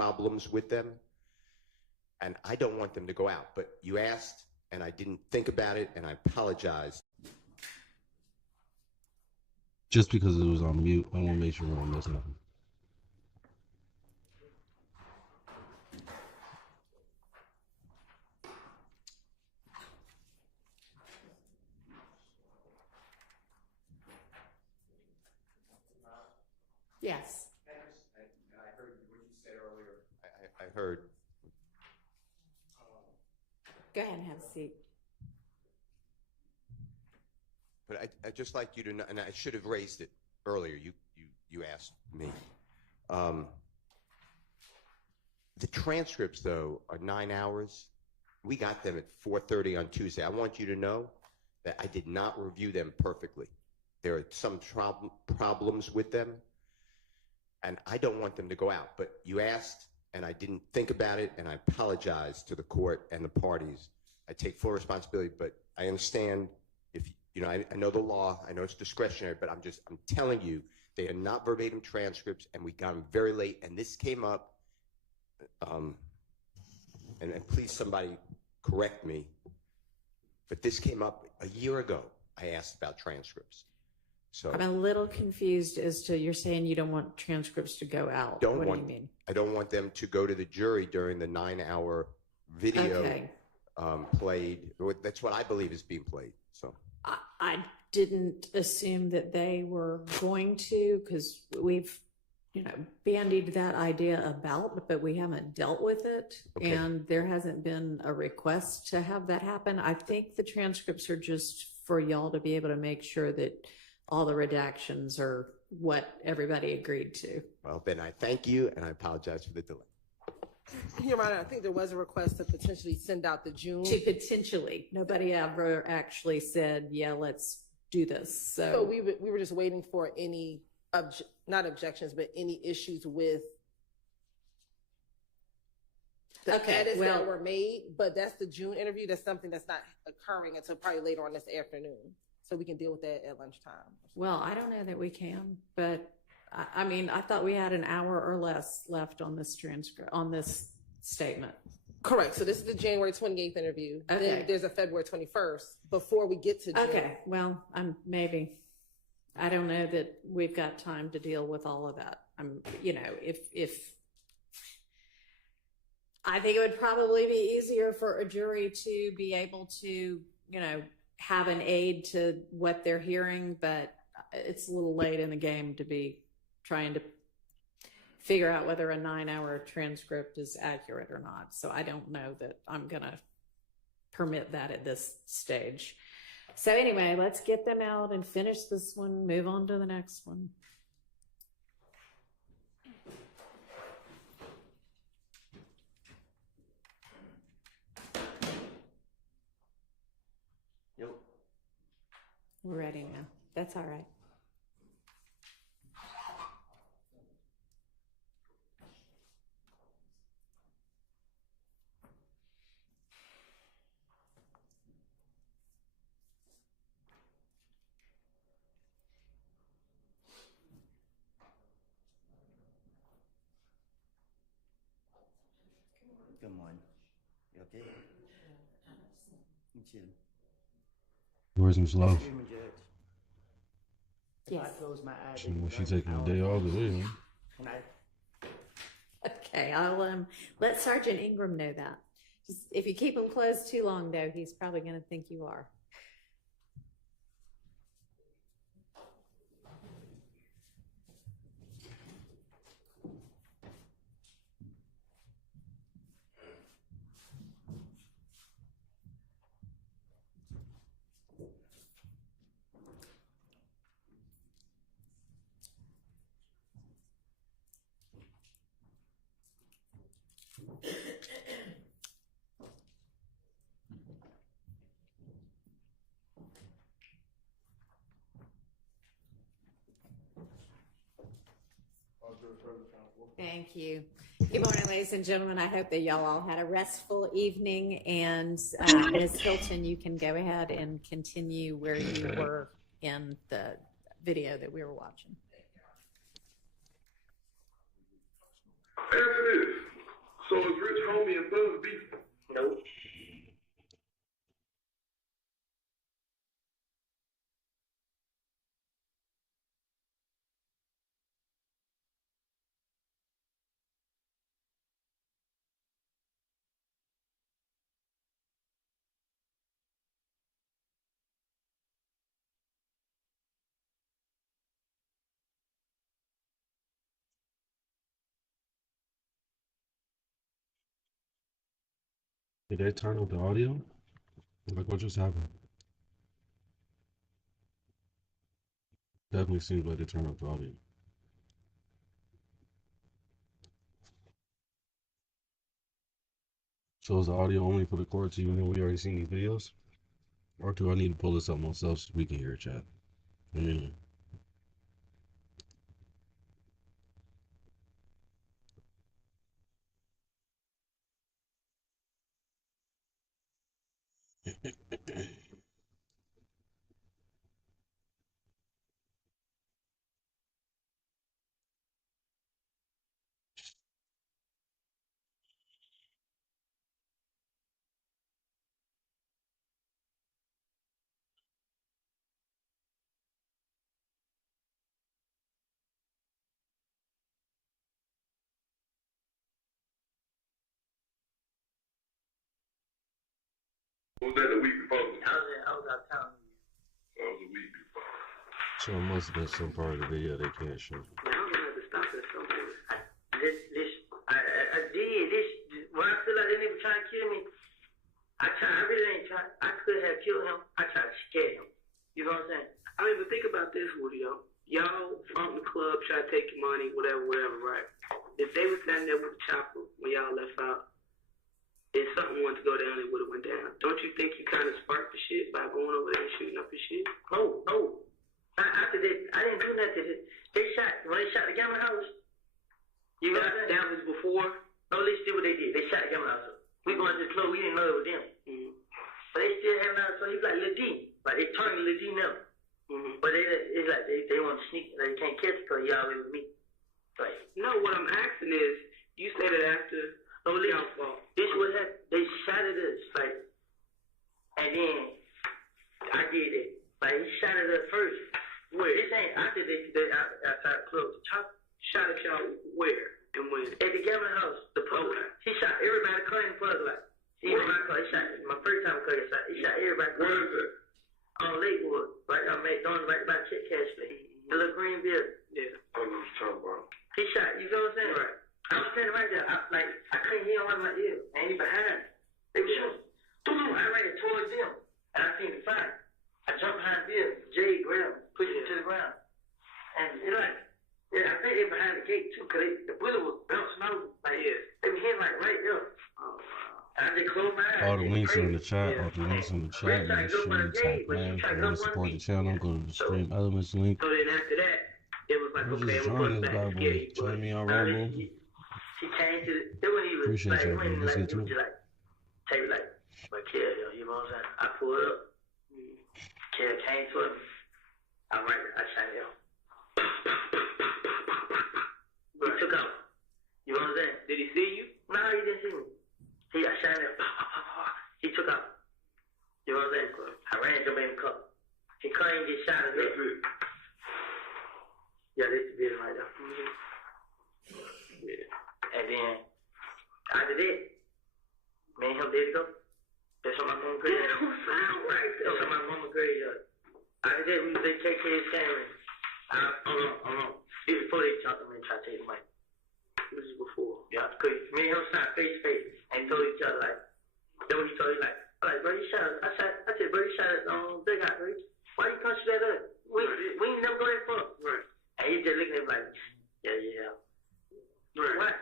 problems with them, and I don't want them to go out. But you asked, and I didn't think about it, and I apologize. Just because it was on mute, I want to make sure we don't miss nothing. Yes. I heard what you said earlier. I heard. Go ahead and have a seat. But I'd just like you to know, and I should have raised it earlier. You asked me. The transcripts, though, are 9 hours. We got them at 4:30 on Tuesday. I want you to know that I did not review them perfectly. There are some problems with them, and I don't want them to go out. But you asked, and I didn't think about it, and I apologize to the court and the parties. I take full responsibility, but I understand if, you know, I know the law, I know it's discretionary, but I'm telling you, they are not verbatim transcripts, and we got them very late, and this came up, and please somebody correct me, but this came up a year ago. I asked about transcripts. So I'm a little confused as to, you're saying you don't want transcripts to go out. What do you mean? I don't want them to go to the jury during the 9-hour video played. That's what I believe is being played. So I didn't assume that they were going to, because we've, you know, bandied that idea about, but we haven't dealt with it. Okay. And there hasn't been a request to have that happen. I think the transcripts are just for y'all to be able to make sure that all the redactions are what everybody agreed to. Well, then I thank you, and I apologize for the delay. Your Honor, I think there was a request to potentially send out the June. To potentially. Nobody ever actually said, yeah, let's do this. So we were just waiting for any, not objections, but any issues with the edits that were made. But that's the June interview. That's something that's not occurring until probably later on this afternoon. So we can deal with that at lunchtime. Well, I don't know that we can, but I mean, I thought we had an hour or less left on this transcript, on this statement. Correct. So this is the January 28th interview. Okay. Then there's a February 21st before we get to June. Okay. Well, maybe. I don't know that we've got time to deal with all of that. You know, if I think it would probably be easier for a jury to be able to, you know, have an aid to what they're hearing, but it's a little late in the game to be trying to figure out whether a 9-hour transcript is accurate or not. So I don't know that I'm going to permit that at this stage. So anyway, let's get them out and finish this one, move on to the next one. We're ready now. That's all right. Good morning. You okay? You chilling? Where's Miss Love? Yes. I close my eyes. She's taking a day off today, huh? Okay, I'll let Sergeant Ingram know that. Just, if you keep him closed too long, though, he's probably going to think you are. Thank you. Good morning, ladies and gentlemen. I hope that y'all all had a restful evening. And Ms. Hilton, you can go ahead and continue where you were in the video that we were watching. As it is, Did they turn up the audio? Like what just happened? Definitely seems like they turned up the audio. So is the audio only for the courts even though we already seen these videos? Or do I need to pull this up myself so we can hear it, chat? I mean, Was that the week before? I was out of town. That was the week before. so it must have been some part of the video they can't show. Yeah, I'm gonna have to stop at some point. I did this. When I feel like they nigga trying to kill me, I really ain't trying. I could have killed him. I tried to scare him. You know what I'm saying? I mean, but think about this, Julio. Y'all from the club try to take your money, whatever, right? If they was standing there with the chopper when y'all left out, if something wanted to go down, it would have went down. Don't you think you kind of sparked the shit by going over there and shooting up the shit? No. After that, I didn't do nothing. When they shot the Gamma House, you know that was before. No, they did what they did. They shot the Gamma House up. We going to the club, we didn't know it was them. Mm-hmm. But they still having out, so he's like Lil D. Like they turning Lil D now. Mm-hmm. But it's like they want to sneak, they can't catch it because y'all with me. Like, no, what I'm asking is, you say that after. No, this was that they shot at us, like, and then I did it. Like he shot at us first. Where this ain't after they outside the club. The chop shot at y'all where and when? At the Gavin house, the pub. He shot everybody cutting plug like. See my car, he shot my first time cutting shot. He shot everybody. Where is it? On Lakewood, right on McDonald's, right by Chick Cash Place. The little green building. Yeah. I know what you're talking about. He shot. You know what I'm saying? Right. I was standing right there. I couldn't hear him in my ear. And he behind. They were shooting. I ran towards them. And I seen the fire. I jumped behind them. Jay grabbed him, pushed him to the ground. And it like, I think they behind the gate too, because the bullet was bouncing over. Like, they were hitting like right there. Oh, wow. And I just closed my eyes. All the links are in the chat. All the links in the chat. Make sure you type in. If you want to support the channel, go to the Stream Elements link. So then after that, it was like, okay, just join this bad boy. Join me on Rumble. She came to it wasn't even Appreciate you, man. like, it was just like, take like, but Kill, you know what I'm saying? I pulled up, Kill came to it, I'm right there, I shot him. He took out, you know what I'm saying? Did he see you? No, he didn't see me. I shot him, he took out, you know what I'm saying? I ran to him in the car. He couldn't get shot at that. Yeah, this is the video right there. Yeah. And then, after that, me and him did go. That's on my mama's graveyard. That's on my mama's graveyard. After that, they take care of his camera. Hold on. This is before they jumped him and tried to take the mic. This is before. Yeah, because me and him shot face to face and told each other, like, then when he told me, like, bro, you shot us. I said, bro, you shot us on Big House, right? Why you punch that up? We ain't never go that far. Right. And he just looking at me like, yeah. Right. What?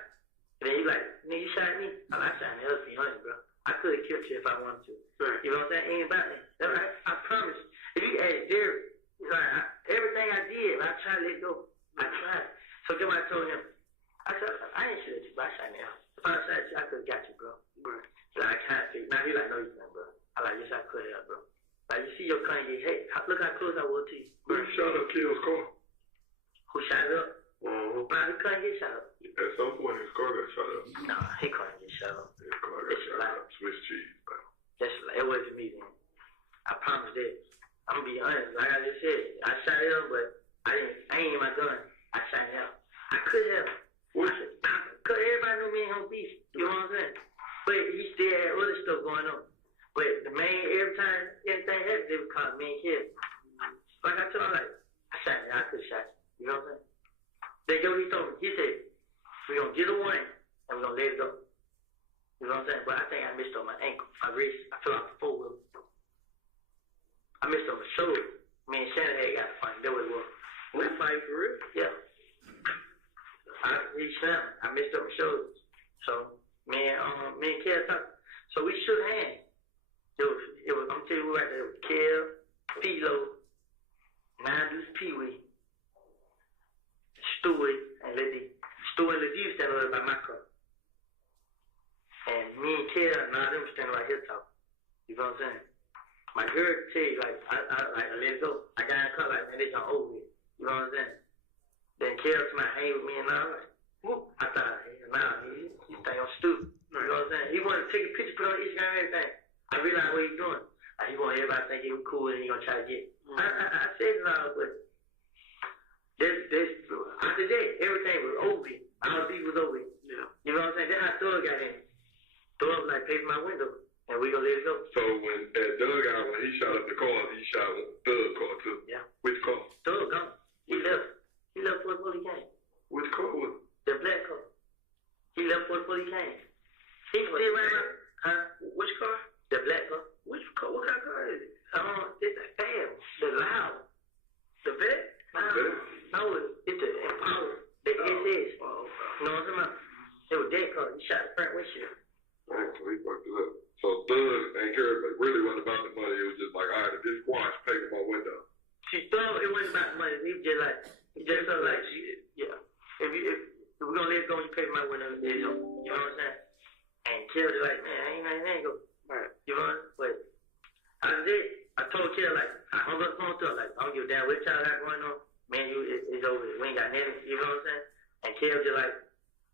And then he like, nigga, you shot me? I shot me. That was 300, bro. I could have killed you if I wanted to. Right. You know what I'm saying? Ain't about that. Right? I promise. If you ask Derek, like, everything I did, I tried to let go. I tried. So then I told him, I said, I ain't shoot at you, but I shot me out. If I shot you, I could have got you, bro. Right. So I can't see. Now he like, no, you can't, bro. I like, yes, I could have, bro. Like, you see your car get hit. Look how close I was to you. Who shot up Kill's car? Who shot it up? Nah, he couldn't get shot up. At some point, his car got shot up. Nah, he couldn't get shot up. His car got shot up. Swiss cheese, bro. That's like, it wasn't me then. I promise that. I'm gonna be honest. Like I just said, I shot him, but I ain't in my gun. I shot him. I could have. Cause everybody knew me and him beef. You know what I'm saying? But he still had other stuff going on. But the main, every time anything happened, they would call me and Kid. Like I told him, like, I shot you. I could have shot you. You know what I'm saying? They go, he told me. He said, we're gonna get a warning and we're gonna let it go. You know what I'm saying? But I think I missed on my ankle, my wrist. I fell off the four-wheel. I missed on my shoulder. Me and Shannon had got to fight. That was what. We fight for real? Yeah. He snapped. I missed on my shoulders. So me and Kel talked. So we shook hands. It was. I'm telling you right there. It was Kel, Philo, Nandus, Pee Wee, Stewie, and Lady. Stewie and Lady standing over by my car. And me and Kel, now them standing right here talking. You know what I'm saying? My girl tell you, like, I let it go. I got in the car, like, man, this is over with. You know what I'm saying? Then Kel come out, hang with me, and I was like, whoop. I thought, hey, nah, you think I'm stupid. You know what I'm saying? He wanted to take a picture, put on Instagram and everything. I realized what he's doing. Like, he want everybody to think he was cool and he gonna try to get. I said it all, but after that, everything was over. All the beef was over. Yeah. You know what I'm saying? Then how Thug got in. Thug was like, paved my window, and we gonna let it go. So when at Dugout, when he shot up the car, he shot Thug car too. Yeah. Which car? Thug gone. He left. He left before he came. Which car was it? The black car. He left before he came. He still right now. Huh? Which car? The black car. Which car? What kind of car is it? It's a fam. The loud. The vet? No, it's the Impala. The SS. Oh, You know what I'm talking about? It was that car. He shot the front windshield. Right, so he fucked it up. So Thug ain't care, but really wasn't about the money. It was just like, all right, if this squash painted my window. She thought it wasn't about the money. He just felt like, yeah. If we're gonna let it go, you pay my window. You know what I'm saying? And Kel was like, man, I ain't go. right. You know what? But I did. I told Kel, like, I hung up the phone to her, like, I don't give a damn what y'all got going on. Man, it's over. We ain't got nothing. You know what I'm saying? And Kel just like,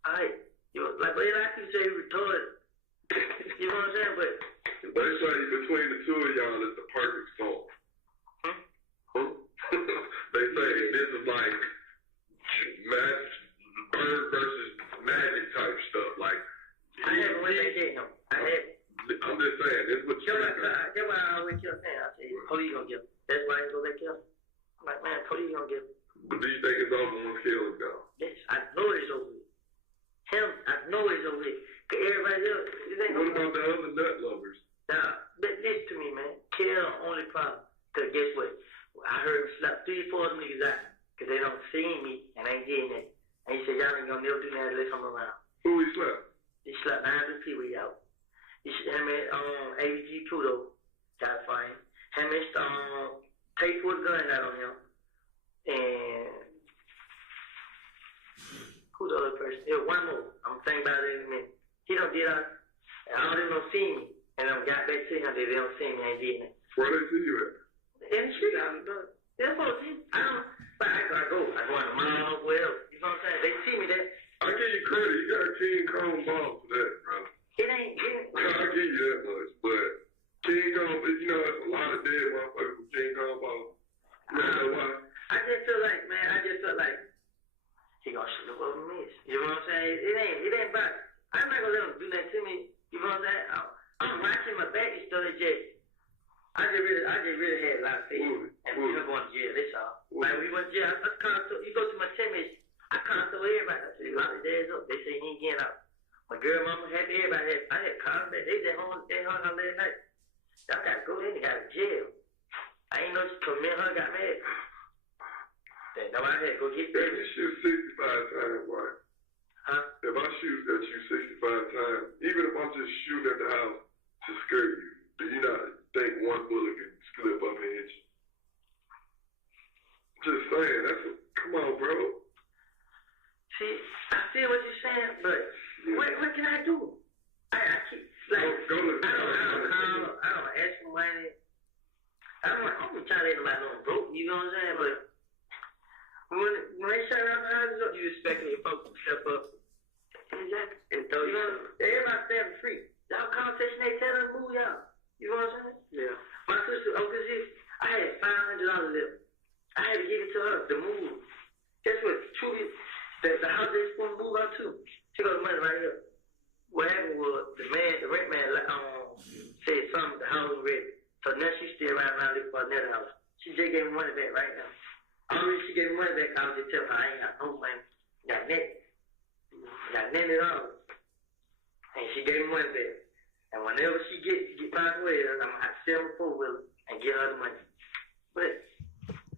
all right. You know, like, but they like you say you retarded. You know what I'm saying? But They say between the two of y'all, it's the perfect song. They say this is like bird versus magic type stuff. Like, I haven't went that day, no. I haven't. I'm just saying, this is what you That's why I always kept saying. I said, police gonna get him. That's why I ain't gonna let Kel. I'm like, man, police gonna get him. But do you think it's over when Kel is gone? Yes, I know it's over with. Him, I know it's over with. Cause everybody else, it ain't What no about the other nut lovers? Now, listen to me, man. Kel only problem. Cause guess what? I heard him slap 3 or 4 of them niggas out. Cause they don't see me and ain't getting it. And he said, y'all ain't gonna never do that unless I'm around. Who he slapped? He slapped 9 people out. Him and ABG Pluto got fined. Him and Tate put a gun out on him. And who's the other person? There was one more. I'm thinking about it in a minute. He done did all, and all of them don't see me. And I got back to him, they don't see me, I ain't did nothing. Where they see you at? In the street, they're supposed to see. I don't, but I go in the mall, wherever. You know what I'm saying? They see me there. I give you credit. You got King Kong ball for that, brother. It ain't. I give you that much, but King Kong, you know, there's a lot of dead motherfuckers with King Kong ball. You know why? I just feel like, man, he gonna shoot up over me. You know what I'm saying? It ain't about, I'm not gonna let him do that to me. You know what I'm saying? I'm watching my back and stuff, just. I just really had a lot of faith. And we were going to jail, that's all. Like, we went to jail. You go to my teammates, I constantly everybody. I said, lock his ass up. They say he ain't getting out. My girl, mama, happy, everybody. I had contact. They hung out last night. Y'all got to go in and got to jail. I ain't know, because me and her got mad. Then no, I had to go get If ready. you shoot 65 times, right? Huh? If I shoot at you 65 times, even if I'm just shooting at the house to scare you, do you not think one bullet can slip up and hit you? Just saying, come on, bro. See, I feel what you're saying, but what can I do? I keep, like, I don't ask for money. I'm trying to let nobody know I'm broke, you know what I'm saying? But when they shut down the houses up, you expecting your folks to step up. Exactly. And so, you know, everybody stand free. Y'all conversation, they tell them to move y'all. You know what I'm saying? Yeah. My sister, I had $500 left. I had to give it to her to move. Guess what? Truly, the house they supposed to move out to. She got the money right here. What happened was the rent man said something, the house was ready. So now she's still right now looking for another house. She just gave me money back right now. Only she gave me money back, I was just telling her I ain't got no money. Got nothing. Got nothing at all. And she gave me money back. And whenever she get passed away, I'm gonna sell her 4-wheeler and get her the money. But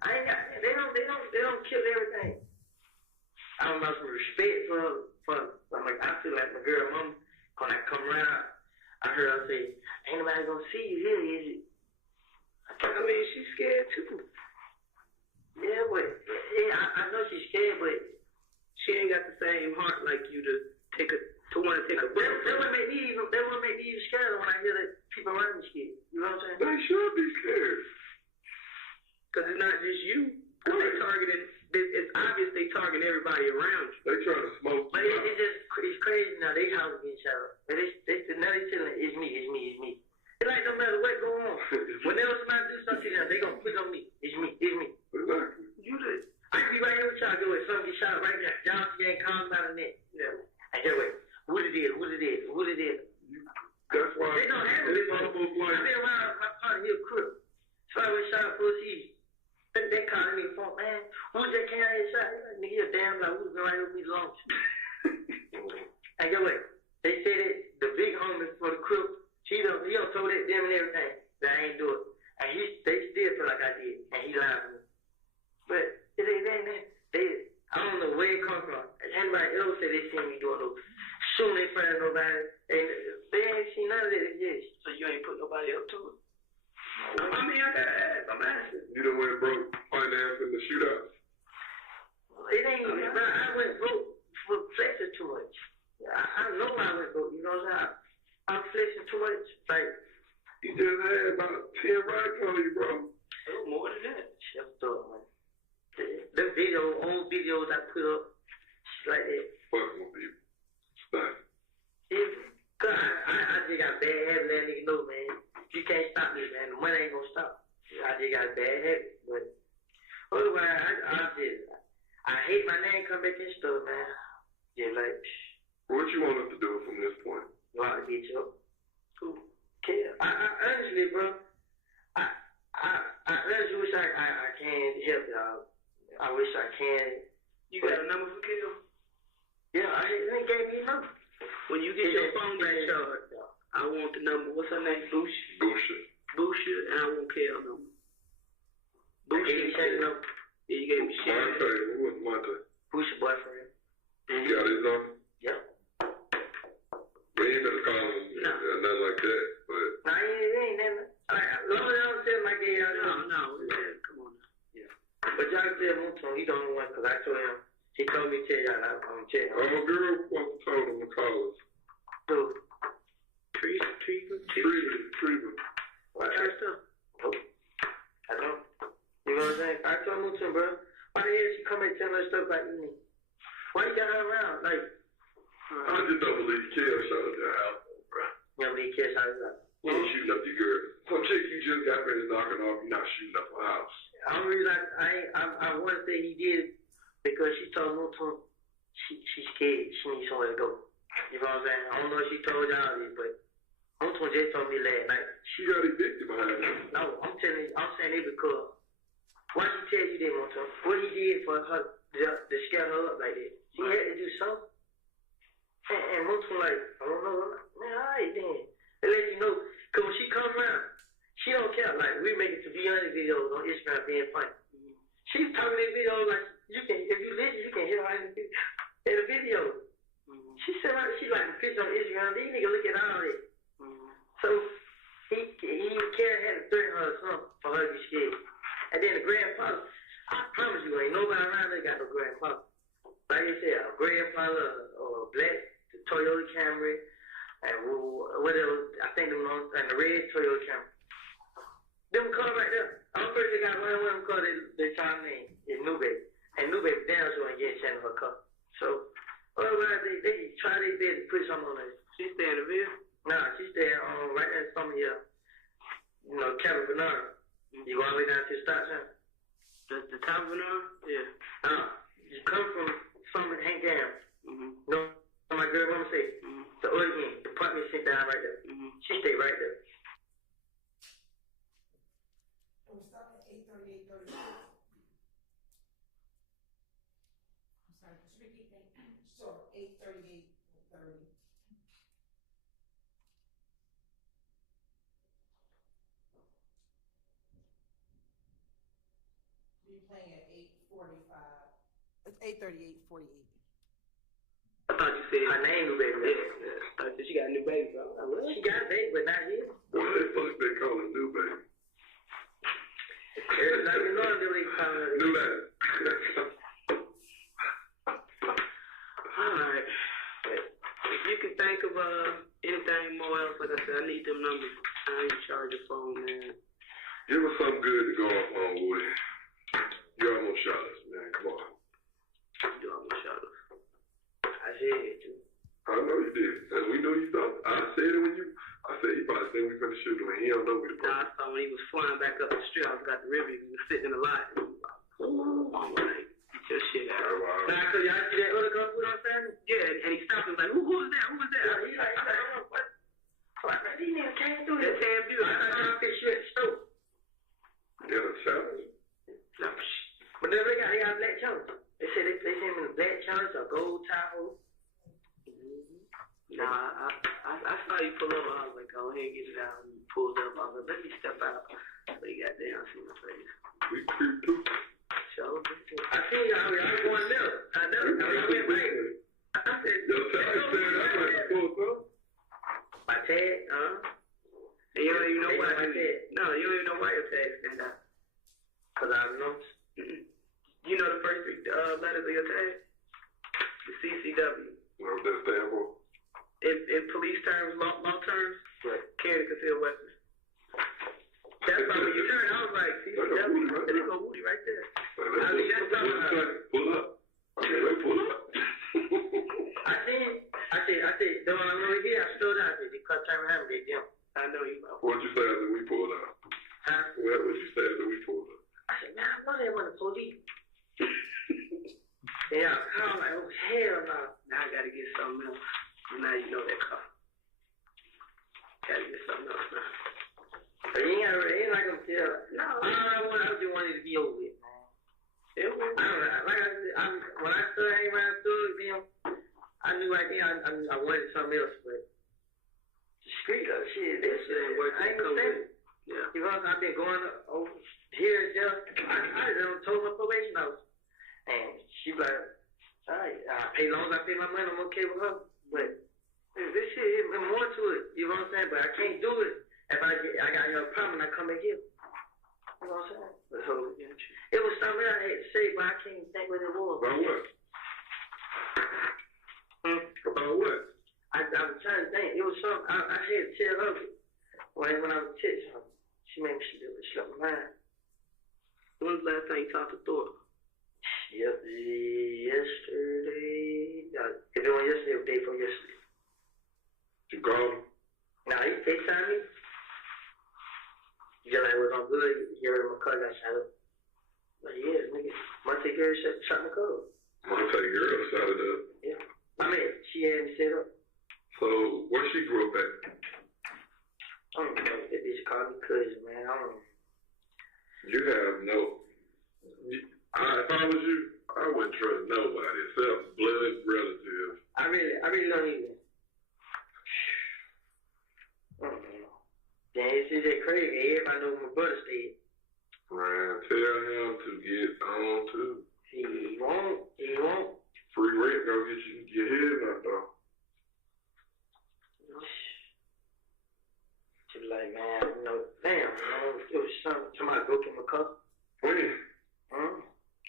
I ain't got. They don't kill everything. I don't know some respect for. Like I feel like my girl mama when I come around, I heard her say, "Ain't nobody gonna see you here, is it?" I mean, she's scared too. Yeah, but I know she's scared, but she ain't got the same heart like you to want to take a breath. That would make me even scared when I hear that people around me scared. You know what I'm saying? They should be scared. Because it's not just you. Cause they targeting. It's obvious they target everybody around you. They trying to smoke. But it's crazy now. They house getting shot up. Now they telling it's me. It's like no matter what going on. Whenever somebody do something, they gonna put it on me. It's me. Exactly. You do it. I can be right here with y'all doing something get shot right now. Y'all ain't calm about it. And get away. What it is. That's why they don't handle it. I've been around my party here, crib. So I was shot up for season. They calling me phone, man. Who's that carrying shot? Like, nigga, you're damn like who's been right with me long. And get away. They said it. The big homie for the crib. He done told that them and everything that I ain't do it. And they still feel like I did. And he lied to me. But it ain't that. I don't know where it come from. Anybody else say they seen me doing no shooting in front of nobody. And they ain't seen none of that yet. So you ain't put nobody up to it? I mean, I gotta ask. I'm asking. You done went broke financing the shootouts. It ain't even, I went broke for flexing too much. I know I went broke. You know what I'm saying? I'm flexing too much. Like, You just had about 10 racks on you, bro. it was more than that. Shut up, man. The old videos I put up, shit like that. Fucking with people. Stop. Cause I just got bad habit, let nigga know, man. You can't stop me, man. The money ain't gonna stop. I just got a bad habit, but otherwise, I hate my name come back in stuff, man. Yeah, like, What you want us to do from this point? you want to get you? Who care? I honestly, bro, I honestly wish I can help y'all. I wish I can. You got a number for Kill? Yeah, they gave me a number. When you get your phone back charged, I want the number. What's her name? Busha, and I want Kale number. Busha and Shannon number. Yeah, you gave me Shannon. Monte, who was Monte? Busha boyfriend. You got his number? Yep. We ain't gonna call him nothing like that, but Nah, it ain't that. Long as I don't tell my gay out. No, come on. Yeah. But y'all tell Mouton, he the only one, because I told him, he told me to tell y'all, I'm going to tell him. I'm a girl supposed to told him to call us. Who? Treva. What her stuff? Nope. I don't. You know what I'm saying? I told Mouton, bro, why the hell she come and tell her stuff about me? Why you got her around? Like, I just don't believe Kill shot up your house, bro. you know, when he kiss her, like, You ain't shooting up your girl. Some chick you just got ready knocking off, you're not shooting up her house. the only reason I want to say he did because she told Mouton she's scared. She needs somewhere to go. You know what I'm saying? I don't know if she told y'all this, but Mouton just told me last night. She got evicted behind her. No, I'm saying it because why she tell you that, Mouton? What he did for her to scare her up like that? She had to do something. And Mouton like, I don't know. Man, all right then. They let you know. Because when she come around, she don't care. Like, we make it to Beyonce videos on Instagram being funny. She's talking in videos like, if you listen, you can hear her in the video. She said, she like a picture on Instagram. These niggas look at all that. So, he had to threaten her or something for her to be scared. And then the grandfather, I promise you, ain't nobody around there got no grandfather. Like you said, a grandfather or a black Toyota Camry, and whatever, I think them on, and the red Toyota Camry. Them cars right there. I'm first they got one of them cars they trying to name is New Baby. And New Baby down so and get Shannon her car. So, otherwise they try their best to put something on her. She stay in the Ville? Nah, she stay right there some here. You know, Cabin Bernard. You go all the way down to the stop sign. The top of Bernard? Yeah. You come from something hang down. No, my girl mama say, the other end, the apartment sit down right there. She stay right there. We start at 8:30, 8:36. I'm sorry, could you repeat that? Sure, 8:30, 8:30. You playing at 8:45. It's 8:30, 8:48. I thought you said her name new baby. Yeah. I said she got a new baby, bro. Well, she got a baby, but not yet. Why the fuck they call it new baby? It's like you know they call it New baby. Alright. If you can think of anything more else, like I said, I need them numbers. I ain't charge your phone, man. Give us something good to go off on, boy. You almost shot us, man. Come on. You almost shot us. I said it too. I know you did. And we know you thought. I said it when you. I said he probably said we finna shoot him, and he don't know we the Nah, I problem. saw when he was flying back up the street, I was got the river, he was sitting in the lot. I'm like, get your shit out. Now, cause y'all see that other girl, you know what I'm saying? Yeah, and he stopped and was like, who was that? Who was that? He's like, what? Like, man, these niggas came through this damn view. I thought this shit stupid. Yeah, the challenge. No, but then they got a black challenge. They said they sent him in a black challenge, a gold Tahoe. Nah, I saw you pull up. I was like, go ahead and get it out. And you pulled up. I was like, let me step out. So you got down, see my face. We creep too. So I seen y'all. I was going there. I know. I went right. I said, Yo, tell me, man, I'm like to pull up. my tag, and you don't even know why. No, you don't even know why your tag stand out. Cause I know. You know the first three letters of your tag? The CCW. What does that stand for? In police terms, law terms, carry and concealed weapons. That's why when you turn, I was like, CCW, there go Woody right there. I mean, that's talking about. Pull up. Okay, pull up. I said, the one I'm over here, I stood out. I said, they cut time around, they jump. I know you about. What'd you say after we pulled out? Huh? What would you say after we pulled out? I said, man, I know they want the police. Yeah, I was like, oh, hell no. Now I gotta get something else. Now you know that car. Gotta get something else now. But you ain't like gonna tell. No, I just wanted to be over with, man. It was, I don't know. Like I said, when I started hanging around through them, I knew right then I wanted something else, but the street of shit, that shit ain't working. I ain't gonna say it. Yeah. You know, I've been going over here and there. I just told my probation officer. And she like, all right, I pay long as I pay my money, I'm okay with her. But this shit is more to it, you know what I'm saying? But I can't do it if I got a problem and I come back here. You know what I'm saying? But so, it was something I had to say, but I can't even think what it was. About what? About what? I was trying to think. It was something I had to tell her when I was teaching her. She made me slip my mind. When was the last time you talked to Thor? Yesterday. If it was yesterday, it was the day before yesterday. You called him? Nah, he FaceTimed me. Just like it was on good, you heard my car got shot up. But yeah, nigga, Monte Gary shot my car. Monte girl shot it up. Yeah. I mean, she had me set up. So, where she grew up at? I don't know. That bitch called me cousin, man. I don't know. You have no. If I was you, I wouldn't trust nobody except blood relatives. I really don't even. I don't know. Damn, it's just crazy. Everybody know where my brother stayed. Man, tell him to get on too. He won't. Free rent gonna get your head knocked off. She was like, man, you know, damn, you know, it was somebody broke in my car. When?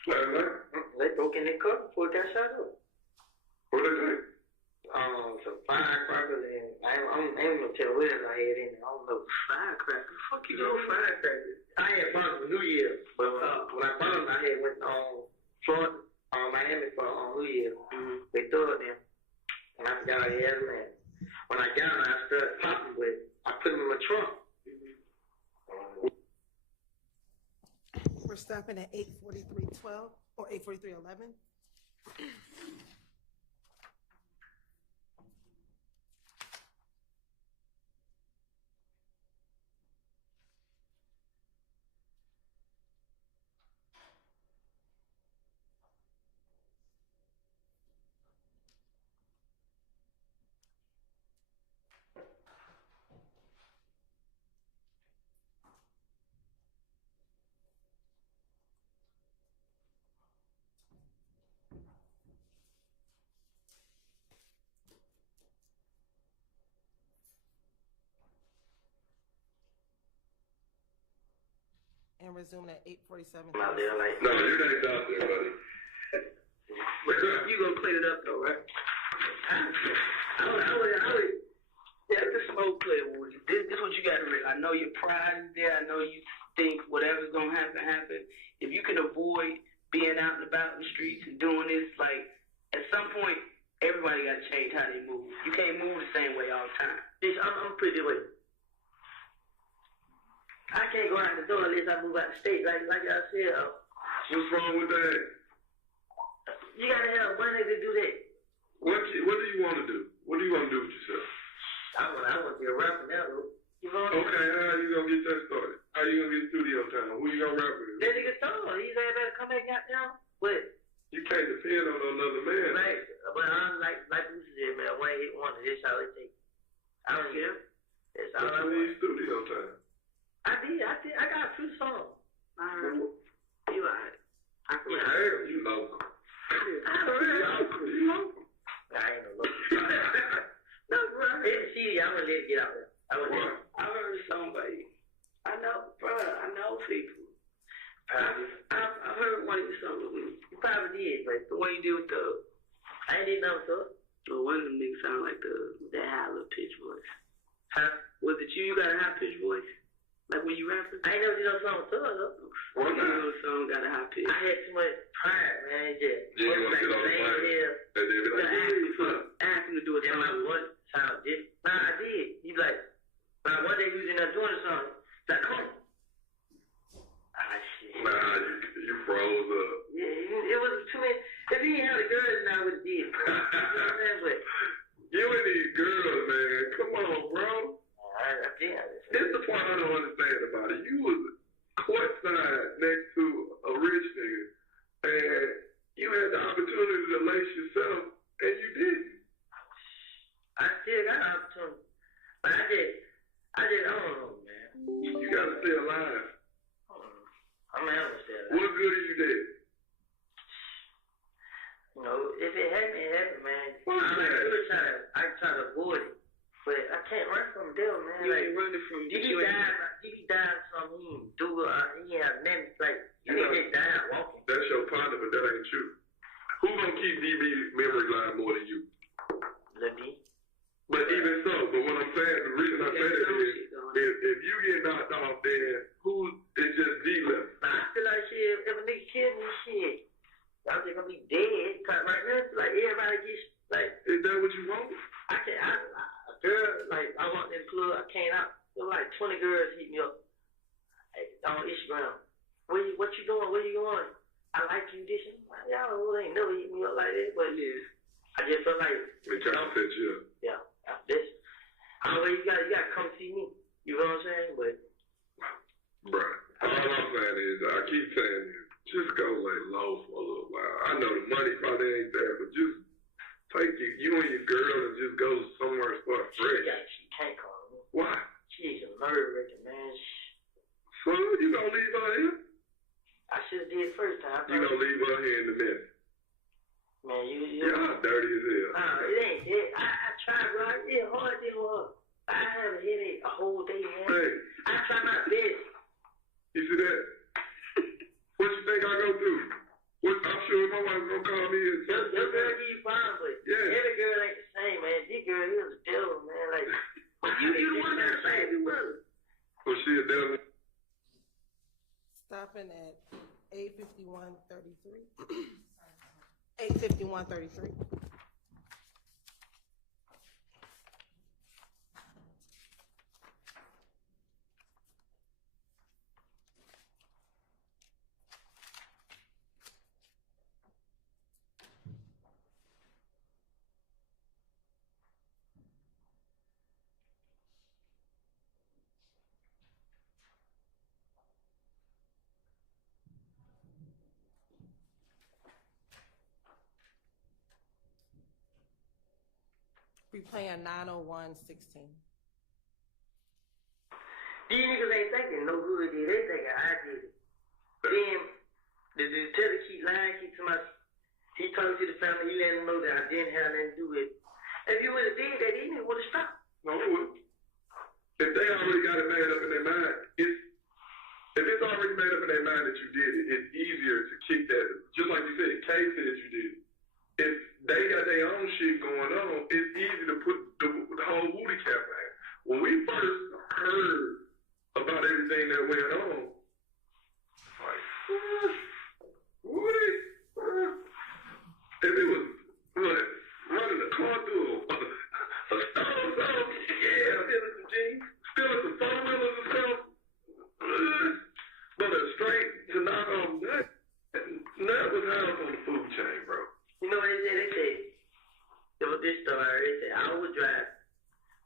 Last night? They broke in their car before it got shot up. What they say? Some firecrackers and I ain't gonna tell what else I had in there. I don't know. Firecrackers? Fuck you know firecrackers. I had bought them for New Year's, but when I bought them, I had went on Florida, Miami for New Year's. They threw it in, and I forgot I had them in. When I got them, I started popping with it. I put them in my trunk. We're stopping at 8:43:12 or 8:43:11. and resume at 8:47. I'm out there like, No, you ain't out there, buddy. you gonna clean it up though, right? I would, yeah, this some old player with you. This what you gotta realize. I know your pride is there. I know you think whatever's gonna happen. If you can avoid being out and about in the streets and doing this, like, at some point, everybody gotta change how they move. You can't move the same way all the time. I'm pretty way. I can't go out the door unless I move out the state. Like I said, What's wrong with that? you gotta have money to do that. What do you want to do? What do you want to do with yourself? I want to be a rapper now, though. You know what I'm Okay, how you gonna get that started? How you gonna get studio time? Who you gonna rap with? That nigga told he said better come back out now. But You can't depend on another man. right, but I'm like Bruce said, man, one hit wonder, this all it takes. I don't care. That's all I But you want. need studio time. I did. I got a few songs. I heard him. You alright. I heard him. You local. I heard him. You local. I ain't no local. No, bro. I heard the CD. I'm gonna let it get out there. I heard a song by you. I know, bro. I know people. I heard one of your songs. You probably did, but the one you did with the, I ain't did no song. Well, one of them niggas sound like that high little pitch voice. Huh? Was it you? You got a high pitch voice? Like when you rapping? I ain't never did no song with her, though. What No song got a high pitch. I had too much pride, man. Just, Yeah, you wanna get on the mic. And they be like, ask him to do a song. Like one sound different. Nah, I did. He like, one day he was in there doing a song. He's like, come on. Ah, shit. nah, you froze up. Yeah, it was too many. If he ain't had a girl, then I would have did. You know what I'm saying? But You and these girls, man. Come on, bro. I did. This is the part I don't understand about it. You was courtside next to a rich nigga, and you had the opportunity to lace yourself, and you didn't. I still got an opportunity. But I don't know, man. You gotta stay alive. I'm gonna stay alive. What good are you dead? You know, if it happened, it happened, man. What's that? I try to avoid it. But I can't run from them, man. You ain't running from them. He be dying from he ain't do he have nothing like you ain't just dying walking. That's your partner, but that ain't you. Who gonna keep DB's memory line more than you? Lil D. But even so, but what I'm saying, the reason I say that is, if you get knocked off, then who is just D left? But I feel like shit, if a nigga kill me, shit, I'm just gonna be dead. Cause right now, it's like everybody gets like. Is that what you want? I can't. A girl, like I walked in the club, I came out. There were like 20 girls hit me up on Instagram. What you doing? Where you going? I like you. This and that. Y'all ain't never hit me up like that, but yeah, I just felt like. They trying to set you up. Yeah, this. I don't know. You gotta come see me. You know what I'm saying? But. Bruh, all I'm saying is, I keep saying this, just go lay low for a little while. I know the money probably ain't there, but just take you and your girl and just go somewhere and start fresh. She can't call me. Why? She's a murderer, man. So you gonna leave her here? I should have did first time. You gonna leave her here in the mess? Man, you. Y'all dirty as hell. It ain't that. I tried, bro. It's hard to hard. I have a headache a whole day, man. Hey, I try my best. you see that? What you think I go through? I'm sure my wife gonna call me and say, Your girl give you fine, but yeah. every girl ain't the same, man. This girl is a devil, man. Like, you the one that saved you, brother. Well, she a devil. Stopping at 8:51:33. 8:51:33. We playing 901:16. These niggas ain't thinking no good did. They thinking I did it. Then the detective keep lying, keep to my. He talking to the family. He let them know that I didn't have nothing to do with it. If you would have did that, he would have stopped. No, it wouldn't. If they already got it made up in their mind, if it's already made up in in their mind that you did it, it's easier to kick that. Just like you said, Kay said you did it. If they got their own shit going on, it's easy to put the whole booty cap in. When we first heard about everything that went on, like, Woody, if it was what, running a car through a stone, yeah, stealing some jeans, stealing some four-wheelers and stuff, but a straight to knock on that was how on the food chain, bro. You know what they said? They said, there was this story, they said, I would drive,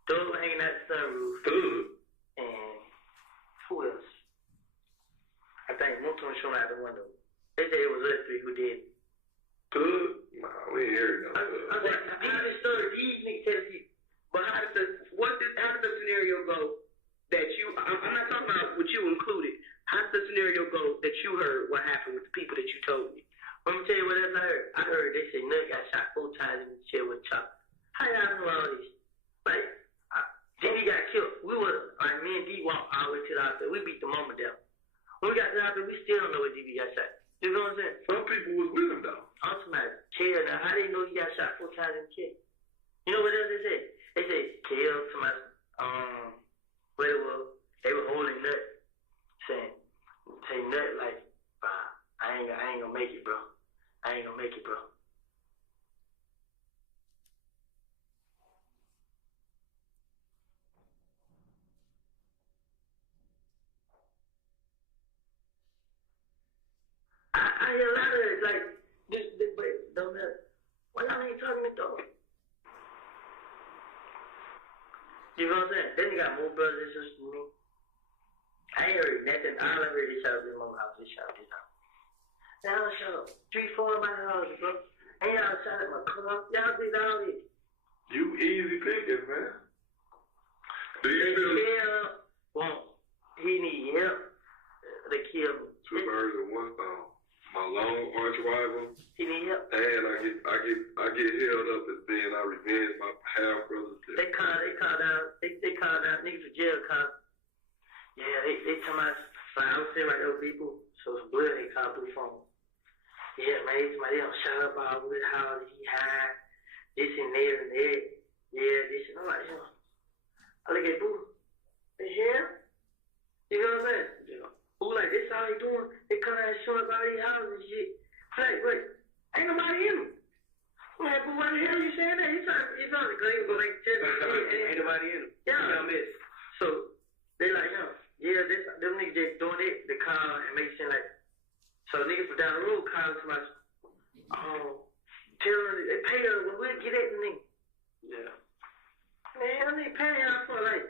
Doug hanging out the sunroof, and who else? I think Moto was showing out the window. They said it was us three who did it. Good? Nah, we ain't heard no good. I said, how did the story, these niggas tell you, but how did the scenario go that you, I'm not talking about what you included, how did the scenario go that you heard what happened with the people that you told me? Let me tell you what else I heard. I heard they say Nut got shot 4 times in the chair with Chop. How y'all know all this? Like, DB got killed. We were, like, me and D walked all the way to the hospital. We beat the mama down. When we got to the hospital, we still don't know where DB got shot. You know what I'm saying? Some people was with him, though. I'm talking about chair. Now, how they know he got shot 4 times in the chair? You know what else they said? They said, killed somebody, what it was, they were holding Nut, saying Nut, like, I ain't gonna make it, bro. I ain't gonna make it, bro. I hear a lot of it, like, this don't matter. Why y'all ain't talking to dog? You know what I'm saying? Then you got more brothers and sisters than me. I ain't heard nothing. All I heard is shout this mama house, this house. Y'all shut up. 3-4 of my houses, bro. Ain't y'all shot at my car. Y'all did all this. You easy pickings, man. Do you feel he need help. They kill me. 2 birds with 1 stone? My long arch rival, He need help. and I get held up as being I revenge my half brother's death. They called out niggas for jail call. Yeah, they tell me I was sitting right there with people, so it's blood they called through the phone. Yeah, man, somebody else shut up all over his house, he high, this and that and that. Yeah, this and I'm like, yo. I look at Boo. It's him? You know what I'm saying? Yeah. Boo like, this all he doing? They come out and show up all these houses and shit. I'm like, wait, ain't nobody in them. I'm like, Boo, why the hell you saying that? He's trying to go like, ain't nobody in them. Yeah. So, they like, yo, yeah, them niggas just doing it, they call and make it seem like, so niggas from down the road calling to my, tell them they pay us, but we'll get at the nigga. Yeah. Man, they pay y'all for like,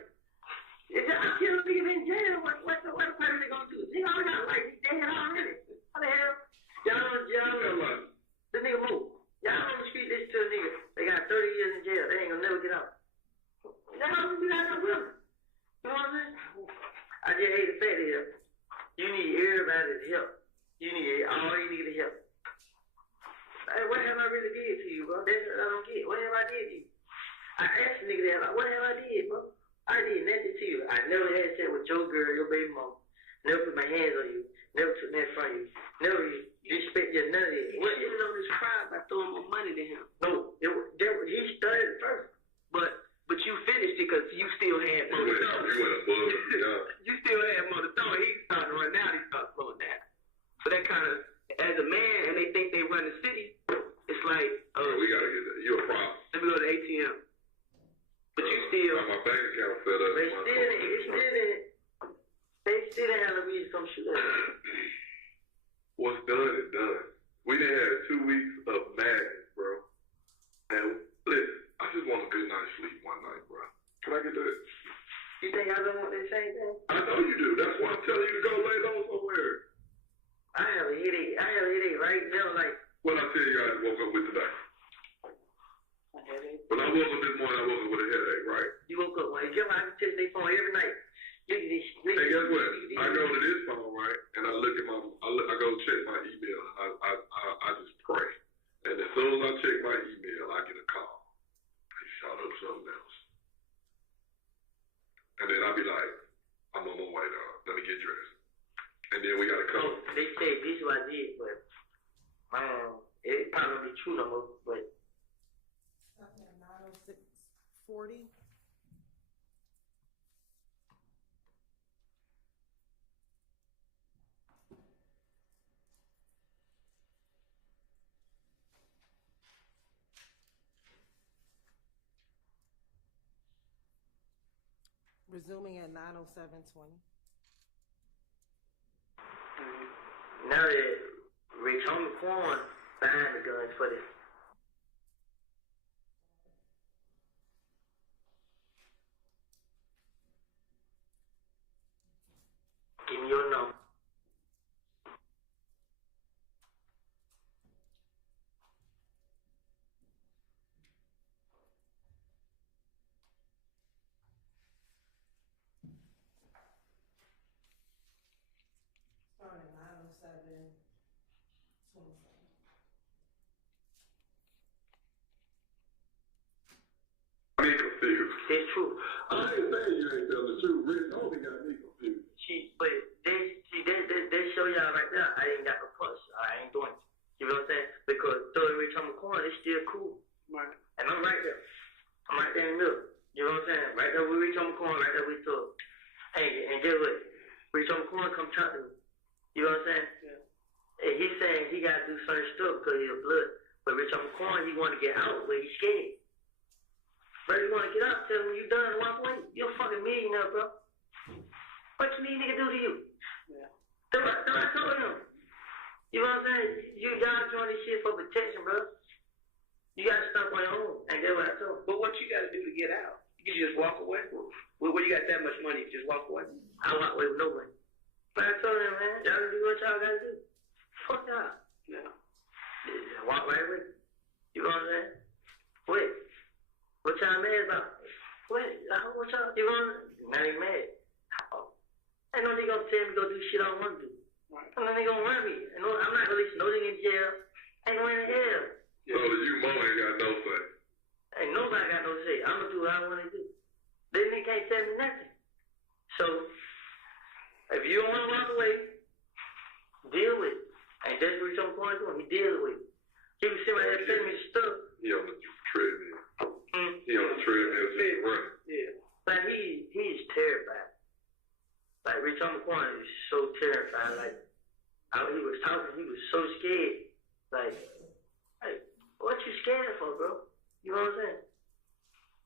if y'all kill a nigga in jail, what the fuck they gonna do? Nigga, I got like, they dead already. How the hell? Y'all, the nigga move. Y'all on the street listen to a nigga, they got 30 years in jail, they ain't gonna never get out. Y'all be like, I'm willing. You know what I'm saying? I just hate the fact that you need everybody's help. You need all you need is help. Hey, what have I really did to you, bro? That's what I don't get. What have I did to you? I asked the nigga that, like, what have I did, bro? I did nothing to you. I never had sex with your girl, your baby mama. Never put my hands on you. Never took that from you. Never disrespect you, none of that. What is it on this crime by throwing more money to him? No, he started it first. But you finished it because you still had more to throw. You went above him, yeah. You still had more to throw. He started to run down, he started slowing down. So that kind of, as a man, and they think they run the city, it's like, we gotta get that. You're a problem. Let me go to the ATM. But you still. My bank account set up. They still didn't have a reason to come shoot us. What's done is done. We done had 2 weeks of madness, bro. And listen, I just want a good night's sleep one night, bro. Can I get that? You think I don't want that same thing? I know you do. That's why I'm telling you to go lay low somewhere. I have a headache right now, like. What I tell you I just woke up with today. When I woke up this morning, I woke up with a headache, right? You woke up when you get my test their phone every night. Look at this. Hey, guess what? I go to this phone, right, and I look at I go check my email. I just pray, and as soon as I check my email, I get a call. They shot up something else, and then I be like, I'm on my way now. Let me get dressed. And then we gotta come. They say this is what I did, but it probably don't be true no more. But 90640. Resuming at 90720. now that Rich on the corn buying the guns for this. Give me your number. Starting at 90727. Me confused. It's true. I ain't saying you ain't telling the truth. Rick only got me confused. But they show y'all right now. I ain't got no push. I ain't doing it. You know what I'm saying? Because throwing Rich on the corner, it's still cool. Right. And I'm right there. I'm right there in the middle. You know what I'm saying? Right there with Rich on the corner, right there with throw. And guess what? Rich on the corner come talk to me. You know what I'm saying? Yeah. And he's saying he gotta do certain stuff because he's a blood. But Rich on the corner, he wanna get out, but he's scared. Bro, you wanna get out, tell him you done, walk away. You're a fucking millionaire, bro. What you need nigga do to you? Yeah. That's what I told him. You know what I'm saying? You gotta join this shit for protection, bro. You gotta stop on your own. And that's what I told him. But what you gotta do to get out? You can just walk away. Well, you got that much money, you just walk away. I walk away with no money. But I told him, man, y'all do what y'all gotta do. Fuck y'all. Yeah. Walk right away. You know what I'm saying? Wait. What y'all mad about? Wait, what y'all, you know what I'm saying? Now they mad. Ain't no nigga gonna tell me to go do shit I don't want to do. Right. Ain't no nigga gonna run me. I'm not releasing no nigga in jail. Ain't no in hell. So you mom ain't got no say. Ain't nobody got no say. I'm gonna do what I want to do. They nigga can't tell me nothing. So, if you don't want to walk away, deal with it. And that's what you're going to do. He deal with it. He was sitting right there telling me stuff. He on the treadmill. He on the treadmill just running. Yeah. But he's terrified. Like Rich on the corner is so terrified. Like he was talking, he was so scared. Like, what you scared for, bro? You know what I'm saying?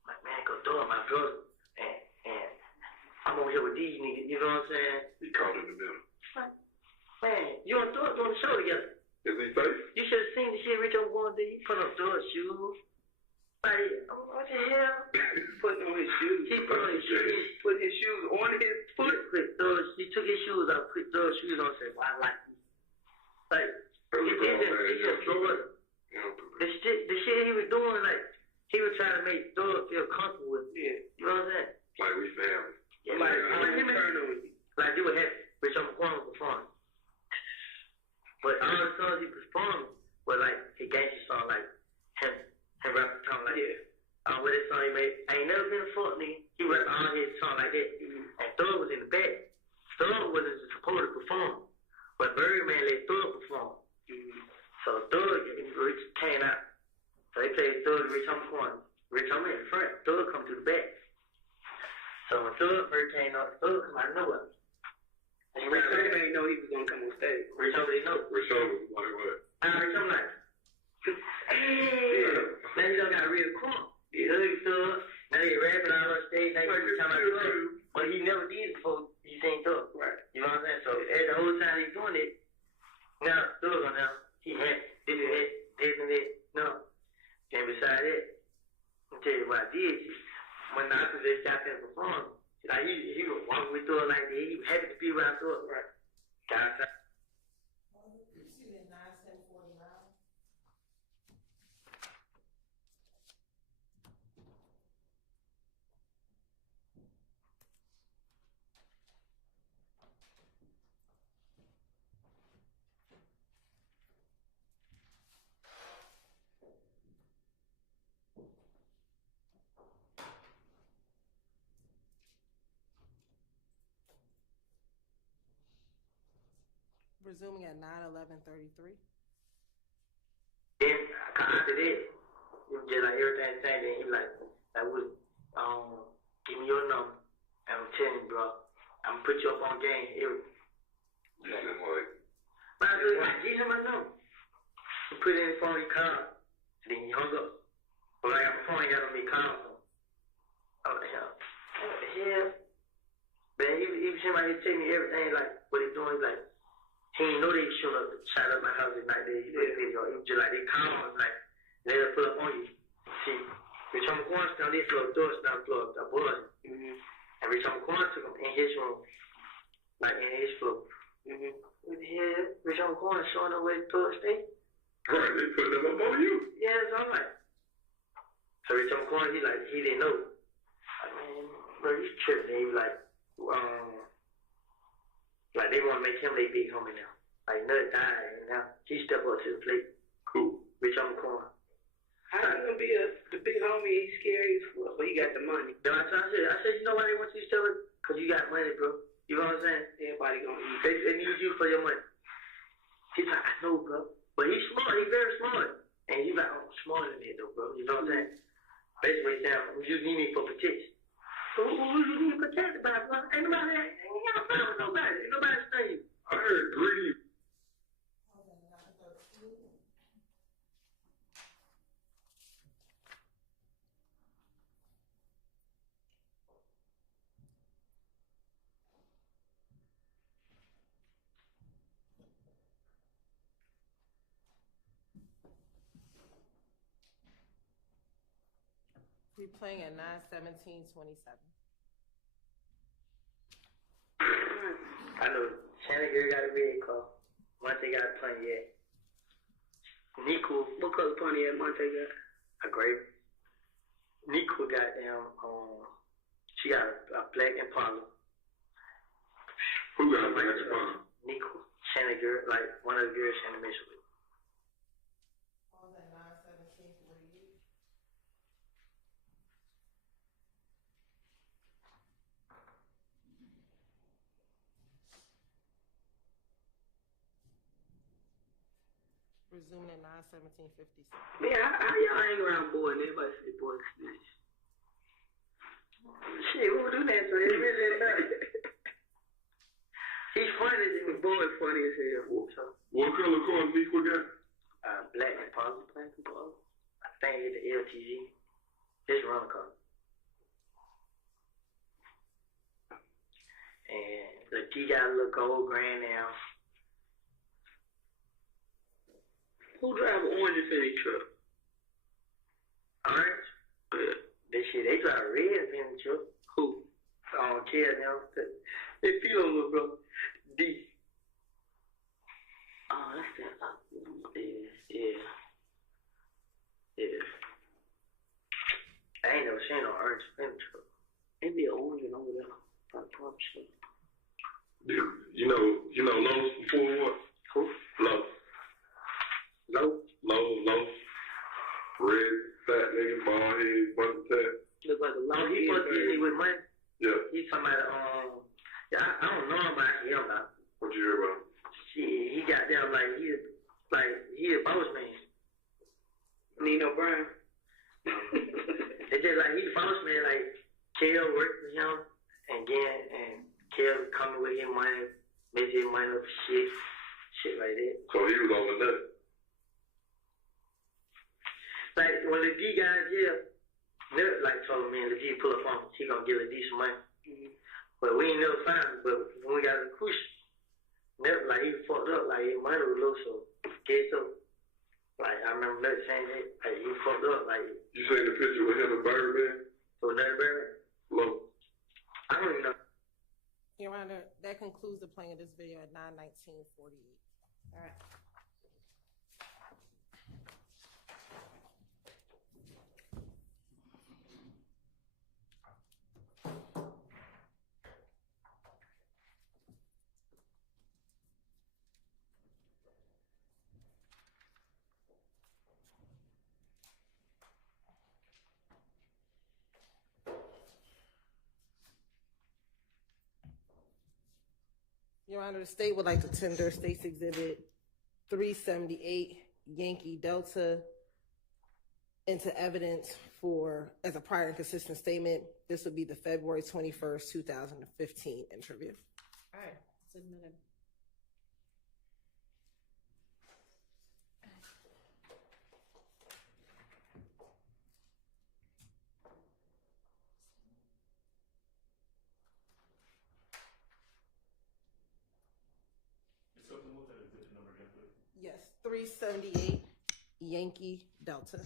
Like, man, go do it, my brother. And I'm over here with these niggas, you know what I'm saying? He caught in the middle. Like, man, you on doing the show together. Is he safe? You should have seen the shit Rich on the corner did. He put up Dora's shoes. Like, what the hell? Putting on his shoes. He put on his shoes. Put his shoes on his foot. He took his shoes off, put those shoes on, and said, well, I like these. Like, he did this. He just threw it. The shit he was doing, like, he was trying to make Thor feel comfortable with it. Yeah. You know what I'm saying? Like we family. Yeah, like him and like they would have Rich on the corner performing. But all the songs he performed were like his gangster song, like him rapping song like what his song he made. I ain't never been a fuck nigga. He rapped all his song like that. And Thor was in the back. Thor wasn't supposed to perform. But Birdman let Thor perform. So Thor Rich came out. So they played Thor to Rich on the corner. Rich on me in the front. Thor come to the back. So when Thor first came out, Thor come out of nowhere. And Rich didn't know he was gonna come on stage. Rich already know. Rich was like what? Rich I'm like, hey, now you done got real cool. You know, Thor. Now they rapping all on stage. Now you talking about Thor. But he never did before he seen Thor. Right. You know what I'm saying? So the whole time he's doing it, now Thor on now, he had this and that. No. And beside that, I'll tell you what I did. When I was just out there performing, like he was walking with Thor like that. He was happy to be around Thor. Right. Got outside. Excuse me, 9749. Resuming at 9/11/33. Then after that, it was just like everything changed. And he like, I would give me your number. I'm telling you, bro, I'm gonna put you up on game. You said like, But I was like, give him my number. He put it in the phone, he called. And then he hung up. But when I got my phone, he got on me called. I was like, hell, what the hell? Man, he was like, he tell me everything, like, what he doing, like, he didn't know they shot up my house at night. He did a video. He was just like, they called, like, they'll pull up on you. See, Rich on the corner, down there, floor, doors down, floor, the boys. And Rich on the corner took him in his room, like, in his floor. What the hell? Rich on the corner showing up where the doors stay. right, they put them up on you. Yeah, so I'm like, so Rich on the corner, he didn't know. Like, man, bro, you tripping. He was like, like they want to make him their big homie now. Like Nut died, and now he stepped up to the plate. Cool. Rich on the corner. How you gonna be the big homie? He's scary as fuck, but he got the money. Then I said, you know why they want you to tell it? Cause you got money, bro. You know what I'm saying? Everybody gonna eat. They need you for your money. He's like, I know, bro. But he's smart. He's very smart. And he's like, I'm smarter than that, though, bro. You know what I'm saying? Basically, saying, you need me for protection. So who you need protected by, bro? Ain't nobody got a problem with nobody. Ain't nobody studying you. I heard greedy. We're playing at 9/17/27. I know Shannon girl got a red car. Monte got a plenty yet. Nico, What color pony at Monte got? a gray. Nico got she got a black Impala. Who got a black Impala? Nico, Shannon girl, like one of the girls Shannon messed with. All that 9/17/48. Resuming at 9/17/56. Man, how y'all hang around boy and everybody say boy snitch? Shit, who would do that to him? It really ain't nothing. He's funny as hell. Boy funny as hell. So, What color car Nico got? black Impala. I think it's the LTG. His run car. And the G got a little gold grand now. Who drive an orange Infiniti truck? Orange? Yeah. They drive a red Infiniti truck. Who? Kids now. They feel on little bro. D. Oh, that's that. Yeah. I ain't never seen no orange Infiniti truck. It be an orange and over there. Probably sure. You know Lowe's before what? Who? Lowe's. Lowe's. Red, fat nigga, bald head, bunch of tat. Look like a Oh, lot he supposed to get me with money. Yeah. He's talking about, I don't know about him now. What you hear about? Shit, he got down like he a boss man. Nino Brown. It's just like he the boss man, like Kel worked with him and Kel coming with him money, making his money up shit like that. So he was over there. Like when the D got in jail, Nip like told me, the G pull up on him, he gonna give a decent money. But we ain't never found him. But when we got in the cruise, Nip like he fucked up, like his money was low, so guess so. Like I remember Nip saying that, like he fucked up, like You seen the picture with him and Birdman? so Nip Barrett. Low. I don't even know. Your Honor, that concludes the playing of this video at 9/19/48. All right. Your Honor, the state would like to tender State's Exhibit 378 Yankee Delta into evidence as a prior and consistent statement. This would be the February 21st, 2015 interview. All right, it's admitted. Yes, 378 Yankee Delta.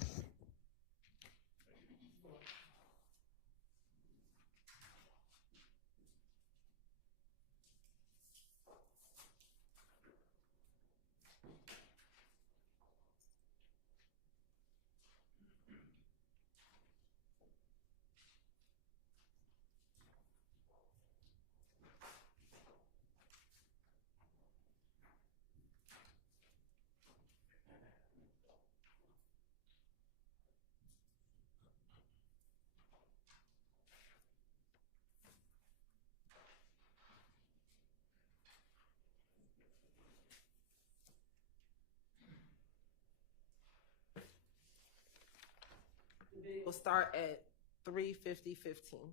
We'll start at 3:50:15.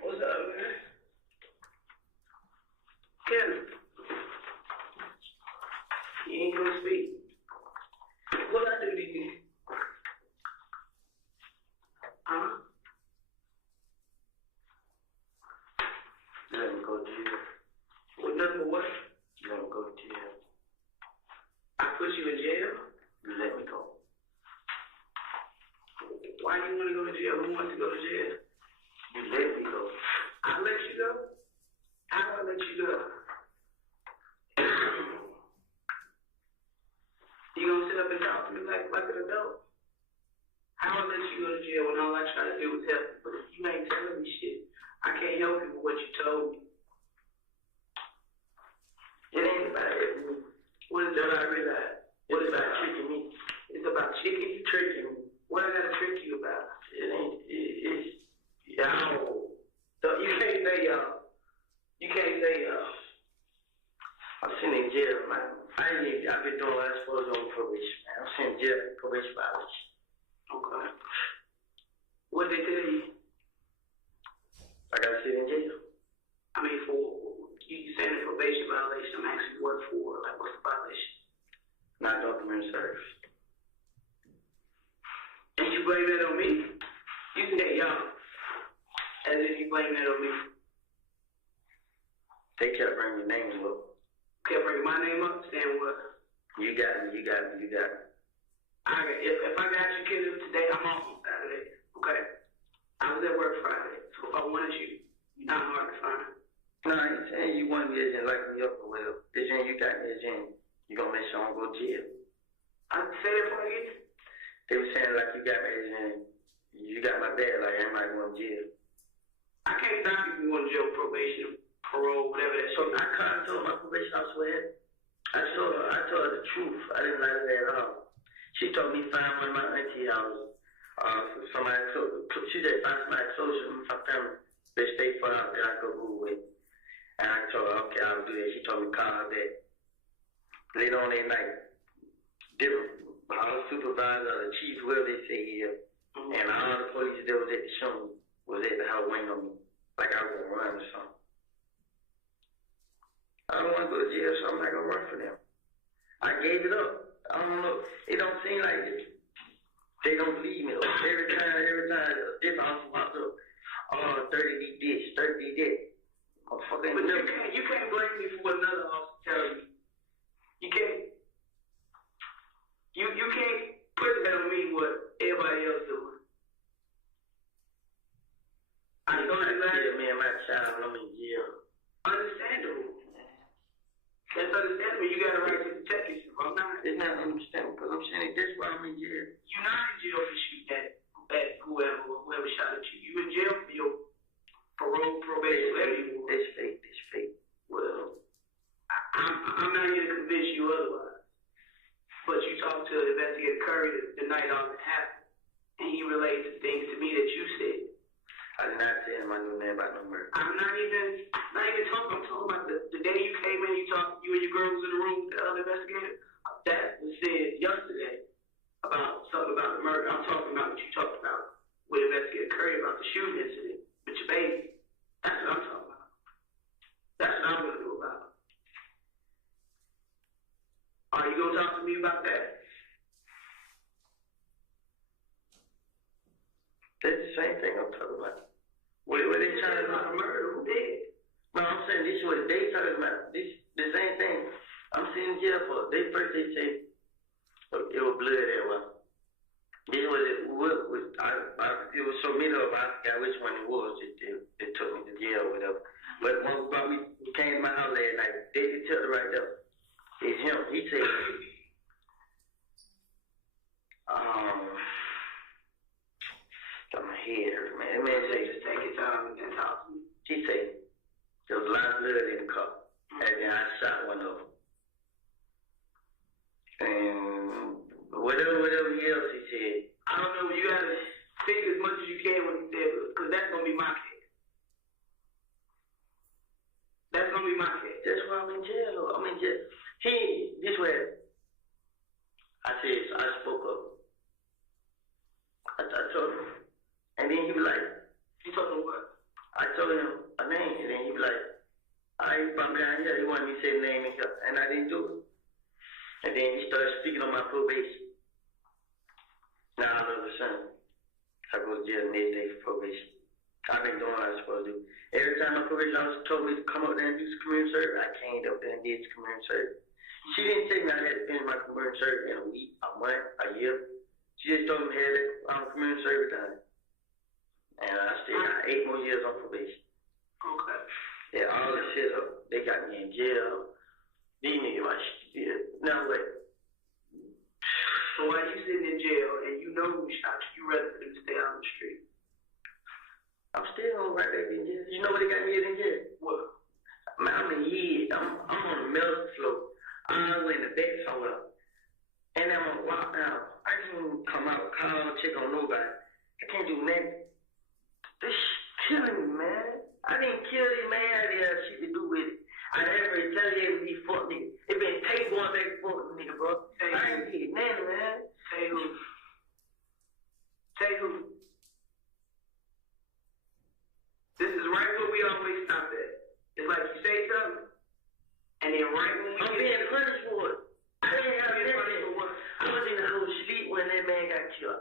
What's up, man? Kevin. You ain't gonna speak. What I do to you? Huh? Let me go to jail. What number what? Let me go to jail. I put you in jail? You let me go. Why you want to go to jail? Who wants to go to jail? You let me go. I let you go? How do I let you go? You gonna sit up and talk to me like an adult? How I let you go to jail when all I try to do was help you? But if you ain't telling me shit, I can't help you with what you told me. It ain't about it. What is that I realize? What about tricking me? It's about tricking me. What I gotta trick you about? It ain't. It's. Yo. So you can't say, I'm sitting in jail, man. I've been doing what I'm supposed to on probation, man. I'm sitting in jail for probation violation. Okay. What they tell you? I gotta sit in jail. I mean, for you saying the probation violation, I'm asking what for? Like, what's the violation? Not documented service. And you blame that on me? You say y'all, as if you blame that on me. They kept bringing your names up. Kept bringing my name up, saying what? You got me. If If I got you killed today, I'm off on Saturday. Okay? I was at work Friday, so if I wanted you, you're not hard to find. No, I ain't saying you want me as in like me up or whatever. This ain't you got me as in you gonna make sure I don't go to jail. I say that for you. They were saying like you got me as in you got my bad, like everybody going to jail. I can't stop you from going to jail, probation, parole, whatever that So shit. I kind of told my probation officer, I told her the truth. I didn't like it at all. She told me find one of my auntie houses. She said find somebody close to my family. Bitch, stay far out there, I go move with. And I told her, okay, I'll do that. She told me call her back. Later on that night, different supervisor, the chief, whoever they say here, and all the police that was at the show was at the house waiting on me, like I was gonna run or something. I don't want to go to jail, so I'm not gonna run for them. I gave it up. I don't know. It don't seem like they don't believe me. Every time, this officer pops up. Oh, 30 did this, 30 did that. But you can't blame me for what another officer tell you. You can't. You can't put that on me what everybody else doing. I told you last. Yeah, me and my child, I'm in jail. Understandable. That's understandable. You got a right to protect yourself. I'm not. It's not understandable because I'm saying that's why I'm in jail. You're not in jail for shooting at whoever shot at you. You in jail for your parole, probation, whatever you want. It's fake. Well, I'm not here to convince you otherwise. But you talked to Investigator Curry the night all that happened, and he relayed the things to me that you said. I did not tell him I knew nothing about no murder. I'm not even talking. I'm talking about the day you came in. You and your girl was in the room with the other investigator. That was said yesterday about something about the murder. I'm talking about what you talked about with Investigator Curry about the shooting incident with your baby. That's what I'm talking about. That's what I'm gonna do about it. Are you gonna talk to me about that? That's the same thing I'm talking about. What they trying to about a murder? Who did? No, I'm saying this is what they talking about. This the same thing. I'm sitting in jail for. They first they say it was blood there. Well, this was it. It was so many of them. I forgot which one it was. It took me to jail or whatever. But when we came to my house last night, they could tell it right there. It's him. He said, got my head hurt, man. That man say, Just take your time and talk to me. he said, there was a lot of blood in the car. And then I shot one of them. And whatever else he said. I don't know. You gotta think as much as you can when he said, because that's gonna be my case. That's gonna be my case. That's why I'm in jail. I'm in jail. This way. I said, so I spoke up. I told him. And then he was like, You told him what? I told him a name, and then he was like, I from down here, he wanted me to say the name and stuff, and I didn't do it. And then he started speaking on my probation. Now all of a sudden, I go to jail the next day for probation. I've been doing what I'm supposed to do. Every time my probation officer told me to come up there and do some community service, I came up there and did some community service. She didn't tell me I had to finish my community service in a week, a month, a year. She just told me I had community service done. And I still got 8 more years on probation. Okay. Yeah, all this shit up. They got me in jail. These niggas my shit. Now wait. So while you sitting in jail and you know who shot you, rather for them to stay out on the street? I'm still on right back in jail. You know what they got me in jail? What? Man, I'm in here. I'm on the middle floor. I'm in the back somewhere. And I'm on lockdown. I can't come out, call, check on nobody. I can't do nothing. This shit killing me, man. I didn't kill this man. I didn't have shit to do with it. I never retaliated with these fuck niggas. It been tape going back and forth with nigga, bro. I ain't did nothing, man. Say who? Say who? This is right where we always stop at. It's like you say something, and then right when we I'm being punished for it. I didn't have nothing. I was in the whole sleep when that man got killed.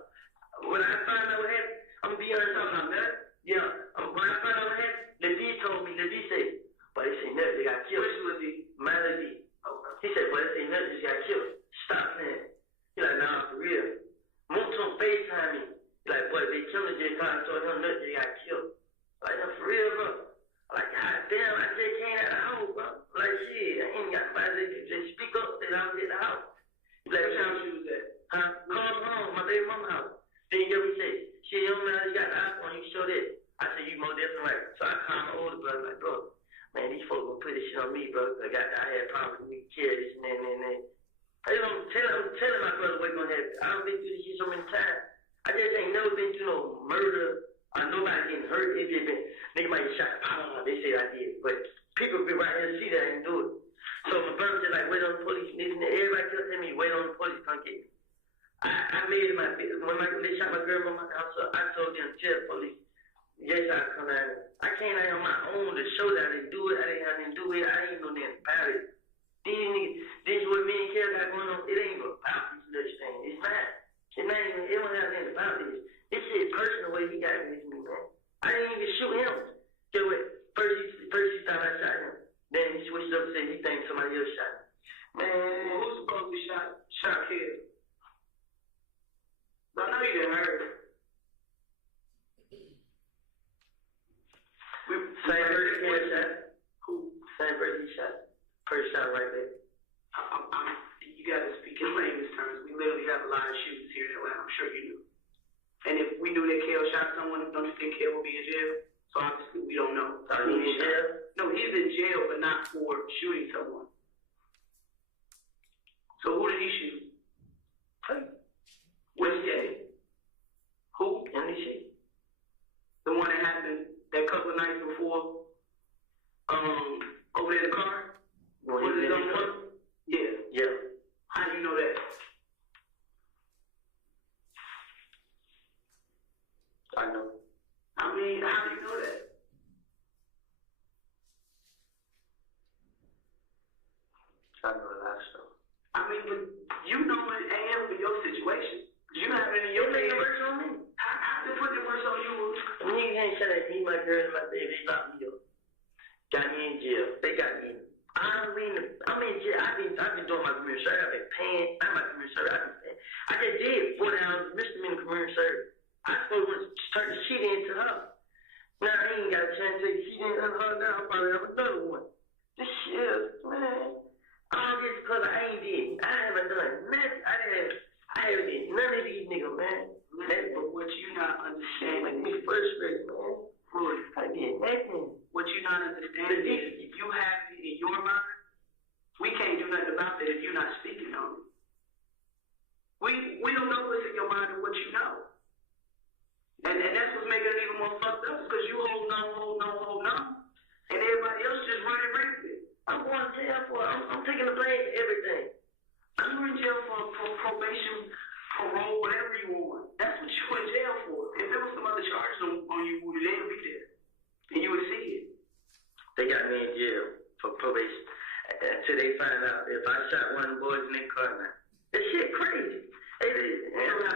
When I found out what happened, I'm gonna be honest about that. Yeah. When I found out what happened, Ladie told me, Ladie said, but they say nothing, they got killed. Which Ladie? My Ladie. Okay. He said, but they say nothing, they got killed. Stop playing. He like, nah, for real. Moon told FaceTime me. He like, boy, they killed J. Car. I told him nothing, they got killed. Like, no, for real, bro. Like, god damn, I just came out of the house, bro. Like, shit, I ain't got nobody to just speak up that I was at the house. He like, What house you was at? huh? Call home, my baby mama house. Then you hear me say, shit, you don't know how you got the iPhone, you show that. I said, you more definitely right. So I called my older brother, like, bro, man, these folks gonna put this shit on me, bro. I had problems with me, kill this and that. I'm telling my brother what's gonna happen. I've been through this shit so many times. I just ain't never been through no murder or nobody getting hurt. It just been, nigga might get shot. They say I did. But people be right here to see that and do it. So my brother said, like, wait on the police. And everybody kept telling me, wait on the police, come get me. I made my, when they shot my girl on my house, I told them, tell the police. Yes, I come out. I came out on my own to show that I didn't do it. I didn't have nothing to do with it. I didn't know nothing about it. These niggas, this is what me and Kev got going on. It ain't even about this little thing. It's not. It don't have nothing about this. This shit personal way he got against me, man. I didn't even shoot him. Get what? First he thought I shot him. Then he switched up and said he thinks somebody else shot him. Man. Well, who's supposed to be shot Kev? I know you didn't hurt him. Same person he shot. Who? Same person he shot. First shot right there. You gotta speak in layman's terms. We literally have a lot of shootings here in Atlanta. I'm sure you do. And if we knew that Kale shot someone, don't you think Kale would be in jail? So obviously we don't know. Are you in jail? No, he's in jail, but not for shooting someone. So who did he shoot? Hey. Which day? my girl and my baby, they locked me up. Got me in jail. They got me. I'm in jail. I've been doing my community service. I've been paying. I'm my community service. I just did 40 hours misdemeanor community service. I supposed to turn the shit into her. Now I ain't got a chance to take the shit into her. Now I'm probably have another one. This shit, man. All this because I ain't did. I haven't done nothing. I haven't did none of these niggas, man. But what you not understanding Make me frustrated, man. I did nothing. what you not understanding is if you have it in your mind, we can't do nothing about that if you're not speaking on it. We don't know what's in your mind and what you know. And that's what's making it even more fucked up because you holding on. And everybody else just running rampant. I'm going to jail for I'm taking the blame for everything. I'm in jail for probation, parole, whatever you want. That's what you in jail for. If there was some other charges on you, they'd be there. And you would see it. They got me in jail for probation until they find out if I shot one of the boys in their car now. This shit crazy. I'm not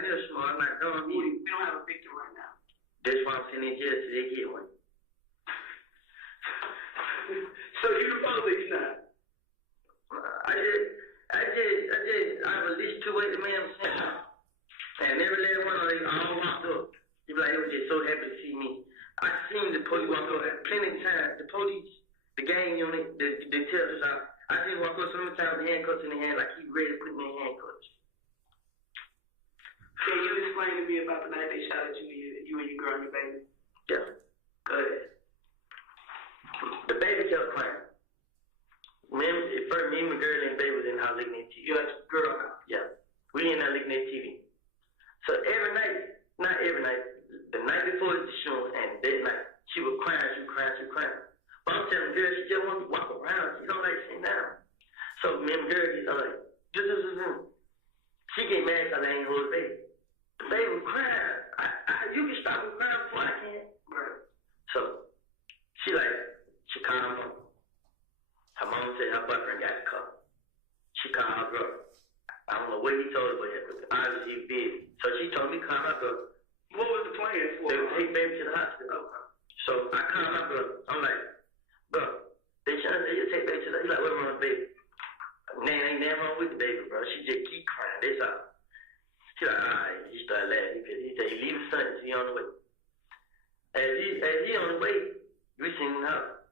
near smart. I'm not dumb. We don't have a victim right now. That's why I'm sitting in jail till they get one. So you the police now? I released 2 ways the man was sent out. And every last one of them all walked up. They be like, they were just so happy to see me. I seen the police walk up plenty of times. The police, the gang unit, they tell us out. I seen him walk up so many times with handcuffs in the hand like he ready to put me in handcuffs. Can you explain to me about the night they shot at you and your girl and your baby? Yeah, go ahead. The baby kept crying. Me and my girl and baby was in the house looking at TV. Your girl now? Yeah. We in there looking at TV. So every night, not every night, the night before the shooting and that night, she was crying. But I'm telling the girl, she just wants to walk around. She don't like sitting down. So me and my girl, like, she get mad because I ain't hold the baby. The baby was crying. You can stop me crying before I can. Right. So she called her mom. Her mom said her boyfriend got the car. She called her brother. I don't know what he told her, but obviously he busy. So she told me to call my brother. What was the plan for? They would take baby to the hospital. So I called my brother. I'm like, bro, they trying to say you take baby to the hospital. He's like, what's wrong with the baby? Man, ain't nothing wrong with the baby, bro. She just keep crying. That's all. She like, all right. He started laughing. He said, leave his son. He on the way. As he on the way, we seen her.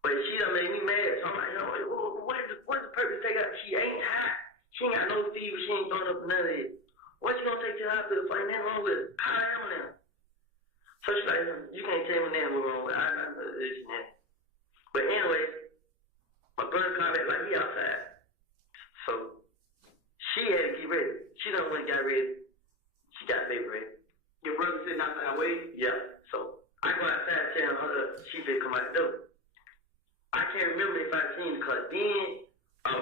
But she done made me mad. So I'm like, what's the purpose to take her? She ain't high. She ain't got no fever. She ain't throwing up none of it. What you gonna take to the hospital for? Ain't nothing wrong with her. Call her now. So she's like, you can't tell me nothing wrong with her. I know this and that. But anyway, my brother called back like he outside. So she had to get ready. She done went and got ready. She got baby ready. Your brother sitting outside waiting? Yeah. So I go outside telling her she did come out the door. I can't remember if I seen the car then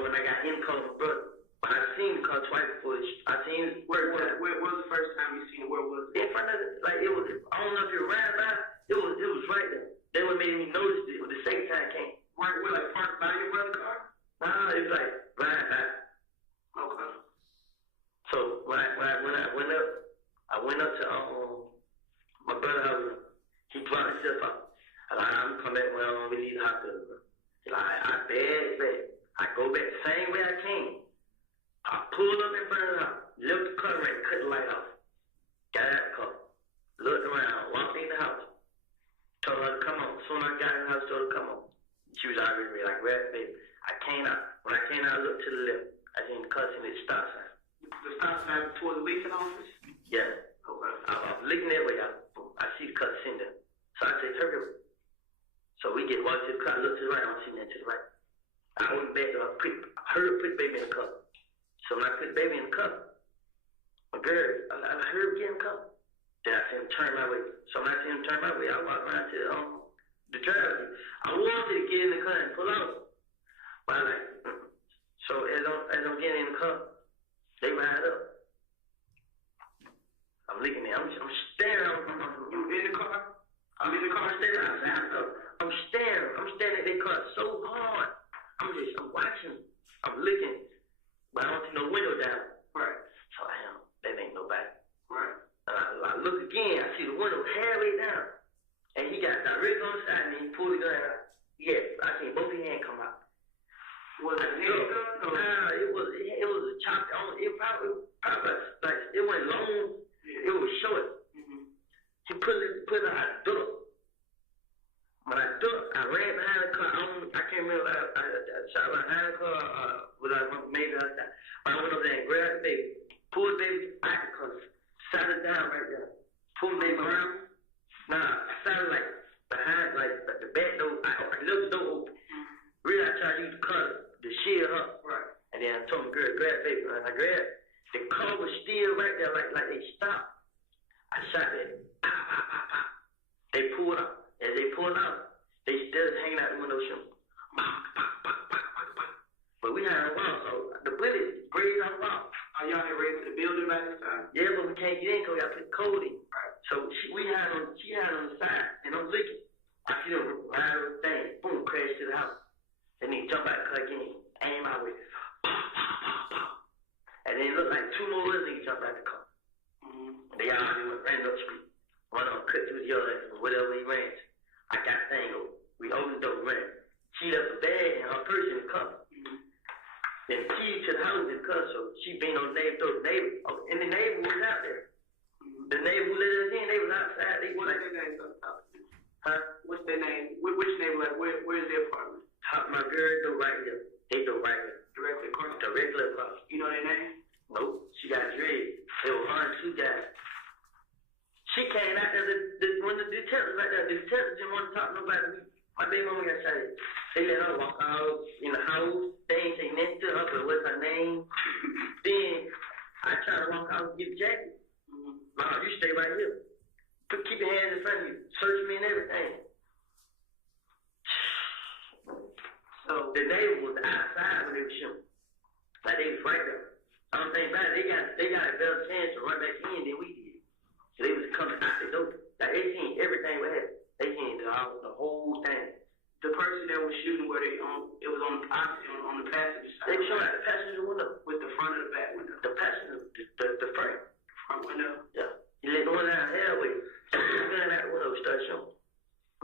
when I got in the car with my brother. But I seen the car twice before. I seen it. Where was the first time you seen it? Where was it? In front of it. Like it was. I don't know if it ran by. It was right there. They would made me notice it when the second time came. Right, like parked by your brother's car? Nah, it was like right by. Okay. So when I went up, I went up to my brother's house. He brought himself up. I'm coming back when we leave the hospital. I beg. I go back the same way I came. I pulled up in front of the house, left the car and cut the light off. Got out the car, looked around, walked in the house, told her to come on. Soon as I got in the house, told her to come on. She was already ready, like, grab baby. I came out. When I came out, I looked to the left. I seen the car sitting at the stop sign. The stop sign toward the leasing office? Yeah. Okay. I was looking that way. I see the car sitting there. So I said, hurry up. So we get walked to the car, look to the right. I'm sitting there to the right. I went back to her, put the baby in the car. So when I put the baby in the car, my girl, I heard him get in the car. Then I see him turn my way. So when I see him turn my way, I walk around to the driver. I wanted to get in the car and pull out. But I like, so as I'm getting in the car, they ride up. I'm looking at I'm staring. You in the car? I'm in the car standing outside. I'm staring. I'm staring at their car so hard. I'm watching. I'm looking. But I don't see no window down. Right. So I am. That ain't nobody. Right. And I look again. I see the window halfway down, and he got direct on the side, and he pulled the gun out. Yeah, I seen both his hands come out. Was it a nail gun? Nah, it was a chop. It probably like it went long. It was short. Mm-hmm. He put it. I ducked. When I ducked, I ran behind the car. I can't remember. I shot behind the car. Maybe I shot. But I went over there and grabbed the baby, pulled the baby out the car, sat it down right there, pulled the baby around. Nah, I sat it like behind, like the back door. I left the door open. Really, I tried to use the car to shield her. Right. And then I told the girl, grab baby. And I grabbed. The car was still right there, like they stopped. I shot it. Pop, pop, pop, pop. They pulled out. As they pulled out, they still hanging out the window shooting. Pop, pop, pop, pop, pop, pop. But we had a wall, so the bullet grazed on the wall. Are y'all had raised to the building by this time? Yeah, but we can't get in because we got to put code in. Right. So she had on the side, and I'm looking. I see them ride on the thing. Boom, crash to the house. Then he jump out the car again. Aim my way. Pop, pop, pop, pop. And then it looked like two more other niggas jumped out the car. Mm-hmm. They all ran up the street. One of them cut through the other, whatever he ran. I got the thing over. We opened the door, ran. She left the bag and her purse in the car. Mm-hmm. Then the key to the house in the car, so she been on the neighbor door. And the neighbor was out there. Mm-hmm. The neighbor who let us in, they was outside. They was What's like, their name? huh? What's their name? Which neighbor? Like, where's their apartment? My girl door right here. They door right here. Directly across. Directly across. You know their name? Nope. She got dread. They were hard two guys. She came out there, when the detectives right there, the detectives didn't want to talk to nobody. My baby mama got shot. They let her walk out in the house. They ain't say nothing to her, but what's her name? Then I tried to walk out and get a jacket. Mm-hmm. No, you stay right here. Keep your hands in front of you. Search me and everything. So the neighbor was outside when they were shooting. Like they was right there. I'm thinking about it, they got a better chance to run back in than we did. So they was coming out the door. Like they seen everything we had. They seen the whole thing. The person that was shooting, where they it was on the opposite, on the passenger side. They were showing out the passenger window. With the front or the back window? The passenger, the front. Front window? Yeah. He let the one down the hallway. So the gun out the window started shooting.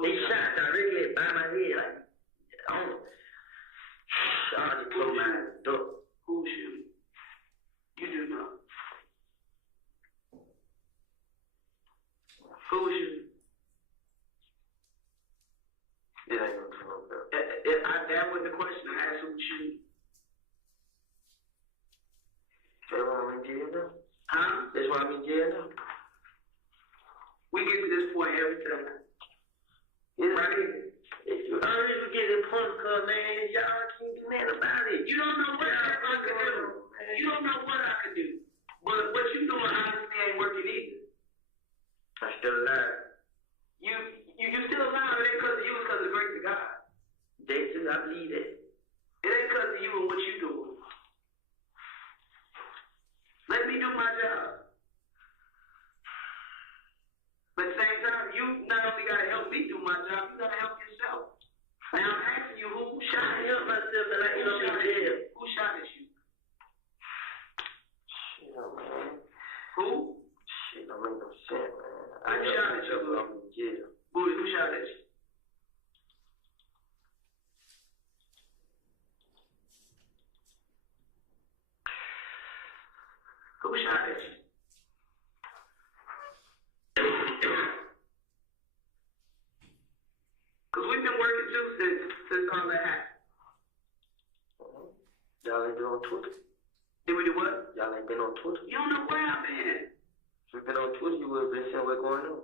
They shot directly by my head, like, I just closed my door. Who was shooting? You do know. Who was shooting? It ain't gonna come up there. That was the question I asked, who was shooting? That's why I'm in jail now. Huh? That's why I'm in jail now. We get to this point every time. Yeah. Right? I already get to the point because, man, y'all can't do nothing about it. You don't know what I can do. You don't know what I can do. But what you doing obviously ain't working either. I'm still alive. You still alive. It ain't because of you, it's because of the grace of God. They too, I believe that. It ain't because of you and what you doing. Let me do my job. But at the same time, you not only got to help me do my job, you got to help yourself. Now I'm asking you, who shot I you? help myself and I end up in jail. Who shot at you? Shit, man. Who? Shit, don't make no sense, man. I Who help shot at myself you? and I'm in jail. Who shot at you? Who shot at you? Because we've been working too since all that happened. Y'all ain't been on Twitter? Did we do what? Y'all ain't been on Twitter? You don't know where I've been. If you've been on Twitter, you would have been seeing what's going on.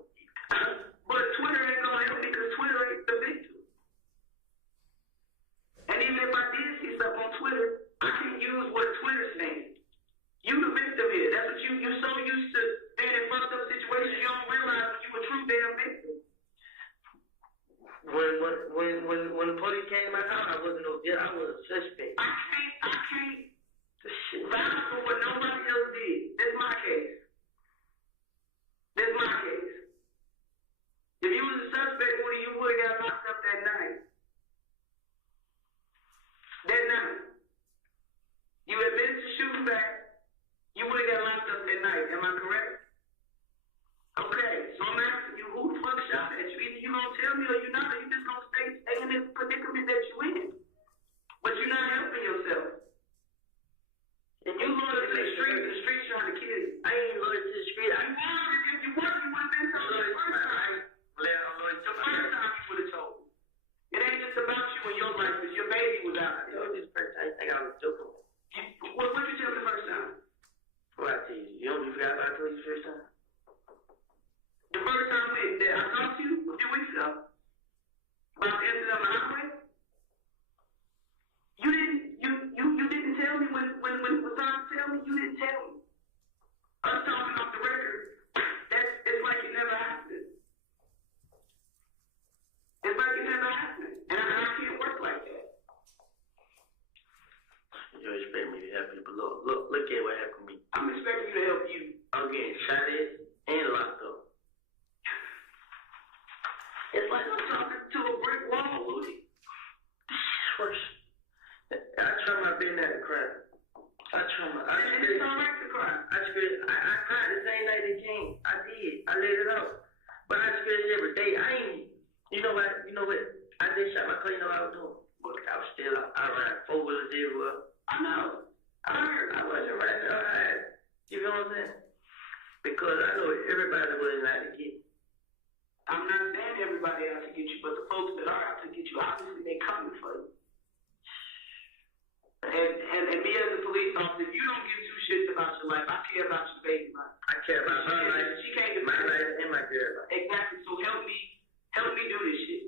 But Twitter ain't gonna help me because Twitter ain't the victim. And even if I did see stuff on Twitter, I can use what Twitter's saying. You the victim here. That's what you're so used to being in fucked up situations, you don't realize you a true damn victim. When the police came to my house, I wasn't no jail. I was a suspect. I can't This shit. vouch for what nobody else did. That's my case. That's my case. told you the first time? The first time that I talked to you a few weeks ago about the incident on the highway, you didn't tell me when it was time to tell me. You didn't tell me. Us talking off the record, it's like it never happened. It's like it never happened, and I can't work like that. You expect me to help you, but look at what happened to me. I'm expecting you to help you. I'm getting shot at and locked up. It's like I'm talking to a brick wall, Woody. Worse. I try my best not to cry. And it's all right to cry. I cried the same night they came. I did. I let it out. But I scratch every day. You know what? I just shot my car. You know what I was doing? But I was still out. I ran 4-wheelers everywhere. I know. I heard. I wasn't riding hard. You know what I'm saying? Because I know everybody wasn't out to get me. I'm not saying everybody out to get you, but the folks that are out to get you, obviously they coming for you. And me as a police officer, you don't give two shits about your life. I care about your baby life. I care about her life. She can't get my life and my girl life. Exactly. So help me do this shit.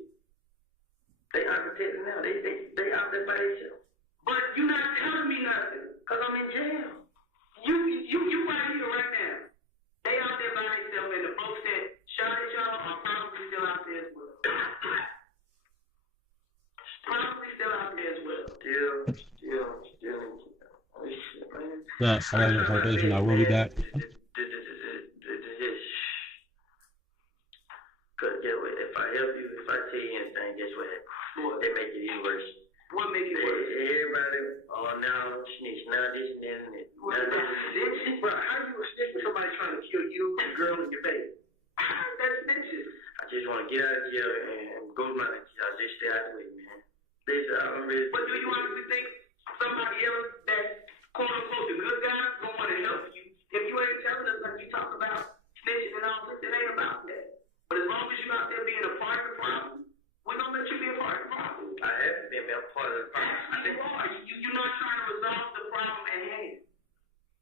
They are protecting now. They out there by themselves. But you not telling me nothing. Cause I'm in jail. You right here right now. They out there by themselves, and the folks that shot at y'all are probably still out there as well. Probably still out there as well. Still in jail. Oh shit, man. Yeah, I got your information. I will be back. Cause if I help you, if I tell you anything, guess what? They make it even worse. What make it worse? Everybody, now snitch, now this and that and that. Snitching? Bro, how you a snitch with somebody trying to kill you, your girl, and your baby? That's snitching. I just want to get out of jail and go to my jail. Just stay out of the way, man. I'm ready. But do you honestly think somebody else that's quote unquote the good guy gonna want to help you? If you ain't telling us like you talk about snitching and all this, it ain't about that. But as long as you're out there being a part of the problem, we're gonna let you be a part of the problem. I haven't been a part of the problem. I think you are. You're not trying to resolve the problem at hand.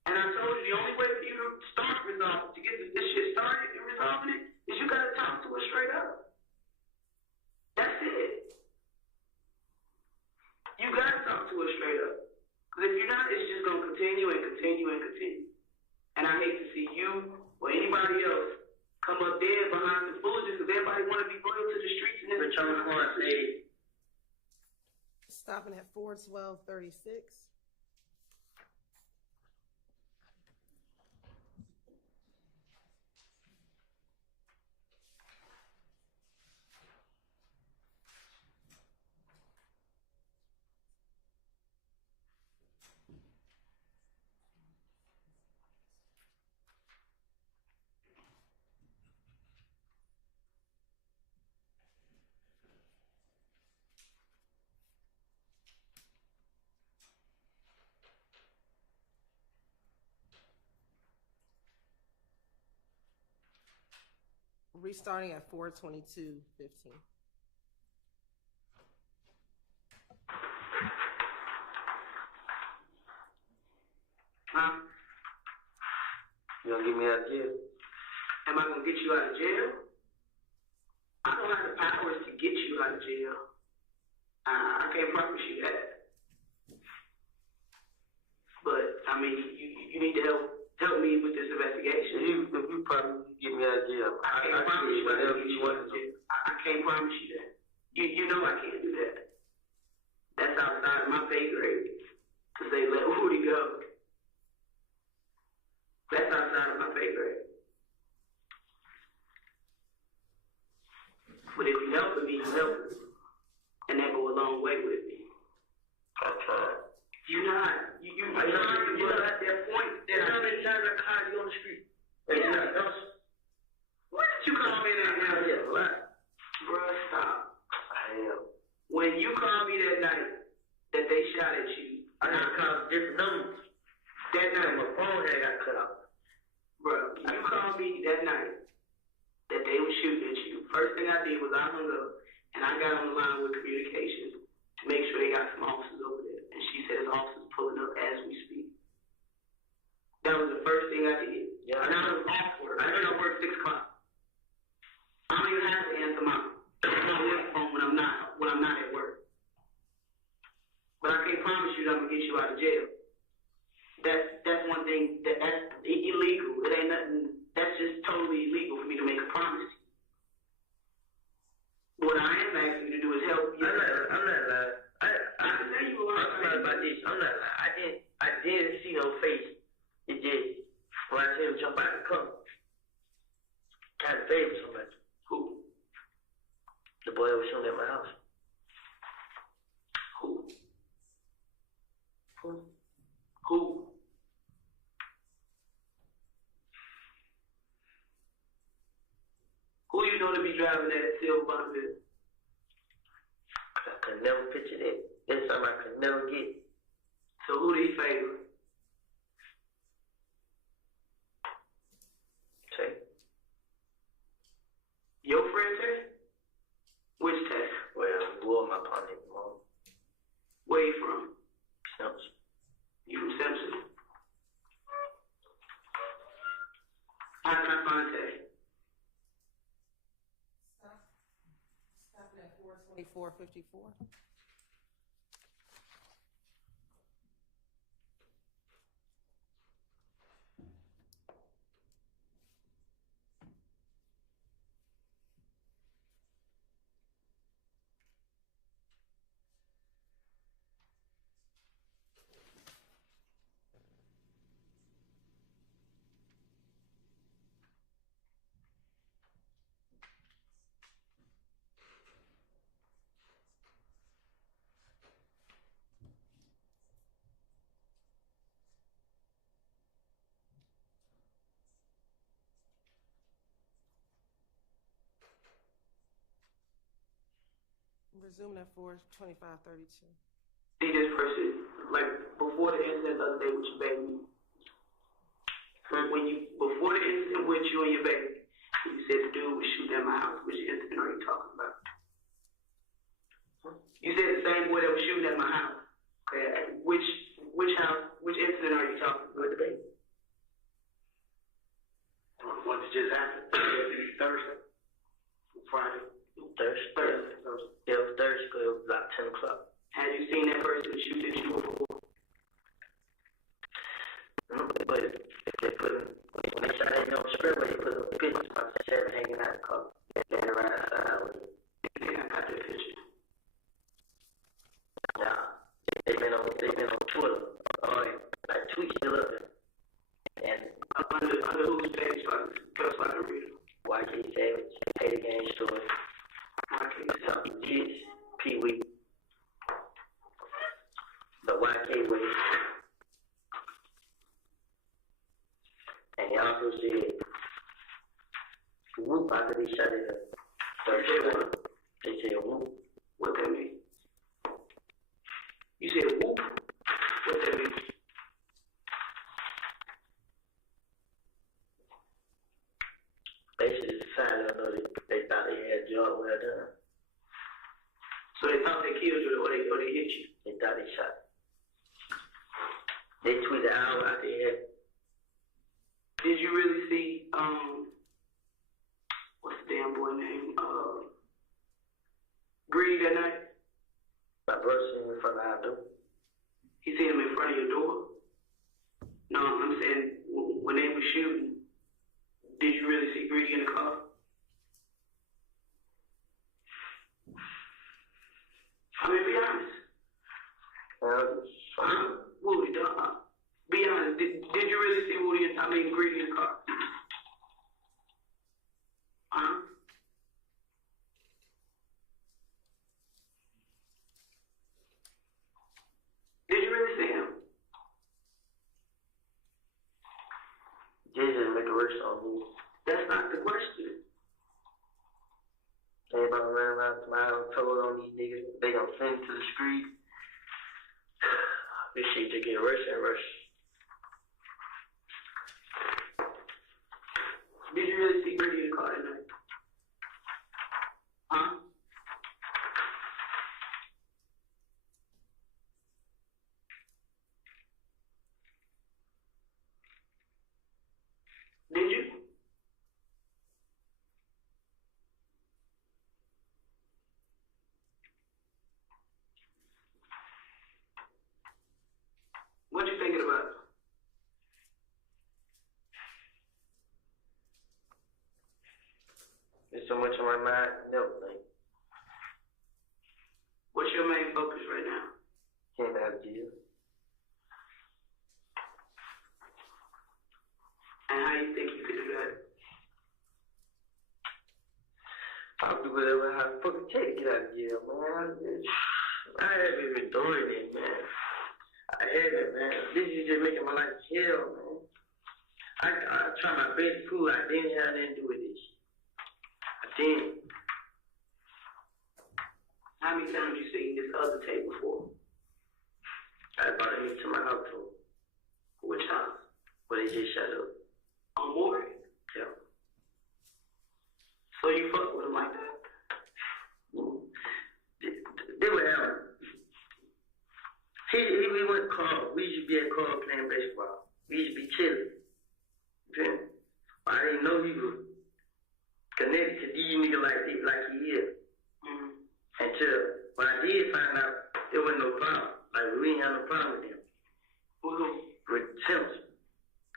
And I told you the only way for you to start resolving, to get this shit started and resolving it, is you gotta talk to us straight up. That's it. You gotta talk to us straight up. Because if you're not, it's just gonna continue and continue and continue. And I hate to see you or anybody else come up dead behind some foolishness because everybody want to be loyal to the streets and this. Which I'm going to say. Stopping at 41236. Restarting at 422:15. Huh? You gonna get me out of jail? Am I gonna get you out of jail? I don't have the powers to get you out of jail. I can't promise you that. But I mean, you need to help me with this investigation. If you probably get me out of jail, I can't promise you I can get you out of jail. I can't promise you that. You know I can't do that. That's outside of my pay grade. To say let Woody go. That's outside of my pay grade. But if you help me, you help me. And that go a long way with me. I'll try. You're not. You're at that point that how many times I caught you on the street? Yeah. What did you call me that night? Yeah, what? Bruh, stop. I am. When you called me that night that they shot at you, I got called different numbers. That night, My phone had got cut off. bruh, you called me that night that they were shooting at you. First thing I did was I hung up and I got on the line with communications to make sure they got some officers over there. And she said there's officers pulling up as we speak. That was the first thing I did. Yeah, and I was awkward. I heard I work 6 o'clock. I don't even have to answer my work phone when I'm not at work. But I can't promise you that I'm gonna get you out of jail. That's one thing that's illegal. It ain't nothing. That's just totally illegal for me to make a promise. What I am asking you to do is help you. I'm not lying. I know you were lying. I'm not about this. I'm not lying. I didn't see no face. It just when I said him jump out the car. Kind of favor somebody. Who? The boy that was shooting at my house. Who? Who? Who you know to be driving that silver Bonneville? I could never picture that. That's something I could never get. So who do you favor? Tay. Your friend Tay? Which Tay? Well, Will, my partner, Mom. Where you from? Simpson. You from Simpson? How can I find Tay? Stopping at 42454. Resuming at 42532. See this person, like before the incident the other day with your baby. Before the incident with you and your baby, you said the dude was shooting at my house. Which incident are you talking about? You said the same boy that was shooting at my house. Okay. Which house? Which incident are you talking about? With the baby? The one that just happened. Thursday. Friday. Thursday. Yeah, it was Thursday. It was about 10 o'clock. Had you seen that person shoot at you before? No, but they when they shot at me on the spread, they put a picture of my 7 hanging out of the car. They ran outside with it. Yeah, I got that picture. Nah, they've been on Twitter. Like tweets still up there. And under whose page so I can read them? YK Savage, Pay the Game Story. Something Jits, Pee Wee, the YK way. And he also said, whoop after they shot it up. Thursday. They said whoop. What that mean? You said whoop? What that mean? Basically, the sign of they thought they had a job well done. So they thought they killed you or they hit you? They thought they shot. They tweeted out their head. Did you really see, what's the damn boy name? Greed that night? My brother seen him in front of our door. He seen him in front of your door? No, I'm saying when they were shooting, did you really see Greedy in the car? I mean, be honest. Woody, be honest. Did you really see Greedy in the car? Huh? Did you really see him? Jesus, make it worse on me. That's not the question. Everybody ran around smiling, told on these niggas. They gonna send to the street. This shit just get worse and worse. Did you really see Greedy in the car that night? Huh? There's so much on my mind, never think. What's your main focus right now? Can't have jail. And how you think you could do that? I'll do whatever I fucking take to get out of jail, man. I haven't been doing it, man. I haven't, man. This is just making my life hell, man. I try my best to prove I didn't have nothing to do with this. I didn't. How many times you seen this other tape before? I brought him to my house too. Which house? Where they just shut up. On Morgan? Yeah. So you fuck with him like that? They were having. We went club. We used to be at club playing baseball. We used to be chilling. Okay? I didn't know he was connected to these niggas like he is. Mm-hmm. Until when I did find out, there wasn't no problem. Like we didn't have no problem with him. With Simpson.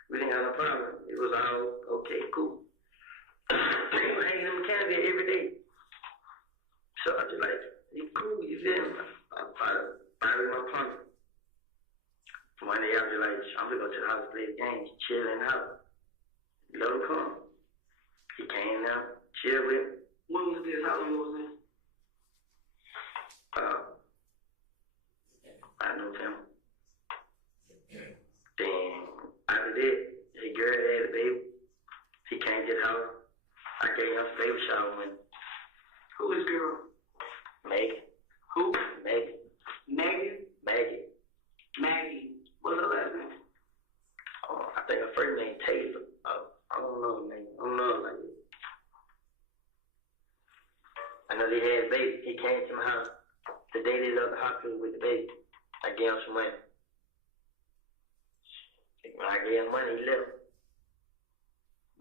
We didn't have no problem. It was all okay, cool. They were hanging in the canopy every day. So I just like, he cool, you feel me? I was my partner. One day I was like, I'm gonna go to the house and play the game, chill in the house. Let him come. He came down, chill with me. When was this? How long was this? I know him. Then after that, his girl had a baby. He came to the house. I gave him a baby shower when Who is girl? Megan. Who? Megan. Megan? Maggie. Maggie. What's her last name? I think her first name Taylor. I don't know her name. I don't know her like that. I know they had a baby. He came to my house the day they left the hospital with the baby. I gave him some money. When I gave him money, he left.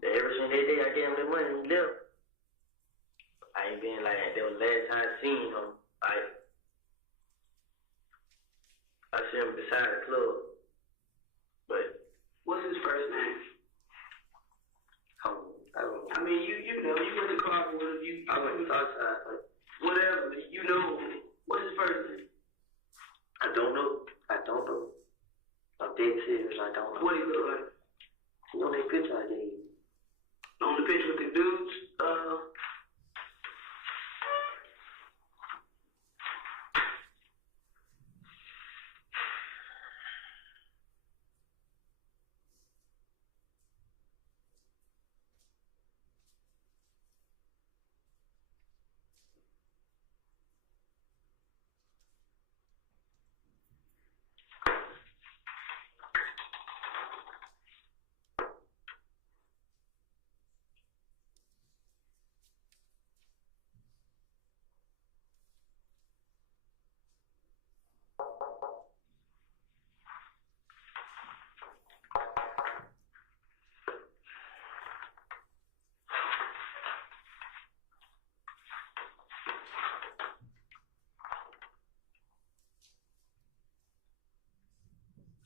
Ever since that day I gave him the money, he left. I ain't been like that. That was the last time I seen him. I see him beside the club. But What's his first name? I don't know. I mean, you know, you went to Carver with him. I went outside, but Whatever, you know. What's his first name? I don't know. I'm dead serious, I don't know. What he look like? You know that picture I gave you? On the picture with the dudes?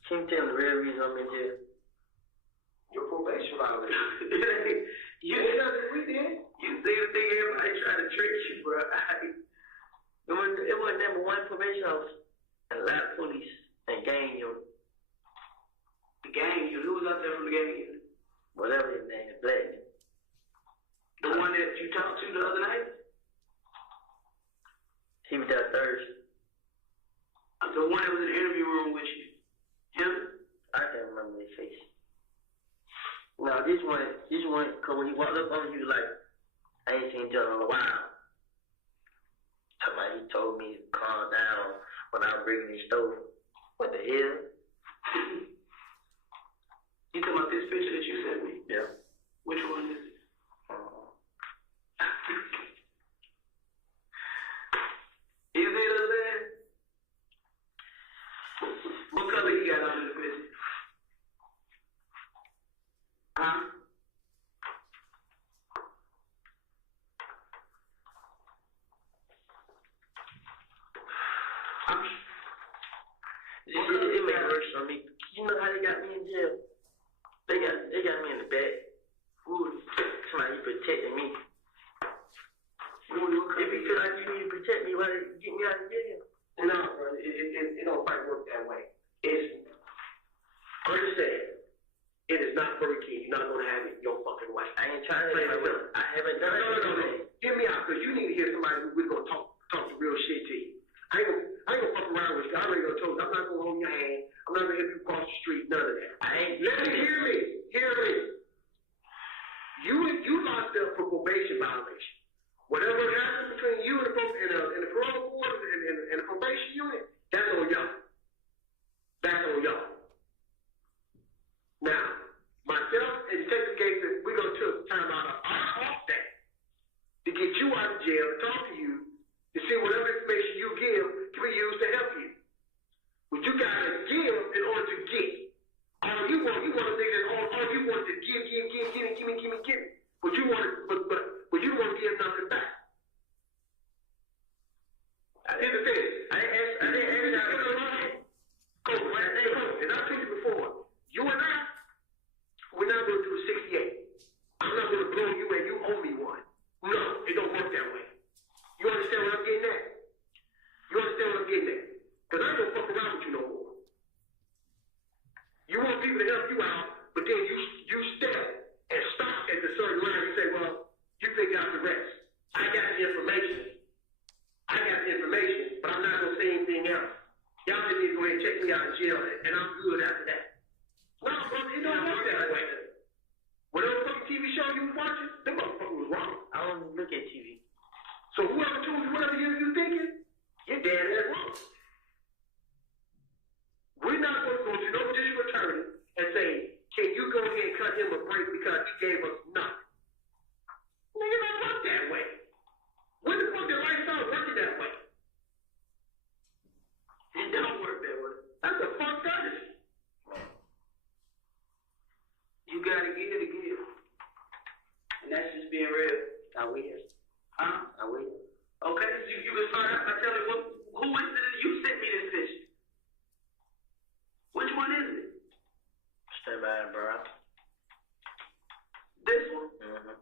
Can you tell me the real reason I'm in jail? Your probation violation. You know what we did? You see the thing everybody trying to trick you, bro. It was number one probation officer and a lot of police and gang unit. The gang unit. Who was out there from the gang unit? Whatever his name is, black. The one that you talked to the other night? He was there Thursday. The one that was in the interview room with you. Him? I can't remember his face. No, this one, cause when he walked up on me, he was like, I ain't seen John in a while. He told me to calm down when I was bringing his stove. What the hell? You talking about this picture that you sent me? Yeah. Which one is it? You see what I'm saying? What color he got on in the picture? Huh? It made it worse on me. You know how they got me in jail? They got me in the back. Ooh, somebody protecting me. If you feel like you need to protect me, why get me out of jail? No, bro, it don't quite work that way. It's, understand, it is not Burger King. You're not going to have it your fucking way. I ain't trying to do it. I haven't done it. No. Hear me out, because you need to hear somebody who's really going to talk the real shit to you. I ain't gonna fuck around with you. I already told you, I'm not gonna hold your hand. I'm not gonna help you cross the street, none of that. Let me hear me. You locked up for probation violation. Whatever happens between you and the parole board and the probation unit, that's on y'all. Now, myself and Detective Gates, we're gonna take time out of our off day to get you out of jail and talk to you to see whatever information you give can be used to help you. But you gotta give in order to get. All you want to think that all you want to give me. But you want to give nothing back. Here's the thing. I didn't ask you. Coach, and I told you before, you and I, we're not going to do a 68. I'm not going to blow you and you owe me one. No, it don't work that way. You understand what I'm getting at? Because I ain't gonna fuck around with you no more. You want people to help you out, but then you step and stop at the certain line and say, well, you figure out the rest. I got the information, but I'm not gonna say anything else. Y'all just need to go ahead and check me out in jail, and I'm good after that. No, brother, it don't work that way. Whatever fucking TV show you was watching, them motherfuckers was wrong. I don't look at TV. So whoever told you whatever you thinking, you're dead ass wrong. We're not going to go to no district attorney and say, can you go ahead and cut him a break because he gave us nothing? Nigga, it don't work that way. When the fuck did life start working that way? It don't work that way. That's a fucked up. You gotta give to give. And that's just being real. I will. Huh? I will. Okay, so you can start out by telling me who is it you sent me this fish? Which one is it? Stay by, bro. This one? Mm-hmm.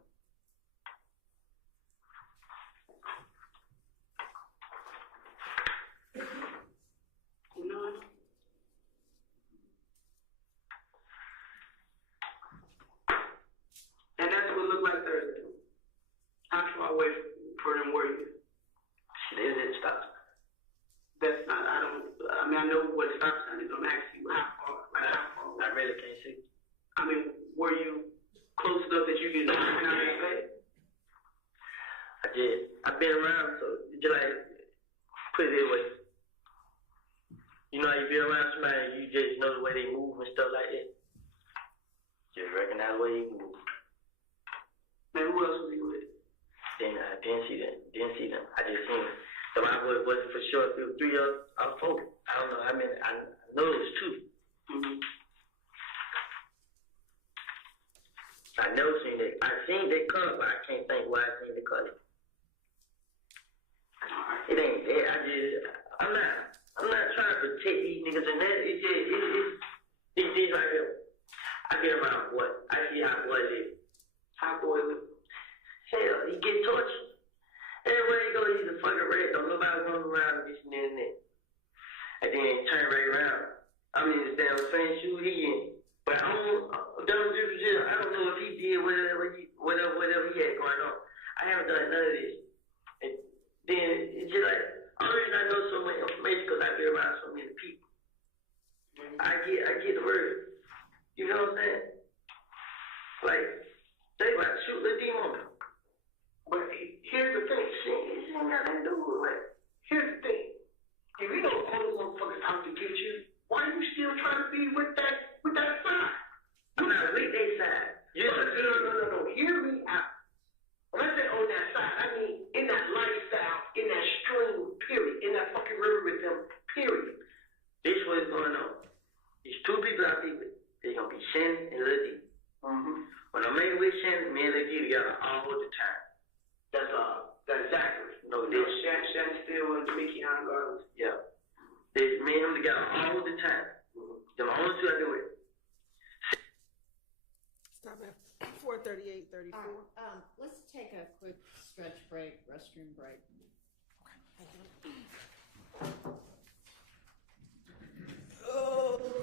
No. And that's what it looked like Thursday. How far away for them were you? Shit, is it stop? That's not, I know what stop sign is. I'm asking you how far, I really can't see. I mean, were you close enough that you could know how to say? I did. I've been around, so just like, put it this way. You know how you be around somebody and you just know the way they move and stuff like that? Just recognize the way you move. Man, who else was you with? Then I didn't see them. I just seen them. So I wasn't for sure if it was 3 or 4. I don't know. I mean, I know it was 2. Mm-hmm. I never seen that. I seen that color, but I can't think why I seen the color. It ain't that. I'm not trying to protect these niggas and that. It's just right here. I get around boy. I see how boy live. How boy live? Hell, he get tortured. Everywhere you go, he's a fucking red. Don't nobody run around and this and that. And then turn right around. I'm in this damn same shoe he in. But I don't know if he did whatever he had going on. I haven't done none of this. And then it's just like, the only reason I know so much information because I get around so many people. I get the word. You know what I'm saying? Like, they about to shoot the demon. But here's the thing. Shit, ain't got nothing to do with it. Here's the thing. If you know all the motherfuckers out to get you, why are you still trying to be with that side? I'm not with that side. No. Hear me out. When I say on that side, I mean in that lifestyle, in that stream, period. In that fucking river with them, period. This is what's going on. These 2 people I be with. They're going to be Shannon and Lil D. Mm-hmm. When I'm making with Shannon, me and Lil D together all the time. That's exactly. No, this. Shannon still and Mickey regardless. Yeah. They, me and him together all the time. Them only 2 I do with. Stop it. before 38, 34. All right, let's take a quick stretch break, restroom break. Thank you. Oh.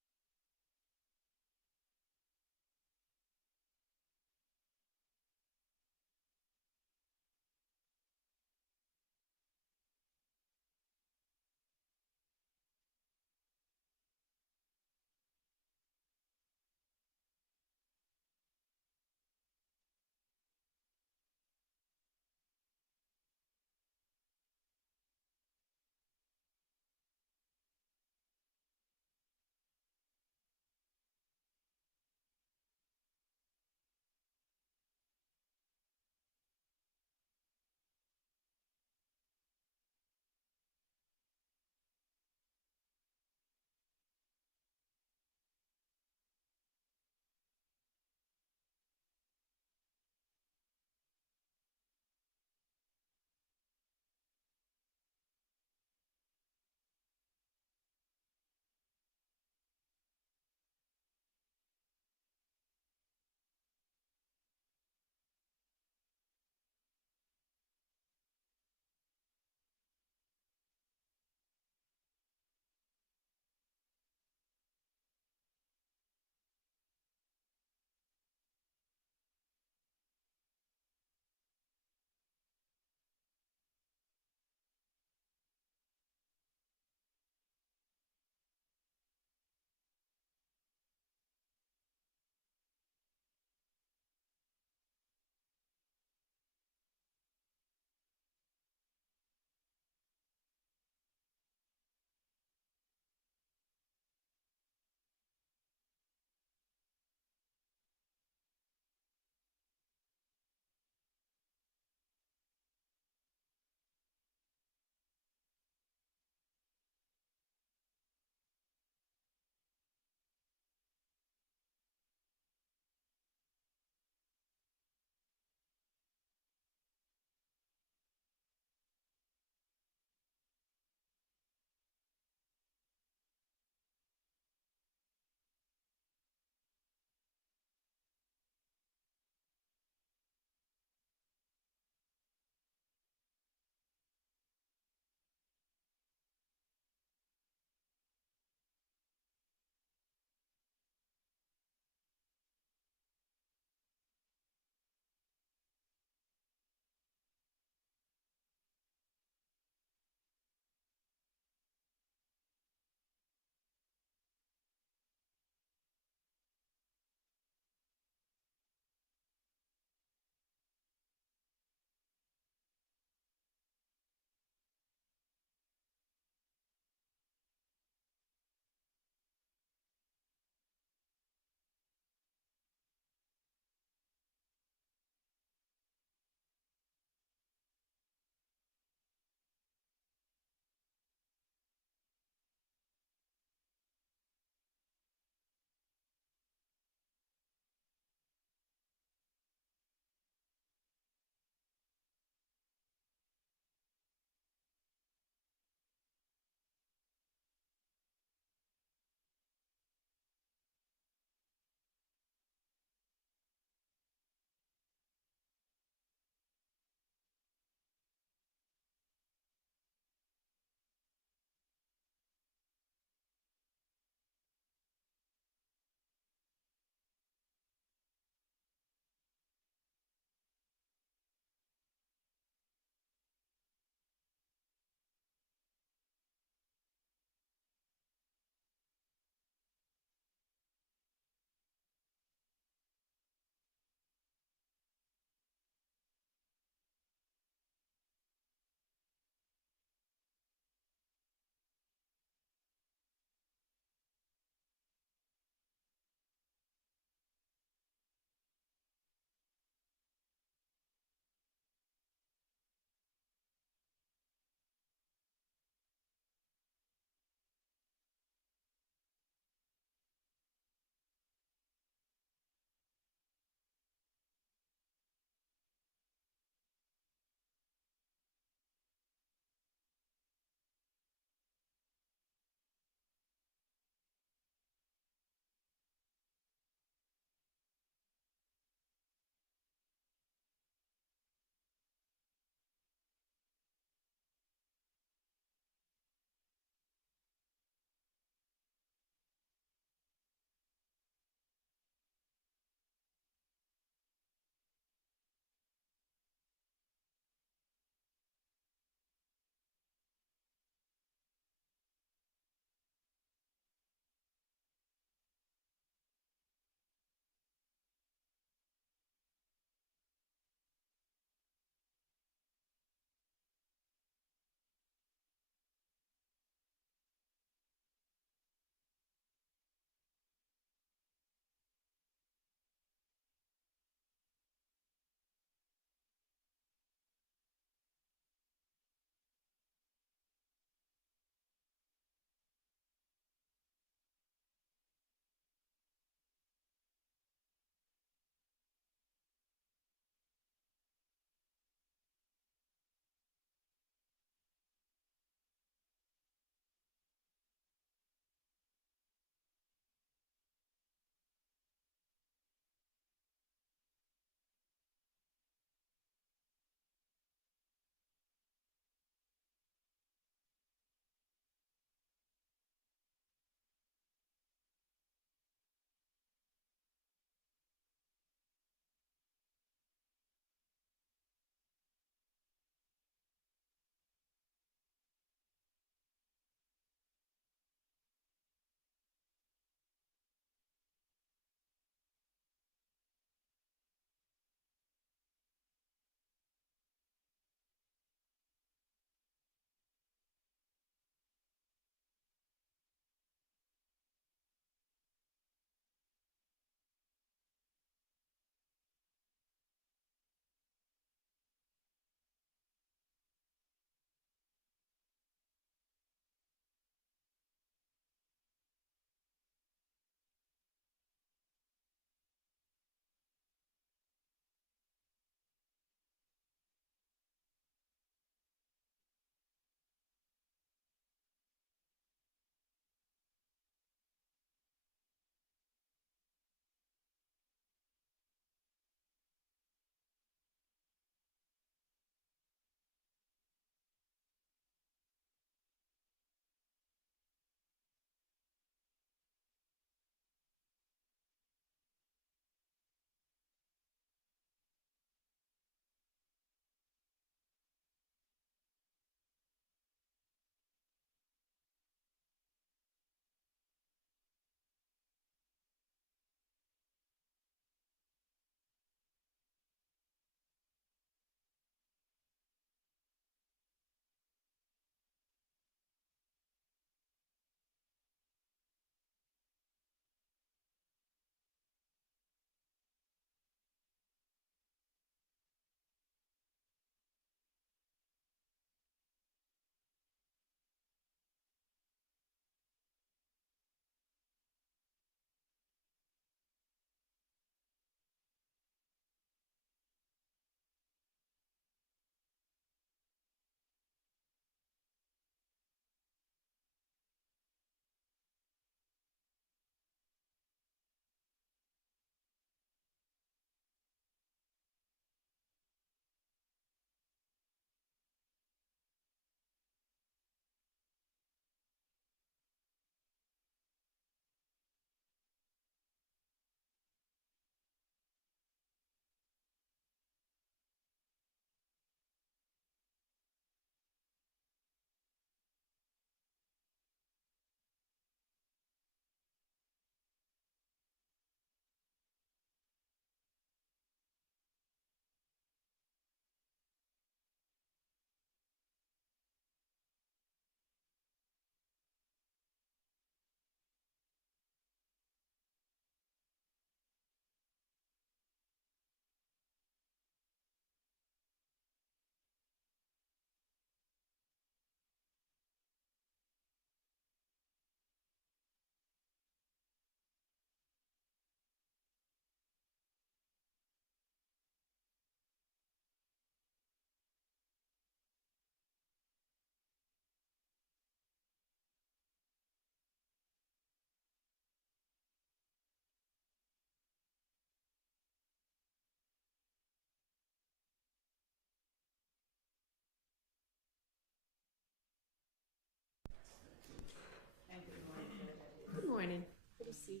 seat.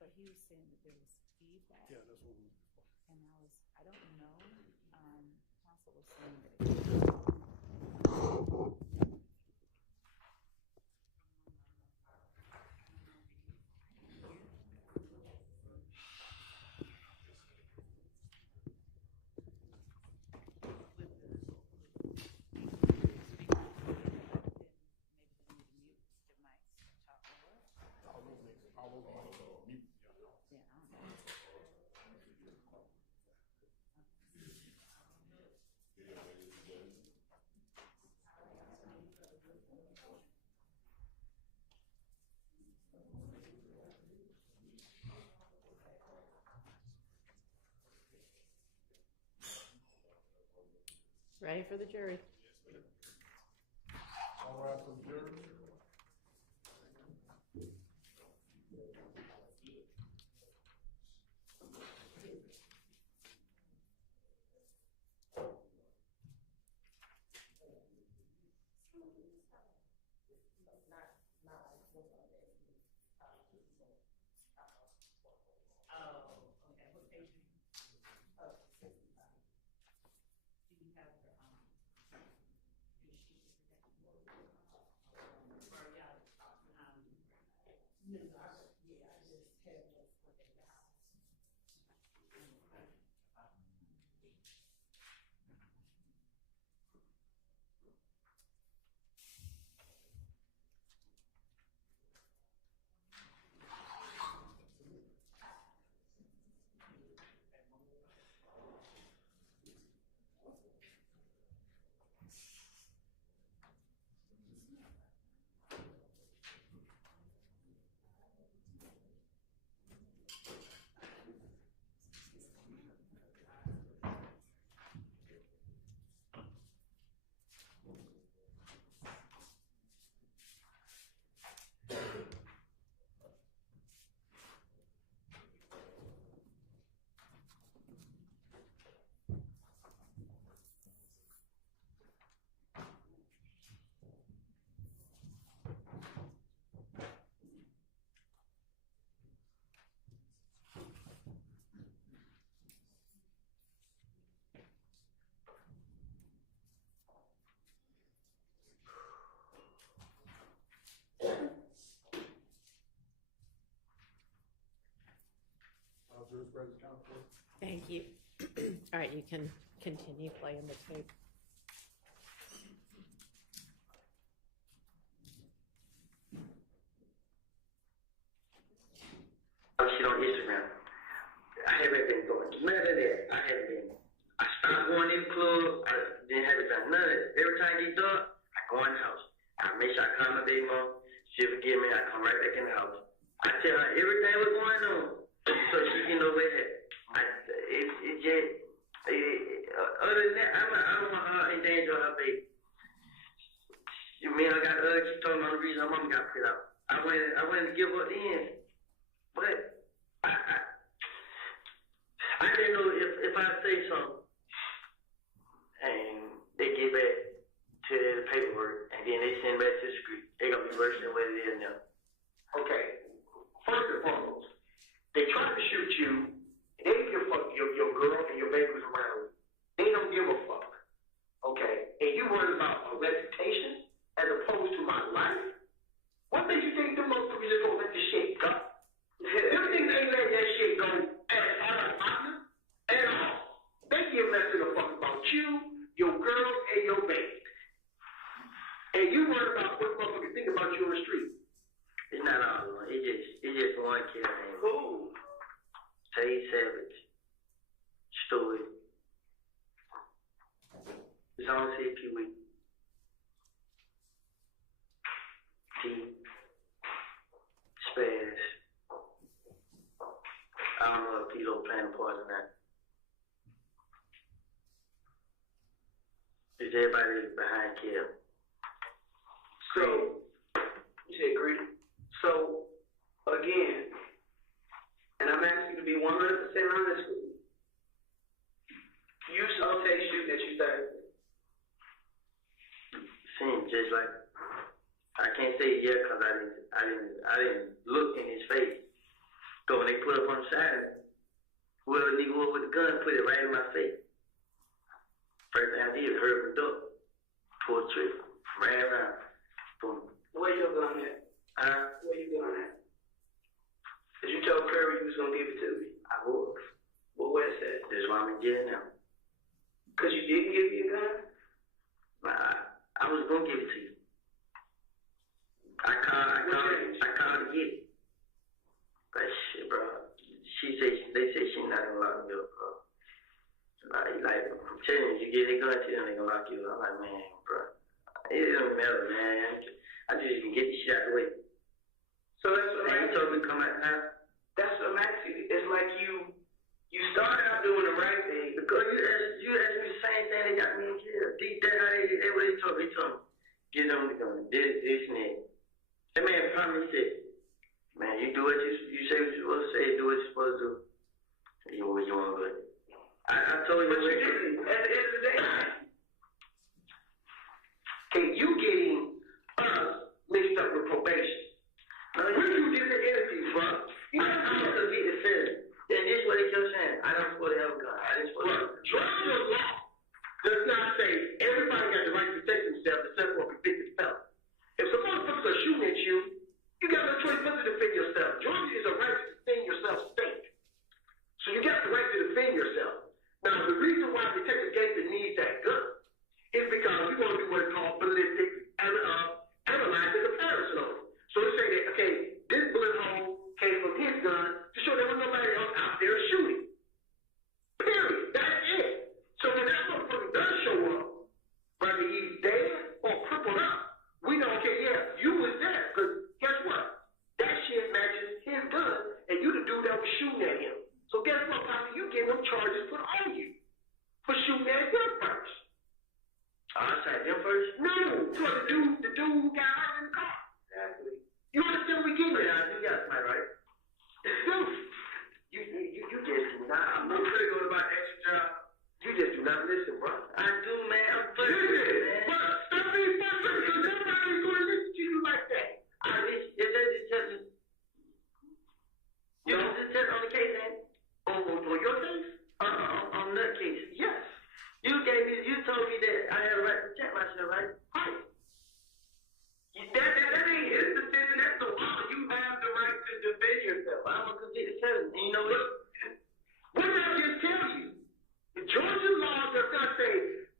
But he was saying that there was feedback. Yeah, that's what we. And I don't know, council was saying that. Ready for the jury. All right, for the jury. Thank you. All right, you can continue playing the tape. Shit on Instagram. I haven't been doing none of that. I stopped going in the club. I didn't have it done. None of that. Every time I get done, I go in the house. I make sure I call my baby mom. She'll forgive me. I come right back in the house. I tell her everything was going on so she can know where it other than that, I don't want her in danger of her baby. You mean I got she told me the reason her mom got put out. I went to give her in. But I didn't know if I say something and they get back to the paperwork and then they send back to the street, they're gonna be worse than what it is now. Okay, first and foremost, they tried to shoot you. They didn't give a fuck your girl and your baby was around. They don't give a fuck. Okay, and you worried about a reputation as opposed to my life? What makes you think the motherfuckers just gonna let this shit go? Everything they let that shit go at all. At all. They give less than a fuck about you, your girl, and your baby. And you worried about what motherfuckers think about you on the street. It's not all. It's just one kid. Who? Tay Savage. Story. It's on CPW. T. Spaz. I don't know if Tito playing a part in that. Is everybody behind Kim? So, You said greedy. So, again, and I'm asking you to be 100% honest with me. You saw Tay shooting that you started. Seemed just like, I can't say yeah because I didn't look in his face. So when they put up on the side, whoever nigga was with the gun put it right in my face. First thing I did, heard the duck, pulled the trigger, ran around, boom. Where your gun at? Where you gun at? Did you tell Curry you was gonna give it to me? I was. Well, where's that? That's why I'm getting now. Cause you didn't give me a gun? I was gonna give it to you. I called to get it. But shit, bro. They say she not gonna lock me up, bro. Like, I'm telling you, you get a gun to them, they gonna lock you up. I'm like, man, bro. It don't matter, man. I just can get the shit out of the way. So that's what And he told me to come out now. That's what I'm asking you. It's like you started out doing the right thing. Because you asked me the same thing they got me in jail. That's how they what he told me. He told me, get them to come. This and that. That man promised it. Man, you do what you say what you're supposed to say, do what you're supposed to do. You know what you want to do. I told you what you did. At the end of the day, okay, you getting us mixed up with probation. What you different entities, bro? You know how much to get the feeling. And this is what they kept saying. I don't supposed to have a gun. I didn't supposed to have a gun. Georgia law does not say everybody got the right to protect themselves except for a convicted felon. If some motherfuckers are shooting at you, you got no choice but to defend yourself. Georgia is a right to defend yourself state. So you got the right to defend yourself. Now, the reason why Detective Gaither needs that gun is because you're going to do what's called ballistic and analyze the comparison on it. So they say that, okay, this bullet hole came from his gun to show there was nobody else out there shooting. Period. That's it. So when that motherfucker does show up, whether he's dead or crippled up, we know, okay, yeah, you was there. Because guess what? That shit matches his gun, and you the dude that was shooting at him. So guess what, Poppy? You get them charges put on you for shooting at him first. I shot him first? No, for the dude who got out in the car. Exactly. You understand what we getting at? Yeah, you got somebody right. Dude, you just do not. I'm not critical about extra job. You just do not listen, bro. I do, man. I'm Listen, man. but stop being frustrated because nobody's going to listen to you like that. Is that detective? You don't detect on the case, man? On your case? On that case? Yes. You told me that I had a right to protect myself, right? Right. That ain't his decision. That's the law. You have the right to defend yourself. I'm a convicted felon. And you know what? What did I just tell you? The Georgia law does not say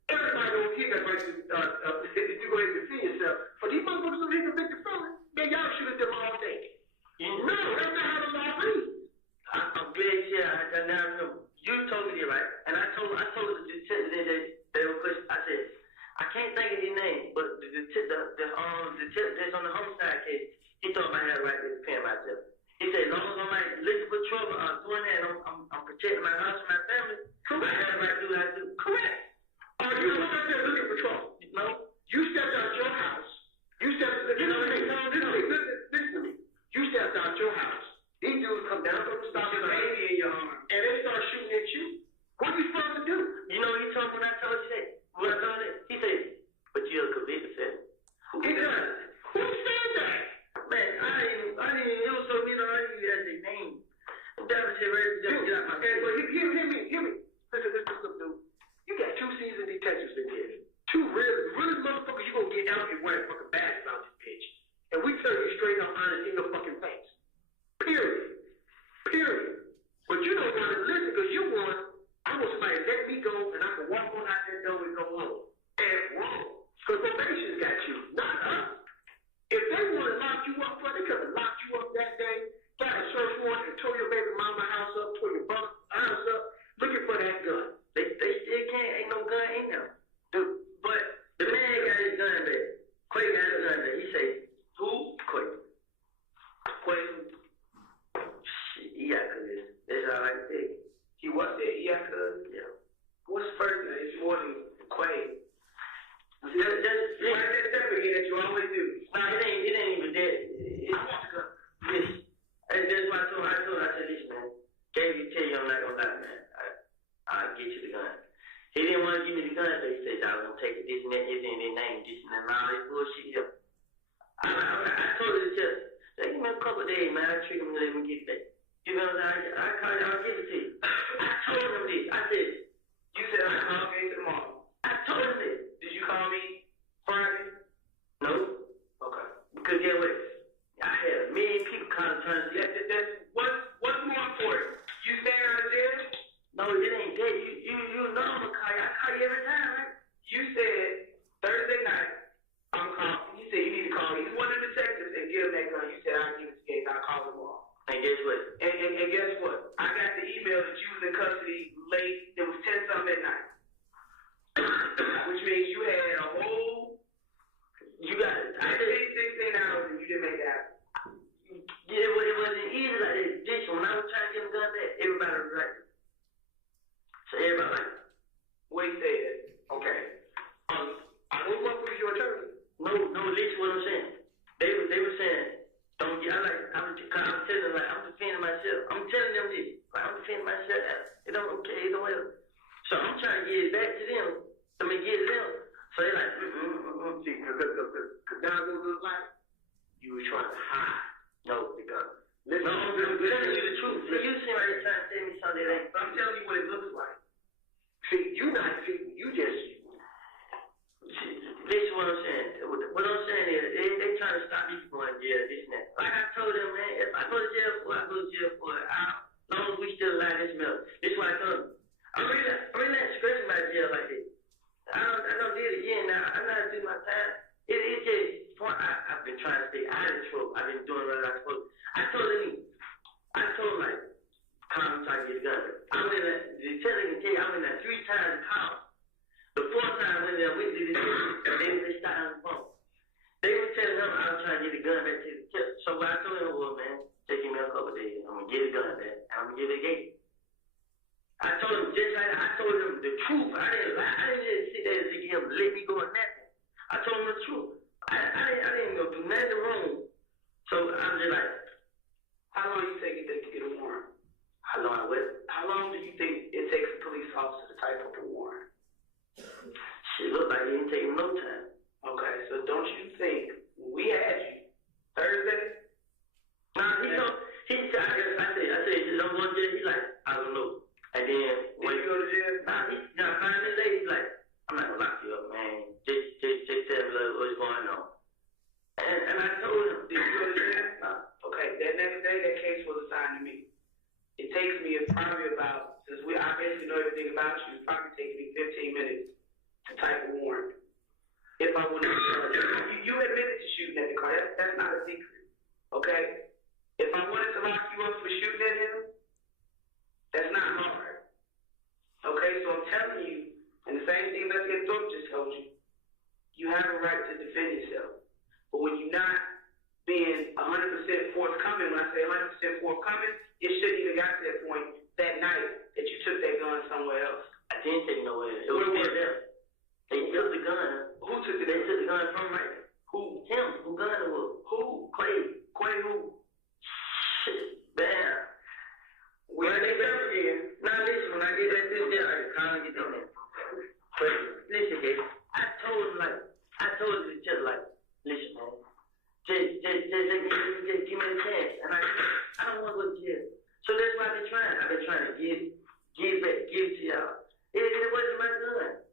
everybody over here got right to you go ahead and defend yourself. But these motherfuckers are convicted felons. Man, y'all shoot at them all day. No, that's not how the law reads. I'm glad I now remember. You told me that, right? And I told the detective that they were questioning. I said, I can't think of his name, but the detective that's on the homicide case, he told me I had a right to defend myself. He said, as long as I'm like looking for trouble, I'm doing that, and I'm protecting my house and my family. Correct. I had a right to do what I do. Correct. Are you out there looking for trouble? No. You stepped out your house. Listen to me. You stepped out your house. These dudes come down from the stop sign in your arm, and they start shooting at you. What are you supposed to do? You know what he told me when I told you that? When I told him, he said, but you're a convicted felon. He does. Who said that? Man, I didn't even, it was so mean, I didn't even have their name. I'm down to say, ready to just get out my face. But hear me. Listen, dude. You got two seasoned detectives in here. Two really motherfuckers you gonna get out and wearing fucking bags about this bitch. And we tell you straight up honest in your fucking face. Period. But you don't want to listen because you want, I want somebody to let me go and I can walk on out that door and go home. And wrong. Because probation's got you, not us. If they want to lock you up, they could have locked you up that day, got a search warrant and tore your baby mama house up, tore your brother's house up, looking for that gun. They still can't, ain't no gun in there. Dude, but the man got his gun back. Quay got his gun back. He say, who? Quay. Shit, he got cuz. That's all I can say. He was there, he got cuz? Yeah. What's first name? It's more than Quay. Just that you always do. nah, it ain't even that. I'm not gonna lie, man. I'll get you the gun. He didn't want to give me the gun, so he said, I was gonna take it, this and that, this and that, name, this and that, and all this bullshit here. I told her just, give me a couple of days, man. I treat him and let him get back. You know what I'm saying? I called you, I'll give it to you. I told him this. I said, you said I call me tomorrow. I told him this. Did you call me Friday? No. Okay. Because guess what? I had a million people calling trying to see that. What's more important? You staying out of jail? No, it ain't that. You know I'm gonna call you. I call you every time, right? You said Thursday night, I'm calling. You said you need to call either one of the detectives and give them that gun. You said I'll give it to you. I'll call them all. And guess what? And guess what? I got the email that you was in custody late. It was 10-something at night. Which means you had a whole, I did 16 hours and you didn't make it happen. Yeah, but it wasn't easy like this. When I was trying to get the gun back, everybody was right. So everybody like, what he said, okay. I woke up with your attorney. No, listen what I'm saying. They were saying, don't get, I'm telling them, like, I'm defending myself. I'm telling them this. Like, I'm defending myself. It don't okay, it don't help. So I'm trying to get it back to them. Get it them. So they like, see, because now it looks like you were trying to hide. No, because, listen, no, I'm telling you the truth. You seem like you're trying to tell me something that ain't. I'm telling you what it looks like. See, you just, listen what I'm saying. What I'm saying is, they trying to stop me from going to jail, this and that. Like I told them, man, if I go to jail for it, I go to jail for it. As long as we still alive, this milk. This is what I told them. I'm really not stressing about jail like this. I don't do it again now. I'm not doing my time. It's just, I've been trying to stay out of trouble. I've been doing what I'm supposed to. I told him, like, come try to get a gun. I went in there, the teller can tell you, I went in there 3 times in house. The 4th time I went there, we did it, and they started on the phone. They were telling him I was trying to get the gun back to the tip. So what I told him was, man, take me a couple of days. I'm going to get the gun back. I'm going to give it a gate. I told him just like I told him the truth. I didn't lie. I didn't just sit there and let him let me go and nothing. I told him the truth. I didn't go do nothing wrong. So I'm just like, how long do you think it takes to get a warrant? How long do you think it takes a police officer to type up a warrant? Shit looked like it didn't take him no time. Okay, so don't you think we had you Thursday? Nah, I said, I'm going to jail. He's like, I don't know. And then when you go to jail, he got 5 minutes later, he's like, I'm not gonna lock you up, man. Just tell me what's going on. And I told him, did you go to jail? Okay, that next day that case was assigned to me. It takes me probably about, since I basically know everything about you, it probably takes me 15 minutes to type a warrant. If I wouldn't have done it. You admitted to shooting at the car. That's not a secret. Okay? If I wanted to lock you up for shooting at him, that's not hard. Okay, so I'm telling you, and the same thing that Thorpe just told you, you have a right to defend yourself. But when you're not being 100% forthcoming, when I say 100% forthcoming, it shouldn't even got to that point that night that you took that gun somewhere else. I didn't take it nowhere. It was there. They took the gun. Who took it? They took the gun from right there. Who? Him. Who gun it was? Who? Clay who? Shit. Damn. When they got again, now listen, when I get that this there, I can't get down there. But listen, Gabe, I told him just like, listen, man, just give me a chance. And I don't want to go to jail. So that's why I've been trying to give it to y'all. It wasn't my gun.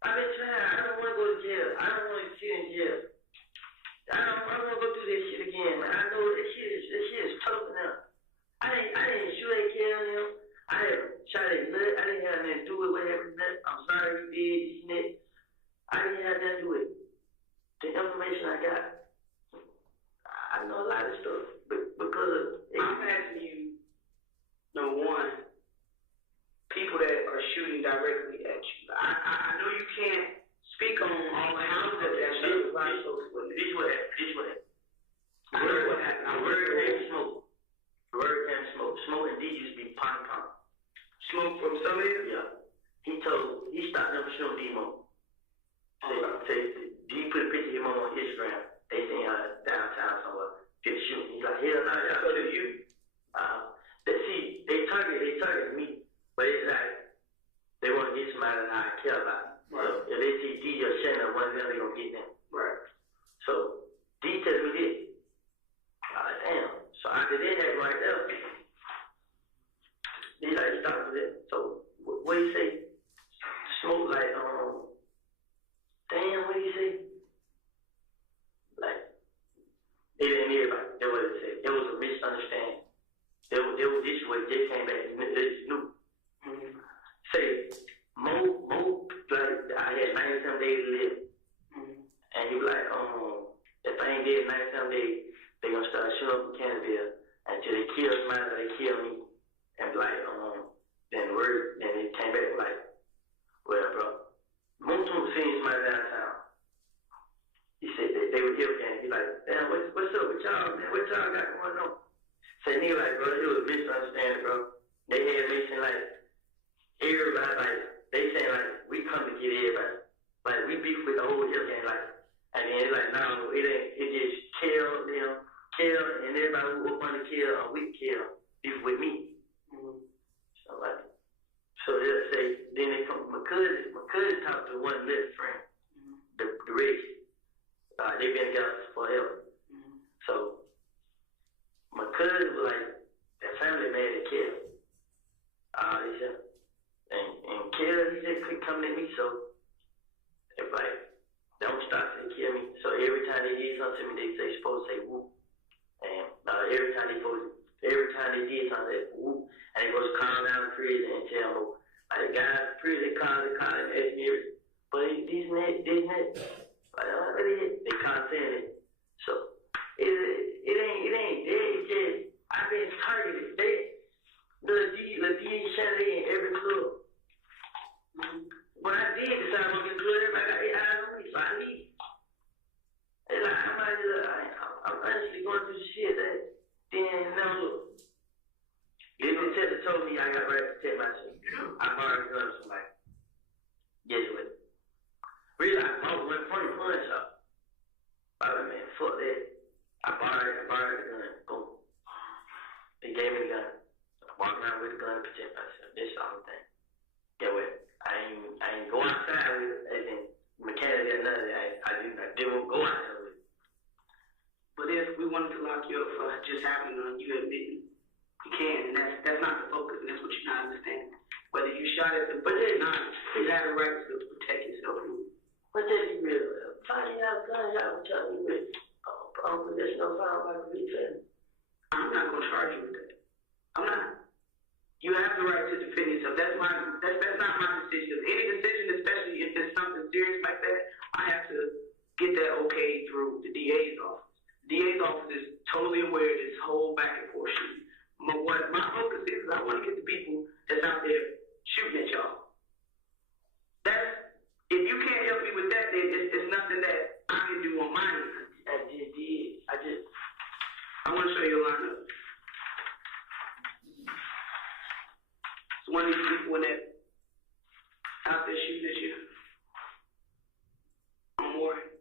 I've been trying. I don't want to go to jail. I don't want to sit in jail. I don't want to go through this shit again, man. I know this shit is tough now. I didn't shoot at him. I shot at nut. I didn't have nothing to do with what happened. I'm sorry you did this and that. I didn't have nothing to do with it. The information I got, I know a lot of stuff. Because I'm asking you, number one, people that are shooting directly at you. I know you can't speak on all the houses that shit. This is what happened. I heard what happened. I heard it smoke. Word came smoke. Smoke and these used to be pom-pom. Smoke from somebody? Yeah. He stopped them shooting Demo. He put a picture of him on Instagram. They seen downtown somewhere. Just shooting. He's like, hell no, y'all. So did you? They targeted targeting me, but it's like they want to get somebody that I care about. Right. So if they see D or Shannon, one of them, they gonna get them. Right. So D tells me this. I'm like, damn. So after that happened right there, he like stopped with it. So what do you say? Smoke like damn, what do you say? Like it didn't hear about it. That was what it said. It was a misunderstanding. It was this way. They came back. It's new. Mm-hmm. Say Mo, like I had 97 days to live, and you be like, if I ain't dead 97 days, they gonna start shooting up in Canada until they kill somebody or they kill me, and be like, then it came back like, well, bro, most of them seen somebody downtown. He said they were here again. He like, damn, what's up with y'all, man? What y'all got going on? Say nigga like, bro, it was a misunderstanding, bro. They had me saying like, everybody like, they saying like, we come to get everybody. Like we beef with the whole hill gang, like, and then it's like, no, it ain't. It just kill them, and everybody who up on the kill or we kill beef with me. Mm-hmm. So they'll say, then they come. My cousin talked to one little friend, the Rick. They've been together forever. Mm-hmm. So my cousin was like, their family mad at Kill. He said, and Kill, he said, quit coming at me. So everybody, don't stop and kill me. So every time they did something to me, they say supposed to say whoop. And every time they did something, they say whoop. And they go to calm down the prison and tell them, like the guys in prison, they call and ask me, but this and that. Like, they can't say it. So it ain't dead. It's just I've been targeted. The D Saturday in every club. When I did decide I'm gonna do it, everybody got their eyes on me, so I leave. And like I'm honestly going through shit that then now look. If the tester told me I got right to protect myself, I borrowed a gun from somebody. Guess what? Really, I bought one from the pawn shop. I was like, man, fuck that. I borrowed the gun. Boom. They gave me the gun. I walked around with the gun to protect myself. That's the only thing. Get what? I ain't go outside with it, as in mechanic or none of that. I didn't go outside with it. But if we wanted to lock you up for just happening on you admitting, you can, and that's not the focus, and that's what you're not understanding. Whether you shot at them, but they're not, you have the right to protect yourself. But let's be real. Finding out guns, y'all would tell me with possession of firearms by the I'm not gonna charge you with that. I'm not. You have the right to defend yourself. That's not my decision. Any decision, especially if there's something serious like that, I have to get that okay through the DA's office. The DA's office is totally aware of this whole back and forth shooting. What my focus is I want to get the people that's out there shooting at y'all. If you can't help me with that, then it's nothing that I can do on my end. I want to show you a lineup. It's one of these people that out there shooting at you. I'm worried.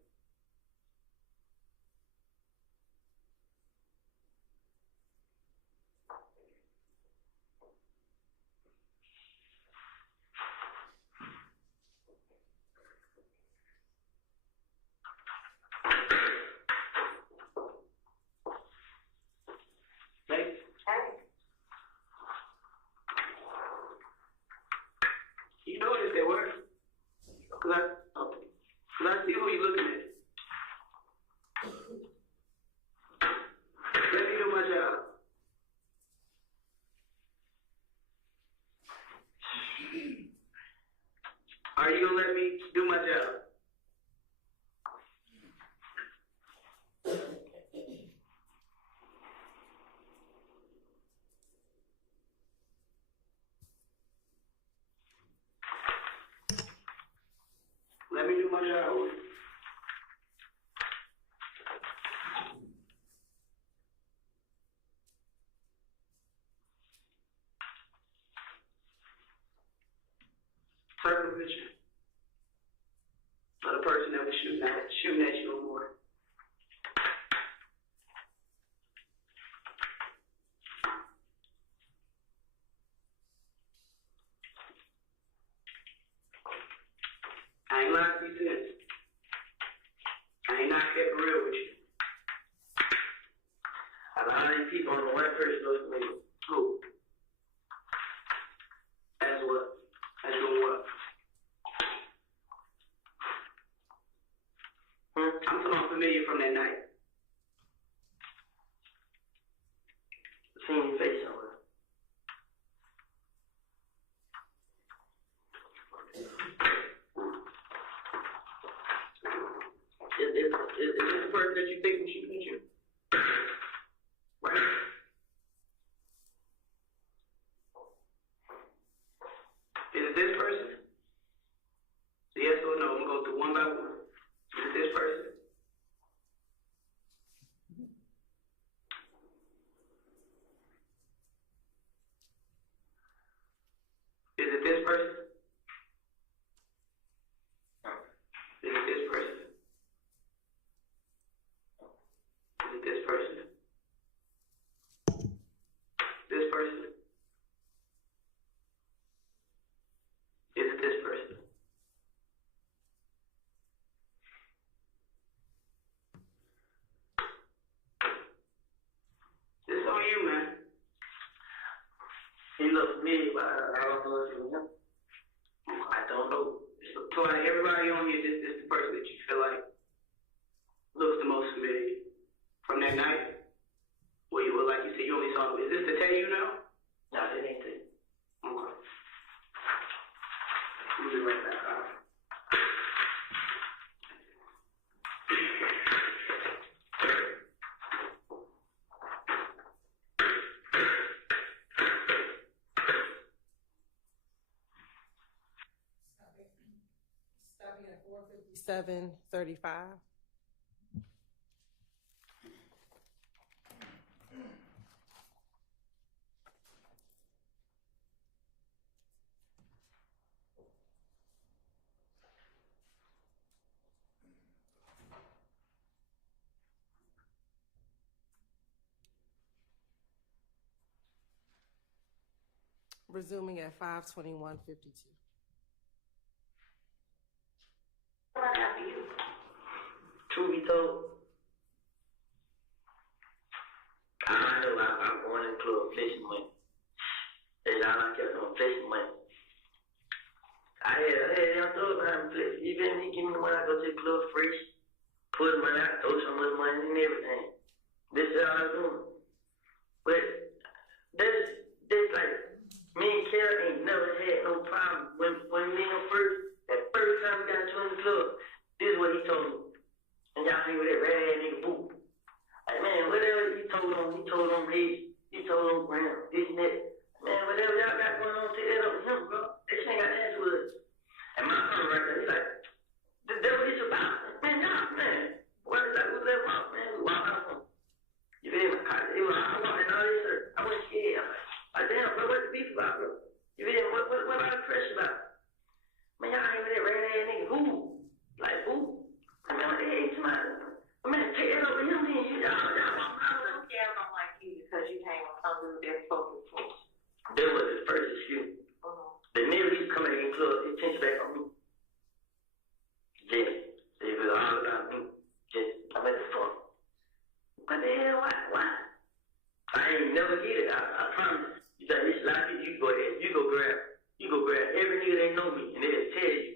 You know if they were. Cause I see who you're looking at. Let me do my job. Are you gonna let me do my job? Let me do my job. Circle the picture of the person that was shooting at you on board. I ain't lying to you since. I ain't not kept real with you. Out of all these people, only one person knows me. Who? As what? As doing what? I'm talking familiar from that night. Seeing your face somewhere. Is this the person that you think was shooting at you? Right? Is it this person? Yes or no? I'm gonna go through one by one. Is it this person? Is it this person? Is it this person? Is it this person? This person? Is it this person? This is on you, man. He looks familiar, but I don't know if it was him. I don't know. So out of everybody on here, this is the person that you feel like looks the most familiar from that night. Well, you were like you said, you only saw. Is this to tell you now? No, it ain't to. Okay. Let me write that out. Stopping at 4:57:35. Resuming at 5:21:52. What happened to you? Truth be told, I know I'm going to the club fishing money. And I kept on fishing money. I thought about it. Even he give me money, I go to the club fresh, put money, I throw some of the money and everything. This is how I'm doing. But that's like, me and Kara ain't never had no problem. When me and that first time we got to the club, this is what he told me. And y'all think with that red ass nigga boo. Like, man, whatever he told on Red, he told on Brown, this and that. Man, whatever y'all got going on, take that up with him, bro. That shit ain't got nothing to do with us. And my son right there, he's like, that's what it's about. Man, nah, man. What is that? We let walk, man. We walk out home. You feel me? I walked in all this shirt. I wasn't scared. I'm like, damn, bro, what's the beef about, bro? You feel me? What about the pressure about? Man, y'all ain't with that red ass nigga. Who? Like, who? I mean, what the hell you somebody? Man, take that over him and shit. Y'all walk out. Yeah, I don't like you because you came with something that's focused for. That was his first excuse. The nigga he come in the club, he turns back on me. Yeah, it was all about me. Just, I'm at the front. What the hell? Why? I ain't never get it. I promise. You say it's like you go there, you go grab every nigga that know me, and they'll tell you.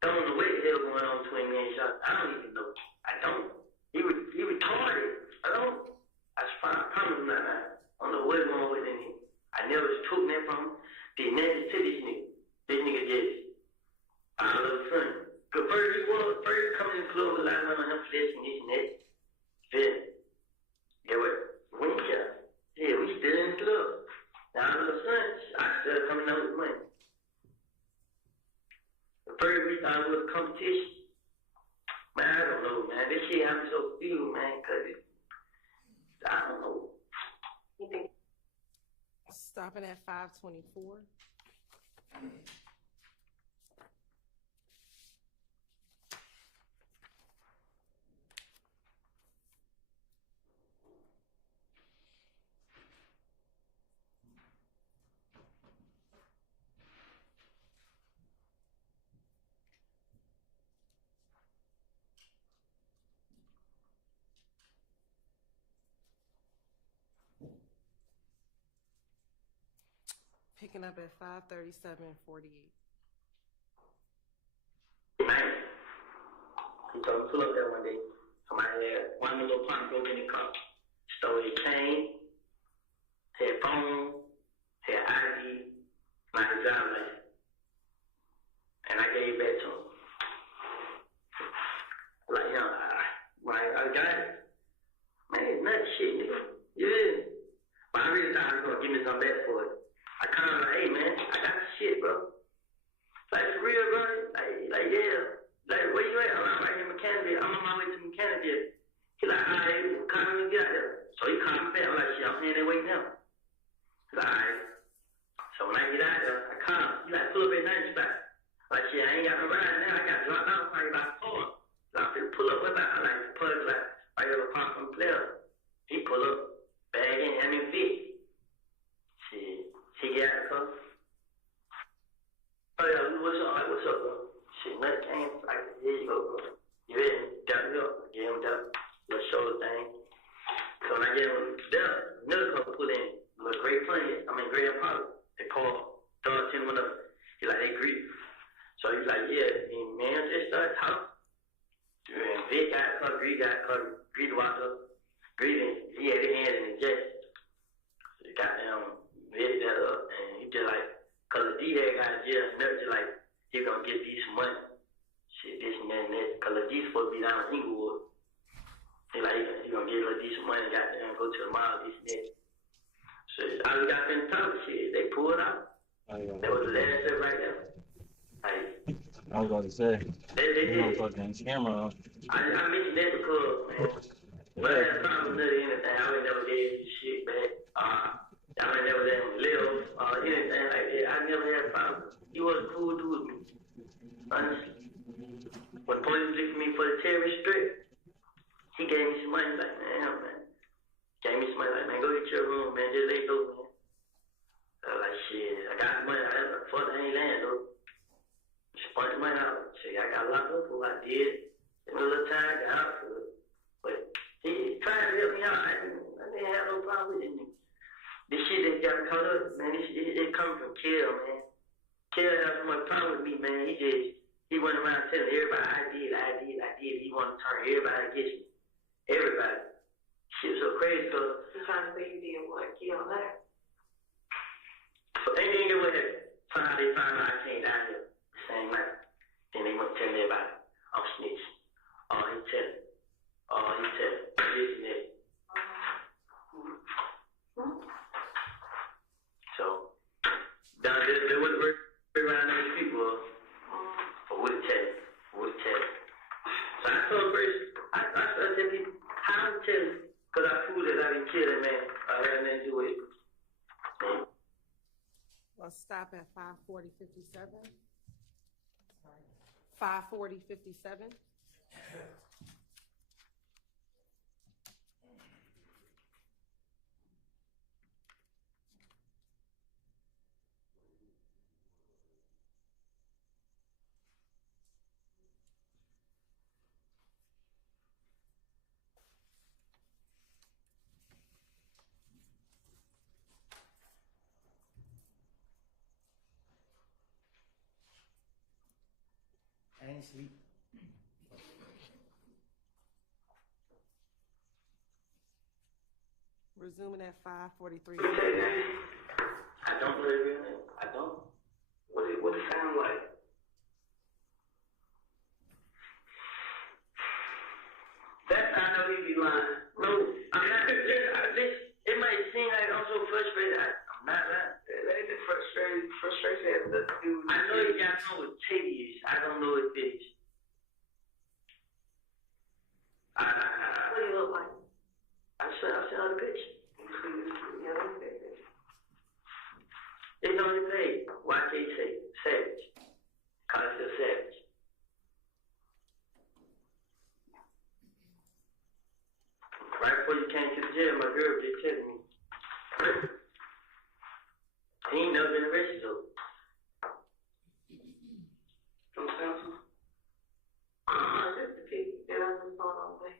Don't know what the hell going on between me and Sean. I don't even know. I don't. He retarded. I don't. I promise him that. I don't know what's going on with him. I never took that from him. Did nothing to this nigga. This nigga just all of a sudden. Cause first coming in the club was like on him flesh and this and that. Feel me? Yeah, what? Yeah, we still in the club. Now all of a sudden, I started coming out with money. The first we thought it was a competition. Man, I don't know, man. This shit had me so few, man, cause I don't know. You think? Stopping at 5:24. Picking up at 5:37:48. Man, he told me to pull up there one day. Somebody had one little punk broke in the car, stole his chain, his phone, his ID, my driver's license. And I gave it back to him. Like, you know, I got it. Man, it's not shit, nigga. Yeah. But I really thought he was going to give me some back for it. I called him like, hey, man, I got the shit, bro. Like, for real, bro? Like, yeah. Like, where you at? I'm right here in Mechanicsville. I'm on my way to Mechanicsville. He's like, all right, call me and get out there. So he called me back. I'm like, shit, I'm heading that way now. He's like, all right. So when I get out there, I call him. He's like, pull up at 90 spot. Like, shit, I ain't got no ride now. I got dropped out probably about 4. So I'm finna pull up with that. I like to pull it like, I got a pop from the player. He pull up, bag in, I mean, fit. Shit, she get out the car. Oh, yeah, what's up? Like, what's up, bro? Shit, nothing came. Like, here you go, bro. You ready? Got me up. I gave him that little shoulder thing. So when I gave him that, another car put in, a little gray gray Apollo. They called, Don 10 went up. He like, hey, Greek. So he's like, yeah, and man, just started talking. And Vic got caught, Greek got caught, Greek walked up. Greek, he had his hand in his chest. So he got Vic that up, and he just like, cause the D-Head got in jail, and they're just like, he gonna get these some money. Shit, this and that and that. Cause the D supposed to be down in Inglewood. He like, he gonna get a decent money, got there and go to the mall, this and that. So I got them talk shit, they pulled out. That was the last shit right there. I was about to say, they did. Fucking camera. I mentioned that because, man, when I had a problem with anything, I would never gave you shit back. I would never let him live, anything like that. I never had a problem. He was a cool dude with me, honestly. When police looking me for the terrorist threat, he gave me some money, like, man. Gave me some money, like, man, go get your room, man, just let go, man. I was like, shit, I got money, fuck, I ain't land, though. Just bunch of money out. Shit, I got locked up for what I did. In a little time, I got out for it. But he tried to help me out. I didn't have no problem with it. This shit that got caught up, man, it coming from Kill, man. Kill had so much problem with me, man. He went around telling everybody, I did. He wanted to turn everybody against me. Everybody. Shit was so crazy, cause I'm trying to say you didn't want to kill that. So anything that would happen, they found out I came down here the same night. Then they went to tell everybody, I'm snitching. He telling. This and that. So, down there, they wouldn't work around those people, but wouldn't tell it. So I told Grace, I started telling people, how to tell you, because I proved that I didn't kill that man. I had nothing to do with it. We'll stop at 5:40:57. 5:40:57. I ain't sleep. Resuming at 5:43. I don't know his real name. I don't. What it sound like? That's how I know he be lying. No, I'm not. It might seem like I'm so frustrated. I'm not lying. That ain't the frustration. Frustration has nothing to do with. I know he got on with titties. I don't know his bitch. What do you look like? I'll send her the picture. It's on your page. YK Savage. Call it Savage. Right before you came to the jail, my girl just telling me. He ain't never been arrested though. From Samson? Just the kid that I was on all day.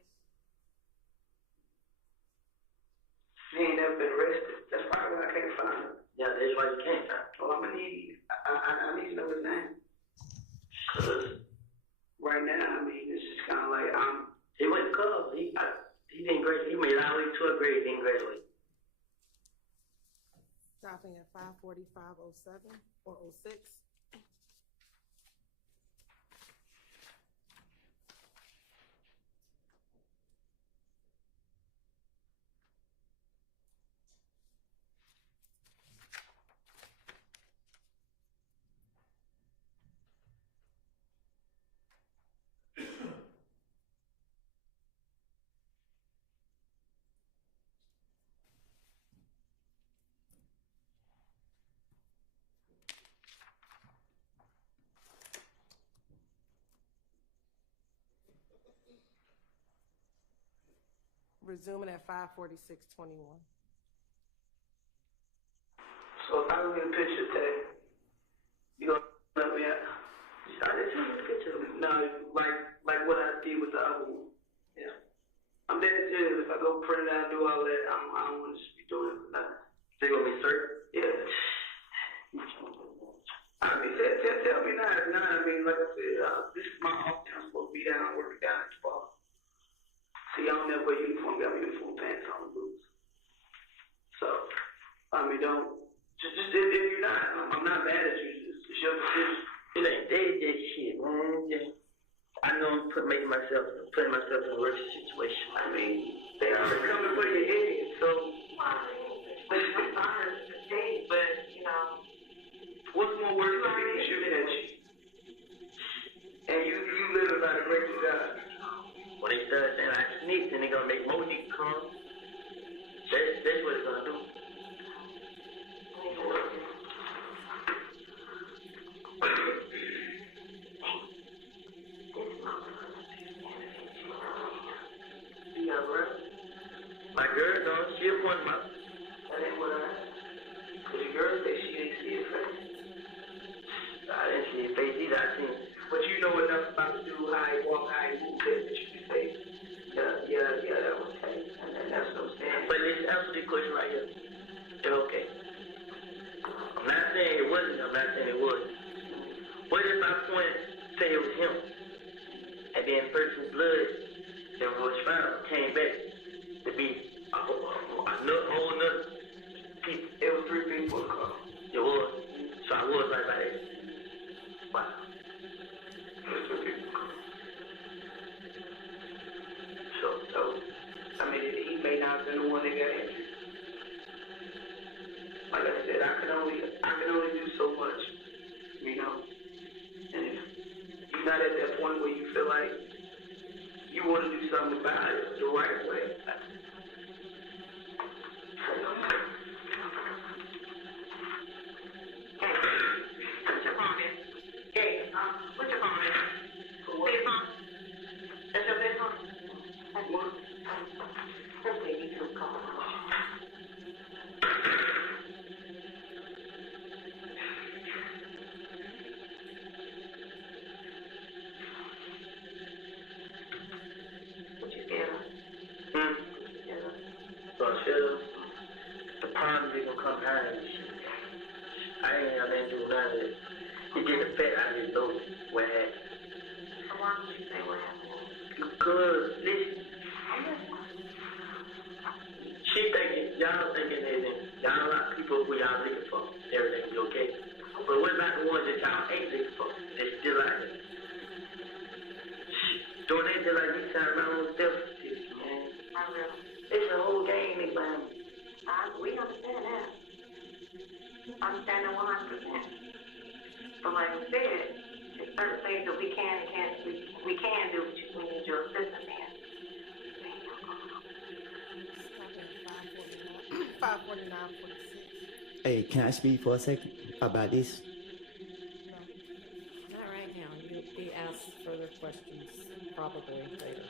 He ain't never been arrested. That's probably why I can't find him. Yeah, That's why you can't sign. Oh, I'm gonna need. I need to know his name. Cause right now, I mean, it's just kind of like He went to college. He didn't graduate. He made it all the way to 12th grade. Didn't graduate. Stopping at 5:45:07 or 06. Resuming at 5:46:21. so if I don't get a picture today, you gonna let me out? I didn't see the picture. No, like what I did with the other one. Yeah, I'm dead serious. If I go print it out, do all that, I don't want to just be doing it for nothing. So you gonna be certain? Yeah. I mean, tell me now. I mean, like I said, this is my off day. I'm supposed to be down working down at the bar. See, I don't never wear uniform. Got my uniform pants on the boots. So, I mean, don't just if you're not, I'm not mad at you. It's your decision. It ain't that shit, man. Yeah. I know I'm putting myself in a worse situation. I mean, they are coming for your head. So, But you know, what's more worse than me shooting at you? And you live by the grace of God. when they start saying I sneaked and they gonna make more niggas come, that's what it's gonna do. Yeah, right. My girl don't she one mouth. That ain't what I asked. Cause your girl said she didn't see it first. I didn't see his face either. I seen But you know enough about the dude, how he walk, how he move, that you can say, yeah, that was okay. And that's what I'm saying. but let's answer the question right here. It's okay. I'm not saying it wasn't, I'm not saying it was. What if I point say it was him? And then person's blood that was found came back to be a whole nother people. It was 3 people in the car. It was. So I was right by that. Wow. It was 3 people in the car. So, I mean, he may not have been the one that got injured. Like I said, I can only do so much, you know. And if you're not at that point where you feel like you want to do something about it the right way, What's your phone in? Hey, what's your phone in? Big phone? That's your big phone? That's one. Okay, you can call. What you feeling? So I feel the problems they gonna come behind this shit. I ain't got nothing to do with none of it. It just the fact I just know what happened. So why don't you say what happened? Because listen, she thinking, y'all thinking that y'all a lot of people who y'all looking for, everything be okay. But what about the ones that y'all ain't looking for? They still out there. Doing that just like you sound around with stuff, man. Not really. It's a whole game they behind me. We understand that. Understand that 100%. But like I said, there's certain things that we can and can't we can do, but we need your assistance in. Stopping at 5:49:46. Hey, can I speak for a second about this? Not right now. You'll be asked further questions probably later.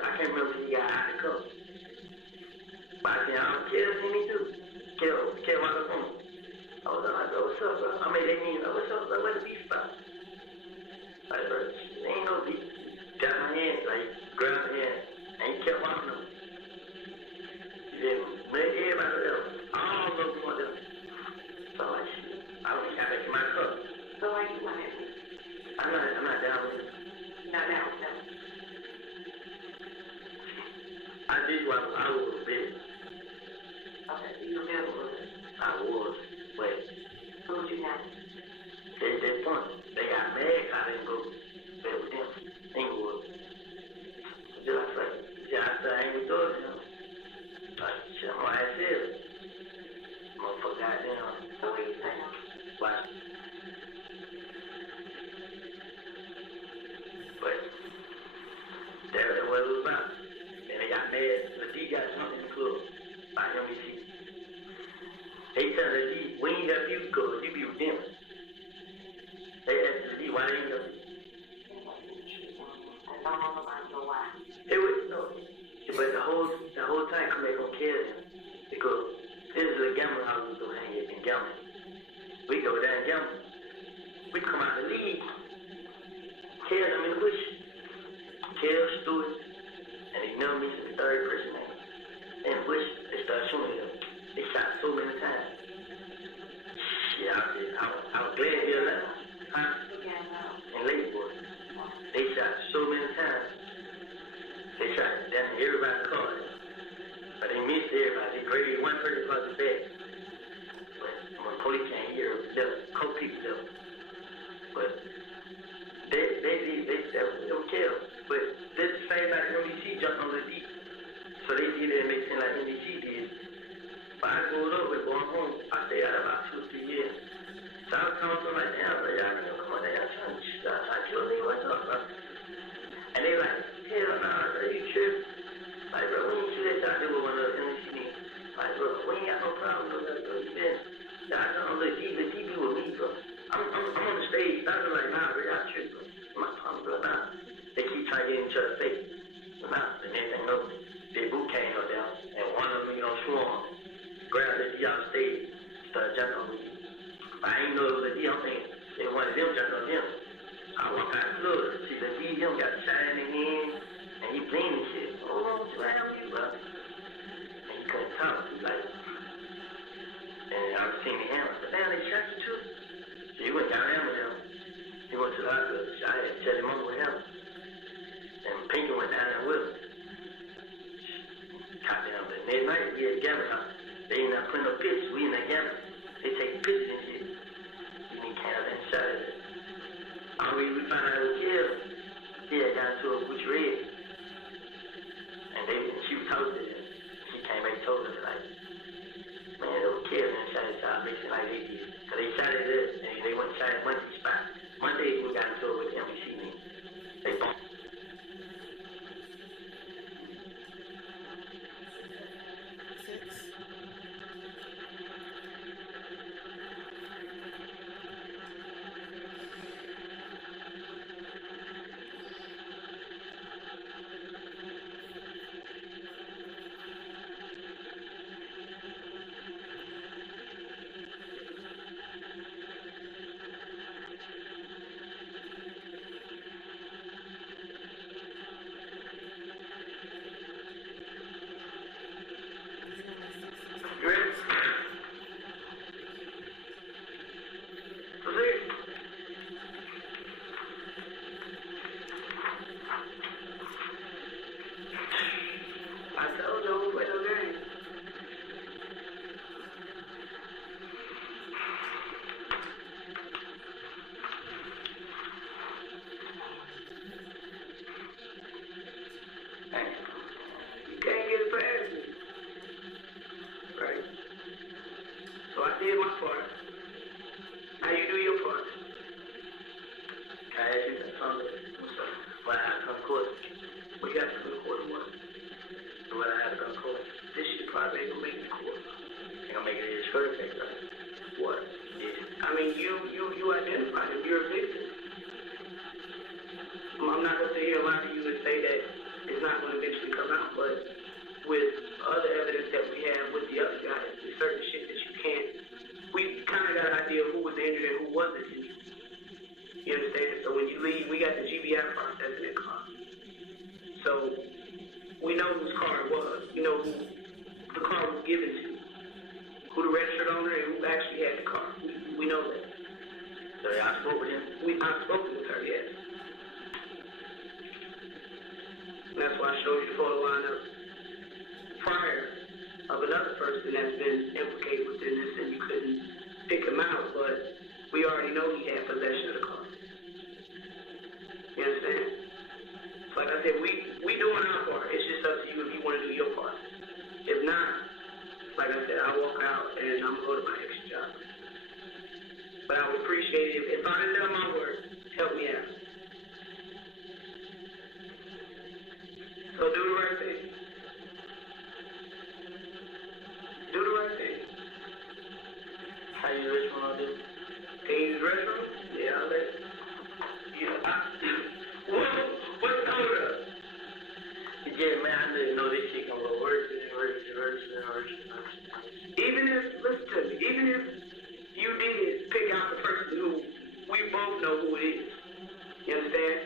I can't remember if he got out of the car. But I said, Kel see me too. Kel walked up on me. I was like, what's up, bro? I mean, they mean, what's up, bro? Where's the beef spot? Like, bro, there ain't no beef. Got my hand, like, grabbed my hand, and he kept walking on me. Yeah, let everybody else. All of them want them. So I'm like, shit, I don't got back in my car. So why you want it? I'm not down with it. Not down with them. I did what I was big. Okay, so you remember what? I was, but Who would you know? at that point, they got mad. I didn't go bed with them. Inglewood. Just like, I said, I ain't doing it, you know. Like, shit, I'm gonna ask it. Motherfucker, goddamn. So what you say now? Watch. But that's what it was about. And they got mad. The D got something in the club by MBC. They tell the D, we ain't got you because you be with them. They asked the D, why they ain't got you? I don't know about your why. It was, no. But the whole time, come back on care them. Because this is a gambling house we go hang here and gamble. We go down and gamble. We come out the league. Kill them in the bush. Kill Stewart. And they never mentioned the third person name. In the bush, they started shooting them. They shot so many times. Shit, I was glad they were left. Huh? In Lakeport. They shot so many times. They shot down everybody's car. But they missed everybody. They graded one person across the back. But when police came here, there was a couple people there. But they were killed. But that's the same like NBC jumped on the deep. So they did it and make it seem like NBC did. But I go over and going home. I stayed out about 2 or 3 years. So I was coming to my damn, but y'all know, come on, they got trying to kill me. What's up, bro? And they like, hell no, bro, you tripping? Like, bro, when you see that shot, they were one of the NBC niggas. Like, bro, we ain't got no problem with that, bro. You been. Y'all know, the DB with me, bro. I'm on the stage. I was like, nah, bro, y'all tripping, bro. I'm like, bro, nah. They keep trying to get in each other's face. But nah, the next thing you know, Big Boot came up there, and one of them, swarm, grabbed the D on stage, started jumping on me. But I ain't know it was a D, I'm thinking, they wanted them jumping on him. I walked out the club, see the D, him got shot in the hand, and he bleeding and shit. Oh, what's wrong with you, bro? And he couldn't talk, he like, and I was seeing him, I said, damn, they shot you too? So he went down there with him. He went to the hospital, I had to tell him over with him. And Pinky went down there with him. Goddamn, but next night we at Gambling House. They ain't not putting no pictures. We in that gambling. They take pictures and shit. We need Canada and shot at it. We found out it was killed. He had got into a Butch Red. And she was toasted him. She came back and told us, like, man, it was killed and shot at y'all basically like they did. So they shot at us and they went and shot at Monday's spot. Monday we got into it with the NBC niggas. They bumped. did my part. Now you do your part. I asked you that Sunday. When I had to come to court. We got to go to court tomorrow. And when I had to go to court, this shit probably ain't gonna make it to court. Ain't gonna make it in his first thing, right? What? Yeah. I mean, you identified him. You're a victim. I'm not gonna sit here and lie to you and say that it's not going to eventually come out, but with other evidence that we have with the other guys, there's certain shit that you can't. We kind of got an idea of who was injured and who wasn't injured. You understand? So when you leave, we got the GBI process in that car. So we know whose car it was. We know who the car was given to, who the registered owner and who actually had the car. We know that. So y'all spoke with him? I've spoken with her, yes. And that's why I showed you the photo lineup prior of another person that's been implicated within this, and you couldn't pick him out, but we already know he had possession of the car. You understand? So like I said, we doing our part. It's just up to you if you want to do your part. If not, like I said, I'll walk out and I'm going to go to my next job. But I would appreciate it if I didn't know my work, help me out. So do the right thing. Do the right thing. How you rich when I do? Can you use the restroom? Yeah, I'll let you. Whoa, what's hold up? Yeah, man, I didn't know this shit gonna go worse and worse and worse and worse. Even if, listen to me, even if you did pick out the person who we both know who it is, you understand?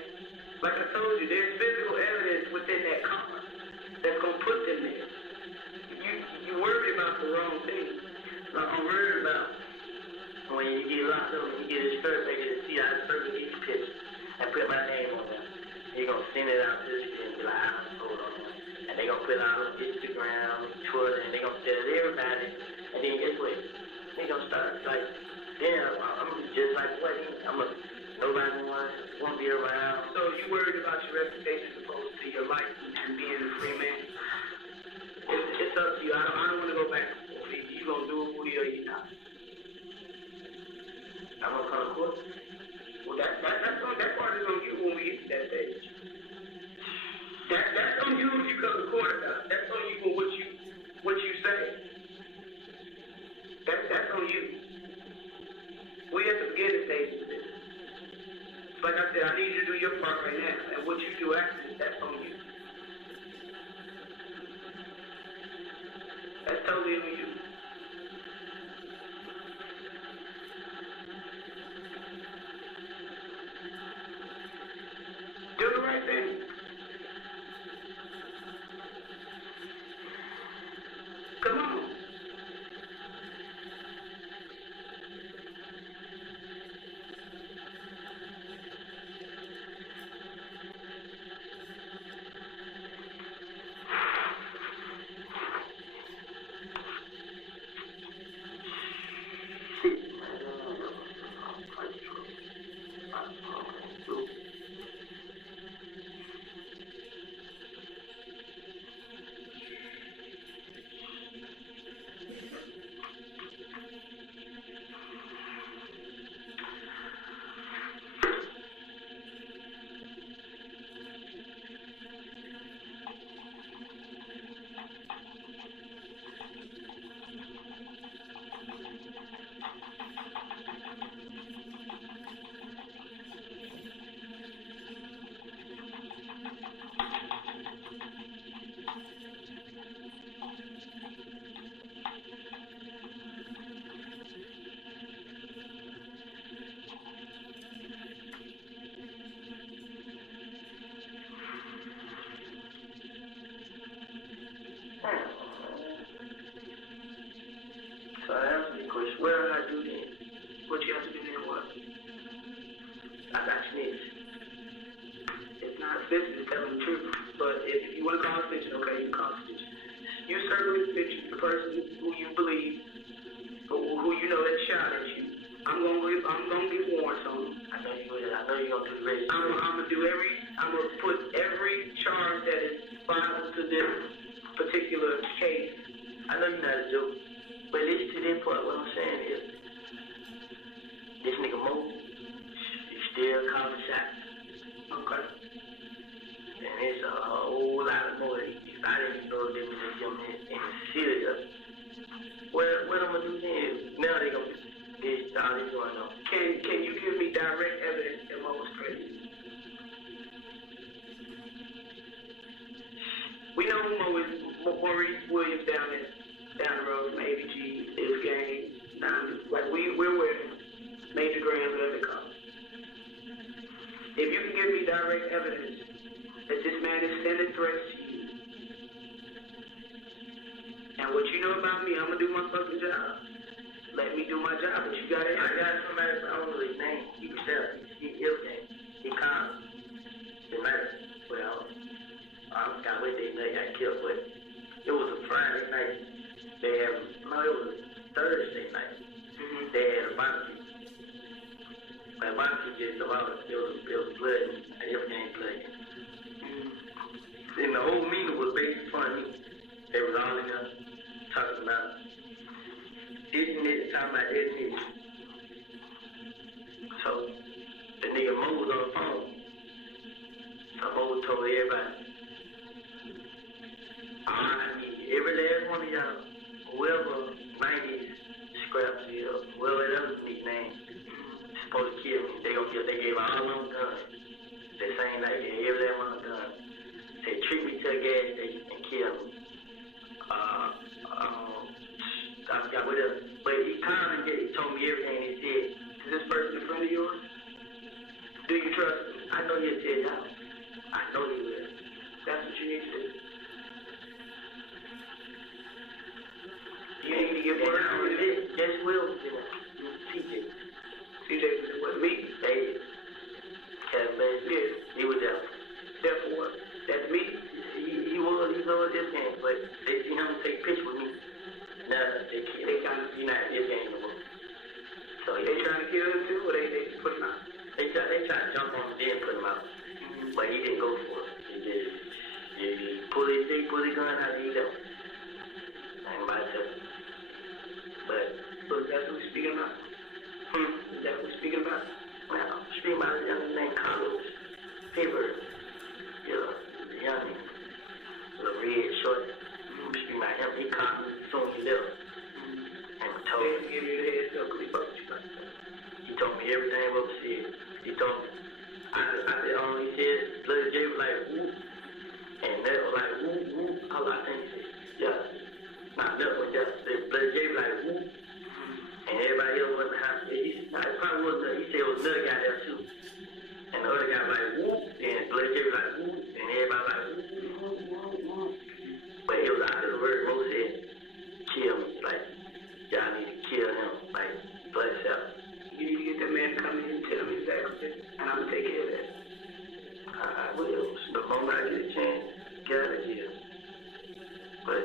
Like I told you, there's physical evidence within that car that's gonna put them there. You worried about the wrong thing. Like I'm worried about when you get locked up and you get his first, they get to see how this person gets the picture and put my name on there. He gonna send it out to the city and be like, I don't hold on. And they gonna put it out on Instagram, Twitter, and they gonna tell everybody. And then guess what? They gonna start like, damn, I'm just like what? Nobody won't be around. So you worried about your reputation as opposed to your life and being a free man? It's up to you. I don't want to go back. You gonna do it for you or you not? I'm gonna come to court. Well, that part is on you when we get to that stage. That's on you if you come to court. That's on you for what you say. That's on you. We at the beginning stage of this. Like I said, I need you to do your part right now, and what you do after this, that's on you. That's totally on you. Do the right thing. Come on. So I answer the question, what do I do then? What you have to do then what? I got snitched. It's not sensitive to tell the truth, but if you want to call a snitch, okay, you can call a snitch. You certainly snitch the person who you believe, who you know that shot at you. I'm gonna get warrants on them. I know you will. I know you're gonna do the rest. I'm gonna put every charge that is filed to this particular case. I know you're not a joke, but listen to this part. What I'm saying is, this nigga Mo, you still calling shots. Okay. And it's a whole lot of more. I didn't know they was just him in serious. What I'm gonna do then? Now they gonna this all this going on. Can you give me direct evidence that Mo was crazy? We know Maurice Williams down the road from ABG, his gang, like we're aware of him. Major Graham, whatever it comes. If you can give me direct evidence that this man is sending threats to you, and what you know about me, I'm gonna do my fucking job. Let me do my job, but you gotta have. I got somebody, I don't know his name. He can tell. He everything. He calm. The night, well, I forgot what day they got killed, but it was a Friday night. It was Thursday night. They had a barbecue. My barbecue just about it was blood and everything blood. And the whole meeting was based upon me. They was all in there talking about talking about this. So the nigga Mo was on the phone. So Mo told everybody, I need every last one of y'all, whoever 90s scraps here, whoever else nickname, supposed to kill me. They gave all them guns. The same night, they gave every last one of them guns. They treat me to a gas station and kill me. I forgot what else. But he called me, he told me everything he said. Is this person in front of yours? Do you trust me? I know he'll tell y'all. I know he will. That's what you need to do. You need to get word out of this. Yes, Will. TJ was me. Hey. He was there. Therefore, that's me. He was this game, but they see him take pictures with me. Nah, they trying to see not this game no more. So they trying to kill him too, or they put him out? They try to jump on him, then put him out. But he didn't go for it. He pull his gun out and he left. I ain't about to tell you. But that's what we're speaking about. Is that what we're speaking about? Well, I'm speaking about a young man named Carlos Paper. Yeah, the young little red short. I'm speaking about him. He called me as soon as he left. And told me. Give me the heads up because he fucked you. He told me everything what was said. He told me. I said, he said, Bloody J was like, whoop. And that was like, whoop, whoop. All I think he said, yeah. Not that one, yeah. Bloody J was like, whoop. And everybody else wasn't happy. It probably wasn't. He said it was another guy there too. And the other guy was like, whoop. And Bloody J was like, whoop. And everybody was like, whoop. But it was out of the word. Mo said, kill me. Like, y'all need to kill him. Like, blood cell. You need to get that man to come in and tell me exactly. And I'm going to take care of that. I will. The moment I get a chance, get out of here. But,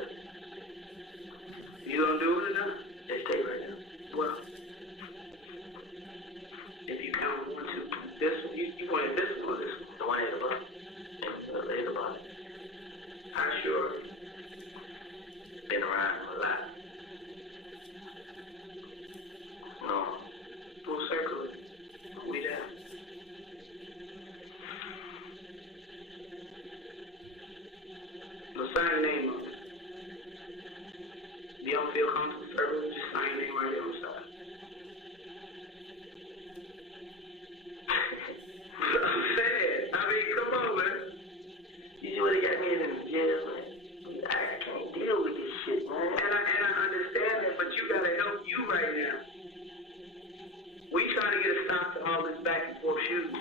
you going to do it or not? Just stay right now. Well, if you count 1, 2, this one, you wanted this one or this one? The one at the bottom. And the bottom. I sure been around him a lot. No. Full circle. We there. No, sign your name on it. If you don't feel comfortable, circle, just sign your name right there on the side. I'm sad. I mean, come on, man. You see what he got me in the jail, man? I can't deal with this shit, man. And I understand that, but you gotta help you right now. We trying to get a stop to all this back and forth shooting.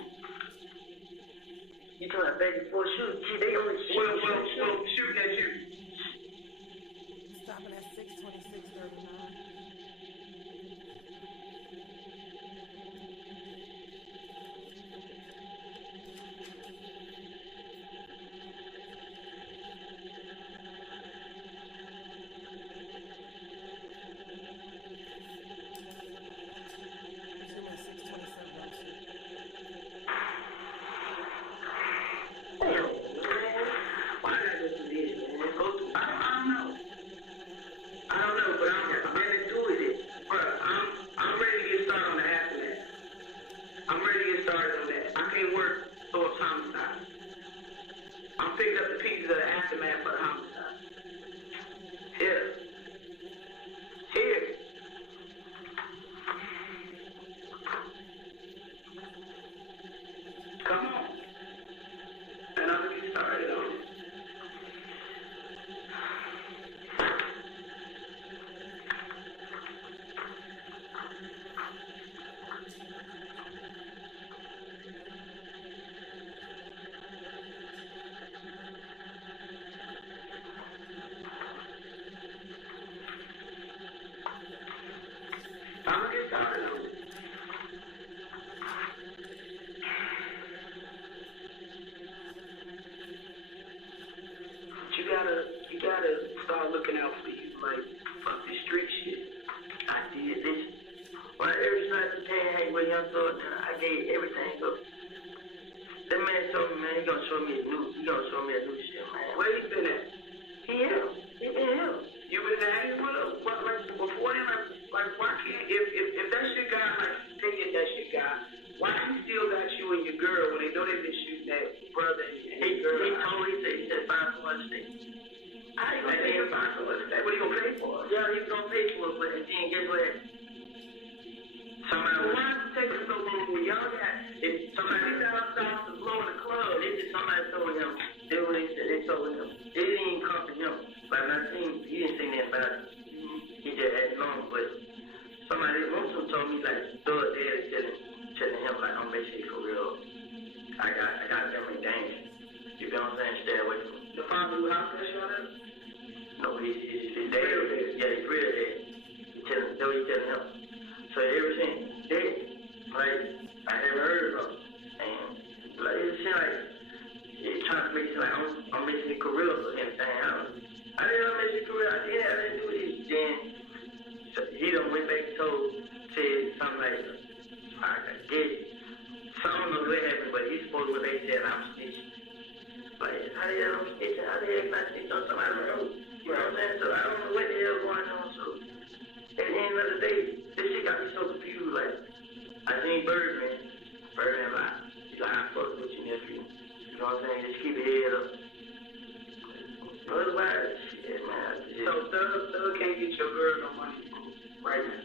You trying to back and forth shoot? See, they only shoot. Well, shooting at you. Stopping at 6:26:39. Damn, man. Why did I just do this, man? you gotta start looking out for you, like, fuck this street shit. I did this. When I ever started to hang with Young Thug, I gave everything up. That man told me, man, he gonna show me a new shit, man. Where you been at? He here. He been here. You been hanging with him? What, like, before then, like, why can't, if that shit guy, like, take it, that shit guy, why he still got you and your girl when they know they've been shooting that brother and his girl? He said, find someone to stay. How you gonna pay him $5 a day? What are you gonna pay for? Yeah, he was gonna pay for it, but then guess what? Somebody, why is it taking so long when y'all got, if somebody stops to blow in the club, Somebody told him, they what they said, they told him. They didn't even come to him. Like, he didn't say nothing about it. He just had known, but somebody also told me, like, Thug there telling him, like, I'm basically for real. I got them in danger. You know what I'm saying? Stay away from me. the father who house that shot at? No, he's dead. Yeah, he's real dead. He's telling him. So ever since dead, like, I never heard of him. And, like, it seemed like, it's trying to make it like I'm making a career for him. I didn't make a career. I didn't do this. Then, so he done went back and said something like, I did it. So I don't know what happened, but he's supposed to went back and said, I'm snitching. Like, how the hell I'm snitching? How the hell can I snitch on somebody I know? You know what I'm saying? So I don't know what the hell going on. So at the end of the day, this shit got me so confused. Like, I seen Birdman like, he's like, I fuck with you, nephew. You know what I'm saying? Just keep your head up. Otherwise, shit, man. So Thug can't get your girl no money right now.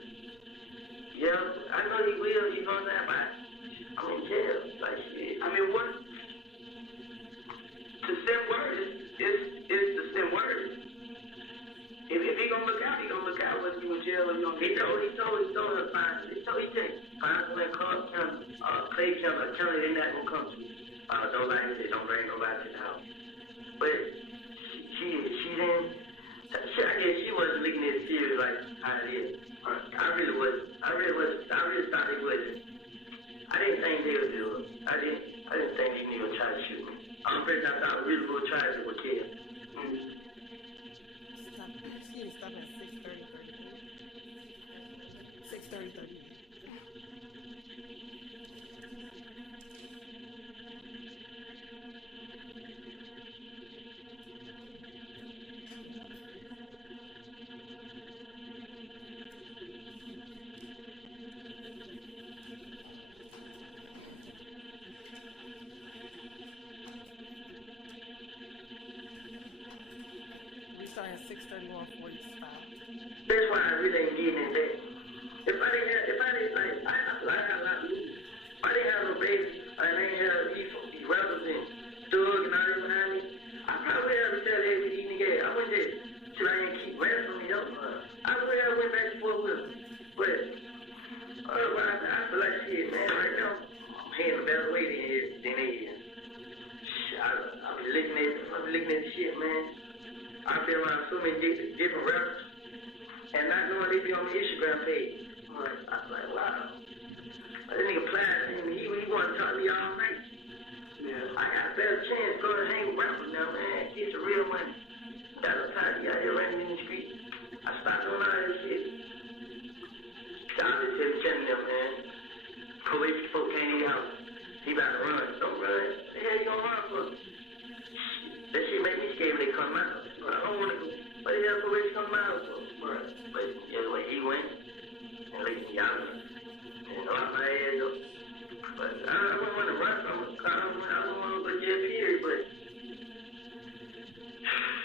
Yeah, I know he will. You know what I'm saying? But I'm in jail. Like, shit. I mean, what? To send word is to send word. If he gonna look out, whether you in jail or you don't. He told her find someone called Clay County, they're not gonna come to me. Don't like it, don't bring nobody to the house. But she didn't. I guess she wasn't looking at it serious like how it is. I really wasn't. I really thought it wasn't. I didn't think they would do it. I didn't think they would try to shoot me. I'm pretty sure I thought really would try to kill. Stop at 6:30. Starting at 6:31:45. That's why I really ain't getting in there. If I didn't like, I got a lot to lose. If I didn't have no baby, I didn't have these rappers and Thug and all that behind me, I probably have to tell every eating nigga, I wouldn't just till I ain't keep running from me, though. I would have went back and forth with him. But otherwise, I feel like shit, man, right now, I'm heading a better way than they is. I be looking at the shit, man. I've been around so many different rappers, and not knowing they be on my Instagram page. I'm like, wow. But that nigga Plaid, he want to talk to me all night. Yeah. I got a better chance going to hang with rappers now, man. Get the real money. Got no time to be out here running in the street. I stopped doing all this shit. I'm just telling them, man. Police folk can't even help. He about to run. Don't run. What the hell you gonna run for? That shit make me scared when they come out. I don't want to go. What the hell police come out for? But anyway, he went and let me out. And off my ass up. But I don't want to run from him. I don't want to go to jail period, but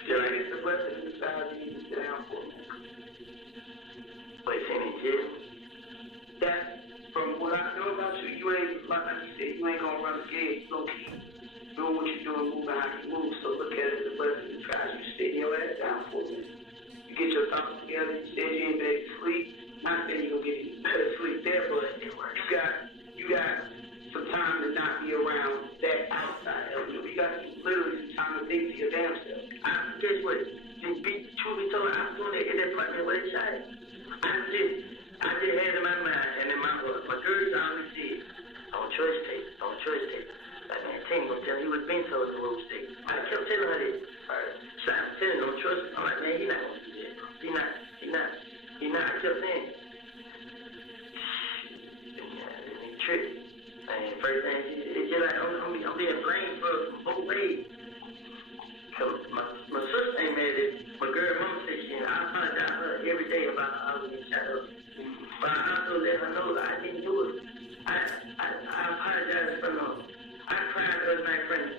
still I get the blessing inside of you down for me. But it's in jail. That, from what I know about you, you ain't, like you said, you ain't gonna run the game. You gonna keep doing what you're doing, moving how you move. So look at it as a blessing in disguise. You sitting your ass down for me. You get your thoughts together. You said you ain't better sleep. Not saying you're gonna get better sleep there, but you got some time to not be around that outside element. You got literally some time to think to your damn self. Guess what? Truth be told, I was doing that in that apartment where they shot it. I just had it in my mind and in my heart. My girl always said, don't trust tape. Like, man, Tim gonna tell you he was been told the road stick. I kept telling her this. So I'm telling don't trust him. I'm like, man, he not gonna do that. He not. I kept saying, he tripped. And first thing, it's just like, I'm being blamed for both ways. Cause my sister ain't mad at my girl mama said she, I apologize to her every day about how I was getting shot up. But I also let her know that I didn't do it. I apologize for no. I cried to my friend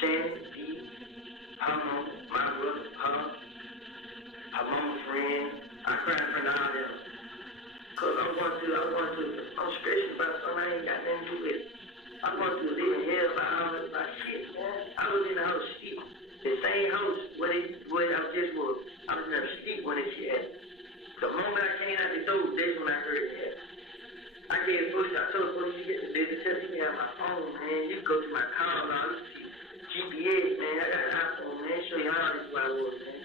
Shannon, Pete, her mom, my brother, her mama's friend. I cried for all them. Cause I'm stressed about something I ain't got nothing to do with. I'm going to live in hell about all this about shit, man. I was in the house sleep. The same house where I just was. I was in there sleep when it shit happened. The moment I came out the door, that's when I heard it. I gave police, I told the police to get the business, tell me to have my phone, man. You go to my car, now you see GPS, man. I got an iPhone, man. Show you how this is where I was, man.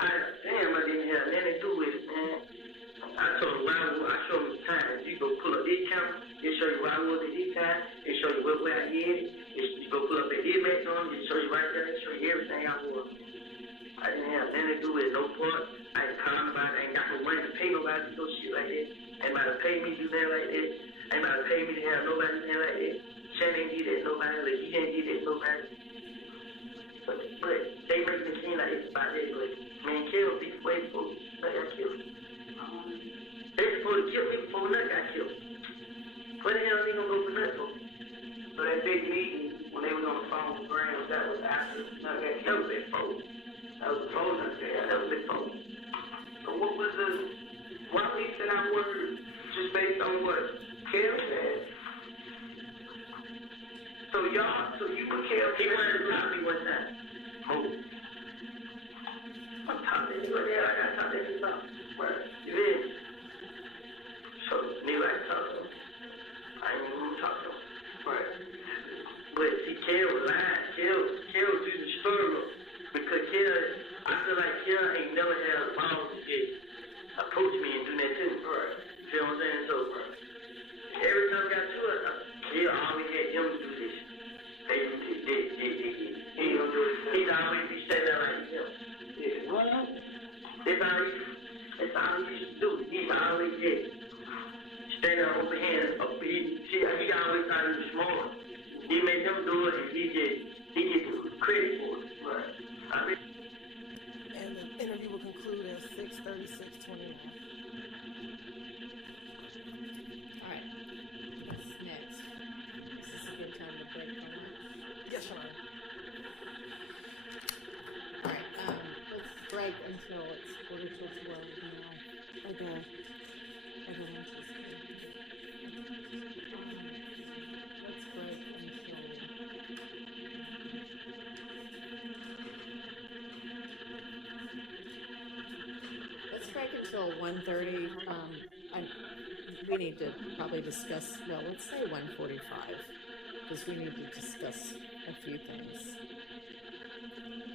Damn, I didn't have nothing to do with it, man. I told him where I was, I showed him the time. You go pull up this camera, it show you where I was at this time, it show you where I did it. You go pull up at this bathroom, it show you right there, it show you everything I was. I didn't have nothing to do with no part. I ain't calling nobody, I ain't got no money to pay nobody to do shit like that. Ain't about to pay me to do that like that. Ain't about to pay me to have nobody do that like that. Shannon ain't did that to nobody, like he ain't did that to nobody. But they make me seem like it's about that, but man, kill people way before I got killed. They supposed to kill me before Nut got killed. What the hell are they gonna go for Nut for? So that big meeting, when they was on the phone with Graham, that was after Nut got killed. That was before. That was before Nut got killed. That was before. So what was the, why we said our word just based on what Kale said? So you and Kale, he wanted to talk to me one time. Move. I'm talking to you, what the hell I gotta talk to you about? Where? You did. So, nigga, I talk to him. I ain't even gonna talk to him. Right. But see, Kale was lying. Kale was using story because Kale, I feel like Kale ain't never had a balls to get approach me and do that too. Right. Feel what I'm saying? So, every time I got to it, Kale always had him to do this. He don't do it. He'd always be standing there like him. Yeah. What? That's all he used to do. He always did. Standing up over hands. He always thought he was smart. He made them do it, and he gets credit for it. Right. And the interview will conclude at 6:36:29. All right. What's next? Is this a good time to break for lunch? Yes, Your Honor. All right. Let's break until it's 11:45 now. Okay. Lunch is good. Let's break until. Let's break until 1:30. We need to probably discuss. Well, let's say 1:45 because we need to discuss a few things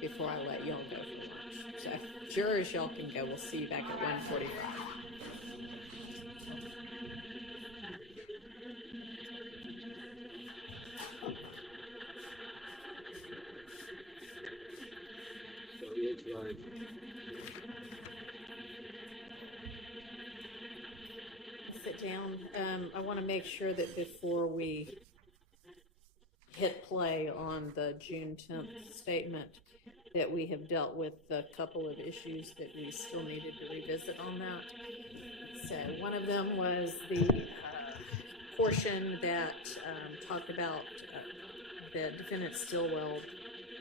before I let y'all go for lunch. So, jurors, y'all can go. We'll see you back at 1:45. So it's like Sit down. I want to make sure that before we hit play on the June 10th statement that we have dealt with a couple of issues that we still needed to revisit on that. So one of them was the portion that talked about the defendant Stillwell,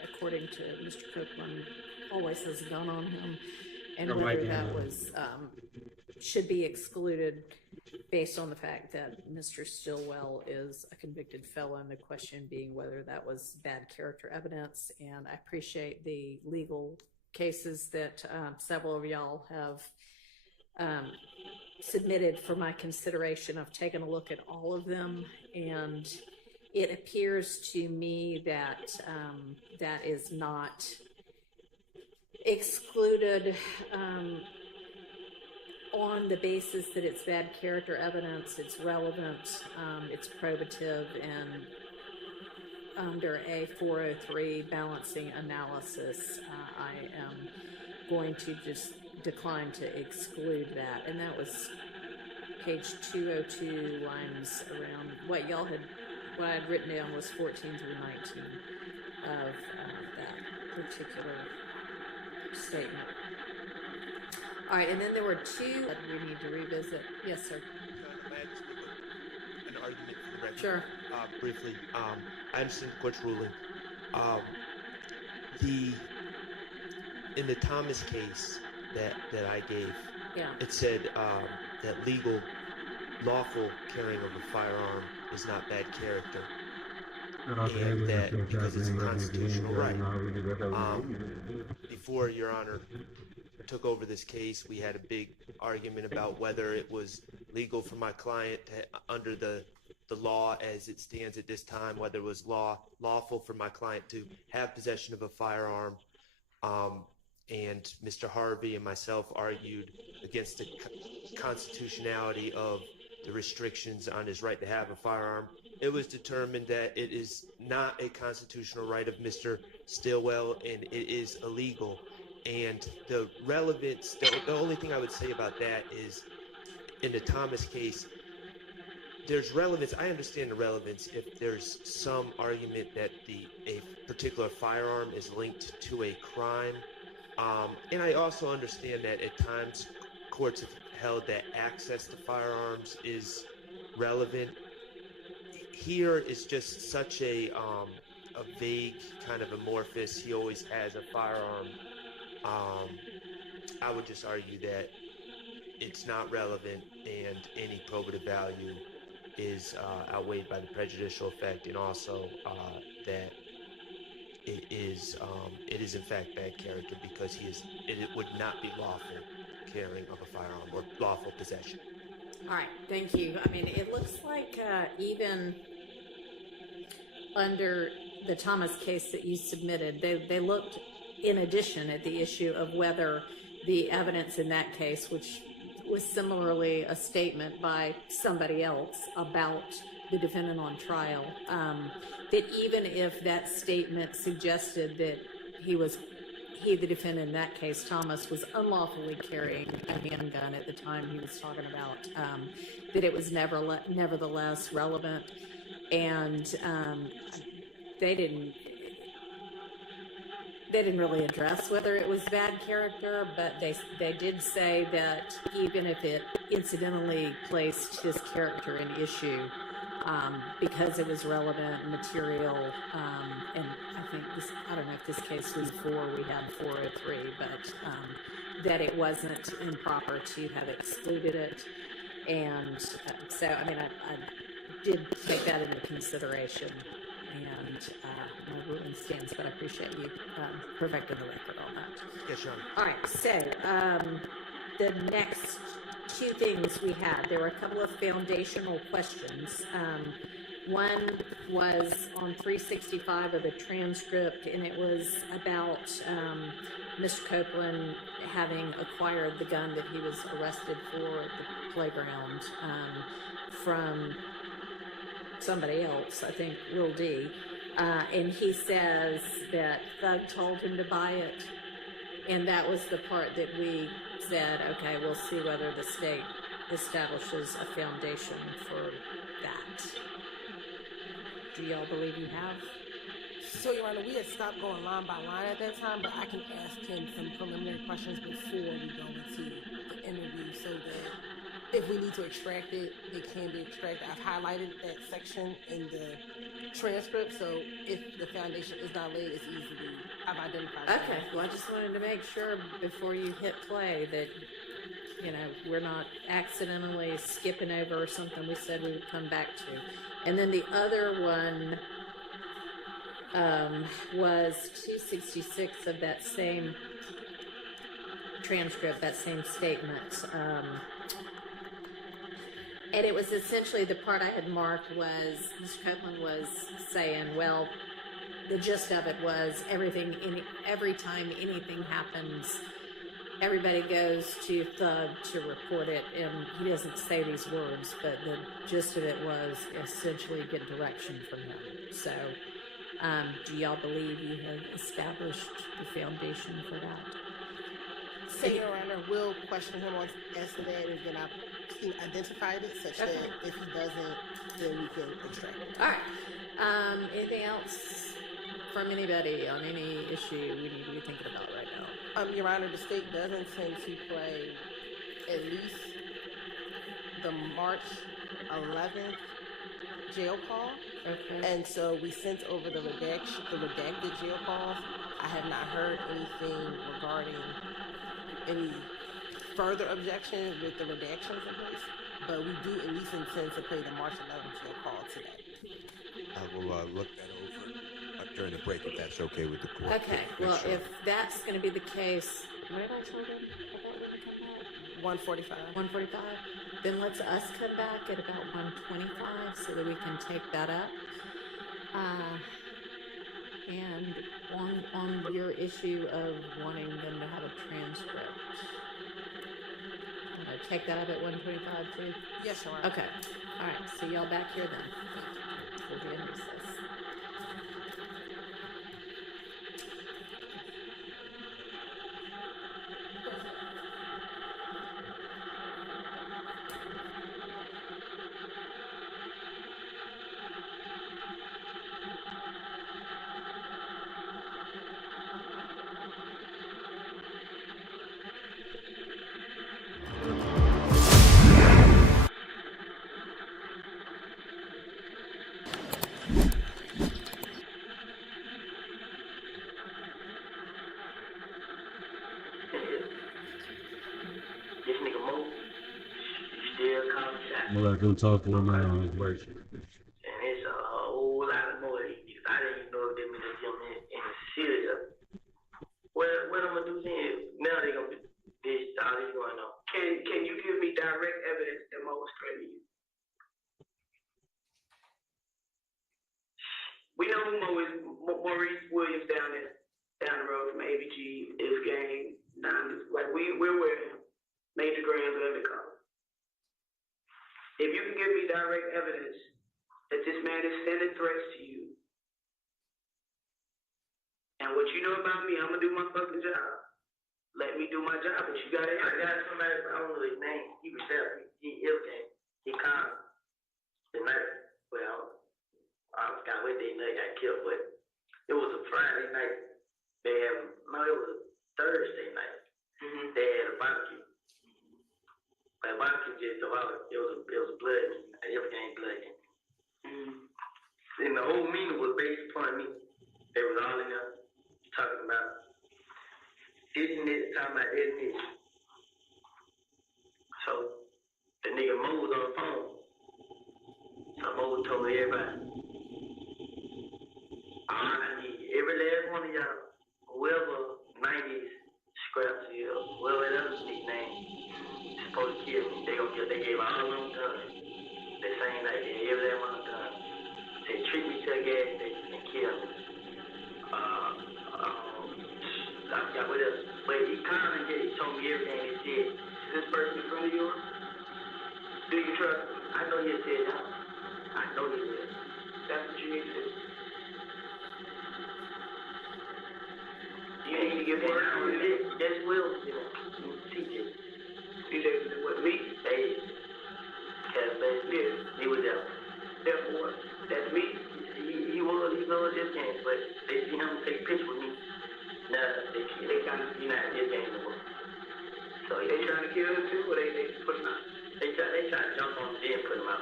according to Mr. Copeland, always has a gun on him, and whether that was should be excluded based on the fact that Mr. Stillwell is a convicted felon, the question being whether that was bad character evidence. And I appreciate the legal cases that several of y'all have submitted for my consideration. I've taken a look at all of them, and it appears to me that that is not excluded on the basis that it's bad character evidence, it's relevant, it's probative, and under a 403 balancing analysis, I am going to just decline to exclude that. And that was page 202, lines around what what I'd written down was 14 through 19 of that particular statement. All right, and then there were two that we need to revisit. Yes, sir. May I just make an argument for the record? Sure. Briefly, I understand the court's ruling. In the Thomas case that I gave, Yeah. it said that lawful carrying of a firearm is not bad character, and that because it's a constitutional right. Before Your Honor took over this case, we had a big argument about whether it was legal for my client under the law as it stands at this time, whether it was lawful for my client to have possession of a firearm. And Mr. Harvey and myself argued against the constitutionality of the restrictions on his right to have a firearm. It was determined that it is not a constitutional right of Mr. Stillwell, and it is illegal. And the relevance, the only thing I would say about that is, in the Thomas case, there's relevance. I understand the relevance if there's some argument that a particular firearm is linked to a crime. And I also understand that at times courts have held that access to firearms is relevant. Here is just such a vague kind of amorphous, he always has a firearm. I would just argue that it's not relevant, and any probative value is outweighed by the prejudicial effect, and also that it is in fact bad character because it would not be lawful carrying of a firearm or lawful possession. All right, thank you. I mean, it looks like even under the Thomas case that you submitted, they looked in addition at the issue of whether the evidence in that case, which was similarly a statement by somebody else about the defendant on trial, that even if that statement suggested that the defendant in that case, Thomas, was unlawfully carrying a handgun at the time he was talking about, that it was nevertheless relevant. And they didn't really address whether it was bad character, but they did say that even if it incidentally placed his character in issue, because it was relevant material, and I think I don't know if this case was before we had 403, but that it wasn't improper to have excluded it. And so, I mean, I did take that into consideration, and my ruling stands, but I appreciate you perfecting the record on that. Yes, Your Honor. All right, so the next two things we had, there were a couple of foundational questions. One was on 365 of the transcript, and it was about Mr. Copeland having acquired the gun that he was arrested for at the playground from somebody else, I think Will D. And he says that Thug told him to buy it, and that was the part that we said, okay, we'll see whether the state establishes a foundation for that. Do y'all believe you have? So, Your Honor, we had stopped going line by line at that time, but I can ask him some preliminary questions before we go into the interview so that if we need to extract it, it can be extracted. I've highlighted that section in the transcript, so if the foundation is not laid, it's easily, I've identified it. Okay, well, I just wanted to make sure before you hit play that, you know, we're not accidentally skipping over something we said we would come back to. And then the other one was 266 of that same transcript, that same statement. And it was essentially, the part I had marked was Mr. Copeland was saying, well, the gist of it was every time anything happens, everybody goes to Thug to report it, and he doesn't say these words, but the gist of it was essentially get direction from him. So Do y'all believe you have established the foundation for that? Say, Your Honor, we'll question him on as to that, and then he identified it such that if he doesn't, then we can extract it. All right. Anything else from anybody on any issue we need to be thinking about right now? Your Honor, the state does intend to play at least the March 11th jail call. Okay. And so we sent over the redacted jail calls. I have not heard anything regarding any further objections with the redactions in place, but we do at least intend to play the March 11th jail call today. I will look that over during the break if that's okay with the court. Okay. Well, if that's going to be the case, what did I tell them about when to come back? 145. 145. Then let's us come back at about 125 so that we can take that up. And on your issue of wanting them to have a transcript, I'm going to take that up at 125 too? Yes, Your Honor. Okay. All right. See y'all back here then. We'll be in recess. This nigga Mo, he still calling shots. Well, I can talk to him now. And it's a whole lot of noise. I didn't even know if them in the gym in the city. What I'm gonna do then? Now they gonna be this, all this going on. Can you give me direct evidence that Mo was threatening you? We know who Mo is. Maurice Williams down the road from ABG, his gang, like we're aware of him. Major Graham, whatever they call it. If you can give me direct evidence that this man is sending threats to you, and what you know about me, I'm gonna do my fucking job. Let me do my job, but I got somebody, I don't know his name. He was there. He everything. He called the night. Well, I forgot what day night got killed, but it was a Friday night. It was a Thursday night. Mm-hmm. They had a barbecue. But barbecue just about it was blood. Everything blood. Mm-hmm. And the whole meeting was based upon me. They was all in there talking about talking about this. So the nigga Mo was on the phone. So Mo told everybody, I need every last one of y'all, whoever 90s scraps here, whoever else needs name, supposed to kill me. They gave all of them guns. The same night, they gave every last one of them guns. They treat me to a gas station and kill me. I forgot what else. But he called me, he told me everything. He said, is this person in front of yours? Do you trust me? I know you said that. I know you will. That's what you need to do. You need to get one out of this. That's Will, TJ. TJ was with me. Hey, Castle Spirit. He was there. Therefore, that's me. He was this game, but they see him take a picture with me. Nah, they kind of, not this game anymore. So they trying to kill him too, or they put him out? They try to jump on him and put him out.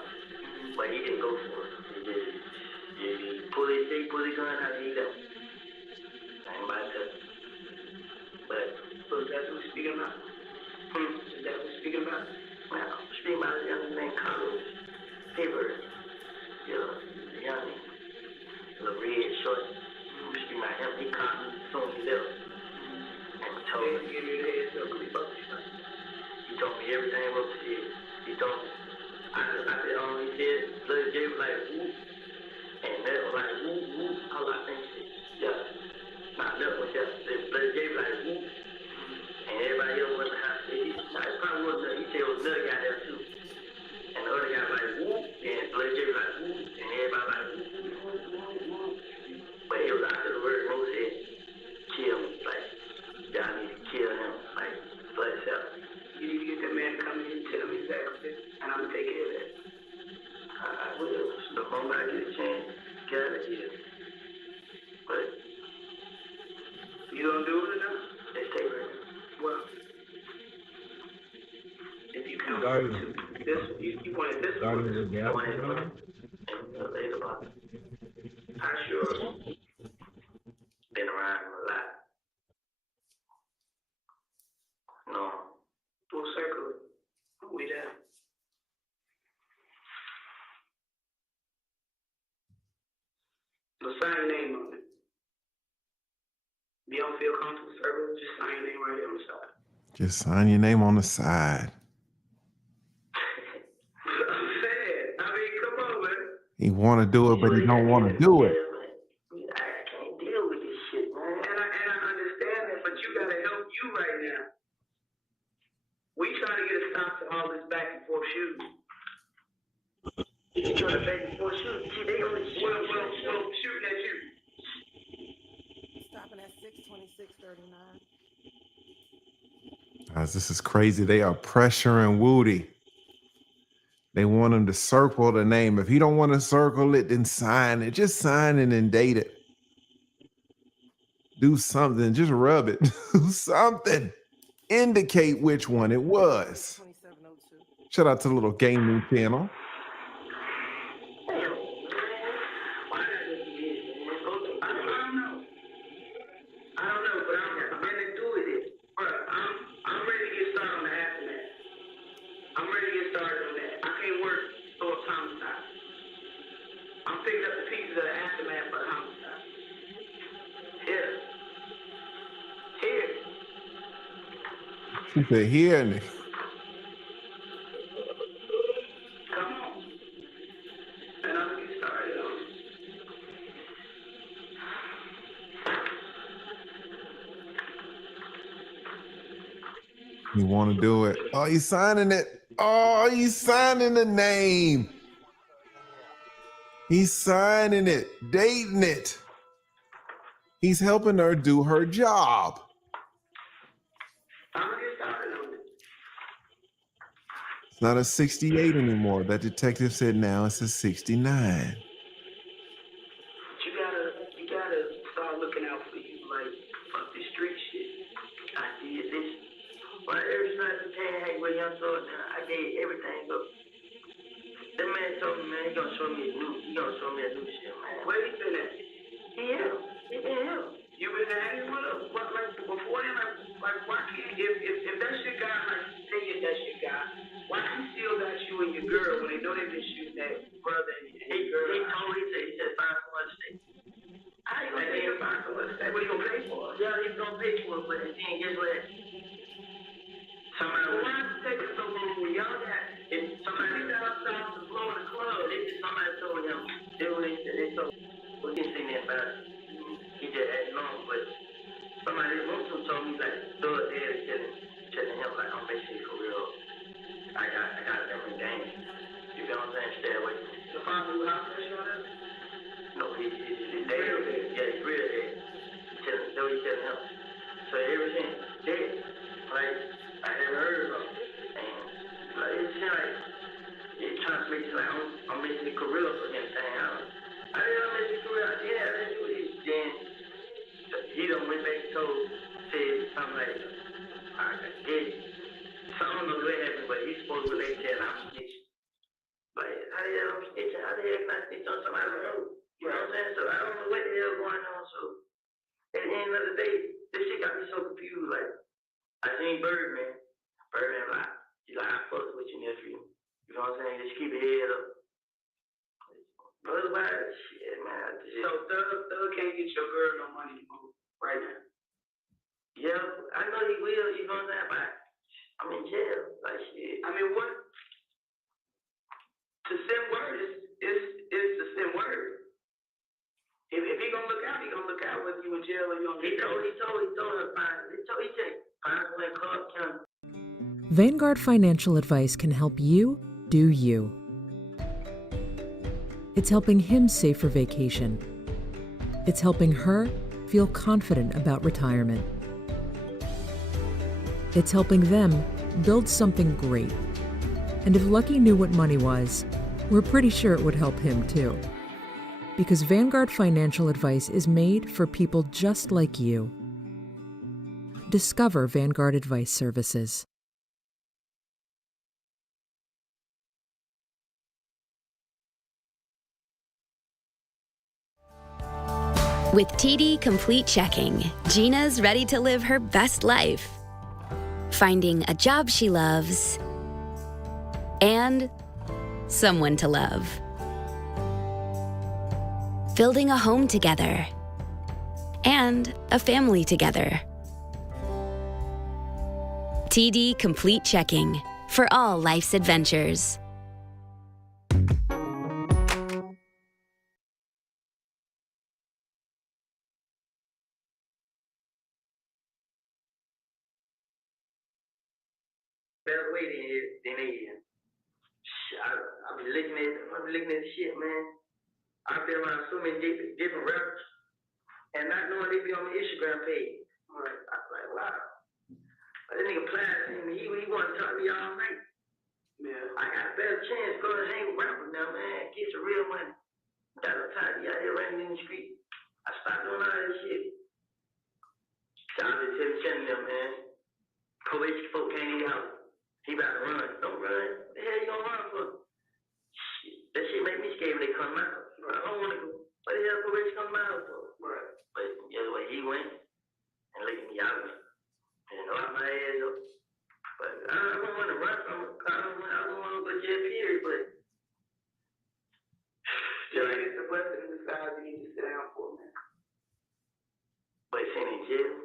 But he didn't go for it. He pull his gun out and he left. I ain't about to. But that's what we're speaking about. Is that what we're speaking about? Well, we're speaking about a young man, Carlos Paper. Yeah, the young man. The red short. We're speaking about him. He caught me as soon as he left. And he told me. He told me everything what he said. He told me. I said, he said, Blood J was like, whoop. And that was like, whoop, whoop. All I think is, yeah. Nah, that was just, Blood J was like, whoop. And everybody else went to the house. It probably wasn't, he said it was another guy there too. And the other guy was like, whoop. And Blood J was like, whoop. And everybody was like, whoop, whoop, whoop, whoop. You wanted this one. You wanted it one. And later about I sure been around a lot. No, full circle. We there. So sign your name on it. If you don't feel comfortable serving, just sign your name right here on the side. Just sign your name on the side. I'm saying, I mean, come on, man. He want to do it, but he don't want to do it. I can't deal with this shit, man. And I understand that, but you gotta help you right now. We trying to get a stop to all this back and forth shooting. You trying to back and forth shooting? See, they only shooting at you. Stopping at 6:26:39. Guys, this is crazy. They are pressuring Woody. They want him to circle the name. If he don't want to circle it, then sign it. Just sign it and date it. Do something. Just rub it. Do something. Indicate which one it was. 27:02. Shout out to the little gaming channel. I don't know, but I'm ready to do it. I'm ready to get started on the aftermath. I'm ready to get started on that. I can't work for a homicide. I'm picking up the pieces of the aftermath for the homicide. Here. She said, here. And Come on. And I'm going to get started on it. he want to do it. Oh, he's signing it. Oh, he's signing the name. He's signing it, dating it. He's helping her do her job. I'm going to get started on it. It's not a 68 anymore. That detective said now it's a 69. You gotta start looking out for you, like, fuck this street shit. I did this. But every time you can't hang with young soldier, I did everything, but that man told me, man, he gonna show me a new shit, man. Where he been at? He here. He been here. You been hanging with him? What, like, before him, like, why can't, if that shit guy, like, say if that shit guy, why he still got you and your girl when they know they been shooting that brother and your girl? He said, find someone to stay. How you gonna pay him find someone to stay? What he gonna pay for? Yeah, he's gonna pay for it, but then guess what? Somebody, why is it taking so long when y'all got, if somebody got outside the floor in the club, somebody told him, they told him, we didn't see that about it. He just had known, but somebody also told me, like, thug there is telling him, like, I'm basically for real. I got them in game. You know what I'm saying? Stay away from me. The father who house that shot up? No, he's dead. Yeah, he's real dead. He's telling him. So everything dead. Like, I never heard of him. And, like, it's like, it translates like, I'm making a career for him, saying, I didn't make a career. Yeah, I didn't do this. Then, he done went back and said something like, I got dead. So I don't know what happened, but he's supposed to relate to it, and I'm snitching. But how the hell I'm snitching? How the hell can I snitch on somebody I know? You know what I'm saying? So I don't know what the hell going on. So at the end of the day, this shit got me so confused. Like, I seen Birdman like, he's like, I fuck with you, nephew. You know what I'm saying? Just keep your head up. But otherwise, shit, man. So Thug can't get your girl no money right now. Yeah, I know he will, you know what I'm saying? But I'm in jail, like shit. I mean, what? To send word is to send word. If he gonna look out, he gonna look out whether you in jail or you on. He told her fine. He said fine when Clark County. Vanguard Financial Advice can help you do you. It's helping him save for vacation. It's helping her feel confident about retirement. It's helping them build something great. And if Lucky knew what money was, we're pretty sure it would help him too. Because Vanguard Financial Advice is made for people just like you. Discover Vanguard Advice Services. With TD Complete Checking, Gina's ready to live her best life. Finding a job she loves and someone to love. Building a home together and a family together. TD Complete Checking for all life's adventures. Better way than they is. I be looking at the shit, man. I've been around so many different rappers, and not knowing they be on my Instagram page. I'm like, wow. But that nigga Plies, he want to talk to me all night. Yeah. I got a better chance going to hang with rappers now, man. Get some real money. Got no time to be out here running in the street. I stopped doing all that shit. So I've been telling them, man. Coach folk can't eat out. He about to run. Don't run. What the hell you gonna run for? Shit. That shit make me scared when they come out. Right. I don't want to go. What the hell Coach come out for? Right. But guess what? He went and look at me out of me. And locked my ass up. But I don't want to run from him. I don't want to go jail, period. But still, it's the blessing in disguise. You need to sit down for, man. But sitting in jail?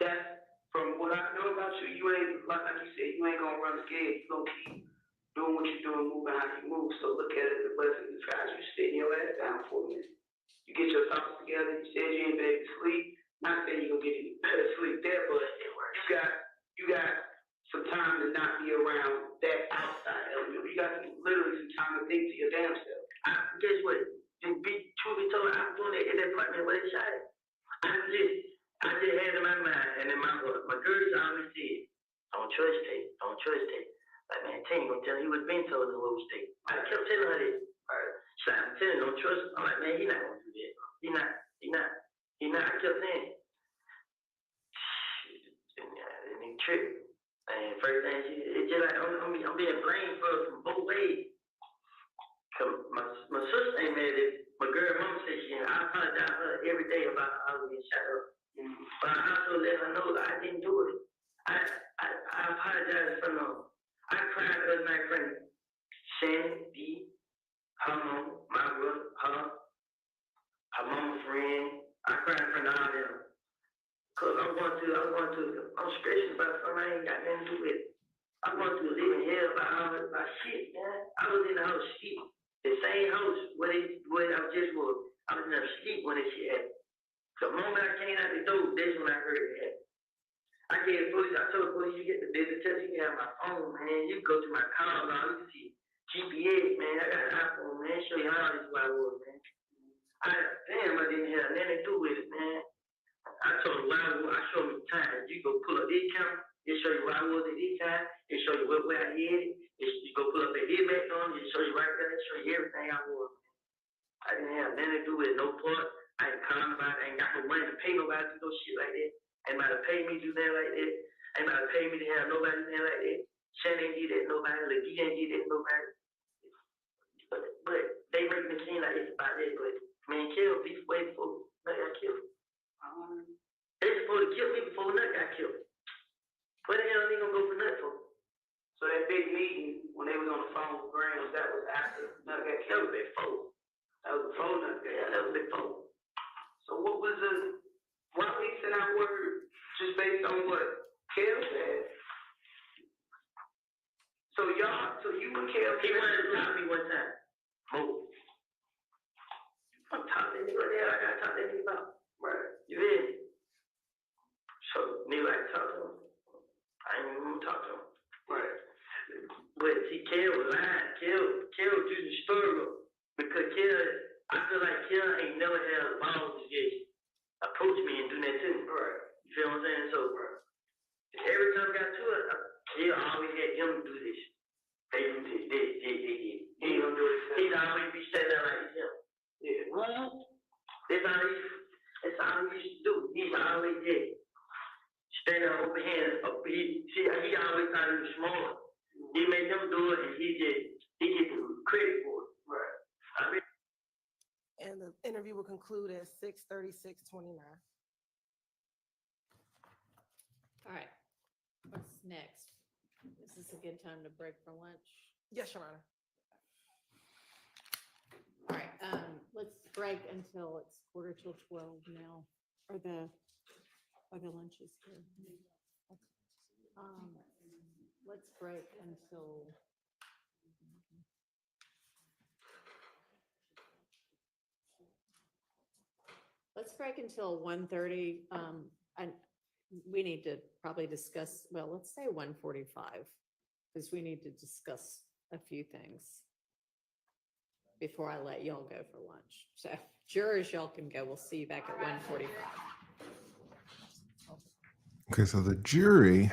That's from what I know about you. You ain't, like you said, you ain't gonna run scared. You gonna keep doing what you're doing, moving how you move. So look at it as a blessing in disguise. You sitting your ass down for a minute. You get your thoughts together. You said you ain't better to sleep. Not saying you're gonna get any better sleep there, but you got some time to not be around that outside element. You got literally some time to think to your damn self. Guess what? Truth be told, I'm doing it in that apartment where they shot it. I just had it in my mind and in my heart. My girls always said, don't trust Tate, don't trust Tate. Like, man, Tate ain't gonna tell you what's been told in the whole state. I kept telling her this. So I'm telling her, don't trust him. I'm like, man, he not gonna do that. He not. I kept saying, and he tripped. And first thing, it's just like, I'm being blamed from both ways. My sister ain't mad at it. My girl mama said I apologize to her every day about how I was getting shut up. But I also let her know that I didn't do it. I apologize for no. I cried last night for Shannon, D, her mom, my brother, her mama friend. I cried for all them. Cause I'm stressing about something I ain't got nothing to do with. I'm going through living hell about all my shit, man. I was in the house sleep. The same house where I just was. I was in the sleep when this shit happened. The moment I came out the door, that's when I heard it happen. I told the police, you get the business test, you can have my phone, man. You can go to my car, you can see GPS, man. I got an iPhone, man. Show you how this is where I was, man. I didn't have nothing to do with it, man. I told her I showed me the time. You go pull up this camera, it show you where I was at this time, it show you where I headed, you go pull up at this back on, it show you right there, it show you everything I was. I didn't have nothing to do with no part. I ain't calling nobody, I ain't got no money to pay nobody to do no shit like that. Ain't about to pay me to do that like that. Ain't about to pay me to have nobody do that like that. Shannon ain't did that to nobody, Lady ain't did that to nobody. But they making it seem like it's about that, but man, kill people way before I got killed. They supposed to kill me before Nut got killed. Where the hell are they gonna go for Nut for? So that big meeting when they was on the phone with Graham, that was after Nut got killed. That was before. That was before Nut got killed. Yeah, that was before. So what was why we sent out word just based on what Kel said? So you and Kel, he wanted to talk to me one time. Oh. I'm talking to you right there. I gotta talk to you about. Right. You in? So nigga, I talk to him. I ain't even want to talk to him. Right. But see, Kel was lying. Kel was using the story because I feel like Kel ain't never had the balls to just approach me and do that to me. Right. You feel what I'm saying? So every time I got to it, Kel always had him to do this. They do this. He ain't gonna do it. He'd always be standing there like him. Yeah. Well, that's all he used to do. He's always did. Stand there open hands. He always thought he was smart. He made them do it, and he get the credit for it. Right. and the interview will conclude at 6:36:29. All right. What's next? Is this a good time to break for lunch? Yes, Your Honor. All right, let's break until it's 11:45 now. Are the lunches here? Let's break until. Let's break until 1:30. And we need to probably discuss, well, let's say 1:45, because we need to discuss a few things before I let y'all go for lunch. So jurors, y'all can go. We'll see you back at 1:45. Okay, so the jury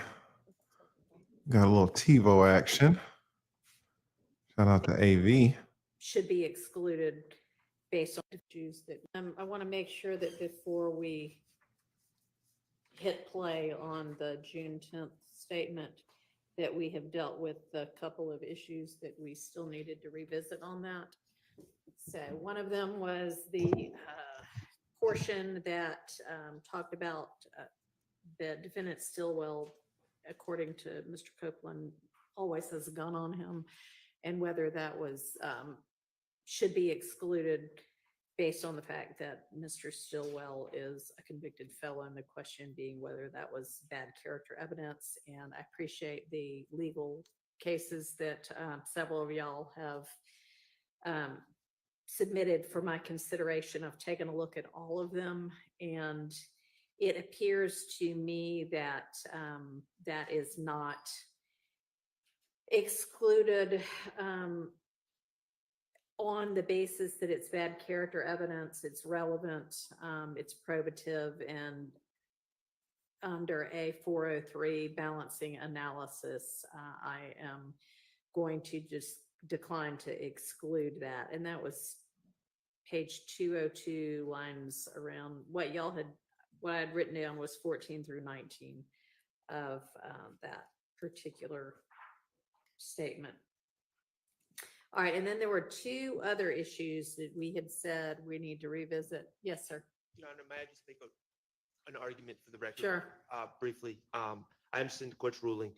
got a little TiVo action. Shout out to AV. Should be excluded based on issues that, I want to make sure that before we hit play on the June 10th statement, that we have dealt with a couple of issues that we still needed to revisit on that. So one of them was the portion that talked about the defendant Stillwell, according to Mr. Copeland, always has a gun on him, and whether that was should be excluded based on the fact that Mr. Stillwell is a convicted felon, the question being whether that was bad character evidence. And I appreciate the legal cases that several of y'all have submitted for my consideration. I've taken a look at all of them, and it appears to me that that is not excluded on the basis that it's bad character evidence, it's relevant, it's probative, and under a 403 balancing analysis, I am going to just decline to exclude that. And that was page 202, lines around what I had written down was 14 through 19 of that particular statement. All right, and then there were two other issues that we had said we need to revisit. Yes, sir. Your Honor, may I just make an argument for the record? Sure. Briefly, I understand the court's ruling.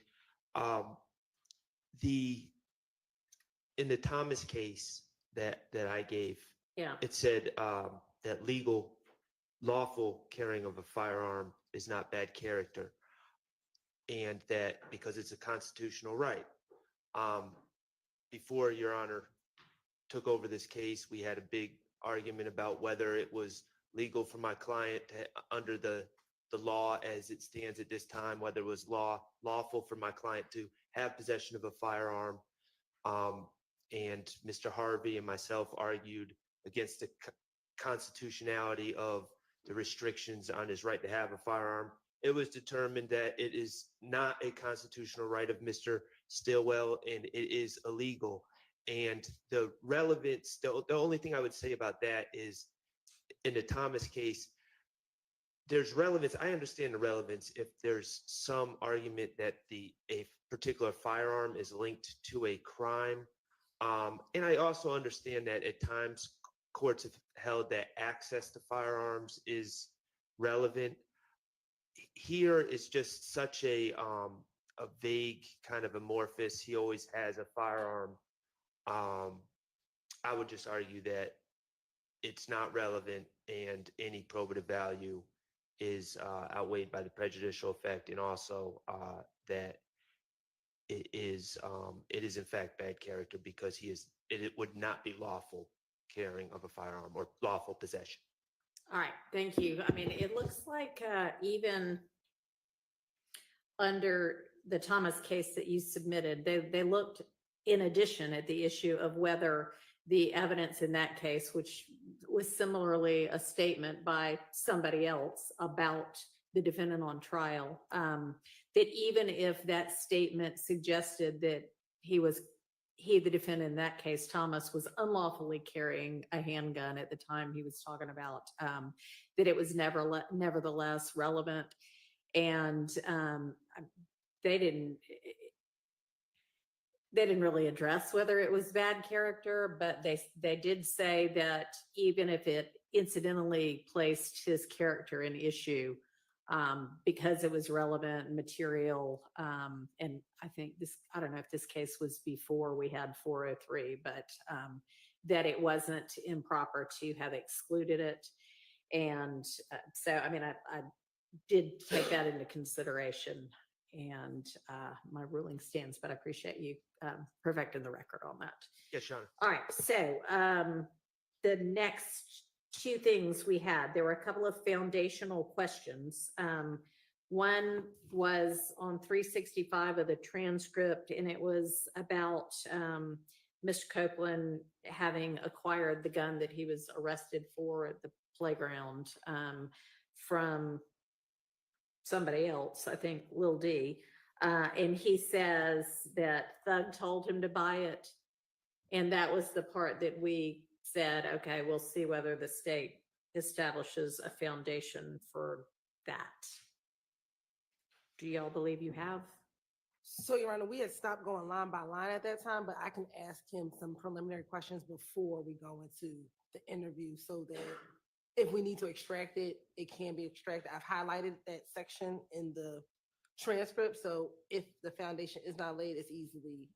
In the Thomas case that I gave, Yeah. it said that lawful carrying of a firearm is not bad character, and that because it's a constitutional right. Before Your Honor took over this case, we had a big argument about whether it was legal for my client to, under the law as it stands at this time, whether it was lawful for my client to have possession of a firearm. And Mr. Harvey and myself argued against the constitutionality of the restrictions on his right to have a firearm. It was determined that it is not a constitutional right of Mr. Stillwell, and it is illegal. And the relevance, the only thing I would say about that is, in the Thomas case, there's relevance. I understand the relevance if there's some argument that a particular firearm is linked to a crime. And I also understand that at times courts have held that access to firearms is relevant. Here is just such a vague kind of amorphous, he always has a firearm. I would just argue that it's not relevant, and any probative value is outweighed by the prejudicial effect, and also that it is in fact bad character because it would not be lawful carrying of a firearm or lawful possession. All right, thank you. I mean, it looks like even under the Thomas case that you submitted, they looked in addition at the issue of whether the evidence in that case, which was similarly a statement by somebody else about the defendant on trial, that even if that statement suggested that the defendant in that case, Thomas, was unlawfully carrying a handgun at the time he was talking about, that it was nevertheless relevant. And they didn't really address whether it was bad character, but they did say that even if it incidentally placed his character in issue, because it was relevant material, and I think I don't know if this case was before we had 403, but that it wasn't improper to have excluded it. And so, I mean, I did take that into consideration, and my ruling stands, but I appreciate you perfecting the record on that. Yes, Sean. All right, so the next two things we had, there were a couple of foundational questions. One was on 365 of the transcript, and it was about Mr. Copeland having acquired the gun that he was arrested for at the playground from somebody else, I think Lil D. And he says that Thug told him to buy it. And that was the part that we said, okay, we'll see whether the state establishes a foundation for that. Do y'all believe you have? So, Your Honor, we had stopped going line by line at that time, but I can ask him some preliminary questions before we go into the interview so that if we need to extract it, it can be extracted. I've highlighted that section in the transcript, so if the foundation is not laid, it's easily.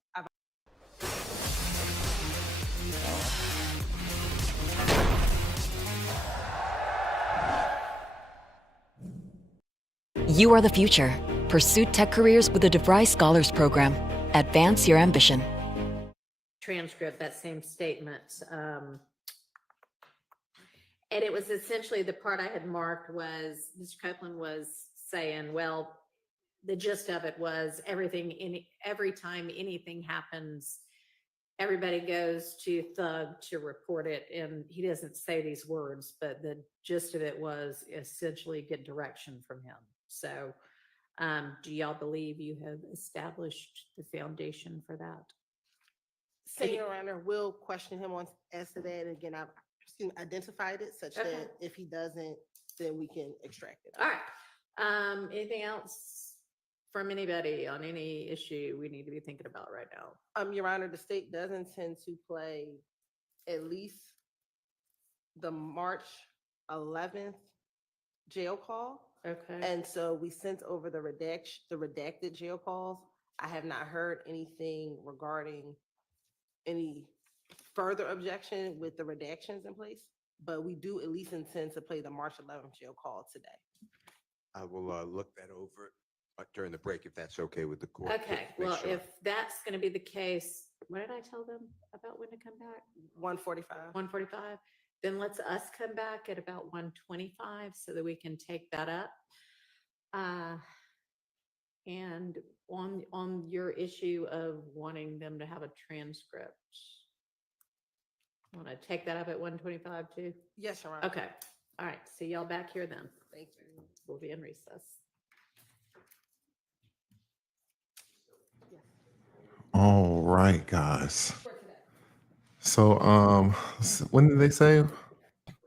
You are the future. Pursue tech careers with the DeVry Scholars Program. Advance your ambition. Transcript, that same statement. And it was essentially the part I had marked was Mr. Copeland was saying, well, the gist of it was every time anything happens, everybody goes to Thug to report it. And he doesn't say these words, but the gist of it was essentially get direction from him. So do y'all believe you have established the foundation for that? Your Honor, we'll question him on as to that. And again, I've identified it such that if he doesn't, then we can extract it. All right. Anything else from anybody on any issue we need to be thinking about right now? Your Honor, the state does intend to play at least the March 11th jail call. Okay. And so we sent over the redacted jail calls. I have not heard anything regarding any further objection with the redactions in place, but we do at least intend to play the March 11th jail call today. I will look that over during the break if that's okay with the court. Okay, well, if that's going to be the case, what did I tell them about when to come back? 1:45. 1:45. Then let's us come back at about 1:25 so that we can take that up. And on your issue of wanting them to have a transcript, want to take that up at 1:25 too? Yes, Your Honor. Okay. All right. See y'all back here then. Thank you. We'll be in recess. All right, guys. So, when did they say?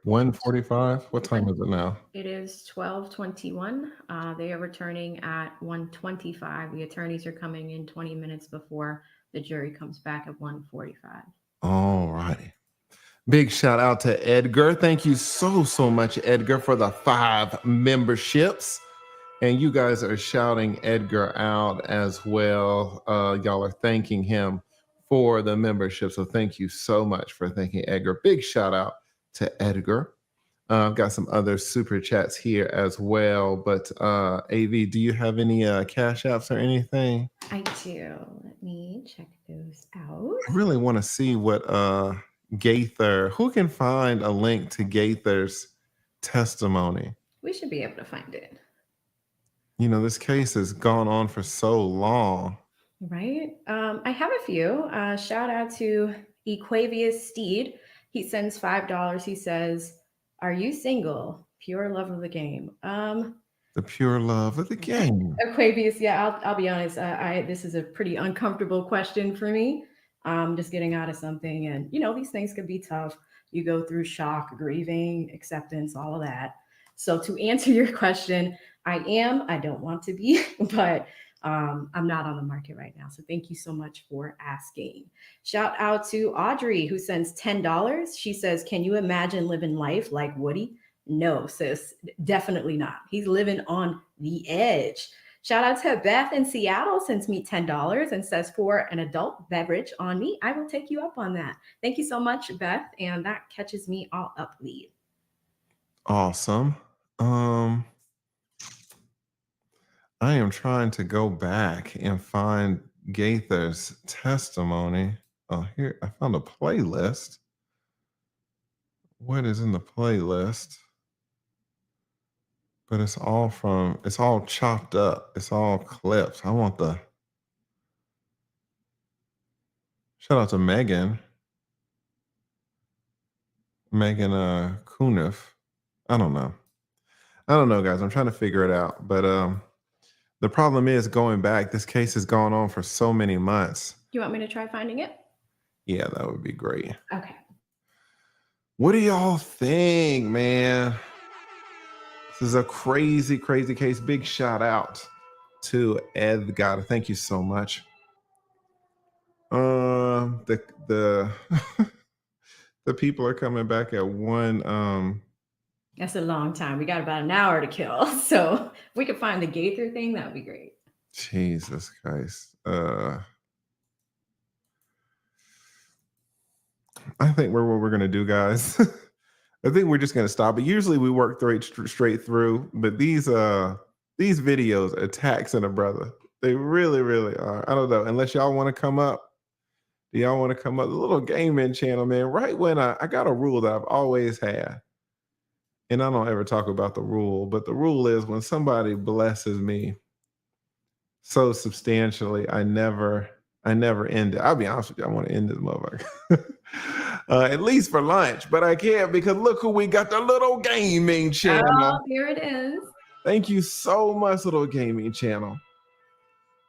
1:45? What time is it now? It is 12:21. They are returning at 1:25. The attorneys are coming in 20 minutes before the jury comes back at 1:45. All righty. Big shout out to Edgar. Thank you so much, Edgar, for the 5 memberships. And you guys are shouting Edgar out as well. Y'all are thanking him for the membership. So thank you so much for thanking Edgar. Big shout out to Edgar. I've got some other super chats here as well. But AV, do you have any cash apps or anything? I do. Let me check those out. I really want to see what Gaither, who can find a link to Gaither's testimony? We should be able to find it. You know, this case has gone on for so long. Right. I have a few. Shout out to Equavius Steed. He sends $5. He says, "Are you single? Pure love of the game." The pure love of the game. Aquavius, yeah, I'll be honest. This is a pretty uncomfortable question for me. Just getting out of something, and these things can be tough. You go through shock, grieving, acceptance, all of that. So to answer your question, I don't want to be, but I'm not on the market right now. So thank you so much for asking. Shout out to Audrey, who sends $10. She says, can you imagine living life like Woody? No, sis, definitely not. He's living on the edge. Shout out to Beth in Seattle, sends me $10 and says, for an adult beverage on me, I will take you up on that. Thank you so much, Beth. And that catches me all up, lead. Awesome. I am trying to go back and find Gaither's testimony. Oh, here, I found a playlist. What is in the playlist? But it's all chopped up. It's all clips. I want the shout out to Megan Kuniff. I don't know, guys. I'm trying to figure it out. But the problem is going back. This case has gone on for so many months. Do you want me to try finding it? Yeah, that would be great. Okay. What do y'all think, man? This is a crazy, crazy case. Big shout out to Edgar. Thank you so much. The the people are coming back at 1. That's a long time. We got about an hour to kill. So if we could find the Gaither thing, that would be great. Jesus Christ. I think what we're gonna do, guys. I think we're just gonna stop. But usually we work straight through. But these videos are taxing a brother. They really, really are. I don't know. Unless y'all want to come up. Do y'all want to come up? The little gaming channel, man. Right when I got a rule that I've always had. And I don't ever talk about the rule, but the rule is when somebody blesses me so substantially, I never end it. I'll be honest with you, I want to end this motherfucker. At least for lunch, but I can't because look who we got, the little gaming channel. Oh, here it is. Thank you so much, little gaming channel.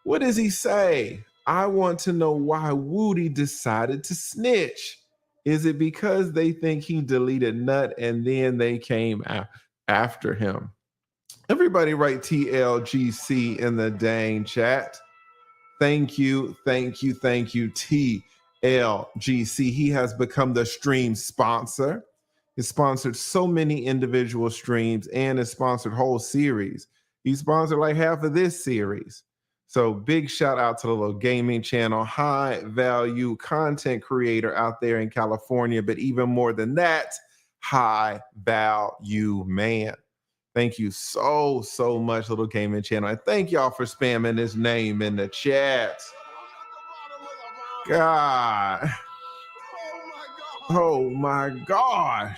What does he say? I want to know why Woody decided to snitch. Is it because they think he deleted Nut and then they came after him? Everybody write TLGC in the dang chat. Thank you, thank you, thank you, TLGC. He has become the stream sponsor. He sponsored so many individual streams and has sponsored whole series. He sponsored like half of this series. So big shout out to the little gaming channel, high value content creator out there in California, but even more than that, high value man. Thank you so much, little gaming channel. And thank y'all for spamming his name in the chat. God. Oh my God.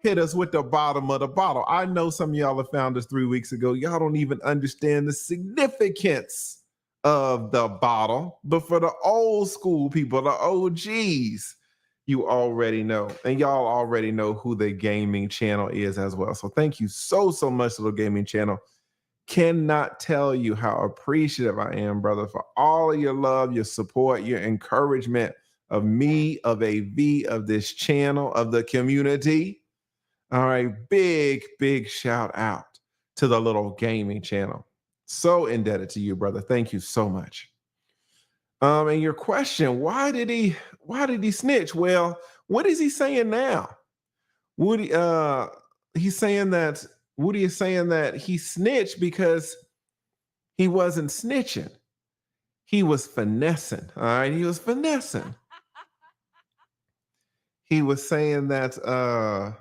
Hit us with the bottom of the bottle. I know some of y'all have found us 3 weeks ago. Y'all don't even understand the significance of the bottle. But for the old school people, the OGs, you already know. And y'all already know who the gaming channel is as well. So thank you so much, little gaming channel. Cannot tell you how appreciative I am, brother, for all of your love, your support, your encouragement of me, of AV, of this channel, of the community. All right, big shout out to the little gaming channel. So indebted to you, brother. Thank you so much. And your question, why did he snitch? Well, what is he saying now? Woody is saying that he snitched because he wasn't snitching. He was finessing. All right, he was finessing. He was saying that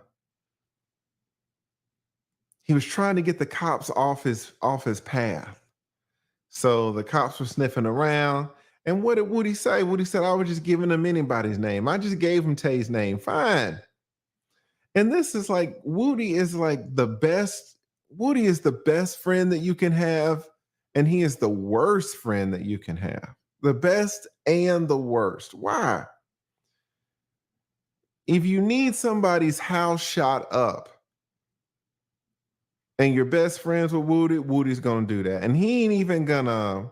he was trying to get the cops off his path. So the cops were sniffing around. And what did Woody say? Woody said, I was just giving him anybody's name. I just gave him Tay's name. Fine. And this is like, Woody is like the best. Woody is the best friend that you can have. And he is the worst friend that you can have. The best and the worst. Why? If you need somebody's house shot up, and you're best friends with Woody, Woody's gonna do that. And he ain't even gonna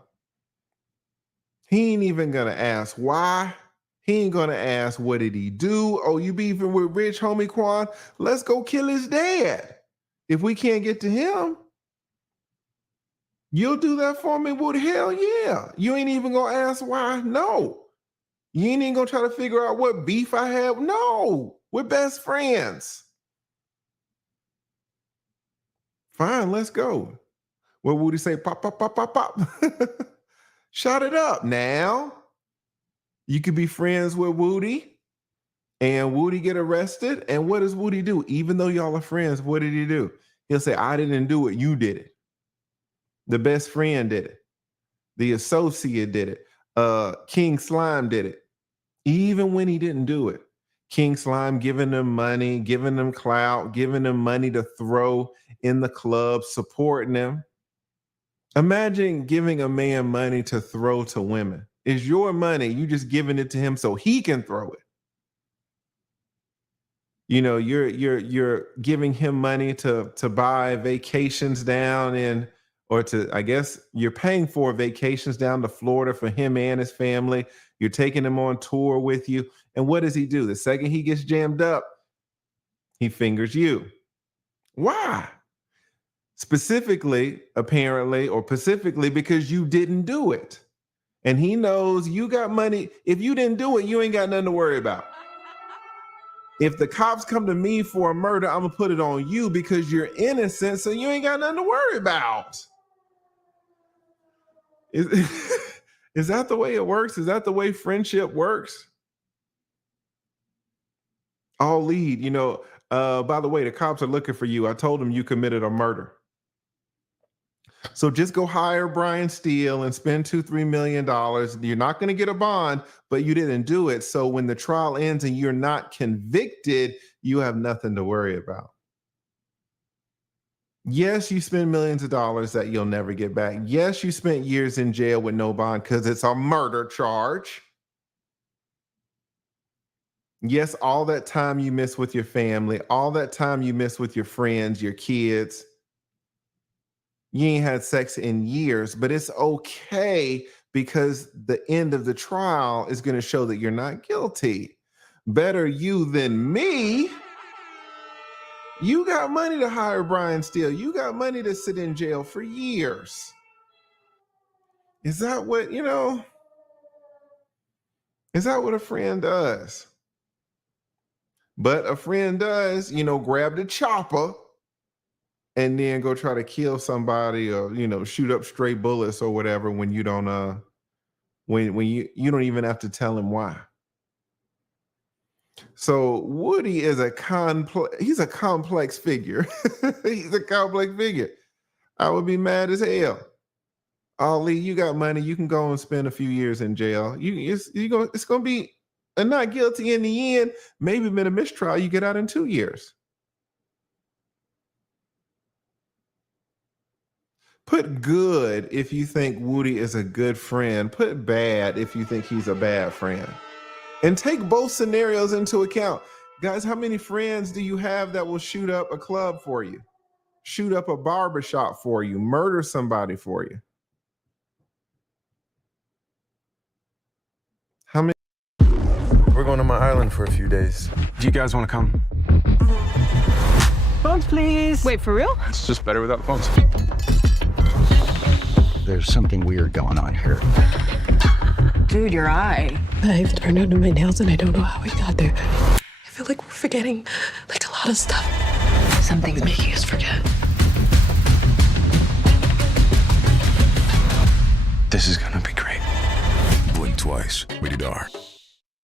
ask why. He ain't gonna ask what did he do. Oh, you beefing with Rich, homie Quan? Let's go kill his dad. If we can't get to him, You'll do that for me, Woody? Hell yeah. You ain't even gonna ask why? No. You ain't even gonna try to figure out what beef I have? No. We're best friends. Fine, let's go. What Woody say? Pop, pop, pop, pop, pop. Shut it up now. You could be friends with Woody and Woody get arrested. And what does Woody do? Even though y'all are friends, what did he do? He'll say, I didn't do it. You did it. The best friend did it. The associate did it. King Slime did it. Even when he didn't do it. King Slime giving them money, giving them clout, giving them money to throw in the club, supporting them. Imagine giving a man money to throw to women. It's your money. You just giving it to him so he can throw it. You know, you're giving him money to buy vacations down in, or to, I guess you're paying for vacations down to Florida for him and his family. You're taking him on tour with you. And what does he do? The second he gets jammed up, he fingers you. Why? Specifically, apparently, or specifically because you didn't do it. And he knows you got money. If you didn't do it, you ain't got nothing to worry about. If the cops come to me for a murder, I'm going to put it on you because you're innocent, so you ain't got nothing to worry about. Is that the way it works? Is that the way friendship works? I'll lead. You know, by the way, the cops are looking for you. I told them you committed a murder. So just go hire Brian Steele and spend $2-3 million. You're not going to get a bond, but you didn't do it. So when the trial ends and you're not convicted, you have nothing to worry about. Yes, you spend millions of dollars that you'll never get back. Yes, you spent years in jail with no bond because it's a murder charge. Yes, all that time you miss with your family, all that time you miss with your friends, your kids. You ain't had sex in years, but it's okay because the end of the trial is going to show that you're not guilty. Better you than me. You got money to hire Brian Steele. You got money to sit in jail for years. Is that what, you know, is that what a friend does? But a friend does, you know, grab the chopper and then go try to kill somebody or, you know, shoot up stray bullets or whatever when you don't, when you don't even have to tell him why. So Woody is he's a complex figure. He's a complex figure. I would be mad as hell. Ali, you got money. You can go and spend a few years in jail. It's going to be a not guilty in the end. Maybe been a mistrial. You get out in 2 years. Put good if you think Woody is a good friend. Put bad if you think he's a bad friend. And take both scenarios into account. Guys, how many friends do you have that will shoot up a club for you? Shoot up a barbershop for you? Murder somebody for you? How many? We're going to my island for a few days. Do you guys want to come? Phones, please. Wait, for real? It's just better without phones. There's something weird going on here. Dude, your eye. I've turned under my nails and I don't know how we got there. I feel like we're forgetting like a lot of stuff. Something's making us forget. This is gonna be great. Blink twice. Rated R.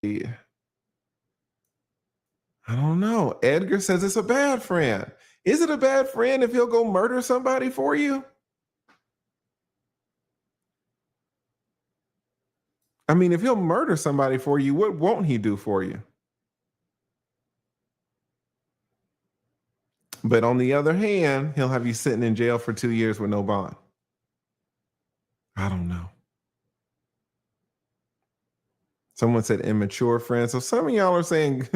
Yeah. I don't know. Edgar says it's a bad friend. Is it a bad friend if he'll go murder somebody for you? I mean, if he'll murder somebody for you, what won't he do for you? But on the other hand, he'll have you sitting in jail for 2 years with no bond. I don't know. Someone said immature friend. So some of y'all are saying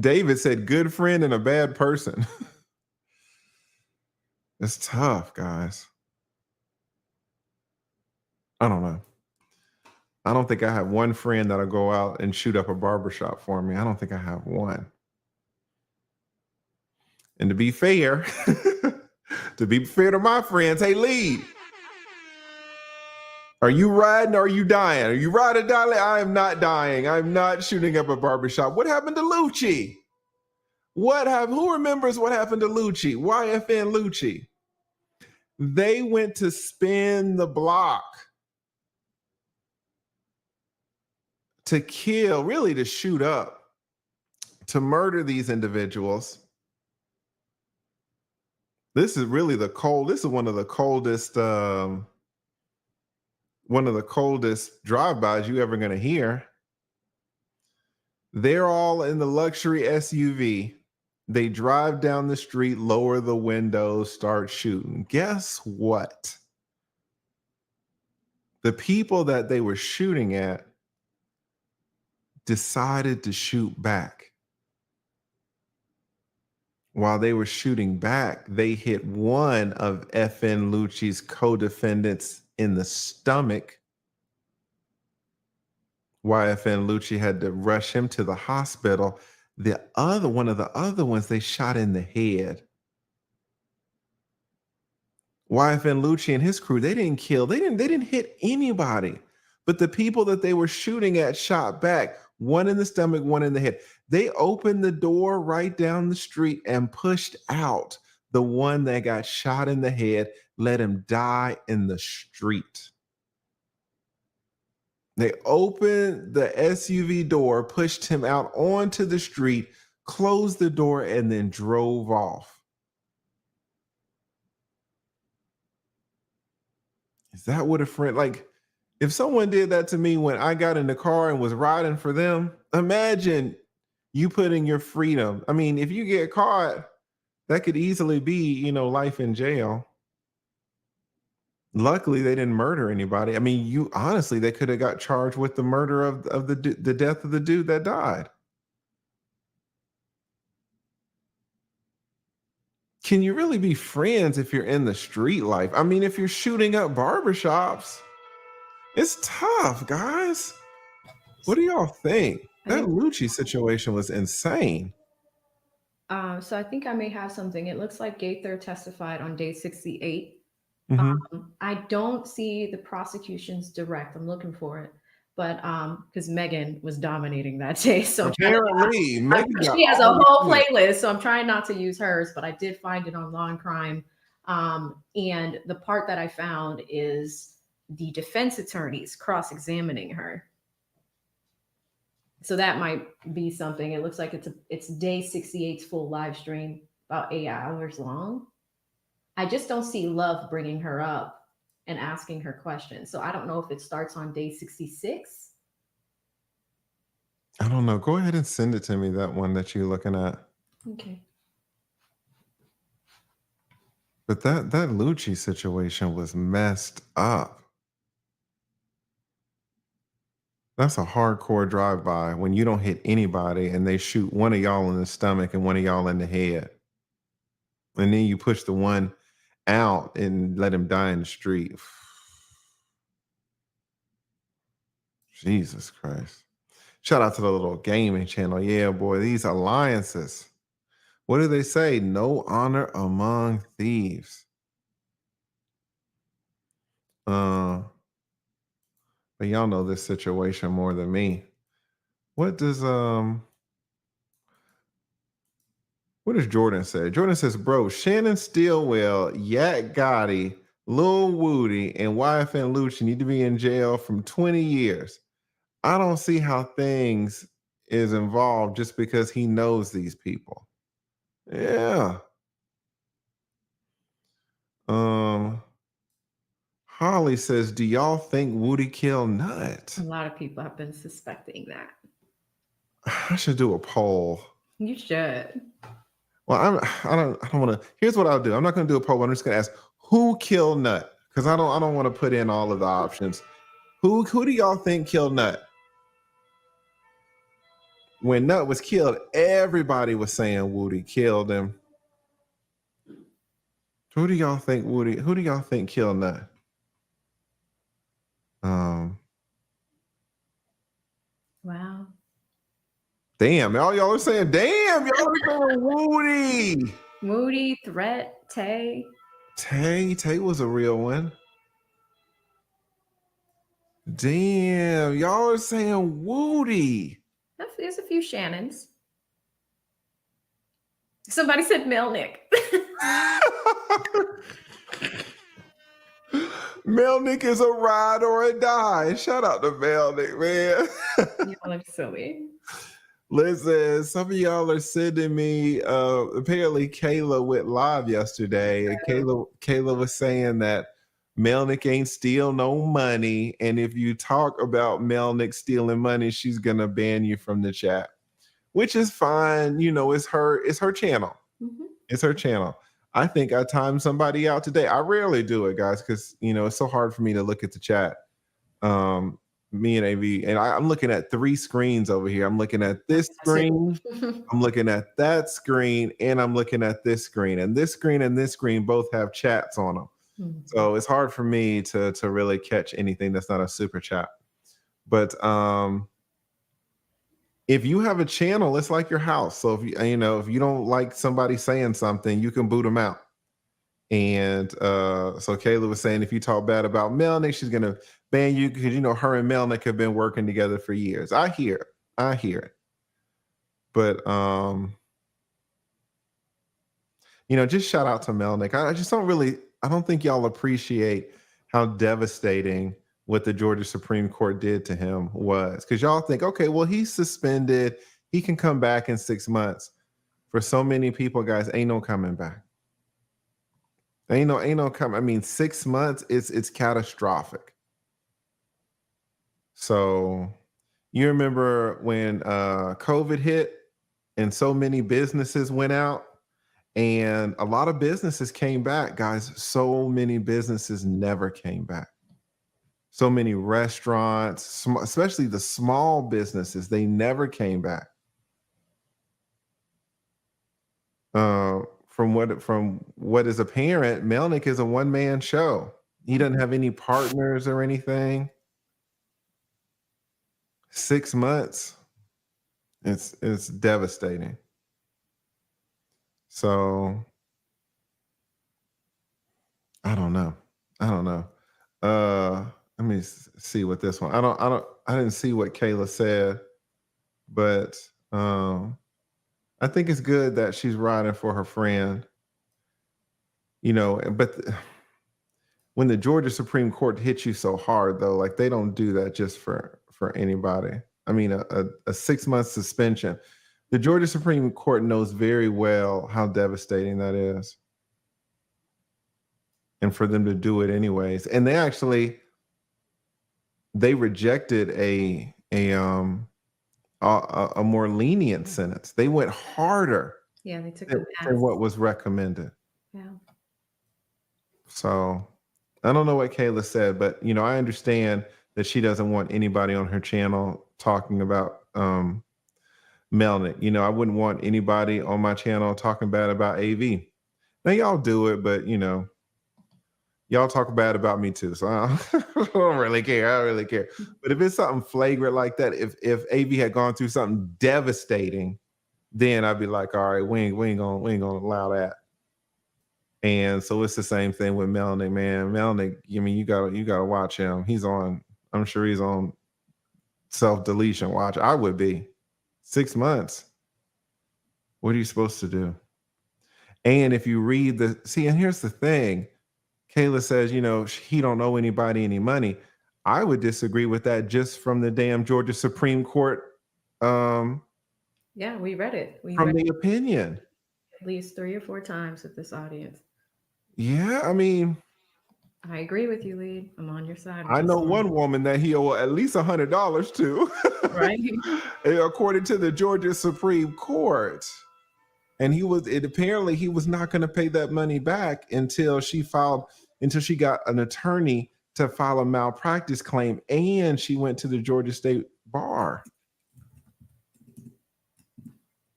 David said good friend and a bad person. It's tough, guys. I don't know. I don't think I have one friend that'll go out and shoot up a barbershop for me. I don't think I have one. And to be fair, to my friends, hey, lead. Are you riding or are you dying? Are you riding, darling? I am not dying. I'm not shooting up a barbershop. What happened to Lucci? Who remembers what happened to Lucci? YFN Lucci. They went to spin the block to kill, really to shoot up, to murder these individuals. This is really this is one of the coldest drive-bys you ever going to hear. They're all in the luxury SUV. They drive down the street, lower the windows, start shooting. Guess what? The people that they were shooting at decided to shoot back. While they were shooting back, they hit one of FN Lucci's co-defendants in the stomach. YFN Lucci had to rush him to the hospital. One of the other ones, they shot in the head. YFN Lucci and his crew, they didn't hit anybody. But the people that they were shooting at shot back, one in the stomach, one in the head. They opened the door right down the street and pushed out the one that got shot in the head, let him die in the street. They opened the SUV door, pushed him out onto the street, closed the door, and then drove off. Is that what a friend, like, if someone did that to me when I got in the car and was riding for them, imagine you putting your freedom. I mean, if you get caught, that could easily be, life in jail. Luckily, they didn't murder anybody. I mean, they could have got charged with the murder of the death of the dude that died. Can you really be friends if you're in the street life? I mean, if you're shooting up barbershops, it's tough, guys. What do y'all think? That Lucci situation was insane. So I think I may have something. It looks like Gaither testified on day 68. I don't see the prosecution's direct. I'm looking for it, but because Megan was dominating that day, so apparently she has a whole playlist. So I'm trying not to use hers, but I did find it on Law and Crime. And the part that I found is the defense attorneys cross-examining her. So that might be something. It looks like it's day 68's full live stream, about 8 hours long. I just don't see Love bringing her up and asking her questions. So I don't know if it starts on day 66. I don't know. Go ahead and send it to me, that one that you're looking at. Okay. But that Lucci situation was messed up. That's a hardcore drive-by when you don't hit anybody and they shoot one of y'all in the stomach and one of y'all in the head. And then you push the one out and let him die in the street. Jesus Christ. Shout out to the little gaming channel. Yeah, boy, these alliances. What do they say? No honor among thieves. But y'all know this situation more than me. What does Jordan say? Jordan says, bro, Shannon Stillwell, Yak Gotti, Lil Woody, and YFN Lucci need to be in jail from 20 years. I don't see how things is involved just because he knows these people. Yeah. Holly says, do y'all think Woody killed Nut? A lot of people have been suspecting that. I should do a poll. You should. Well, I don't want to. Here's what I'll do. I'm not going to do a poll. I'm just going to ask who killed Nut, because I don't want to put in all of the options. Who do y'all think killed Nut? When Nut was killed, everybody was saying Woody killed him. Who do y'all think killed Nut? Wow. Damn, all y'all are saying, damn, y'all are saying Woody. Moody, Threat, Tay. Tay was a real one. Damn, y'all are saying Woody. There's a few Shannons. Somebody said Melnick. Melnick is a ride or a die. Shout out to Melnick, man. Y'all are silly. Listen, some of y'all are sending me. Apparently, Kayla went live yesterday, and Kayla was saying that Melnick ain't steal no money, and if you talk about Melnick stealing money, she's gonna ban you from the chat, which is fine. You know, it's her channel. Mm-hmm. It's her channel. I think I timed somebody out today. I rarely do it, guys, because it's so hard for me to look at the chat. Me and AV, and I'm looking at 3 screens over here. I'm looking at this screen, I'm looking at that screen, and I'm looking at this screen. And this screen and this screen both have chats on them. Mm-hmm. So it's hard for me to really catch anything that's not a super chat. But if you have a channel, it's like your house. So if you don't like somebody saying something, you can boot them out. And so Kayla was saying, if you talk bad about Melnick, she's gonna ban you because her and Melnick have been working together for years. I hear it. But just shout out to Melnick. I don't think y'all appreciate how devastating what the Georgia Supreme Court did to him was. Because y'all think, okay, well, he's suspended, he can come back in 6 months. For so many people, guys, ain't no coming back. Ain't no coming. I mean, 6 months, it's catastrophic. So you remember when COVID hit and so many businesses went out, and a lot of businesses came back, guys. So many businesses never came back. So many restaurants, especially the small businesses, they never came back. From what is apparent, Melnick is a one-man show. He doesn't have any partners or anything. 6 months, it's devastating. So I don't know. Let me see what this one. I didn't see what Kayla said, but I think it's good that she's riding for her friend. But when the Georgia Supreme Court hits you so hard, though, like, they don't do that just for anybody. I mean, a 6-month suspension. The Georgia Supreme Court knows very well how devastating that is. And for them to do it anyways. And they rejected a more lenient sentence. They went harder. Yeah, they took than what was recommended. Yeah. So I don't know what Kayla said, but I understand that she doesn't want anybody on her channel talking about Melnick. I wouldn't want anybody on my channel talking bad about AV. Now y'all do it, but y'all talk bad about me too. So I don't really care. I don't really care. But if it's something flagrant like that, if AV had gone through something devastating, then I'd be like, all right, we ain't gonna allow that. And so it's the same thing with Melnick, man. Melnick, I mean, you gotta watch him. I'm sure he's on self-deletion watch. I would be. 6 months. What are you supposed to do? And if you read and here's the thing. Kayla says, he don't owe anybody any money. I would disagree with that just from the damn Georgia Supreme Court. Yeah, we read it. Opinion. At least 3 or 4 times with this audience. Yeah, I mean, I agree with you, Lee. I'm on your side. I know one woman that he owe at least $100 to. Right. According to the Georgia Supreme Court. And apparently he was not going to pay that money back until she got an attorney to file a malpractice claim, and she went to the Georgia State Bar.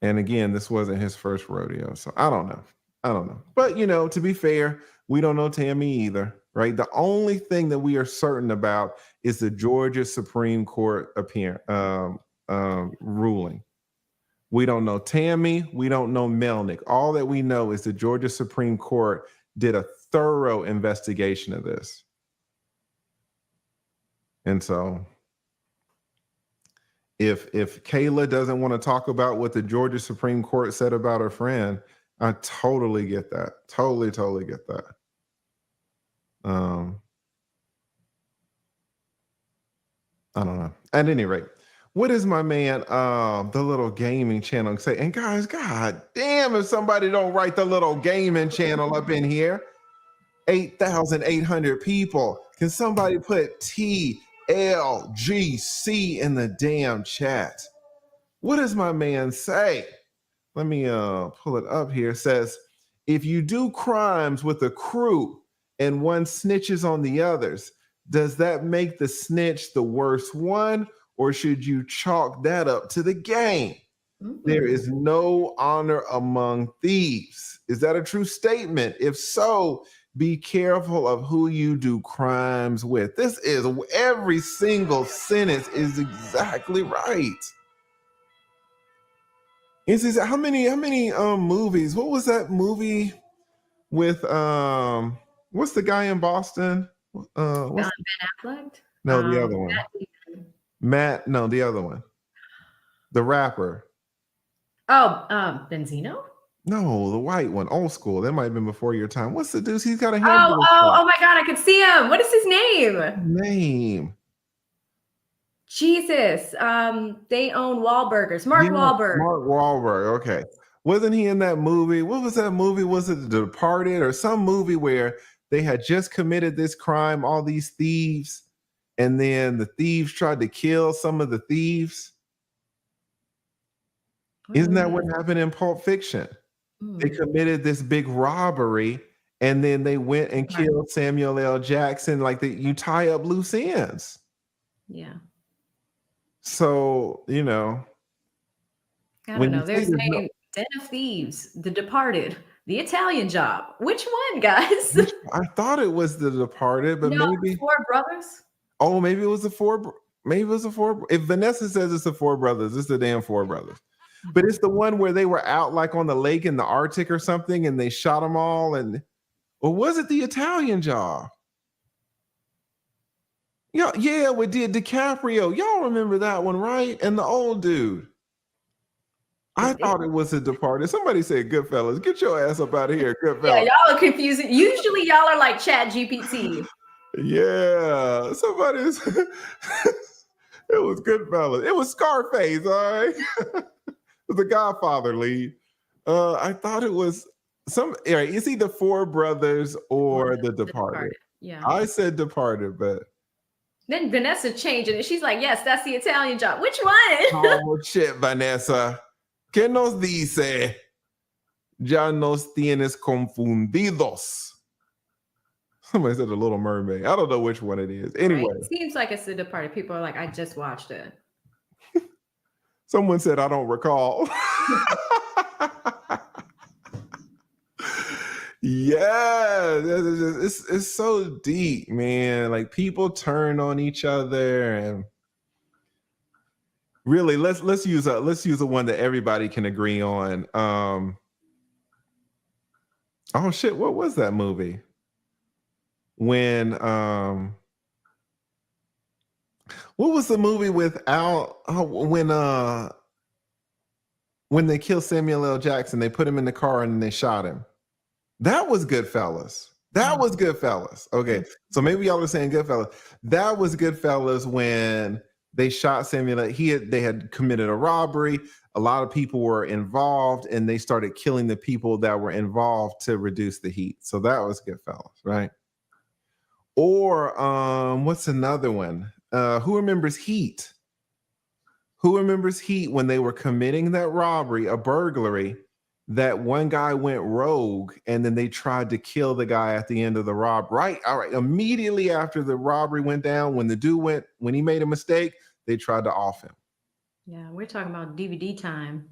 And again, this wasn't his first rodeo, so I don't know. But to be fair, we don't know Tammy either, right? The only thing that we are certain about is the Georgia Supreme Court ruling. We don't know Tammy. We don't know Melnick. All that we know is the Georgia Supreme Court did a thorough investigation of this. And so if Kayla doesn't want to talk about what the Georgia Supreme Court said about her friend, I totally get that. Totally get that. I don't know. At any rate, what is my man, the little gaming channel say? And guys, god damn, if somebody don't write the little gaming channel up in here. 8,800 people. Can somebody put TLGC in the damn chat? What does my man say? Let me pull it up here. It says, if you do crimes with a crew and one snitches on the others, does that make the snitch the worst one, or should you chalk that up to the game? There is no honor among thieves. Is that a true statement? If so, be careful of who you do crimes with. This is every single sentence is exactly right. Is how many movies? What was that movie with what's the guy in Boston? Ben Affleck? No, the other one. Matt, no, the other one. The rapper. Oh, Benzino? No, the white one, old school. That might have been before your time. What's the dude? He's got a hand. Oh my God, I could see him. What is his name? Jesus. They own Wahlburgers. Mark Wahlberg. Mark Wahlberg. Okay. Wasn't he in that movie? What was that movie? Was it The Departed or some movie where they had just committed this crime, all these thieves, and then the thieves tried to kill some of the thieves? Isn't that what happened in Pulp Fiction? They committed this big robbery and then they went and killed Samuel L. Jackson. Like you tie up loose ends. Yeah. So, you know. I don't know. There's a Den of Thieves, The Departed, The Italian Job. Which one, guys? I thought it was The Departed, but maybe Four Brothers. Oh, maybe it was the four. Maybe it was the four. If Vanessa says it's the Four Brothers, it's the damn Four Brothers. But it's the one where they were out like on the lake in the Arctic or something, and they shot them all. Or was it The Italian Job? Yeah, we did DiCaprio. Y'all remember that one, right? And the old dude. I thought it was The Departed. Somebody said Goodfellas. Get your ass up out of here, Goodfellas. Yeah, y'all are confusing. Usually y'all are like Chat GPT. Yeah, somebody's. It was Goodfellas. It was Scarface, all right? It was the Godfather lead. I thought it was it's either Four Brothers or The Departed. Yeah. I said Departed, but then Vanessa changed it. She's like, yes, that's The Italian Job. Which one? Oh shit, Vanessa. ¿Qué nos dice? Ya nos tienes confundidos. Somebody said The Little Mermaid. I don't know which one it is. Anyway. Right? It seems like it's The Departed. People are like, I just watched it. Someone said, I don't recall. Yeah, it's so deep, man. Like people turn on each other, and really, let's use a one that everybody can agree on. Oh shit, what was that movie? When what was the movie with Al? When they killed Samuel L. Jackson, they put him in the car and they shot him. That was Goodfellas. That was Goodfellas. Okay, so maybe y'all are saying Goodfellas. That was Goodfellas when they shot Samuel. They had committed a robbery. A lot of people were involved, and they started killing the people that were involved to reduce the heat. So that was Goodfellas, right? Or what's another one? Who remembers Heat? Who remembers Heat when they were committing that robbery, a burglary? That one guy went rogue, and then they tried to kill the guy at the end of the robbery. All right. Immediately after the robbery went down, when he made a mistake, they tried to off him. Yeah, we're talking about DVD time.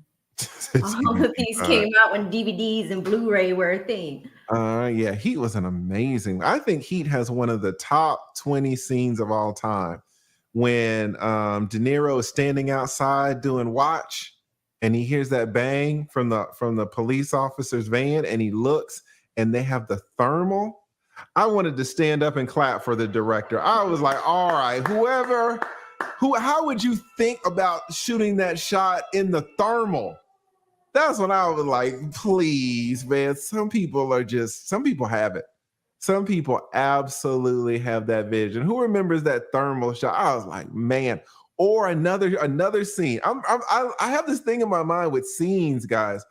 All of these came out when DVDs and Blu-ray were a thing. Yeah, Heat was an amazing. I think Heat has one of the top 20 scenes of all time. When De Niro is standing outside doing watch, and he hears that bang from the police officer's van, and he looks, and they have the thermal. I wanted to stand up and clap for the director. I was like, all right, how would you think about shooting that shot in the thermal? That's when I was like, please, man. Some people have it. Some people absolutely have that vision. Who remembers that thermal shot? I was like, man. Or another scene. I have this thing in my mind with scenes, guys.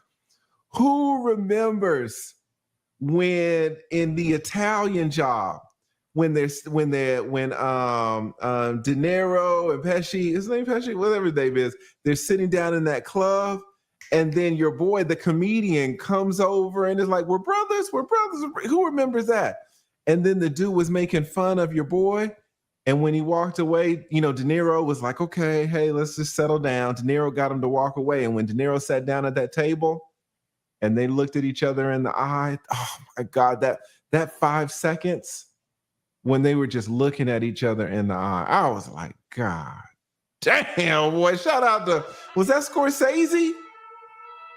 Who remembers when in the Italian Job, when De Niro and Pesci, his name Pesci, whatever his name is, they're sitting down in that club, and then your boy, the comedian, comes over and is like, we're brothers. Who remembers that? And then the dude was making fun of your boy. And when he walked away, De Niro was like, okay, hey, let's just settle down. De Niro got him to walk away. And when De Niro sat down at that table and they looked at each other in the eye, oh my God, that 5 seconds when they were just looking at each other in the eye, I was like, God damn, boy, shout out to, was that Scorsese?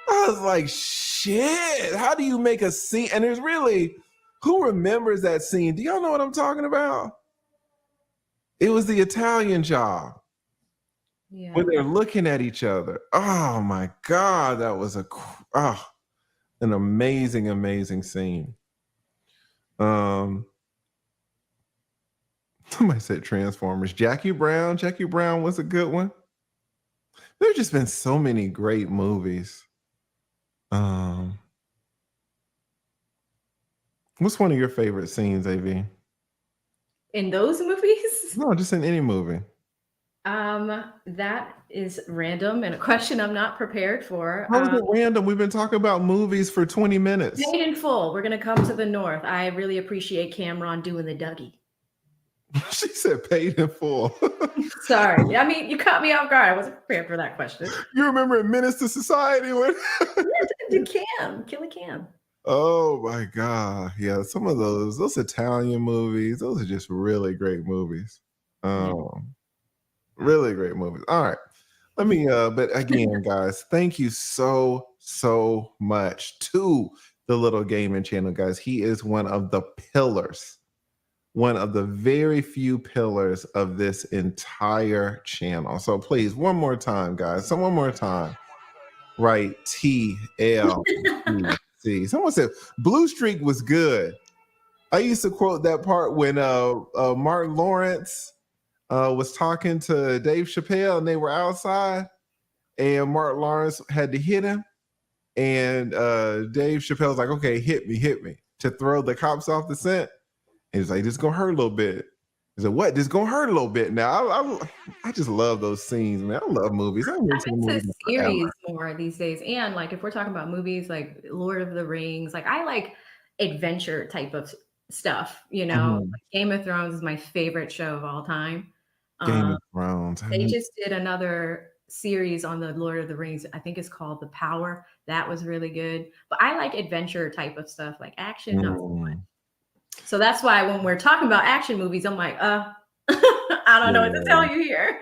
I was like, shit, how do you make a scene? And there's really, who remembers that scene? Do y'all know what I'm talking about? It was the Italian Job. Yeah. When they're looking at each other. Oh my God, that was an amazing, amazing scene. Somebody said Transformers. Jackie Brown was a good one. There's just been so many great movies. What's one of your favorite scenes, AV? In those movies? No, just in any movie. That is random and a question I'm not prepared for. How is it random? We've been talking about movies for 20 minutes. Paid in Full. We're going to come to the north. I really appreciate Cameron doing the Dougie. She said Paid in Full. Sorry. I mean, you caught me off guard. I wasn't prepared for that question. You remember Menace to Society? Killer Cam. Oh my God. Yeah, some of those Italian movies, those are just really great movies. Really great movies. All right. Let me but again, guys, thank you so much to the Little Gaming Channel, guys. He is one of the pillars, one of the very few pillars of this entire channel. So please, one more time, guys. So one more time. Right, TLC. Someone said Blue Streak was good. I used to quote that part when Martin Lawrence was talking to Dave Chappelle and they were outside and Martin Lawrence had to hit him. And Dave Chappelle's like, okay, hit me to throw the cops off the scent. And he's like, this is going to hurt a little bit. He said, what? This is going to hurt a little bit. Now, I just love those scenes, man. I love movies. I'm into movies series more these days. And like, if we're talking about movies like Lord of the Rings, like I like adventure type of stuff, Like Game of Thrones is my favorite show of all time. Game of Thrones. They just did another series on the Lord of the Rings. I think it's called The Power. That was really good. But I like adventure type of stuff, like action, not so much. So that's why when we're talking about action movies, I'm like, I don't know what to tell you here.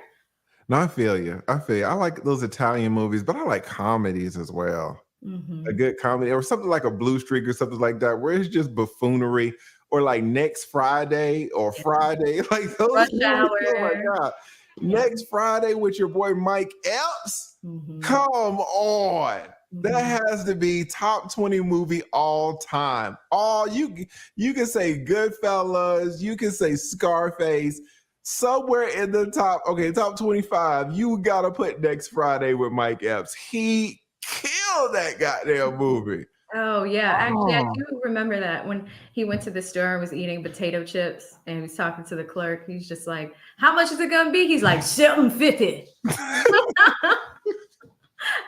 No, I feel you. I like those Italian movies, but I like comedies as well. Mm-hmm. A good comedy or something like a Blue Streak or something like that, where it's just buffoonery, or like Next Friday or Friday, like those. Rush Hour. Oh my God. Next Friday with your boy Mike Epps. Mm-hmm. Come on. That has to be top 20 movie all time. You can say Goodfellas, you can say Scarface, somewhere in the top 25, you gotta put Next Friday with Mike Epps. He killed that goddamn movie. Oh yeah, actually I do remember that when he went to the store and was eating potato chips and he was talking to the clerk. He's just like, how much is it gonna be? He's like, $7.50.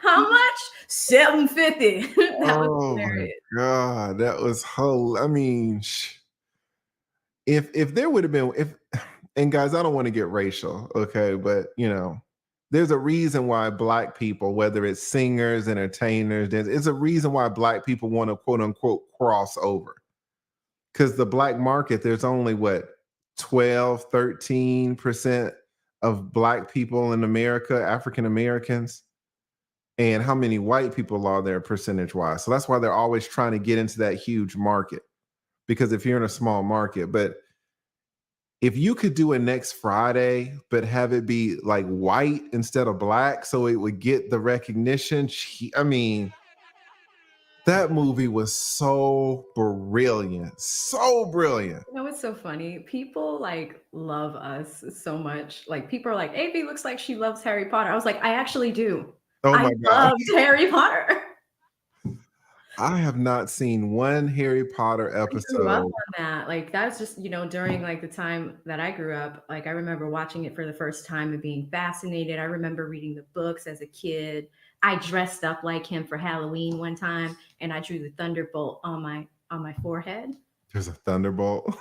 How much? $7.50. That was hilarious. My God, that was whole. I mean, if there would have been, and guys, I don't want to get racial, okay, but there's a reason why Black people, whether it's singers, entertainers, there's a reason why Black people want to quote unquote cross over. Because the Black market, there's only 12-13% of Black people in America, African Americans. And how many white people are there percentage wise? So that's why they're always trying to get into that huge market. because if you're in a small market, but if you could do it next Friday, but have it be like white instead of black, so it would get the recognition. I mean, that movie was so brilliant, so brilliant. You know, it's so funny. People like love us so much. Like people are like, Avy looks like she loves Harry Potter. I was like, I actually do. Oh my I God. loved Harry Potter. I have not seen one Harry Potter I grew up episode. on that. Like that's just, you know, during like the time that I grew up, like I remember watching it for the first time and being fascinated. I remember reading the books as a kid. I dressed up like him for Halloween one time and I drew the thunderbolt on my forehead. There's a thunderbolt.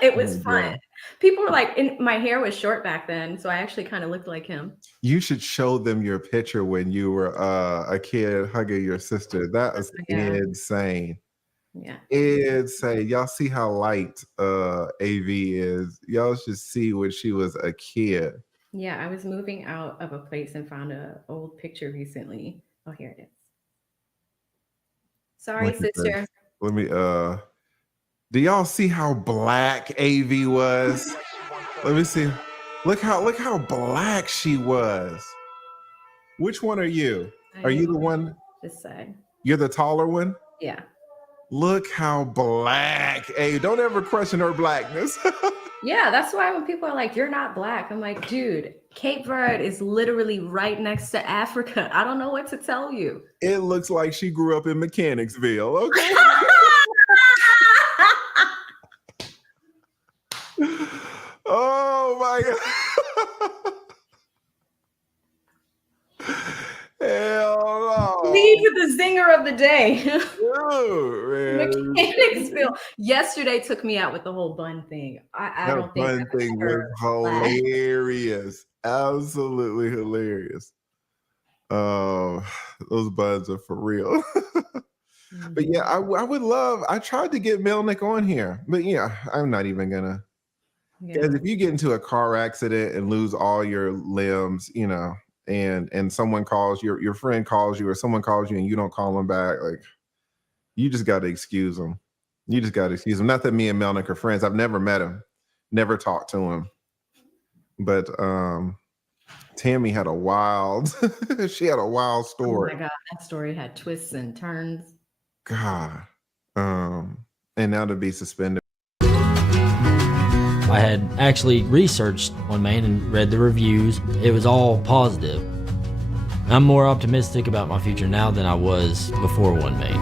It was Oh, fun. yeah. People were like, my hair was short back then, so I actually kind of looked like him. You should show them your picture when you were a kid hugging your sister. That is insane. Yeah. Insane. Y'all see how light AV is. Y'all should see when she was a kid. Yeah, I was moving out of a place and found an old picture recently. Oh, here it is. Sorry, Look at sister. this. Let me do y'all see how black AV was? Let me see. Look how black she was. Which one are you? Are you the one? This side. You're the taller one? Yeah. Look how black. Hey, don't ever question her blackness. Yeah, that's why when people are like, you're not black, I'm like, dude, Cape Verde is literally right next to Africa. I don't know what to tell you. It looks like she grew up in Mechanicsville, okay? Oh my God. Hell no. Lead with the zinger of the day. Dude, Mechanicsville. Yesterday took me out with the whole bun thing. I don't think bun thing was hilarious. Absolutely hilarious. Those buns are for real. But yeah, I would love. I tried to get Melnick on here, but yeah, I'm not even gonna. Guys, if you get into a car accident and lose all your limbs, you know, and someone calls your friend calls you or someone calls you and you don't call them back, like you just got to excuse them. You just got to excuse them. Not that me and Melnick are friends. I've never met him, never talked to him, but Tammy had a wild. She had a wild story. Oh my God, that story had twists and turns. God, and now to be suspended. I had actually researched One Main and read the reviews. It was all positive. I'm more optimistic about my future now than I was before One Main.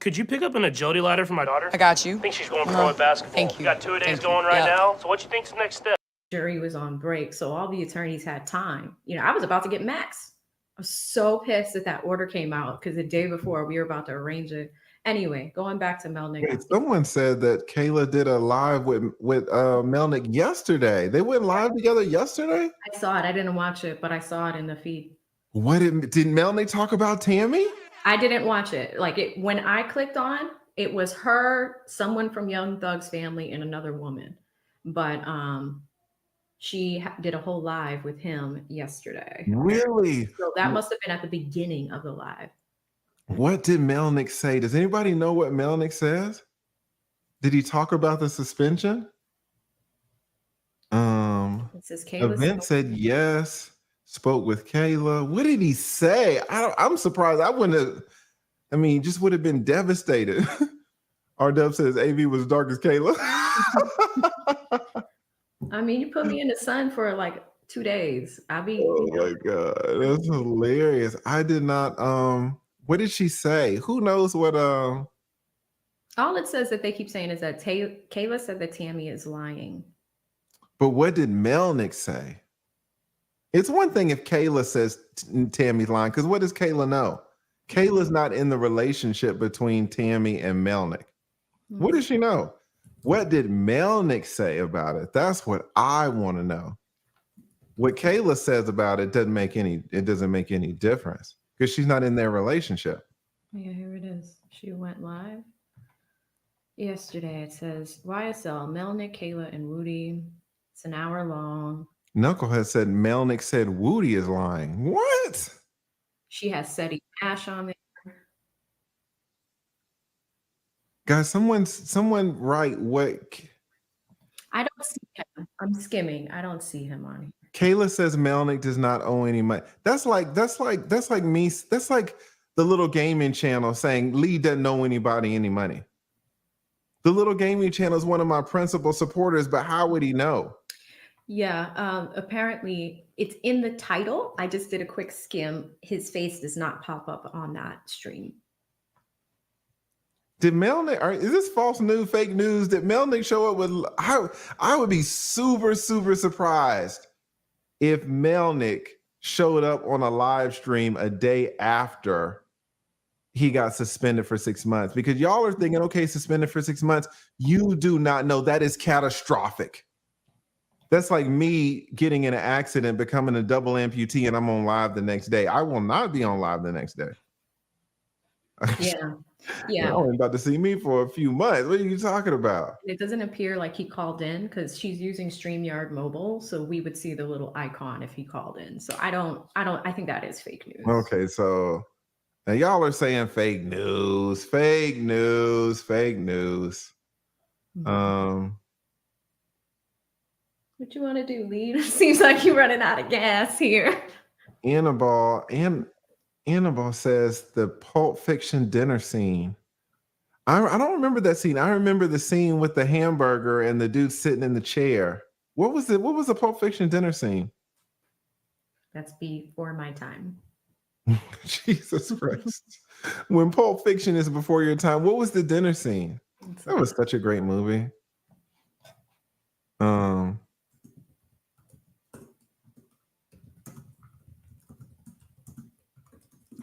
Could you pick up an agility ladder for my daughter? I got you. I think she's going pro at basketball. Thank you. We got 2 days Thank you. going right Yeah. now. So what you think's the next step? Jury was on break, so all the attorneys had time. You know, I was about to get max. I was so pissed that order came out because the day before we were about to arrange it. Anyway, going back to Melnick. Wait, someone said that Kayla did a live with Melnick yesterday. They went live together yesterday? I saw it. I didn't watch it, but I saw it in the feed. What did Melnick talk about Tammy? I didn't watch it. Like it when I clicked on, it was her, someone from Young Thug's family, and another woman. But she did a whole live with him yesterday. Really? So that must have been at the beginning of the live. What did Melnick say? Does anybody know what Melnick says? Did he talk about the suspension? It says Kayla Event said yes. Spoke with Kayla. What did he say? I'm surprised. I wouldn't have. I mean, just would have been devastated. R-Dub says AV was dark as Kayla. I mean, you put me in the sun for like 2 days. I'll be. Oh my God, that's hilarious. I did not. What did she say? Who knows what? All it says that they keep saying is that Kayla said that Tammy is lying. But what did Melnick say? It's one thing if Kayla says Tammy's lying, because what does Kayla know? Kayla's not in the relationship between Tammy and Melnick. What does she know? What did Melnick say about it? That's what I want to know. What Kayla says about it doesn't make any difference because she's not in their relationship. Yeah, here it is. She went live yesterday. It says YSL, Melnick, Kayla, and Woody. It's an hour long. Knucklehead said Melnick said Woody is lying. What? She has Seti Ash on there. Guys, someone write what I don't see him. I'm skimming. I don't see him on here. Kayla says Melnick does not owe any money. That's like me. That's like the little gaming channel saying Lee doesn't owe anybody any money. The little gaming channel is one of my principal supporters, but how would he know? Yeah, apparently it's in the title. I just did a quick skim. His face does not pop up on that stream. Did Melnick, is this false news, fake news? Did Melnick show up with, I would be super, super surprised if Melnick showed up on a live stream a day after he got suspended for 6 months, because y'all are thinking, okay, suspended for 6 months. You do not know that is catastrophic. That's like me getting in an accident, becoming a double amputee, and I'm on live the next day. I will not be on live the next day. Yeah. Yeah. You're only about to see me for a few months. What are you talking about? It doesn't appear like he called in because she's using StreamYard mobile. So we would see the little icon if he called in. So I think that is fake news. Okay, so now y'all are saying fake news. Mm-hmm. What you want to do, Lee? Seems like you're running out of gas here. Annabelle says the Pulp Fiction dinner scene. I don't remember that scene. I remember the scene with the hamburger and the dude sitting in the chair. What was the Pulp Fiction dinner scene? That's before my time. Jesus Christ. When Pulp Fiction is before your time, what was the dinner scene? That was such a great movie.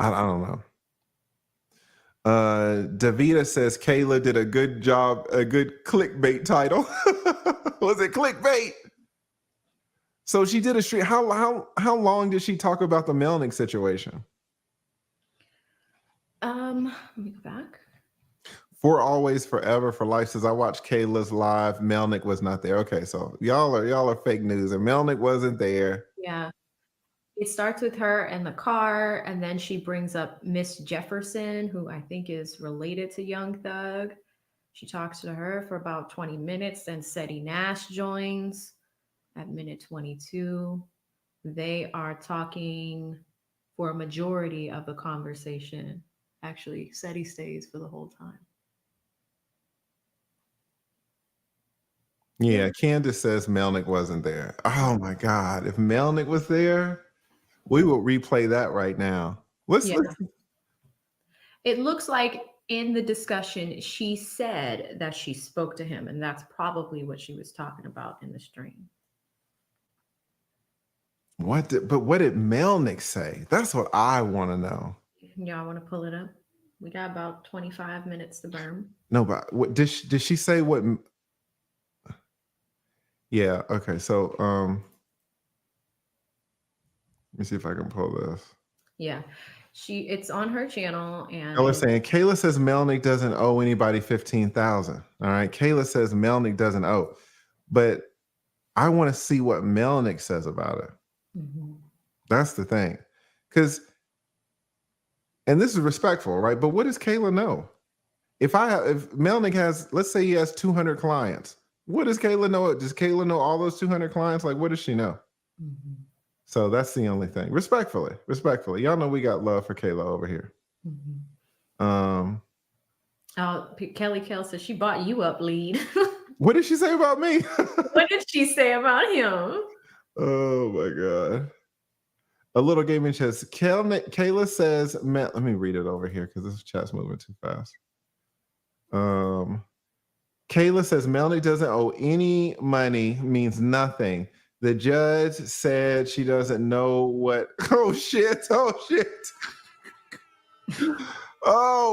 I don't know. Davida says Kayla did a good job, a good clickbait title. Was it clickbait? So she did a stream. How long did she talk about the Melnick situation? Let me go back. For always, forever, for life says I watched Kayla's live. Melnick was not there. Okay, so y'all are fake news, and Melnick wasn't there. Yeah. It starts with her and the car, and then she brings up Miss Jefferson, who I think is related to Young Thug. She talks to her for about 20 minutes, then Seti Nash joins at minute 22. They are talking for a majority of the conversation. Actually, Seti stays for the whole time. Yeah, Candace says Melnick wasn't there. Oh my God. If Melnick was there, we will replay that right now. It looks like in the discussion, she said that she spoke to him, and that's probably what she was talking about in the stream. What did Melnick say? That's what I want to know. Y'all want to pull it up? We got about 25 minutes to burn. No, but what did she say? What? Yeah. Okay. So, let me see if I can pull this. Yeah, it's on her channel, and Kayla says Melnick doesn't owe anybody $15,000. All right, Kayla says Melnick doesn't owe, but I want to see what Melnick says about it. Mm-hmm. That's the thing, and this is respectful, right? But what does Kayla know? If Melnick has, let's say he has 200 clients, what does Kayla know? Does Kayla know all those 200 clients? Like, what does she know? Mm-hmm. So that's the only thing. Respectfully. Y'all know we got love for Kayla over here. Mm-hmm. Kelly Kell says she bought you up, lead. What did she say about me? What did she say about him? Oh my God. A little gaming says Kayla says, let me read it over here because this chat's moving too fast. Kayla says Melnick doesn't owe any money, means nothing. The judge said she doesn't know what. Oh shit! Oh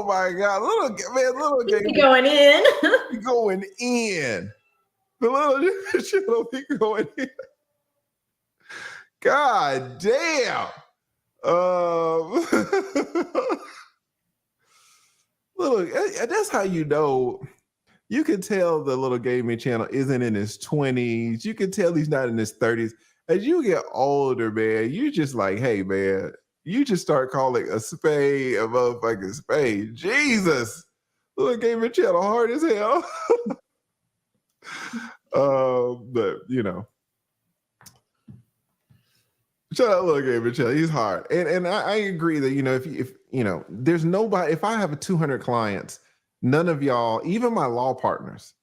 my God! Little game going in. Going in. The little shit will be going in. God damn. That's how you know. You can tell the little gaming channel isn't in his 20s. You can tell he's not in his 30s. As you get older, man, you just like, hey, man, you just start calling a spade a motherfucking spade. Jesus. Little gaming channel hard as hell. But you know, shout out Little Gaming channel. He's hard, and I agree that, you know, if you know, there's nobody. If I have 200 clients, none of y'all, even my law partners,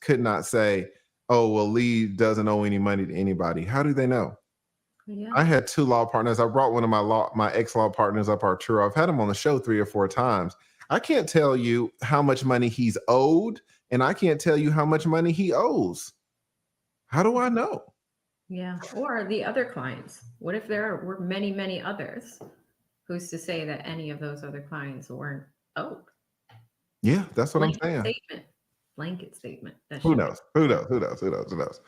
could not say, "Oh, well, Lee doesn't owe any money to anybody." How do they know? Yeah. I had 2 law partners. I brought one of my ex-law partners up Arturo. I've had him on the show 3 or 4 times. I can't tell you how much money he's owed, and I can't tell you how much money he owes. How do I know? Yeah. Or the other clients. What if there were many, many others? Who's to say that any of those other clients weren't owed? Yeah, that's what I'm Blanket saying. statement. Blanket statement. Who knows? Who knows?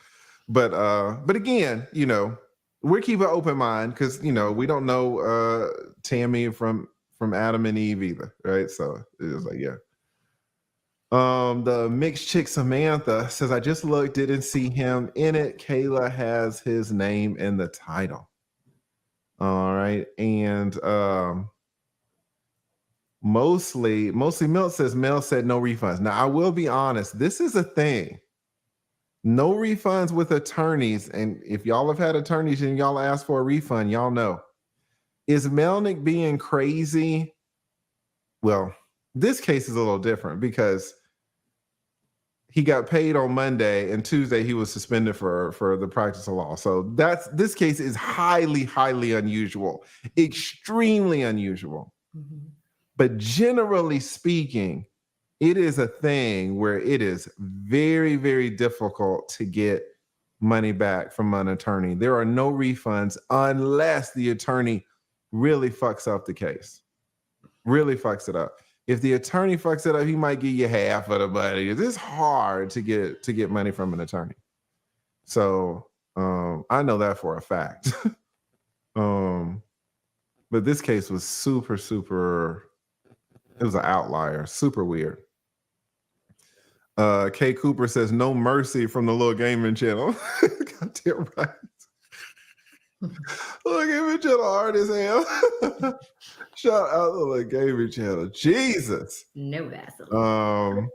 But again, you know, we're keeping an open mind because, you know, we don't know Tammy from Adam and Eve either, right? So it's like, yeah. The mixed chick Samantha says, I just looked, didn't see him in it. Kayla has his name in the title. All right. And mostly Mel says Mel said no refunds. Now I will be honest, this is a thing. No refunds with attorneys. And if y'all have had attorneys and y'all ask for a refund, y'all know. Is Melnick being crazy? Well, this case is a little different because he got paid on Monday and Tuesday he was suspended for the practice of law. So this case is highly, highly unusual, extremely unusual. Mm-hmm. But generally speaking, it is a thing where it is very, very difficult to get money back from an attorney. There are no refunds unless the attorney really fucks up the case, really fucks it up. If the attorney fucks it up, he might give you half of the money. It's hard to get money from an attorney. So I know that for a fact. But this case was super, it was an outlier, super weird. Kay Cooper says, no mercy from the Little Gaming channel. Goddamn right. Little Gaming channel hard as hell. Shout out to the Gaming channel. Jesus. No Vaseline.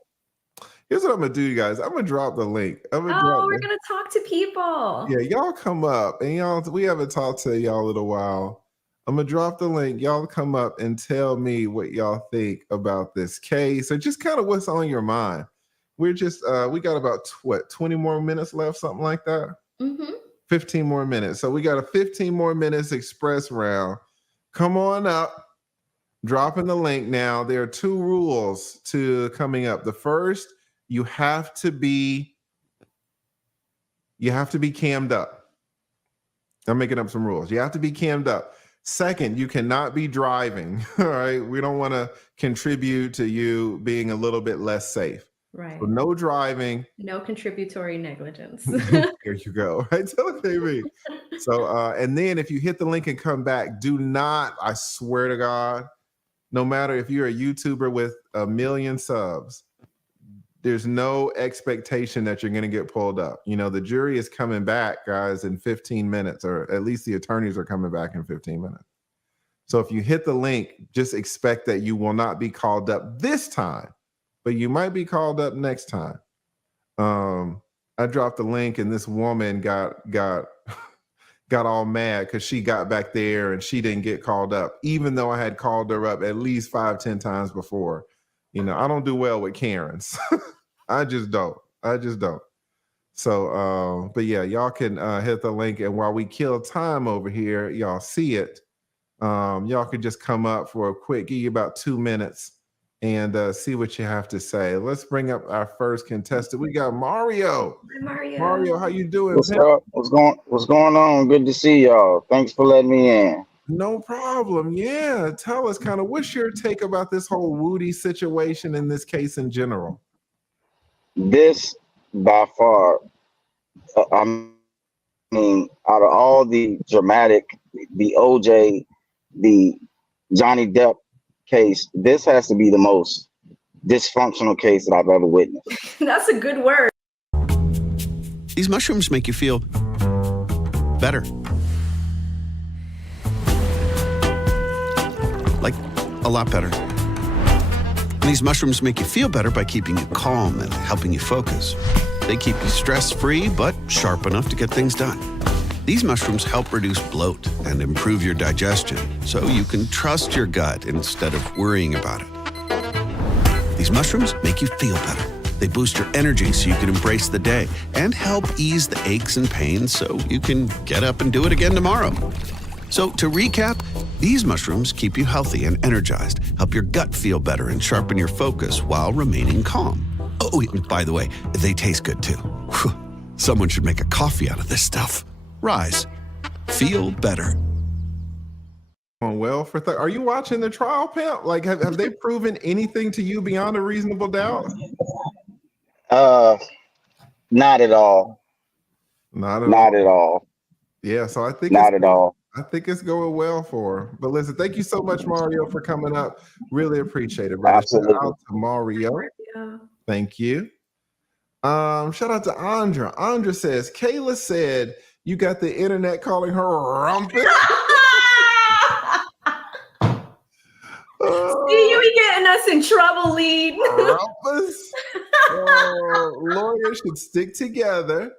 Here's what I'm gonna do, you guys. I'm gonna drop the link. We're gonna talk to people. Yeah, y'all come up and we haven't talked to y'all in a while. I'm gonna drop the link. Y'all come up and tell me what y'all think about this case or just kind of what's on your mind. We're just we got about 20 more minutes left, something like that. Mm-hmm. 15 more minutes. So we got a 15 more minutes express round. Come on up. Dropping the link now. There are 2 rules to coming up. The first, you have to be cammed up. I'm making up some rules. You have to be cammed up. Second, you cannot be driving. All right. We don't want to contribute to you being a little bit less safe. Right. So no driving. No contributory negligence. There you go. Right. Tell it, baby. So, and then if you hit the link and come back, do not, I swear to God, no matter if you're a YouTuber with 1 million subs, there's no expectation that you're going to get pulled up. You know, the jury is coming back, guys, in 15 minutes, or at least the attorneys are coming back in 15 minutes. So if you hit the link, just expect that you will not be called up this time, but you might be called up next time. I dropped the link and this woman got all mad because she got back there and she didn't get called up, even though I had called her up at least 5-10 times before. You know, I don't do well with Karens. I just don't. So, but yeah, y'all can hit the link. And while we kill time over here, y'all see it. Y'all can just come up for a quick, give you about 2 minutes and see what you have to say. Let's bring up our first contestant. We got Mario. Hi, Mario, how you doing? What's up? What's going on? Good to see y'all. Thanks for letting me in. No problem. Yeah. Tell us kind of what's your take about this whole Woody situation in this case in general? This by far, I mean, out of all the dramatic, the OJ, the Johnny Depp case, this has to be the most dysfunctional case that I've ever witnessed. That's a good word. These mushrooms make you feel better. Like a lot better. These mushrooms make you feel better by keeping you calm and helping you focus. They keep you stress-free, but sharp enough to get things done. These mushrooms help reduce bloat and improve your digestion, so you can trust your gut instead of worrying about it. These mushrooms make you feel better. They boost your energy so you can embrace the day and help ease the aches and pains so you can get up and do it again tomorrow. So to recap, these mushrooms keep you healthy and energized, help your gut feel better and sharpen your focus while remaining calm. Oh, by the way, they taste good too. Whew. Someone should make a coffee out of this stuff. Rise. Feel better. Well, are you watching the trial, Pimp? Like, have they proven anything to you beyond a reasonable doubt? Not at all. Not at all. Yeah, so I think Not at all. I think it's going well for her. But listen, thank you so much, Mario, for coming up. Really appreciate it, brother. Absolutely. Shout out to Mario. Thank you. Shout out to Andra. Andra says, Kayla said you got the internet calling her rumpus. See, you getting us in trouble, Lead. Rumpus. Lawyers should stick together,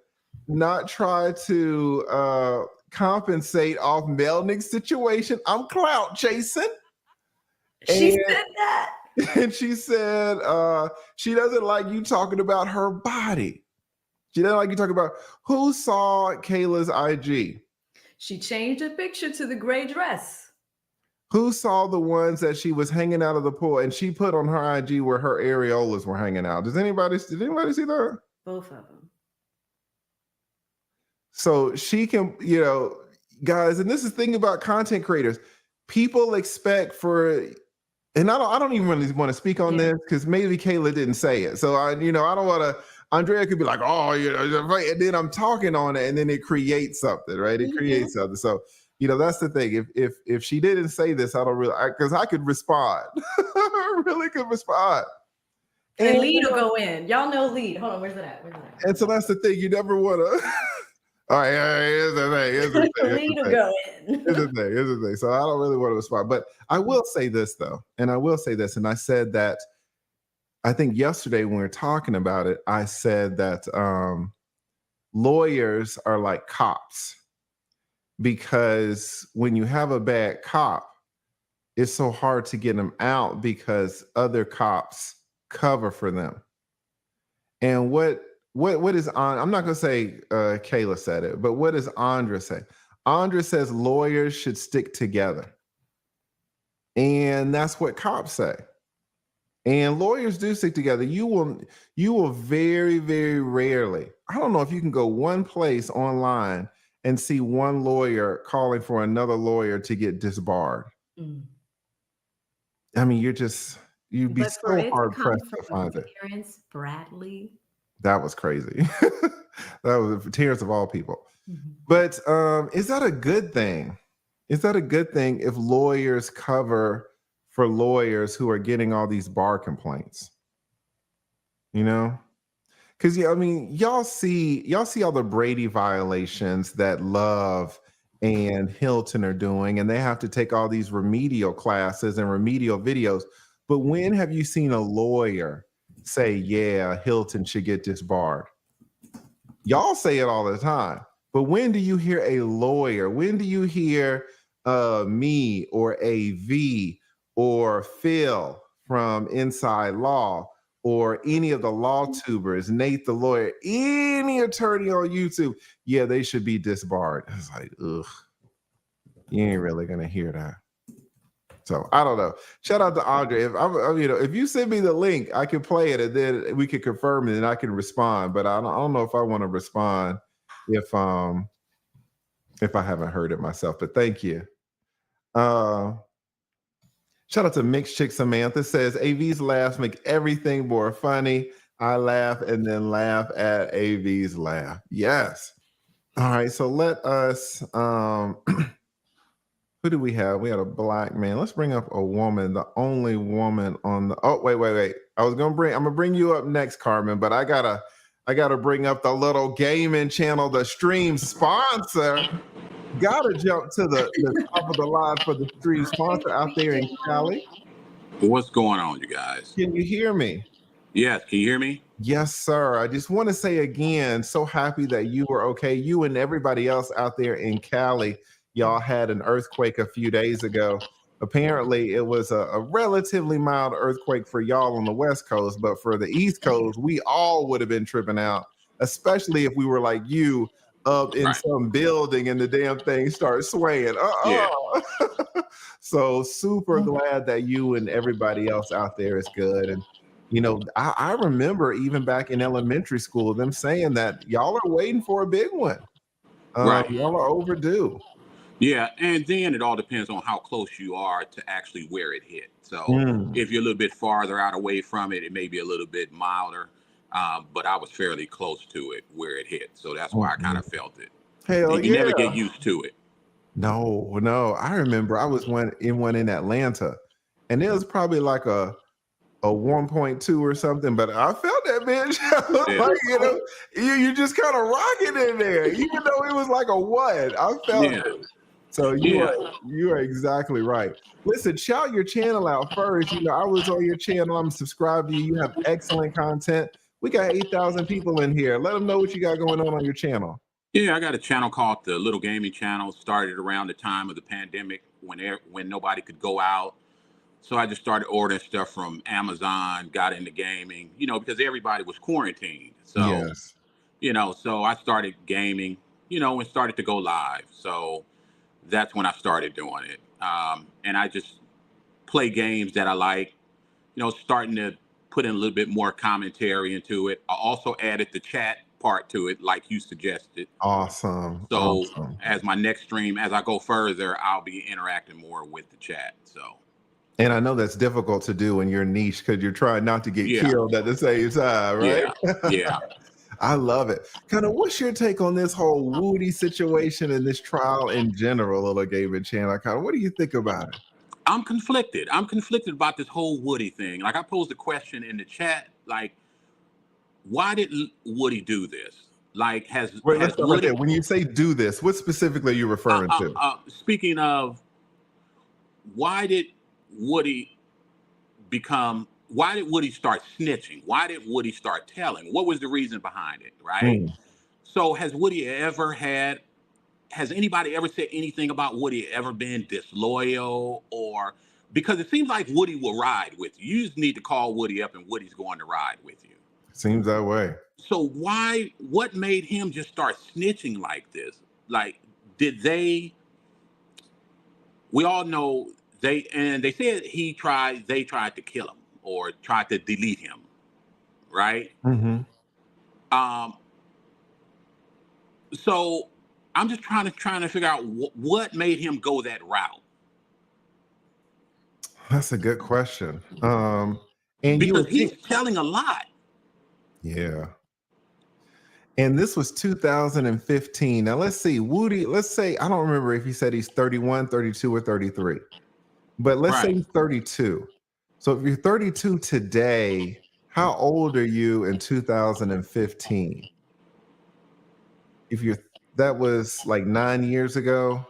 not try to compensate off Melnick's situation. I'm clout chasing. She said that. And she said she doesn't like you talking about her body. She doesn't like you talking about who saw Kayla's IG. She changed the picture to the gray dress. Who saw the ones that she was hanging out of the pool and she put on her IG where her areolas were hanging out? Did anybody see that? Both of them. So she can, guys, and this is the thing about content creators. People expect and I don't even really want to speak on this because maybe Kayla didn't say it. So I don't want to. Andrea could be like, oh, and then I'm talking on it, and then it creates something, right? It creates something. So that's the thing. If she didn't say this, I don't really, because I could respond. I really could respond. And Lead will go in. Y'all know Lead. Hold on, where's it at? And so that's the thing. You never want to. All right, here's the thing. Lead will go in. Here's the thing. So I don't really want to respond. But I will say this, though. And I said that, I think yesterday when we were talking about it, I said that lawyers are like cops. Because when you have a bad cop, it's so hard to get them out because other cops cover for them. And what is I'm not going to say Kayla said it, but what does Andra say? Andra says lawyers should stick together. And that's what cops say. And lawyers do stick together. You will very, very rarely, I don't know if you can go one place online and see one lawyer calling for another lawyer to get disbarred. I mean, you'd be so hard pressed to find it. Terrence Bradley. That was crazy. That was Terrence of all people. But is that a good thing? Is that a good thing if lawyers cover for lawyers who are getting all these bar complaints? Because y'all see all the Brady violations that Love and Hilton are doing, and they have to take all these remedial classes and remedial videos. But when have you seen a lawyer say, yeah, Hilton should get disbarred? Y'all say it all the time. But when do you hear a lawyer? When do you hear me or AV or Phil from Inside Law or any of the law tubers, Nate the lawyer, any attorney on YouTube? Yeah, they should be disbarred. It's like, ugh, you ain't really gonna hear that. So I don't know. Shout out to Andre. If you send me the link, I can play it and then we can confirm it and I can respond. But I don't know if I want to respond if I haven't heard it myself. But thank you. Shout out to Mixed Chick Samantha says AV's laughs make everything more funny. I laugh and then laugh at AV's laugh. Yes. All right. So let us who do we have? We had a black man. Let's bring up a woman, the only woman on the wait. I'm gonna bring you up next, Carmen, but I gotta bring up the little gaming channel, the stream sponsor. Gotta jump to the top of the line for the stream sponsor out there in Cali. What's going on, you guys? Can you hear me? Yes, can you hear me? Yes, sir. I just want to say again, so happy that you were okay. You and everybody else out there in Cali, y'all had an earthquake a few days ago. Apparently, it was a relatively mild earthquake for y'all on the West Coast, but for the East Coast, we all would have been tripping out, especially if we were like you up in some building and the damn thing starts swaying. So super glad that you and everybody else out there is good. And you know, I remember even back in elementary school, them saying that y'all are waiting for a big one. Right. Y'all are overdue. Yeah, and then it all depends on how close you are to actually where it hit. So if you're a little bit farther out away from it, it may be a little bit milder. But I was fairly close to it where it hit. So that's why I kind of felt it. Hell And you never yeah. get used to it. No. I remember I was one in Atlanta, and it was probably like a 1.2 or something, but I felt that bitch. Like, you know, you just kind of rocking in there, even though it was like a what. I felt it. So you are exactly right. Listen, shout your channel out first. You know, I was on your channel. I'm subscribed to you. You have excellent content. We got 8,000 people in here. Let them know what you got going on your channel. Yeah, I got a channel called the Little Gaming Channel. Started around the time of the pandemic when nobody could go out. So I just started ordering stuff from Amazon, got into gaming, you know, because everybody was quarantined. So, you know, so I started gaming, you know, and started to go live. So that's when I started doing it. And I just play games that I like, you know, starting to put in a little bit more commentary into it. I also added the chat part to it, like you suggested. Awesome. So as my next stream, as I go further, I'll be interacting more with the chat. So. And I know that's difficult to do in your niche because you're trying not to get killed at the same time, right? Yeah. I love it. Kind of, what's your take on this whole Woody situation and this trial in general, Little Gaming Channel? Kind of, what do you think about it? I'm conflicted. I'm conflicted about this whole Woody thing. Like I posed a question in the chat, like, why did Woody do this? Like, has let's start Woody, right there. When you say do this, what specifically are you referring to? Speaking of, why did Woody start snitching? Why did Woody start telling? What was the reason behind it, right? So has anybody ever said anything about Woody ever been disloyal? Or because it seems like Woody will ride with you. You just need to call Woody up and Woody's going to ride with you. Seems that way. So what made him just start snitching like this? Like, we all know they said they tried to kill him or tried to delete him, right? So I'm just trying to figure out what made him go that route. That's a good question. And because he's telling a lot. Yeah. And this was 2015. Now let's see, Woody, let's say, I don't remember if he said he's 31, 32, or 33. But let's say he's 32. So if you're 32 today, how old are you in 2015? That was like 9 years ago.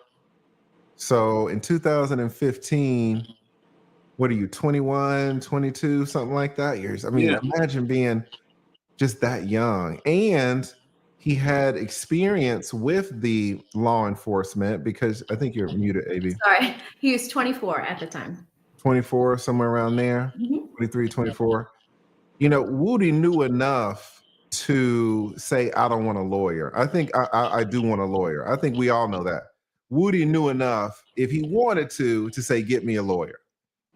So in 2015, what are you, 21, 22, something like that years? I mean, imagine being just that young. And he had experience with the law enforcement because I think you're muted, AB. Sorry, he was 24 at the time. 24, somewhere around there, 23, 24. You know, Woody knew enough to say, I don't want a lawyer. I think I do want a lawyer. I think we all know that. Woody knew enough, if he wanted to say, get me a lawyer.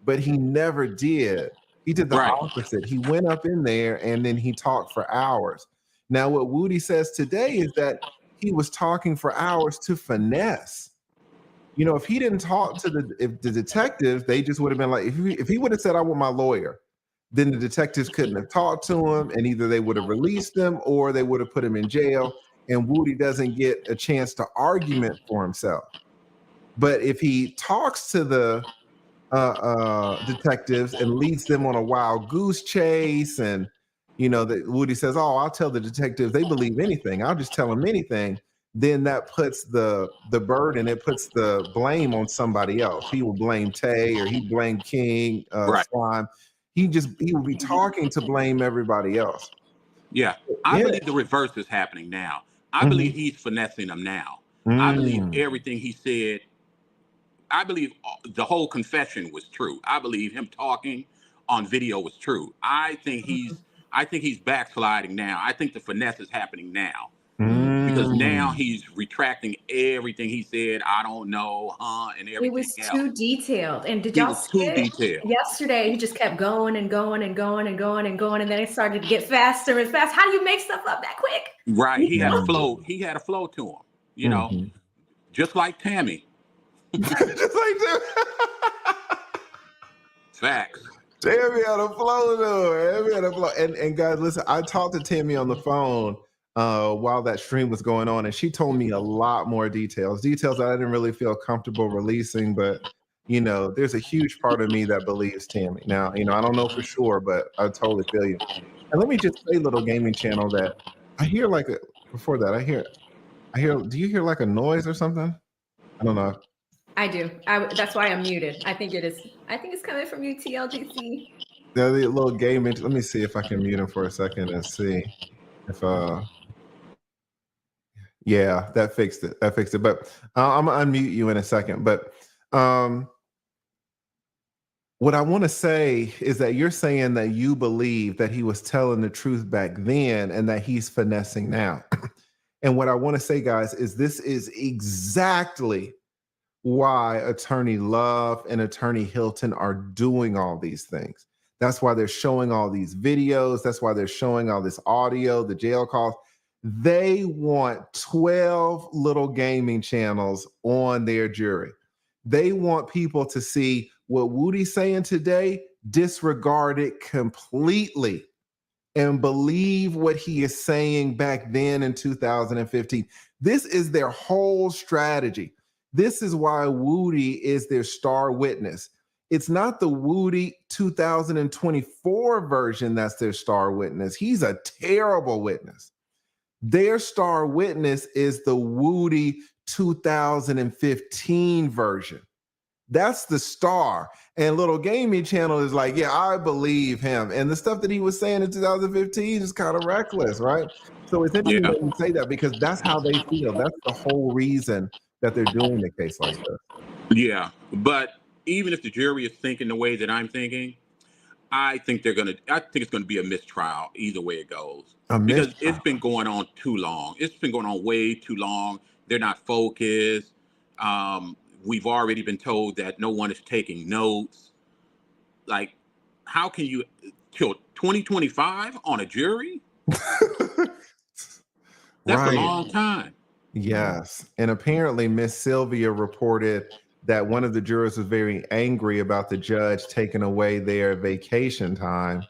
But he never did. He did the opposite. He went up in there and then he talked for hours. Now, what Woody says today is that he was talking for hours to finesse. You know, if he didn't talk to the detectives, they just would have been like, if he would have said, I want my lawyer, then the detectives couldn't have talked to him, and either they would have released him or they would have put him in jail, and Woody doesn't get a chance to argument for himself. But if he talks to the detectives and leads them on a wild goose chase, and you know that Woody says, oh, I'll tell the detectives, they believe anything, I'll just tell them anything, then that puts the burden, it puts the blame on somebody else. He will blame Tay, or he blame King, Right. Slime. He will be talking to blame everybody else. Yeah. I believe the reverse is happening now. I believe he's finessing them now. I believe everything he said. I believe the whole confession was true. I believe him talking on video was true. I think he's backsliding now. I think the finesse is happening now. Because now he's retracting everything he said. I don't know, and everything It was else. too detailed. And did He y'all was see too it? detailed. Yesterday, he just kept going and going and going and going and going, and then it started to get faster and fast. How do you make stuff up that quick? Right. He had a flow. He had a flow to him. You know, just like Tammy. Just like that. Facts. Tammy had a flow though. Tammy had a flow. And guys, listen, I talked to Tammy on the phone while that stream was going on, and she told me a lot more details that I didn't really feel comfortable releasing. But you know, there's a huge part of me that believes Tammy. Now, you know, I don't know for sure, but I totally feel you. And let me just say, Little Gaming Channel, that I hear like before that, I hear. Do you hear like a noise or something? I don't know. I do. That's why I'm muted. I think it's coming from you, TLGC. The Little Gaming. Let me see if I can mute him for a second and see if yeah, that fixed it. But I'm gonna unmute you in a second. But what I want to say is that you're saying that you believe that he was telling the truth back then and that he's finessing now. And what I want to say, guys, is this is exactly why Attorney Love and Attorney Hilton are doing all these things. That's why they're showing all these videos. That's why they're showing all this audio, the jail calls. They want 12 Little Gaming Channels on their jury. They want people to see what Woody's saying today, disregard it completely, and believe what he is saying back then in 2015. This is their whole strategy. This is why Woody is their star witness. It's not the Woody 2024 version that's their star witness. He's a terrible witness. Their star witness is the Woody 2015 version. That's the star. And Little Gaming Channel is like, yeah, I believe him. And the stuff that he was saying in 2015 is kind of reckless, right? So it's interesting that you say that, because that's how they feel. That's the whole reason that they're doing a case like this. Yeah, but even if the jury is thinking the way that I'm thinking, I think it's gonna be a mistrial either way it goes. Because it's been going on too long. It's been going on way too long. They're not focused. We've already been told that no one is taking notes. Like, how can you till 2025 on a jury? That's a long time. Yes. And apparently Miss Sylvia reported that one of the jurors was very angry about the judge taking away their vacation time.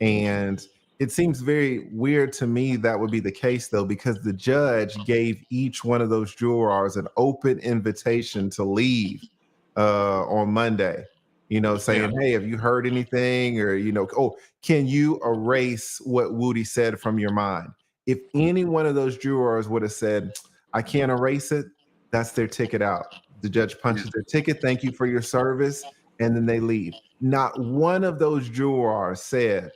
And it seems very weird to me that would be the case, though, because the judge gave each one of those jurors an open invitation to leave on Monday, you know, saying, hey, have you heard anything? Or, you know, oh, can you erase what Woody said from your mind? If any one of those jurors would have said, I can't erase it, that's their ticket out. The judge punches their ticket. Thank you for your service. And then they leave. Not one of those jurors said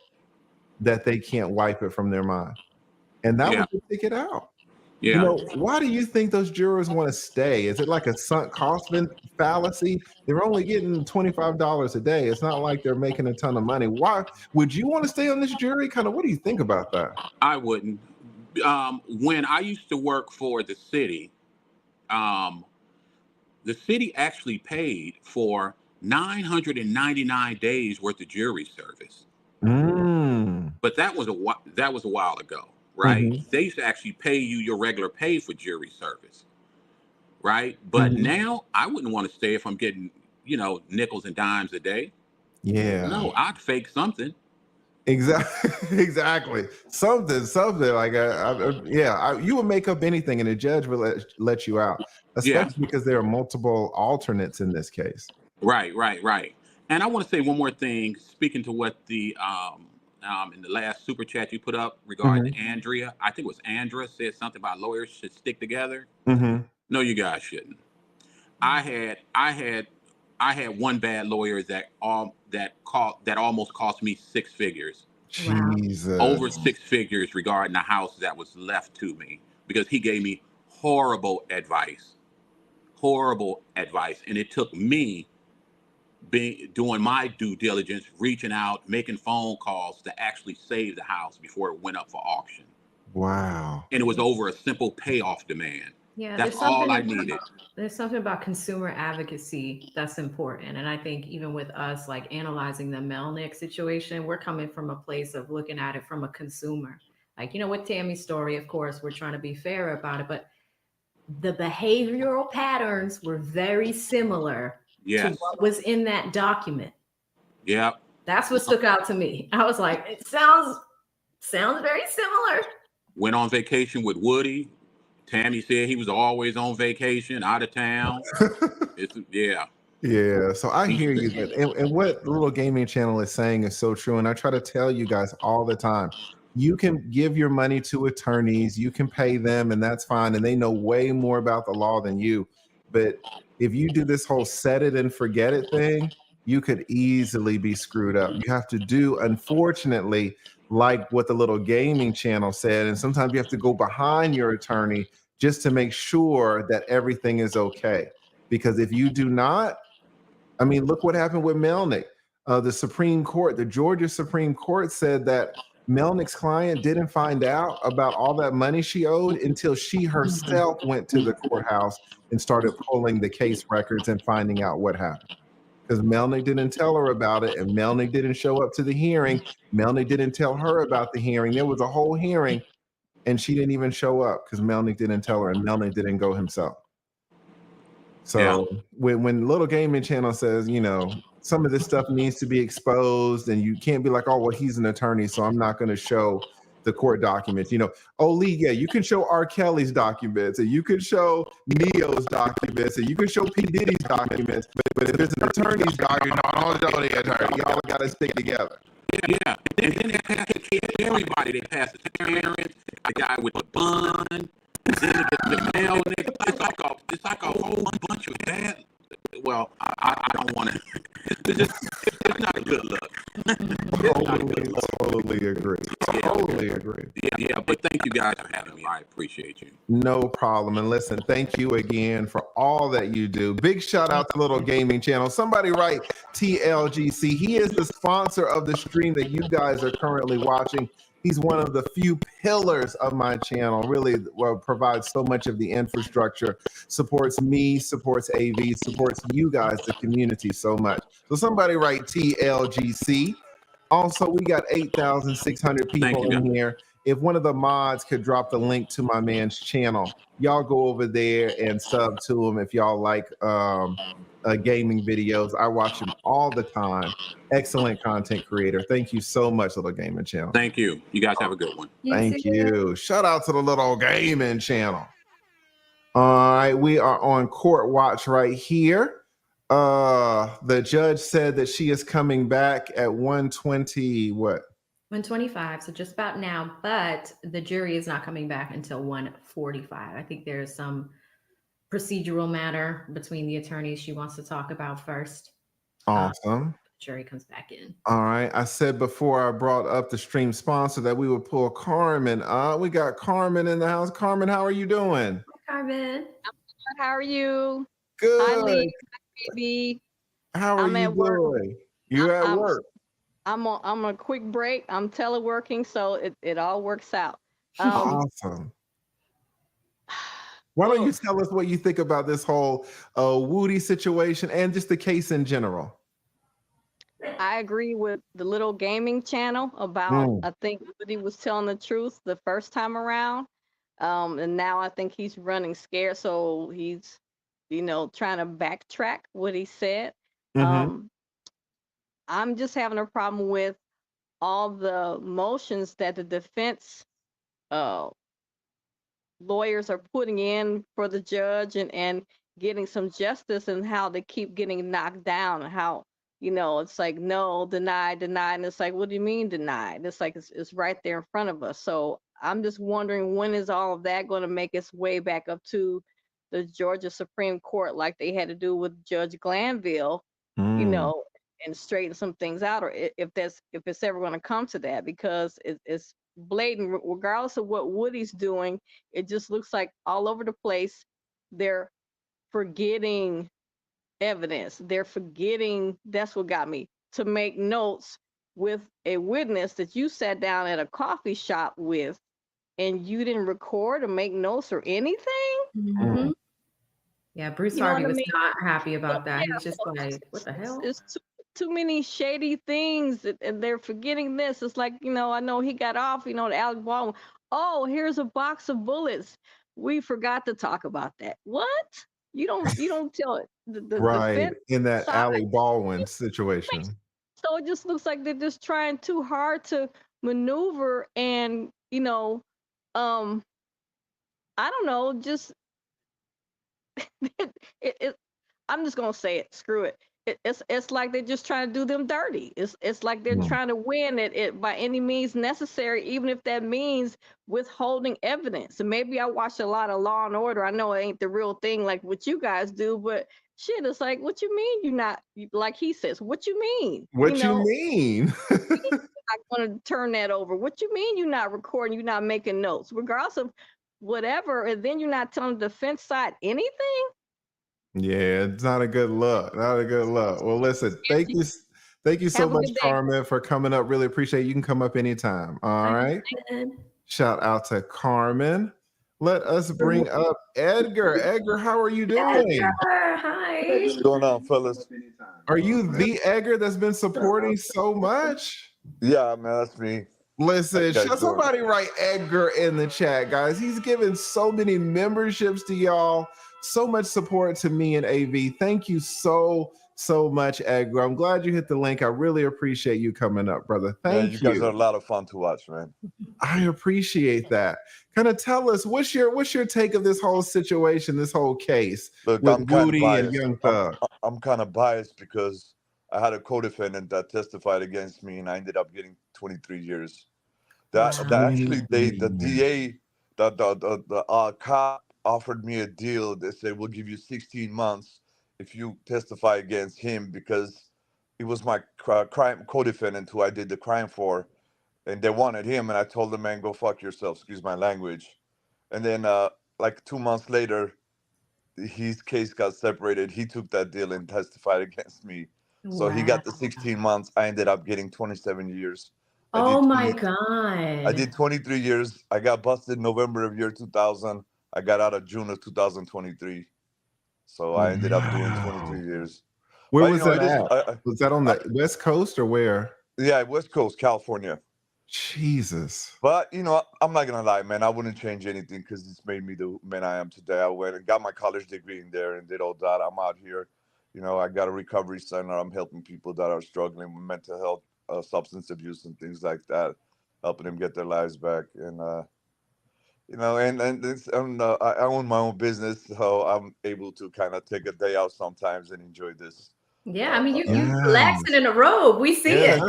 that they can't wipe it from their mind. And that was the ticket out. Yeah. You know, why do you think those jurors want to stay? Is it like a sunk cost fallacy? They're only getting $25 a day. It's not like they're making a ton of money. Why would you want to stay on this jury? Kind of, what do you think about that? I wouldn't. When I used to work for the city actually paid for 999 days worth of jury service. But that was a while ago, right? They used to actually pay you your regular pay for jury service, right? But now I wouldn't want to stay if I'm getting, you know, nickels and dimes a day. Yeah. No, I'd fake something. Exactly. Something like you would make up anything, and the judge would let you out, especially because there are multiple alternates in this case. Right. And I want to say one more thing, speaking to what the in the last super chat you put up regarding Mm-hmm. Andrea. I think it was Andrea said something about lawyers should stick together. Mm-hmm. No, you guys shouldn't. I had one bad lawyer that almost cost me 6 figures. Jesus. Over 6 figures regarding the house that was left to me because he gave me horrible advice, and it took me doing my due diligence, reaching out, making phone calls to actually save the house before it went up for auction. Wow. And it was over a simple payoff demand. Yeah, That's all I needed. There's something about consumer advocacy that's important. And I think even with us, like analyzing the Melnick situation, we're coming from a place of looking at it from a consumer. Like, you know, with Tammy's story, of course, we're trying to be fair about it, but the behavioral patterns were very similar to what was in that document. Yep. That's what stuck out to me. I was like, it sounds very similar. Went on vacation with Woody. Tammy said he was always on vacation, out of town. Yeah, so I hear you. And what the Little Gaming Channel is saying is so true. And I try to tell you guys all the time, you can give your money to attorneys, you can pay them, and that's fine. And they know way more about the law than you. But if you do this whole set it and forget it thing, you could easily be screwed up. You have to do, unfortunately, like what the Little Gaming Channel said. And sometimes you have to go behind your attorney just to make sure that everything is okay. Because if you do not, I mean, look what happened with Melnick. The Supreme Court, the Georgia Supreme Court said that Melnick's client didn't find out about all that money she owed until she herself went to the courthouse and started pulling the case records and finding out what happened. Because Melnick didn't tell her about it, and Melnick didn't show up to the hearing. Melnick didn't tell her about the hearing. There was a whole hearing, and she didn't even show up because Melnick didn't tell her, and Melnick didn't go himself. So when Little Gaming Channel says, you know, some of this stuff needs to be exposed, and you can't be like, oh, well, he's an attorney, so I'm not going to show the court documents. You know, oh, Lee, yeah, you can show R. Kelly's documents, and you can show Neo's documents, and you can show P. Diddy's documents, but if it's an attorney's document, don't show the attorney. Y'all got to stick together. Yeah. And then they passed it to everybody. They passed it to parents, the guy with the bun, and then it gets the mail. It's like a whole bunch of bad. Well, I don't want to. It's not a good look. Totally agree. Totally agree. Yeah, but thank you guys for having me. I appreciate you. No problem. And listen, thank you again for all that you do. Big shout out to Little Gaming Channel. Somebody write TLGC. He is the sponsor of the stream that you guys are currently watching. He's one of the few pillars of my channel, really provides so much of the infrastructure, supports me, supports AV, supports you guys, the community so much. So somebody write TLGC. Also, we got 8,600 people in here. If one of the mods could drop the link to my man's channel, y'all go over there and sub to him if y'all like gaming videos. I watch him all the time. Excellent content creator. Thank you so much, Little Gaming Channel. Thank you. You guys have a good one. Thank you. Shout out to the Little Gaming Channel. All right, we are on court watch right here. The judge said that she is coming back at 1:20. What? 1:25, so just about now, but the jury is not coming back until 1:45. I think there's some procedural matter between the attorneys she wants to talk about first. Awesome. Jury comes back in. All right. I said before I brought up the stream sponsor that we would pull Carmen. We got Carmen in the house. Carmen, how are you doing? Hi, Carmen. How are you? Good. Hi, Lee. Hi, baby. How are you doing? You at work? I'm on a quick break. I'm teleworking, so it all works out. Awesome. Why don't you tell us what you think about this whole Woody situation and just the case in general? I agree with the Little Gaming Channel about, I think Woody was telling the truth the first time around. And now I think he's running scared. So he's, trying to backtrack what he said. I'm just having a problem with all the motions that the defense lawyers are putting in for the judge and getting some justice, and how they keep getting knocked down, and how It's like, no, deny, deny. And it's like, what do you mean deny? It's like, it's right there in front of us. So I'm just wondering, when is all of that going to make its way back up to the Georgia Supreme Court, like they had to do with Judge Glanville, Mm. and straighten some things out, or if it's ever going to come to that, because it's blatant, regardless of what Woody's doing. It just looks like all over the place they're forgetting evidence. They're forgetting, that's what got me, to make notes with a witness that you sat down at a coffee shop with, and you didn't record or make notes or anything. Mhm. Yeah, Bruce You know Harvey what I was mean? not happy about that. He Yeah, was just so like, what the hell? it's too many shady things, and they're forgetting this. It's like, I know he got off, the Alec Baldwin. Oh, here's a box of bullets. We forgot to talk about that. What? You don't tell it. The Right. defense In that side. Alec Baldwin situation. So it just looks like they're just trying too hard to maneuver, and I don't know, just it, I'm just gonna say it. Screw it. It's like they're just trying to do them dirty. It's like they're Mm. trying to win it by any means necessary, even if that means withholding evidence. And maybe I watch a lot of Law and Order. I know it ain't the real thing like what you guys do, but shit, it's like, what you mean you're not, like he says, what you mean? What you mean? I'm gonna turn that over. What you mean you're not recording? You're not making notes, regardless of whatever, and then you're not telling the defense side anything. Yeah, it's not a good look. Not a good look. Well, listen, thank you so Have a much, good day. Carmen, for coming up. Really appreciate it. You can come up anytime. All right. Shout out to Carmen. Let us bring up Edgar. Edgar, how are you doing? Hi. What's going on, fellas? Are you the Edgar that's been supporting so much? Yeah, man, that's me. Listen, How you guys somebody write Edgar in the chat, guys. He's given so many memberships to y'all, so much support to me and AV. Thank you so much, Edgar. I'm glad you hit the link. I really appreciate you coming up, brother. Thank you guys are a lot of fun to watch, man. I appreciate that. Kind of tell us, what's your take of this whole situation, this whole case Look, with I'm kind of Woody and biased. Young Thug? I'm kind of biased because I had a co-defendant that testified against me, and I ended up getting 23 years. That actually, the DA, the cop offered me a deal. They said, we'll give you 16 months if you testify against him, because he was my crime co-defendant who I did the crime for, and they wanted him. And I told the man, go fuck yourself, excuse my language. And then like 2 months later, his case got separated. He took that deal and testified against me. So he got the 16 months. I ended up getting 27 years. Oh my I God. did 23 years. I got busted November of year 2000. I got out of June of 2023. So I ended up doing 23 years. Where But, was that at? Was that on the West Coast or where? Yeah, West Coast, California. Jesus. But, I'm not going to lie, man. I wouldn't change anything because it's made me the man I am today. I went and got my college degree in there and did all that. I'm out here. I got a recovery center. I'm helping people that are struggling with mental health, substance abuse and things like that, helping them get their lives back. And, I own my own business, so I'm able to kind of take a day out sometimes and enjoy this. Yeah, I mean, you relaxing in a robe. We see it.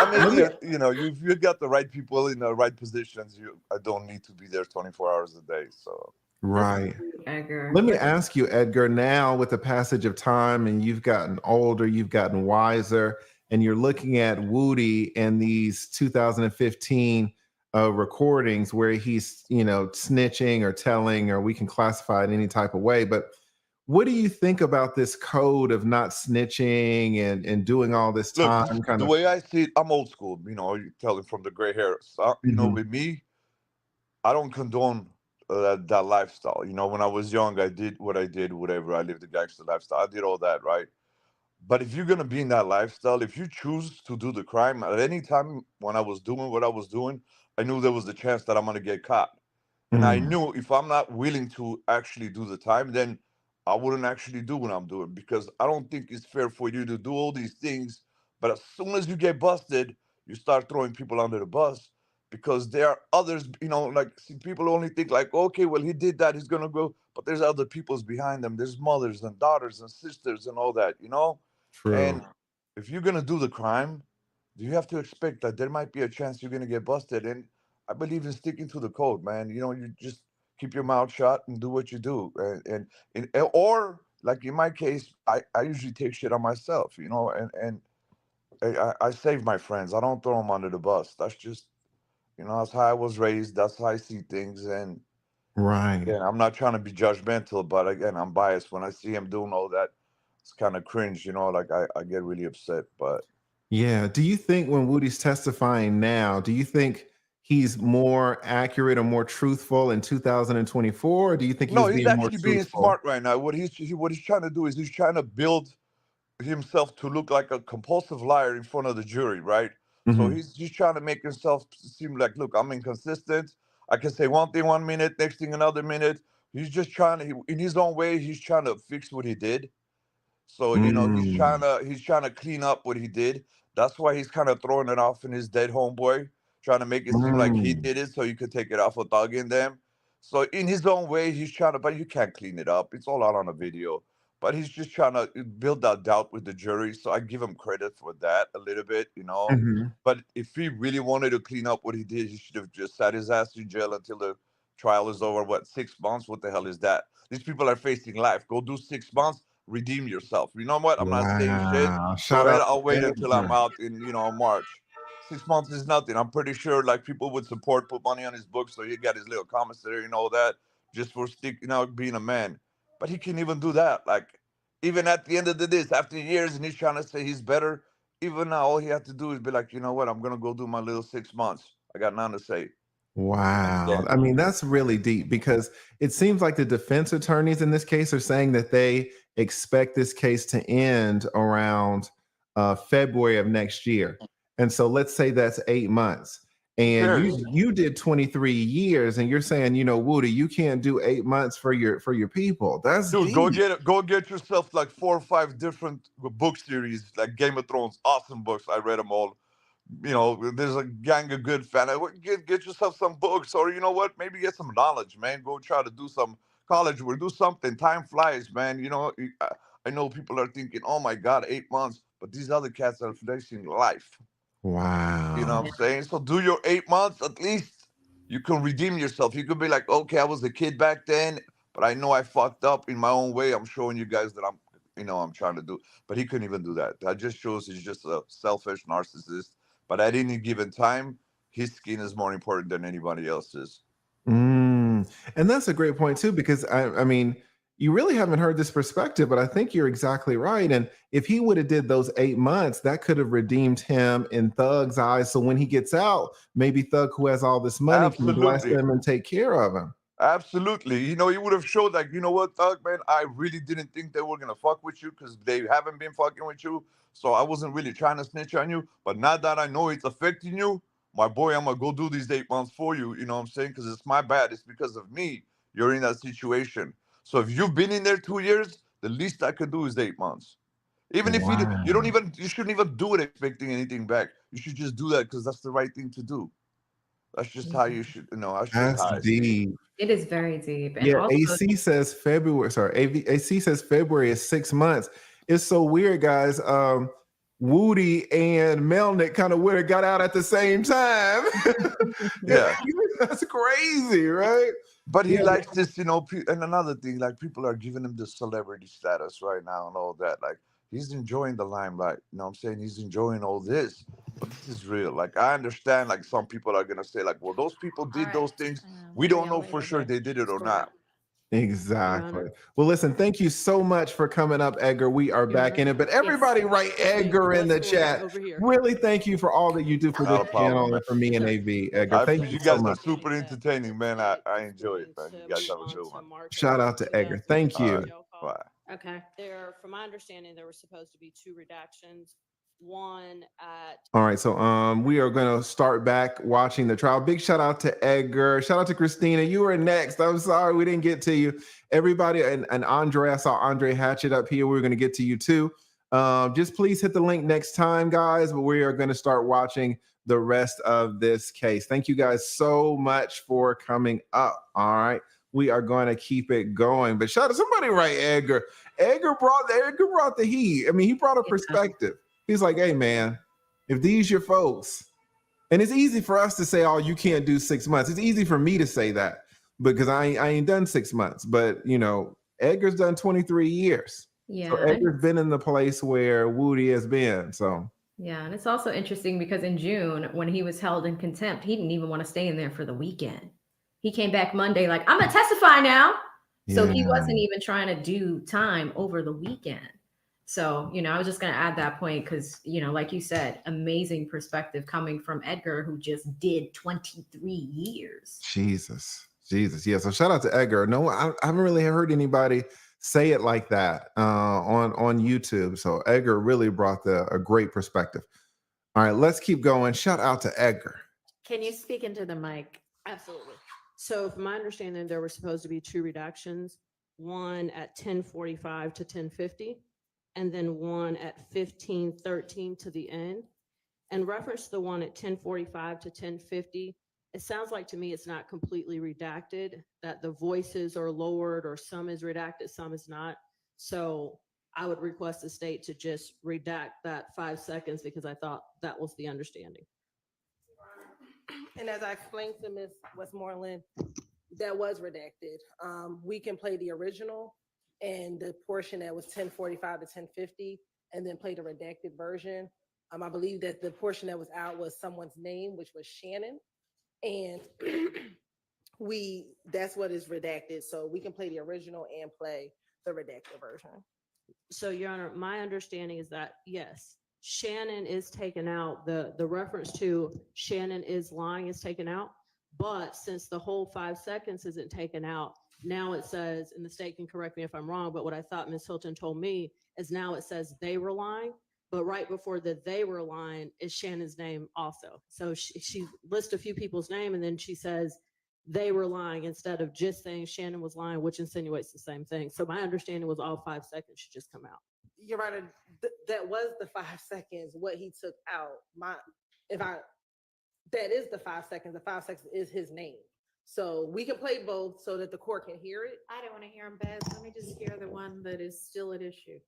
I mean, if you got the right people in the right positions, I don't need to be there 24 hours a day. So right. Edgar. Let me ask you, Edgar, now with the passage of time and you've gotten older, you've gotten wiser, and you're looking at Woody and these 2015 recordings where he's, snitching or telling, or we can classify it any type of way. But what do you think about this code of not snitching and doing all this time? Look, the way I see it, I'm old school. You tell it from the gray hair. So, with me, I don't condone that lifestyle. When I was young, I did what I did, whatever. I lived the gangster lifestyle. I did all that, right? But if you're gonna be in that lifestyle, if you choose to do the crime at any time when I was doing what I was doing, I knew there was a chance that I'm gonna get caught. And I knew if I'm not willing to actually do the time, then I wouldn't actually do what I'm doing, because I don't think it's fair for you to do all these things, but as soon as you get busted, you start throwing people under the bus, because there are others, people only think like, okay, well, he did that, he's gonna go, but there's other people's behind them. There's mothers and daughters and sisters and all that. True. And if you're gonna do the crime, you have to expect that there might be a chance you're gonna get busted. And I believe in sticking to the code, man. You know, you just keep your mouth shut and do what you do. Or like in my case, I usually take shit on myself, you know, and I save my friends. I don't throw them under the bus. That's just, you know, that's how I was raised. That's how I see things. And Right. again, I'm not trying to be judgmental, but again, I'm biased. When I see him doing all that, it's kind of cringe, you know, like I get really upset. But Yeah. Do you think when Woody's testifying now, do you think he's more accurate or more truthful in 2024? Or do you think he no, was he's being more actually being truthful? smart right now. What he's trying to do is he's trying to build himself to look like a compulsive liar in front of the jury, right? So Mhm. he's trying to make himself seem like, look, I'm inconsistent. I can say one thing 1 minute, next thing another minute. He's just trying to, in his own way, he's trying to fix what he did. So you know Mm. he's trying to clean up what he did. That's why he's kind of throwing it off in his dead homeboy, trying to make it seem like he Mm. did it so you could take it off of Thug and them. So in his own way, he's trying to, but you can't clean it up. It's all out on a video. But he's just trying to build that doubt with the jury. So I give him credit for that a little bit, you know. Mhm. But if he really wanted to clean up what he did, he should have just sat his ass in jail until the trial is over. What, 6 months? What the hell is that? These people are facing life. Go do 6 months, redeem yourself. You know what? I'm not saying shit. Wow. Go Shout ahead. out I'll to wait until I'm Edgar. out in, you know, March. 6 months is nothing. I'm pretty sure like people would support, put money on his book, so he got his little commissary and all that, just for being a man. But he can't even do that. Like even at the end of the this, after years, and he's trying to say he's better. Even now, all he had to do is be like, you know what? I'm gonna go do my little 6 months. I got nothing to say. Wow. Again, I mean, that's really deep because it seems like the defense attorneys in this case are saying that they expect this case to end around February of next year. And so let's say that's 8 months. who And cares? you did 23 years and you're saying, you know, Woody, you can't do 8 months for your people. That's Dude, deep. go get yourself like 4 or 5 different book series, like Game of Thrones, awesome books. I read them all. You know, there's a gang of good fan. Get yourself some books, or you know what? Maybe get some knowledge, man. Go try to do some college work, do something. Time flies, man. You know, I know people are thinking, oh my God, 8 months, but these other cats are facing life. You know Wow. what I'm saying? So do your 8 months at least. You can redeem yourself. You could be like, okay, I was a kid back then, but I know I fucked up in my own way. I'm showing you guys that I'm trying to do. But he couldn't even do that. That just shows he's just a selfish narcissist. But at any given time, his skin is more important than anybody else's. And that's a great point too, because I mean, you really haven't heard this perspective, but I think you're exactly right. And if he would have did those 8 months, that could have redeemed him in Thug's eyes. So when he gets out, maybe Thug, who has all this money, can bless Absolutely. him and take care of him. Absolutely. You know, he would have showed like, you know what, Thug, man, I really didn't think they were gonna fuck with you because they haven't been fucking with you. So I wasn't really trying to snitch on you. But now that I know it's affecting you, my boy, I'm gonna go do these 8 months for you. You know what I'm saying? Because it's my bad. It's because of me. You're in that situation. So if you've been in there 2 years, the least I could do is 8 months. Even if you don't Wow. even you shouldn't even do it expecting anything back. You should just do that because that's the right thing to do. That's just how you should, that's just That's how I see it. deep. It is very deep. And Yeah, also, AC says February. Sorry, AC says February is 6 months. It's so weird, guys. Woody and Melnick kind of would have got out at the same time. Yeah. That's crazy, right? But he Yeah. likes this, and another thing, like people are giving him this celebrity status right now and all that. Like he's enjoying the limelight. You know what I'm saying? He's enjoying all this. But this is real. Like I understand like some people are gonna say, like, well, those people did those things. We don't know for sure they did it or not. Exactly. Well, listen, thank you so much for coming up, Edgar. We are back in it, but everybody write Edgar in the chat. Really thank you for all that you do for this Not a problem, channel man. and for me and AV, Edgar. Thank you You so guys are much. super entertaining, man. I enjoy it, man. You guys have a good one. Shout out to Edgar. Thank All you. right. Bye. Okay. From my understanding, there were supposed to be 2 redactions. One at All right, so we are gonna start back watching the trial. Big shout out to Edgar. Shout out to Christina. You were next. I'm sorry we didn't get to you. Everybody and Andre, I saw Andre Hatchet up here. We're gonna get to you too. Just please hit the link next time, guys. But we are gonna start watching the rest of this case. Thank you guys so much for coming up. All right. we are going to keep it going. But shout out to somebody, right? Edgar. Edgar brought the heat. I mean, he brought a perspective. He's like, hey, man, if these your folks, and it's easy for us to say, oh, you can't do 6 months. It's easy for me to say that because I ain't done 6 months. But, you know, Edgar's done 23 years. Yeah. So Edgar's been in the place where Woody has been. So Yeah, and it's also interesting because in June, when he was held in contempt, he didn't even want to stay in there for the weekend. He came back Monday like, I'm gonna testify now. So he wasn't even trying to do time over the weekend. So, you know, I was just going to add that point because, you know, like you said, amazing perspective coming from Edgar, who just did 23 years. Jesus. Yeah. So shout out to Edgar. No, I haven't really heard anybody say it like that on YouTube. So Edgar really brought a great perspective. All right, let's keep going. Shout out to Edgar. Can you speak into the mic? Absolutely. So from my understanding, there were supposed to be 2 redactions, one at 10:45 to 10:50, and then one at 15:13 to the end. In reference to the one at 10:45 to 10:50, it sounds like to me it's not completely redacted, that the voices are lowered or some is redacted, some is not. So I would request the state to just redact that 5 seconds because I thought that was the understanding. And as I explained to Ms. Westmoreland, that was redacted. We can play the original and the portion that was 10:45 to 10:50, and then play the redacted version. I believe that the portion that was out was someone's name, which was Shannon, and that's what is redacted. So we can play the original and play the redacted version. So, Your Honor, my understanding is that yes, Shannon is taken out. The reference to Shannon is lying is taken out. But since the whole 5 seconds isn't taken out, now it says, and the state can correct me if I'm wrong, but what I thought Ms. Hilton told me is now it says they were lying, but right before the they were lying is Shannon's name also. So she lists a few people's name and then she says they were lying instead of just saying Shannon was lying, which insinuates the same thing. So my understanding was all 5 seconds should just come out. You're right. That was the 5 seconds. What he took out, that is the 5 seconds. The 5 seconds is his name. So we can play both so that the court can hear it. I don't want to hear them, Bez. Let me just hear the one that is still at issue.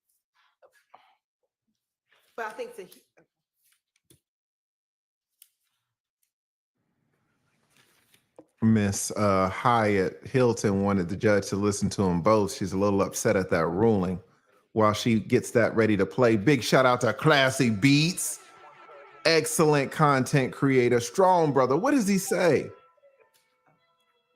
But I think Miss Hyatt Hilton wanted the judge to listen to them both. She's a little upset at that ruling. While she gets that ready to play, big shout out to Classy Beats. Excellent content creator, strong brother. What does he say?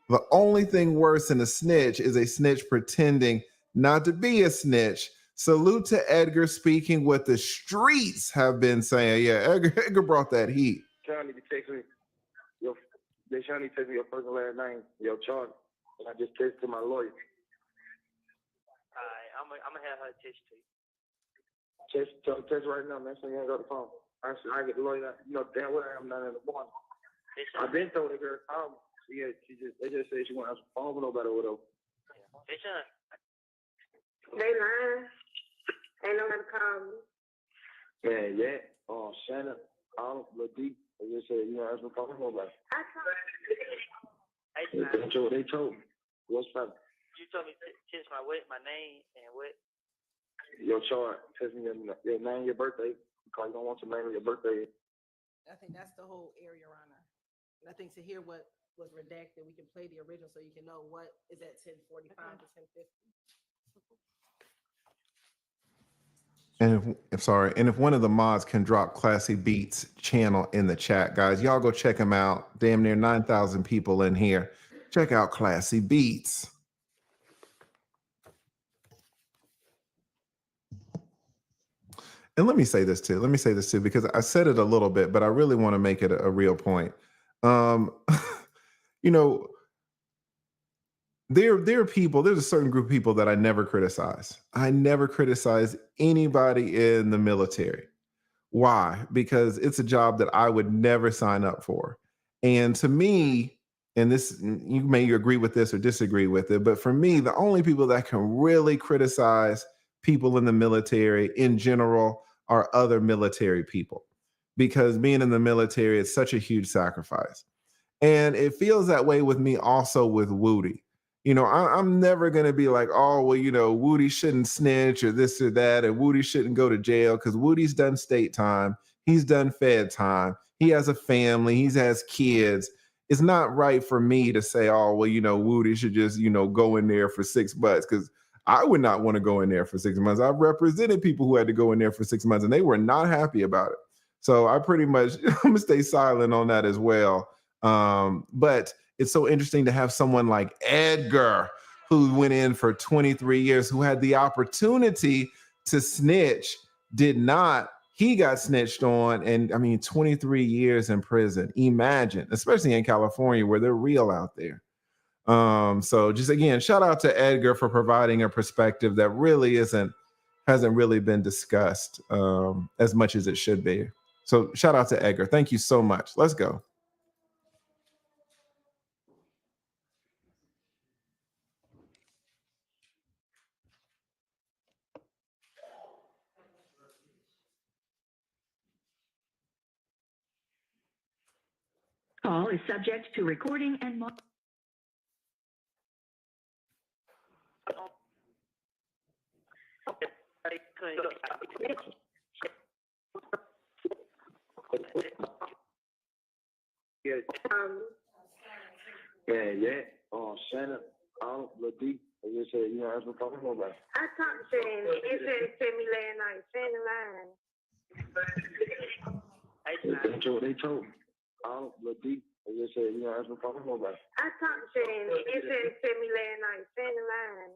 The only thing worse than a snitch is a snitch pretending not to be a snitch. Salute to Edgar speaking what the streets have been saying. Yeah, Edgar brought that heat. Trying to text me. They trying to text me your first and last name, your chart, and I just texted my lawyer. Alright, I'm gonna have her text to you. Text right now, man. So you ain't got the phone. I get the lawyer. You know damn well I am not in the morning. I've been told the girl call me. Yeah, they just said she want to have some phone with nobody or whatever. Hey, Sean. They lying. Ain't nobody call me. Man, yeah. Shannon, Lil D. They just said you want to have some phone with nobody. I Hey, They told me. What's up? You told me to text my name and what? Your chart. Text me your name, your birthday. Because you don't want your name and your birthday. I think that's the whole area, Your Honor. And I think to hear what was redacted, we can play the original so you can know what is at 10:45 to 10:50. And if one of the mods can drop Classy Beats channel in the chat, guys, y'all go check him out. Damn near 9,000 people in here. Check out Classy Beats. And let me say this too, because I said it a little bit, but I really want to make it a real point. You know, there are people, there's a certain group of people that I never criticize. I never criticize anybody in the military. Why? Because it's a job that I would never sign up for. And to me, and this, you may agree with this or disagree with it, but for me, the only people that can really criticize people in the military in general are other military people, because being in the military is such a huge sacrifice. And it feels that way with me also with Woody. I'm never going to be like, oh, well, Woody shouldn't snitch or this or that, and Woody shouldn't go to jail, because Woody's done state time. He's done fed time. He has a family. He has kids. It's not right for me to say, oh, well, Woody should just, go in there for 6 months, because I would not want to go in there for 6 months. I've represented people who had to go in there for 6 months, and they were not happy about it. So I pretty much, I'm going to stay silent on that as well. But it's so interesting to have someone like Edgar, who went in for 23 years, who had the opportunity to snitch, did not. He got snitched on, and 23 years in prison. Imagine, especially in California where they're real out there. So just again, shout out to Edgar for providing a perspective that really hasn't really been discussed as much as it should be. So shout out to Edgar. Thank you so much. Let's go. Call is subject to recording and Shannon, Lady, I just said, that's what I'm talking about. I talked to Shannon. It said me last night. Shannon lying. That's what they told me. Lady, I just said, that's what I'm talking about. I talked to Shannon. It said me last night. Shannon lying.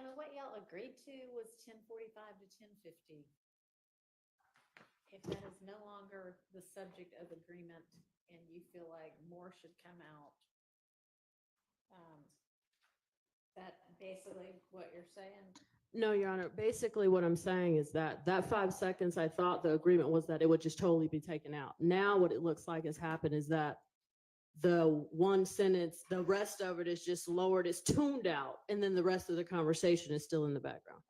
And what y'all agreed to was 10:45 to 10:50. If that is no longer the subject of agreement and you feel like more should come out, that basically what you're saying? No, Your Honor. Basically, what I'm saying is that 5 seconds, I thought the agreement was that it would just totally be taken out. Now, what it looks like has happened is that the one sentence, the rest of it is just lowered, it's tuned out, and then the rest of the conversation is still in the background.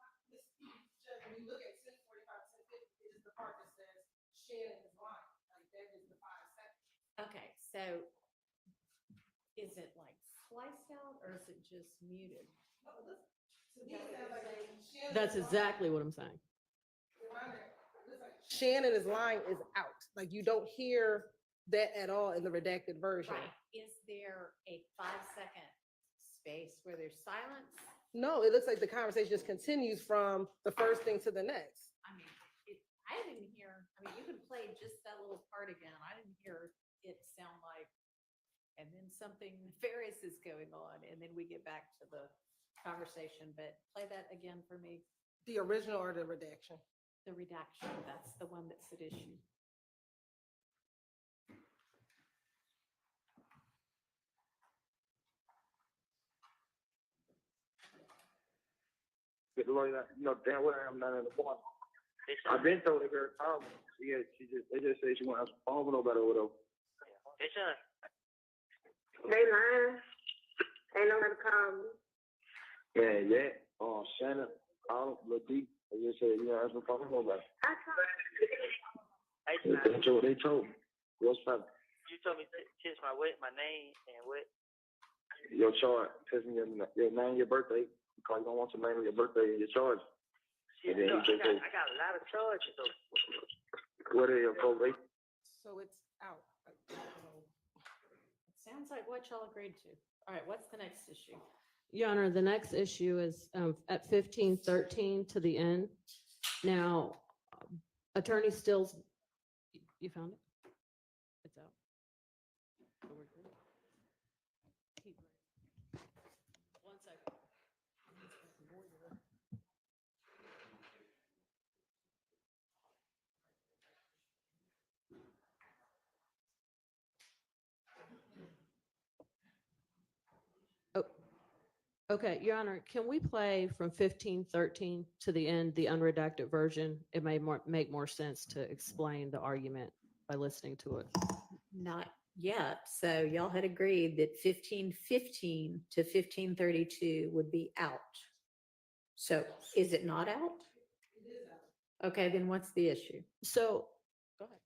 Okay, so is it like spliced out or is it just muted? That's exactly what I'm saying. Shannon's line is out. Like, you don't hear that at all in the redacted version. Right. Is there a 5-second space where there's silence? No, it looks like the conversation just continues from the first thing to the next. I didn't hear, you could play just that little part again. I didn't hear it sound like, and then something nefarious is going on, and then we get back to the conversation, but play that again for me. The original or the redaction? The redaction, that's the one that's at issue. Get the lawyer, damn well I'm not in the morning. I've been told the girl call me. They just say she won't have some phone with nobody or whatever. Hey, son. They lying. Ain't nobody call me. Yeah. Shannon, Lady, I just said, that's what I'm talking about. I talked. Hey, son. That's what they told me. What's up? You told me to kiss my name and what? Your charge. Tell me your name, your birthday. Because you don't want your name and your birthday and your charge. Shit, I got a lot of charges though. What are your probate? So it's out. It sounds like what y'all agreed to. All right, what's the next issue? Your Honor, the next issue is at 1513 to the end. Now, Attorney Stills, you found it? It's out. So we're good. One second. Okay, Your Honor, can we play from 1513 to the end, the unredacted version? It may make more sense to explain the argument by listening to it. Not yet. So y'all had agreed that 1515 to 1532 would be out. So is it not out? It is out. Okay, then what's the issue? So, go ahead.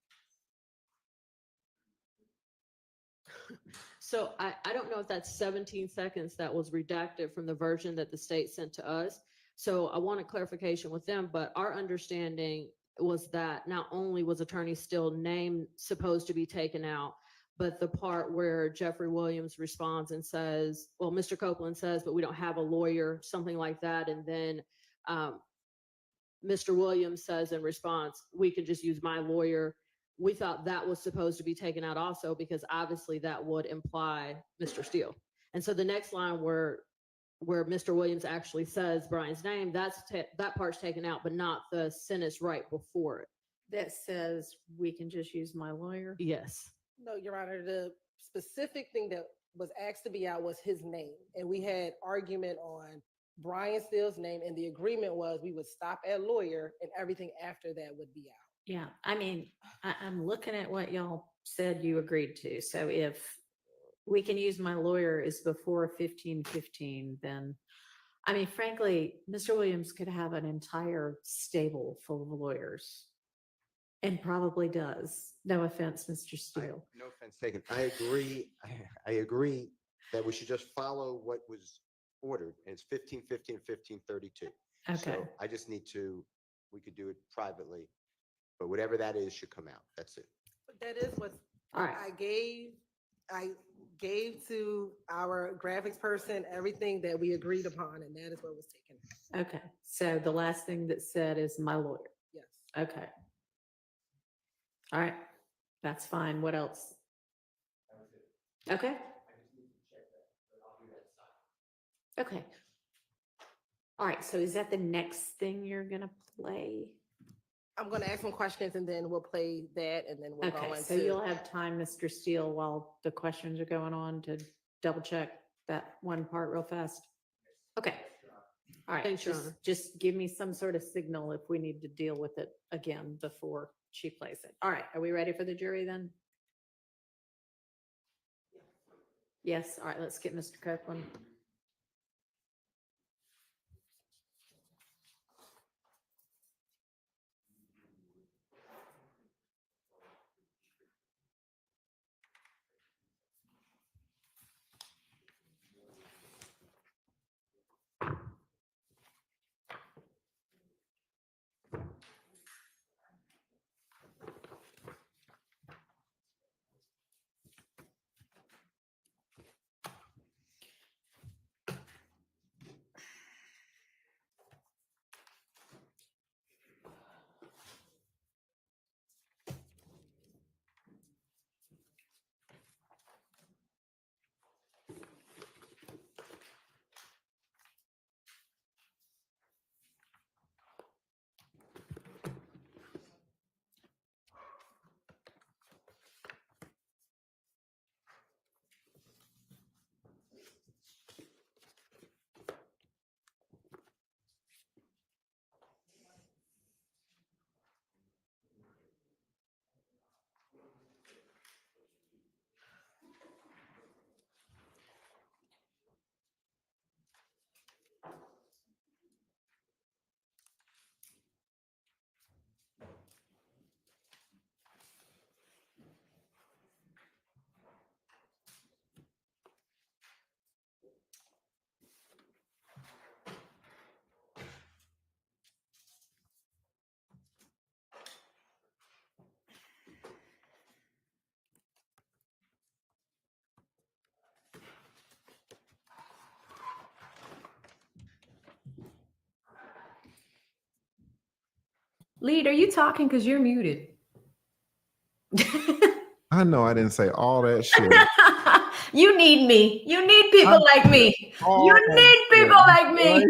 So I don't know if that's 17 seconds that was redacted from the version that the state sent to us. So I wanted clarification with them, but our understanding was that not only was Attorney Steele name supposed to be taken out, but the part where Jeffrey Williams responds and says, well, Mr. Copeland says, but we don't have a lawyer, something like that. And then Mr. Williams says in response, we could just use my lawyer. We thought that was supposed to be taken out also because obviously that would imply Mr. Steele. And so the next line where Mr. Williams actually says Brian's name, that part's taken out, but not the sentence right before it. That says we can just use my lawyer. Yes. No, Your Honor, the specific thing that was asked to be out was his name. And we had argument on Brian Steele's name, and the agreement was we would stop at lawyer and everything after that would be out. Yeah, I mean, I'm looking at what y'all said you agreed to. So if we can use my lawyer is before 15:15, then, I mean, frankly, Mr. Williams could have an entire stable full of lawyers, and probably does. No offense, Mr. Steele. No offense taken. I agree. I agree that we should just follow what was ordered. And it's 15:15, 15:32. Okay. So I just need to. We could do it privately, but whatever that is should come out. That's it. But that is what All right. I gave to our graphics person everything that we agreed upon, and that is what was taken out. Okay. So the last thing that said is my lawyer. Yes. Okay. All right. That's fine. What else? Okay. Okay. All right. So is that the next thing you're going to play? I'm going to ask some questions and then we'll play that and then we'll go Okay. into. So you'll have time, Mr. Steele, while the questions are going on to double check that one part real fast. Okay. All right. Thanks, Your Honor. Just give me some sort of signal if we need to deal with it again before she plays it. All right. Are we ready for the jury then? Yes. All right. Let's get Mr. Copeland. Lead, are you talking? Because you're muted. I know I didn't say all that shit. You need me. You need people like me. You need people like me.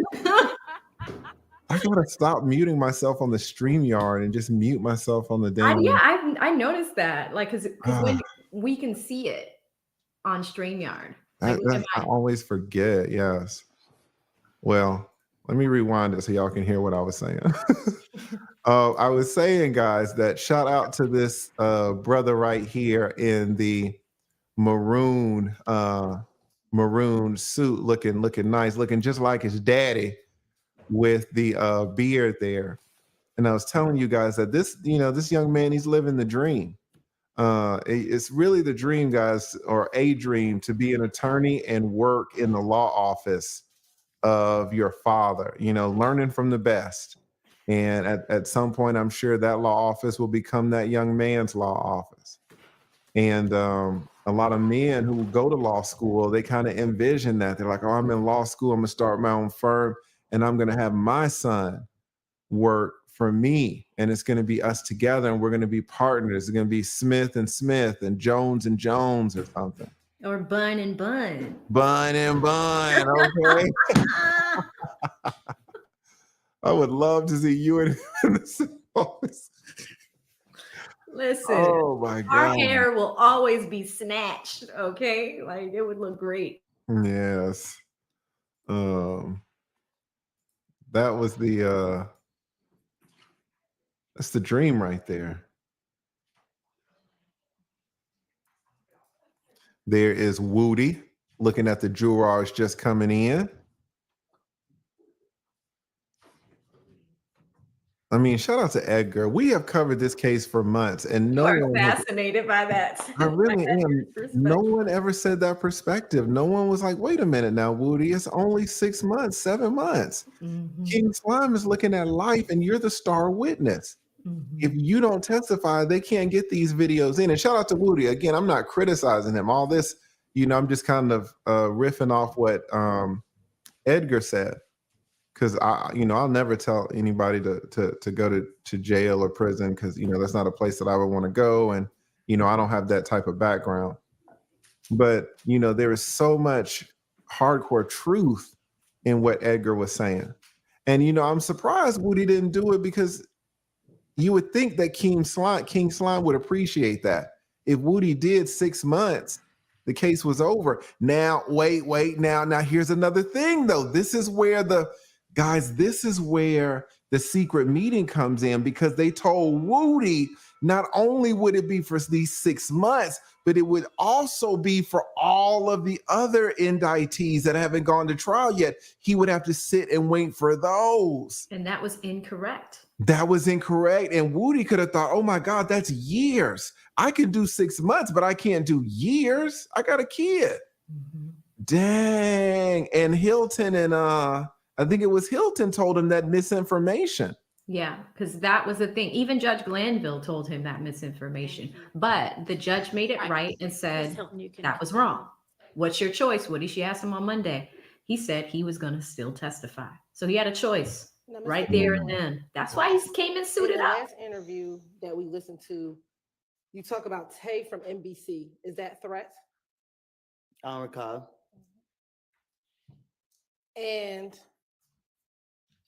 I gotta stop muting myself on the StreamYard and just mute myself on the damn. I noticed that. Like, because when we can see it on StreamYard. Like, I always forget. Yes. Well, let me rewind it so y'all can hear what I was saying. I was saying, guys, that shout out to this brother right here in the maroon suit, looking nice, looking just like his daddy with the beard there. And I was telling you guys that this young man, he's living the dream. It's really the dream, guys, or a dream, to be an attorney and work in the law office of your father, learning from the best. And at some point, I'm sure that law office will become that young man's law office. And a lot of men who go to law school, they kind of envision that. They're like, oh, I'm in law school, I'm gonna start my own firm, and I'm gonna have my son work for me, and it's going to be us together, and we're going to be partners. It's going to be Smith and Jones or something. Or Bun and Bun. Bun and Bun, okay. I would love to see you in the same office. Listen, oh my God, our hair will always be snatched, okay? Like, it would look great. Yes. That was that's the dream right there. There is Woody looking at the jurors just coming in. I mean, shout out to Edgar. We have covered this case for months, and You are fascinated by that. I really am. No one ever said that perspective. No one was like, wait a minute now, Woody, it's only 6 months, 7 months. Mhm. King Slime is looking at life, and you're the star witness. If you don't testify, they can't get these videos in. And shout out to Woody. Again, I'm not criticizing him. All this, I'm just kind of riffing off what Edgar said. Because I'll never tell anybody to go to jail or prison, because that's not a place that I would want to go, and I don't have that type of background. But there is so much hardcore truth in what Edgar was saying, and I'm surprised Woody didn't do it, because you would think that King Slime would appreciate that. If Woody did 6 months, the case was over. Now, wait. Now here's another thing, though. This is where the secret meeting comes in, because they told Woody not only would it be for these 6 months, but it would also be for all of the other indictees that haven't gone to trial yet. He would have to sit and wait for those. And that was incorrect. That was incorrect. And Woody could have thought, oh my God, that's years. I can do 6 months, but I can't do years. I got a kid. Dang. And Hilton and I think it was Hilton told him that misinformation. Yeah, because that was the thing. Even Judge Glanville told him that misinformation. But the judge made it right and said that was wrong. What's your choice, Woody? She asked him on Monday. He said he was going to still testify. So he had a choice right there and then. That's why he came in suited up. In the last interview that we listened to, you talk about Tay from NBC. Is that threats? I don't recall. And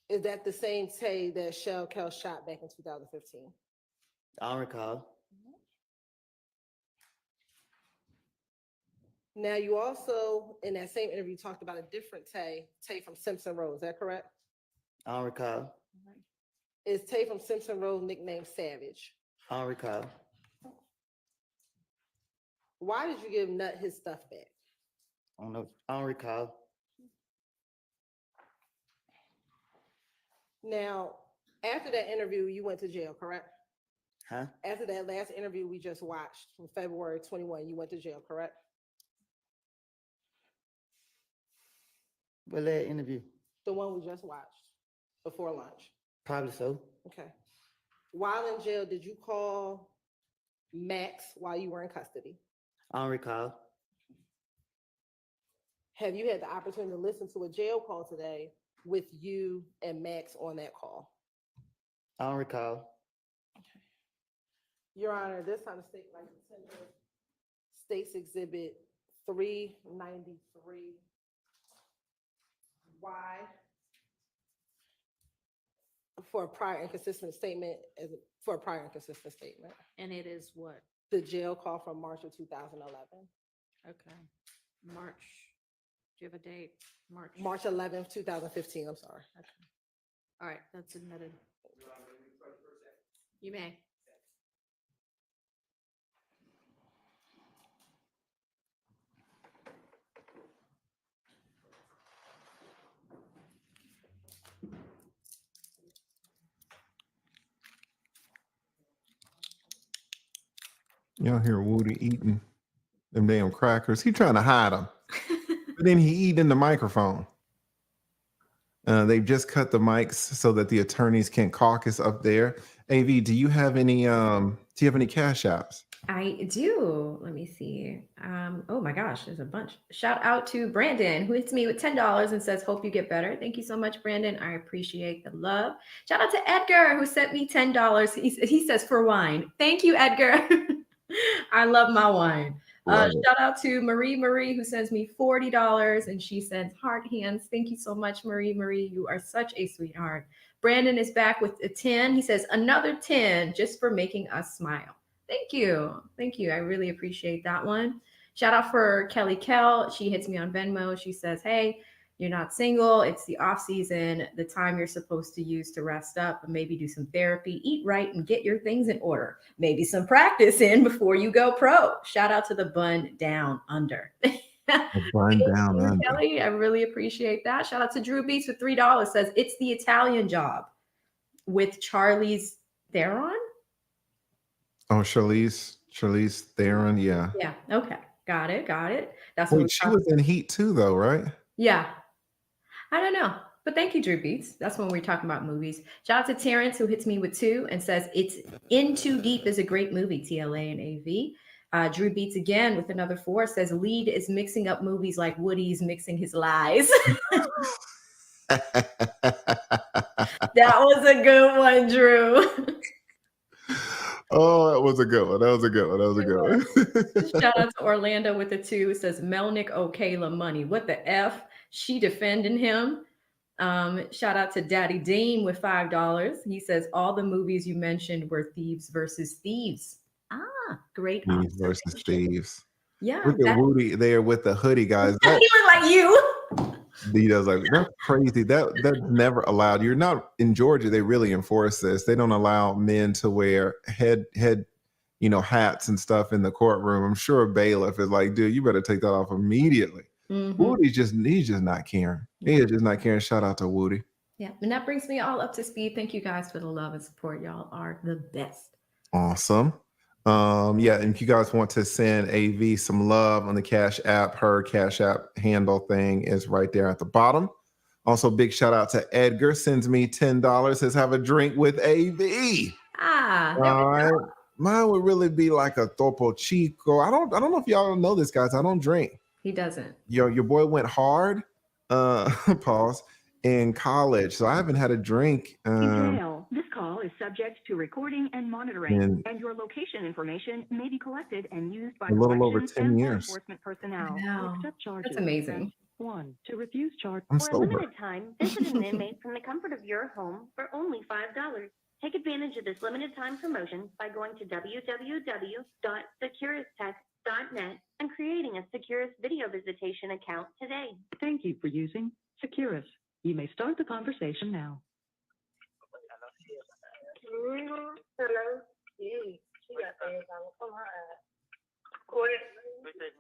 is that the same Tay that Shell Kel shot back in 2015? I don't recall. Now, you also, in that same interview, talked about a different Tay from Simpson Road. Is that correct? I don't recall. Is Tay from Simpson Road nicknamed Savage? I don't recall. Why did you give Nut his stuff back? I don't know. I don't recall. Now, after that interview, you went to jail, correct? Huh? After that last interview we just watched from February 21, you went to jail, correct? What that interview? The one we just watched before lunch. Probably so. Okay. While in jail, did you call Max while you were in custody? I don't recall. Have you had the opportunity to listen to a jail call today with you and Max on that call? I don't recall. Okay. Your Honor, this time the state like tender State's Exhibit 393. Why? For a prior inconsistent statement, And it is what? The jail call from March of 2011. Okay. March. Do you have a date? March 11th, 2015, I'm sorry. Okay. All right, that's admitted. You may. Y'all hear Woody eating them damn crackers. He trying to hide them. But then he eat in the microphone. They've just cut the mics so that the attorneys can caucus up there. AV, do you have any cash apps? I do. Let me see. Oh my gosh, there's a bunch. Shout out to Brandon, who hits me with $10 and says, "Hope you get better." Thank you so much, Brandon. I appreciate the love. Shout out to Edgar, who sent me $10. He says for wine. Thank you, Edgar. I love my wine. Shout out to Marie, who sends me $40 and she sends heart hands. Thank you so much, Marie. You are such a sweetheart. Brandon is back with a 10. He says another 10 just for making us smile. Thank you. I really appreciate that one. Shout out for Kelly Kell. She hits me on Venmo. She says, "Hey, you're not single. It's the off season, the time you're supposed to use to rest up, maybe do some therapy, eat right, and get your things in order. Maybe some practice in before you go pro." Shout out to the Bun Down Under. Bun Down Under. Kelly, I really appreciate that. Shout out to Drew Beats with $3. Says it's the Italian Job with Charlize Theron. Oh, Charlize Theron, yeah. Yeah. Okay. Got it. That's Wait, she was in Heat too, though, right? Yeah. I don't know. But thank you, Drew Beats. That's when we're talking about movies. Shout out to Terrence, who hits me with 2 and says it's In Too Deep is a great movie, TLA and AV. Drew Beats again with another 4 says Lead is mixing up movies like Woody's mixing his lies. That was a good one, Drew. Oh, that was a good one. Shout out to Orlando with the 2. It says Melnick O'Kayla money. What the F? She defending him. Shout out to Daddy Dean with $5. He says all the movies you mentioned were Thieves versus Thieves. Great. Thieves versus Thieves. Yeah. Look at Woody there with the hoodie, guys. He look like you. He does like that's crazy. That's never allowed. You're not in Georgia. They really enforce this. They don't allow men to wear head hats and stuff in the courtroom. I'm sure a bailiff is like, dude, you better take that off immediately. Mm-hmm. Woody's just not caring. He is just not caring. Shout out to Woody. Yeah, and that brings me all up to speed. Thank you guys for the love and support. Y'all are the best. Awesome. Yeah, and if you guys want to send AV some love on the Cash App, her Cash App handle thing is right there at the bottom. Also, big shout out to Edgar, sends me $10, says have a drink with AV. All right. Mine would really be like a Topo Chico. I don't know if y'all know this, guys. I don't drink. He doesn't. Your boy went hard, pause, in college. So I haven't had a drink. This call is subject to recording and monitoring, and your location information may be collected and used by a little over corrections 10 and law years. enforcement personnel. Wow. To accept charges, That's amazing. press 1 to refuse charge. I'm For a sober. limited time, visit an inmate from the comfort of your home for only $5. Take advantage of this limited time promotion by going to www.securistech.net and creating a Securus video visitation account today. Thank you for using Securus. You may start the conversation now. Hello. Yeah, she got things on her ass. What? No, they're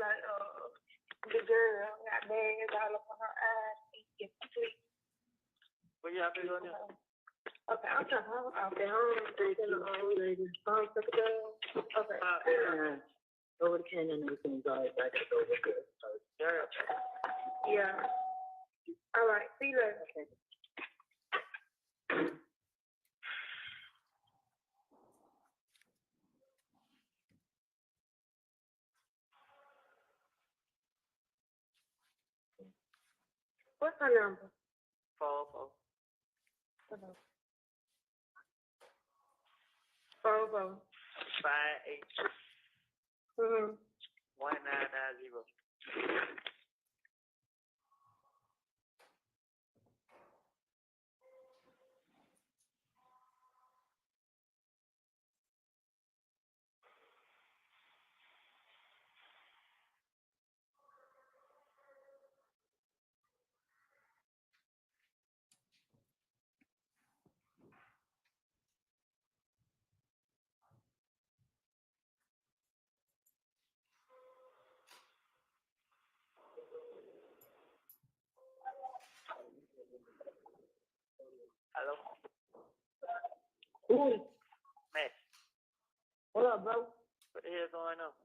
like the girl got bags all up on her ass. What you have to do now? Okay, I'm trying to okay, okay. Over the canyon, everything's all right. Back over good. Yeah. All right. See you later. Okay. What's her number? 404. 404. 58. 1990. Hello. Ooh. Miss. What up, bro? What the hell going on?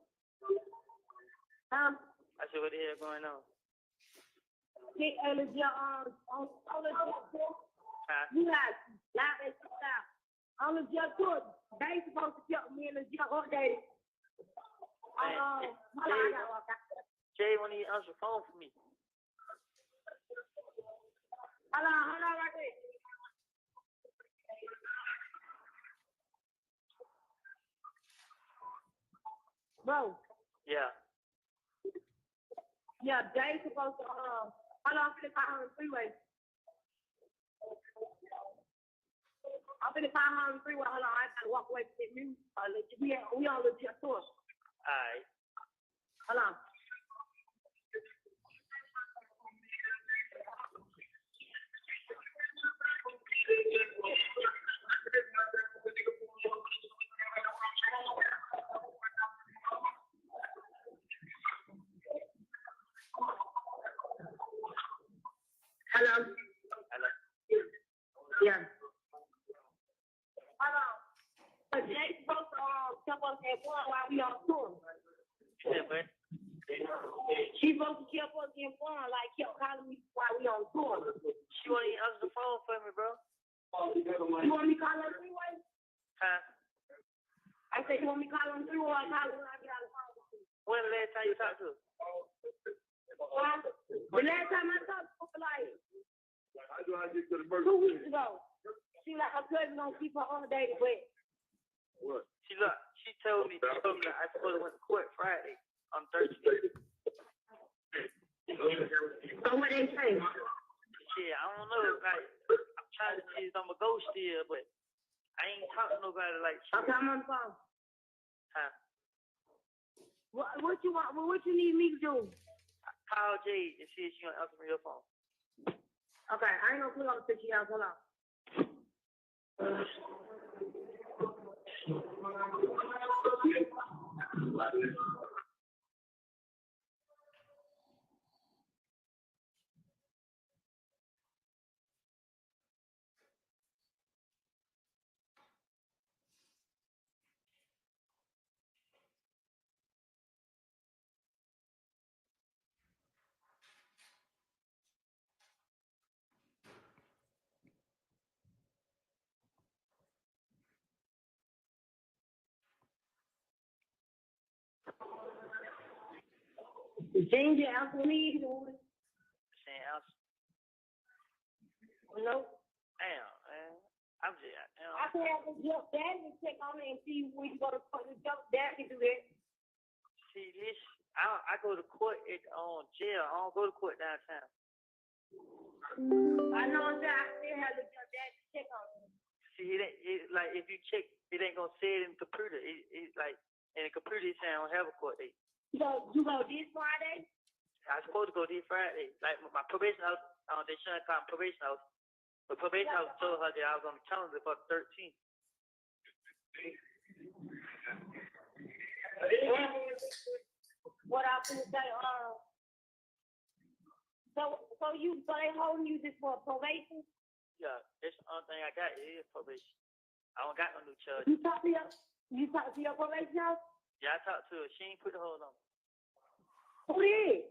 I said, what the hell going on? You got live and sit down. On the jump tour, they supposed to keep me in the jump updated. Hold on, I gotta walk out. Jay, won't even answer the phone for me. Hold on right there. Bro. Yeah. Yeah, they supposed to hold on, for the 500 freeway. I'm finna 500 freeway. Hold on, I gotta walk away from the news. We on the jet tour. Alright. Hold on. Hello. Hello. Yeah. Hold on. But they supposed to tell us at one while we on tour. Yeah, man. She supposed to keep us informed, like kept calling me while we on tour. She won't even answer the phone for me, bro. You want me to call her three-way? Huh? I said, you want me to call her three-way or call her when I get out of the phone? When the last time you talked to her? The last time I talked to her, like 2 weeks ago. She like her cousin gonna keep her on the date, but what? She told me I supposed to went to court Friday on Thursday. So what they say? Shit, I don't know. Like, I'm trying to see if I'm gonna go still, but I ain't talking to nobody like shit. Okay, I'm on the phone. Huh? What you want? What you need me to do? Call Jade and see if she gonna answer me your phone. Okay, I ain't gonna put on the picture, y'all. Hold on. Change your answer me. Saying answer. No. Damn, man. I'm just. I can have the jump daddy and check on it and see when you go to court. The jump daddy do that. See, listen, I go to court on jail. I don't go to court downtown. I know that I still have the jump daddy check on it. See, like if you check, it ain't gonna say it in the computer. It's like in the computer, it's saying I don't have a court date. You go this Friday? I was supposed to go this Friday. Like my probation house, they shouldn't call me probation house. But probation house told her that I was on the calendar for the 13th. What I was gonna say, so they holding you just for probation? Yeah, that's the only thing I got is probation. I don't got no new charge. You talk to your probation house? Yeah, I talked to her. She ain't put the hold on. Who did?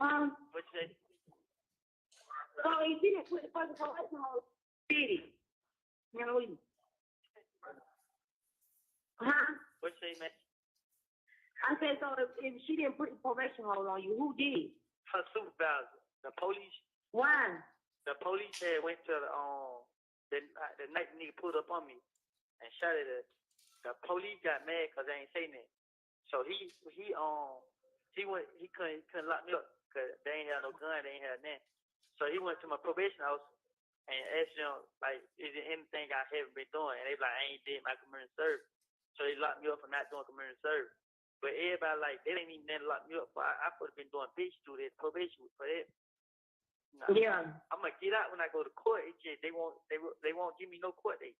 What you say? Oh, he didn't put the fucking probation hold. Did he? No. Huh? What you say, man? I said, so if she didn't put the probation hold on you, who did? Her supervisor. The police. Why? The police had went to the night the nigga pulled up on me and shot at her. The police got mad because they ain't say nothing. So he couldn't lock me up because they ain't had no gun, they ain't had nothing. So he went to my probation house and asked them, like, is there anything I haven't been doing? And they like, I ain't did my community service. So they locked me up for not doing community service. But everybody like, they didn't even never lock me up for. I could have been doing bitch through that probation for that. Nah, yeah. I'm gonna get out when I go to court. It's just they won't give me no court date.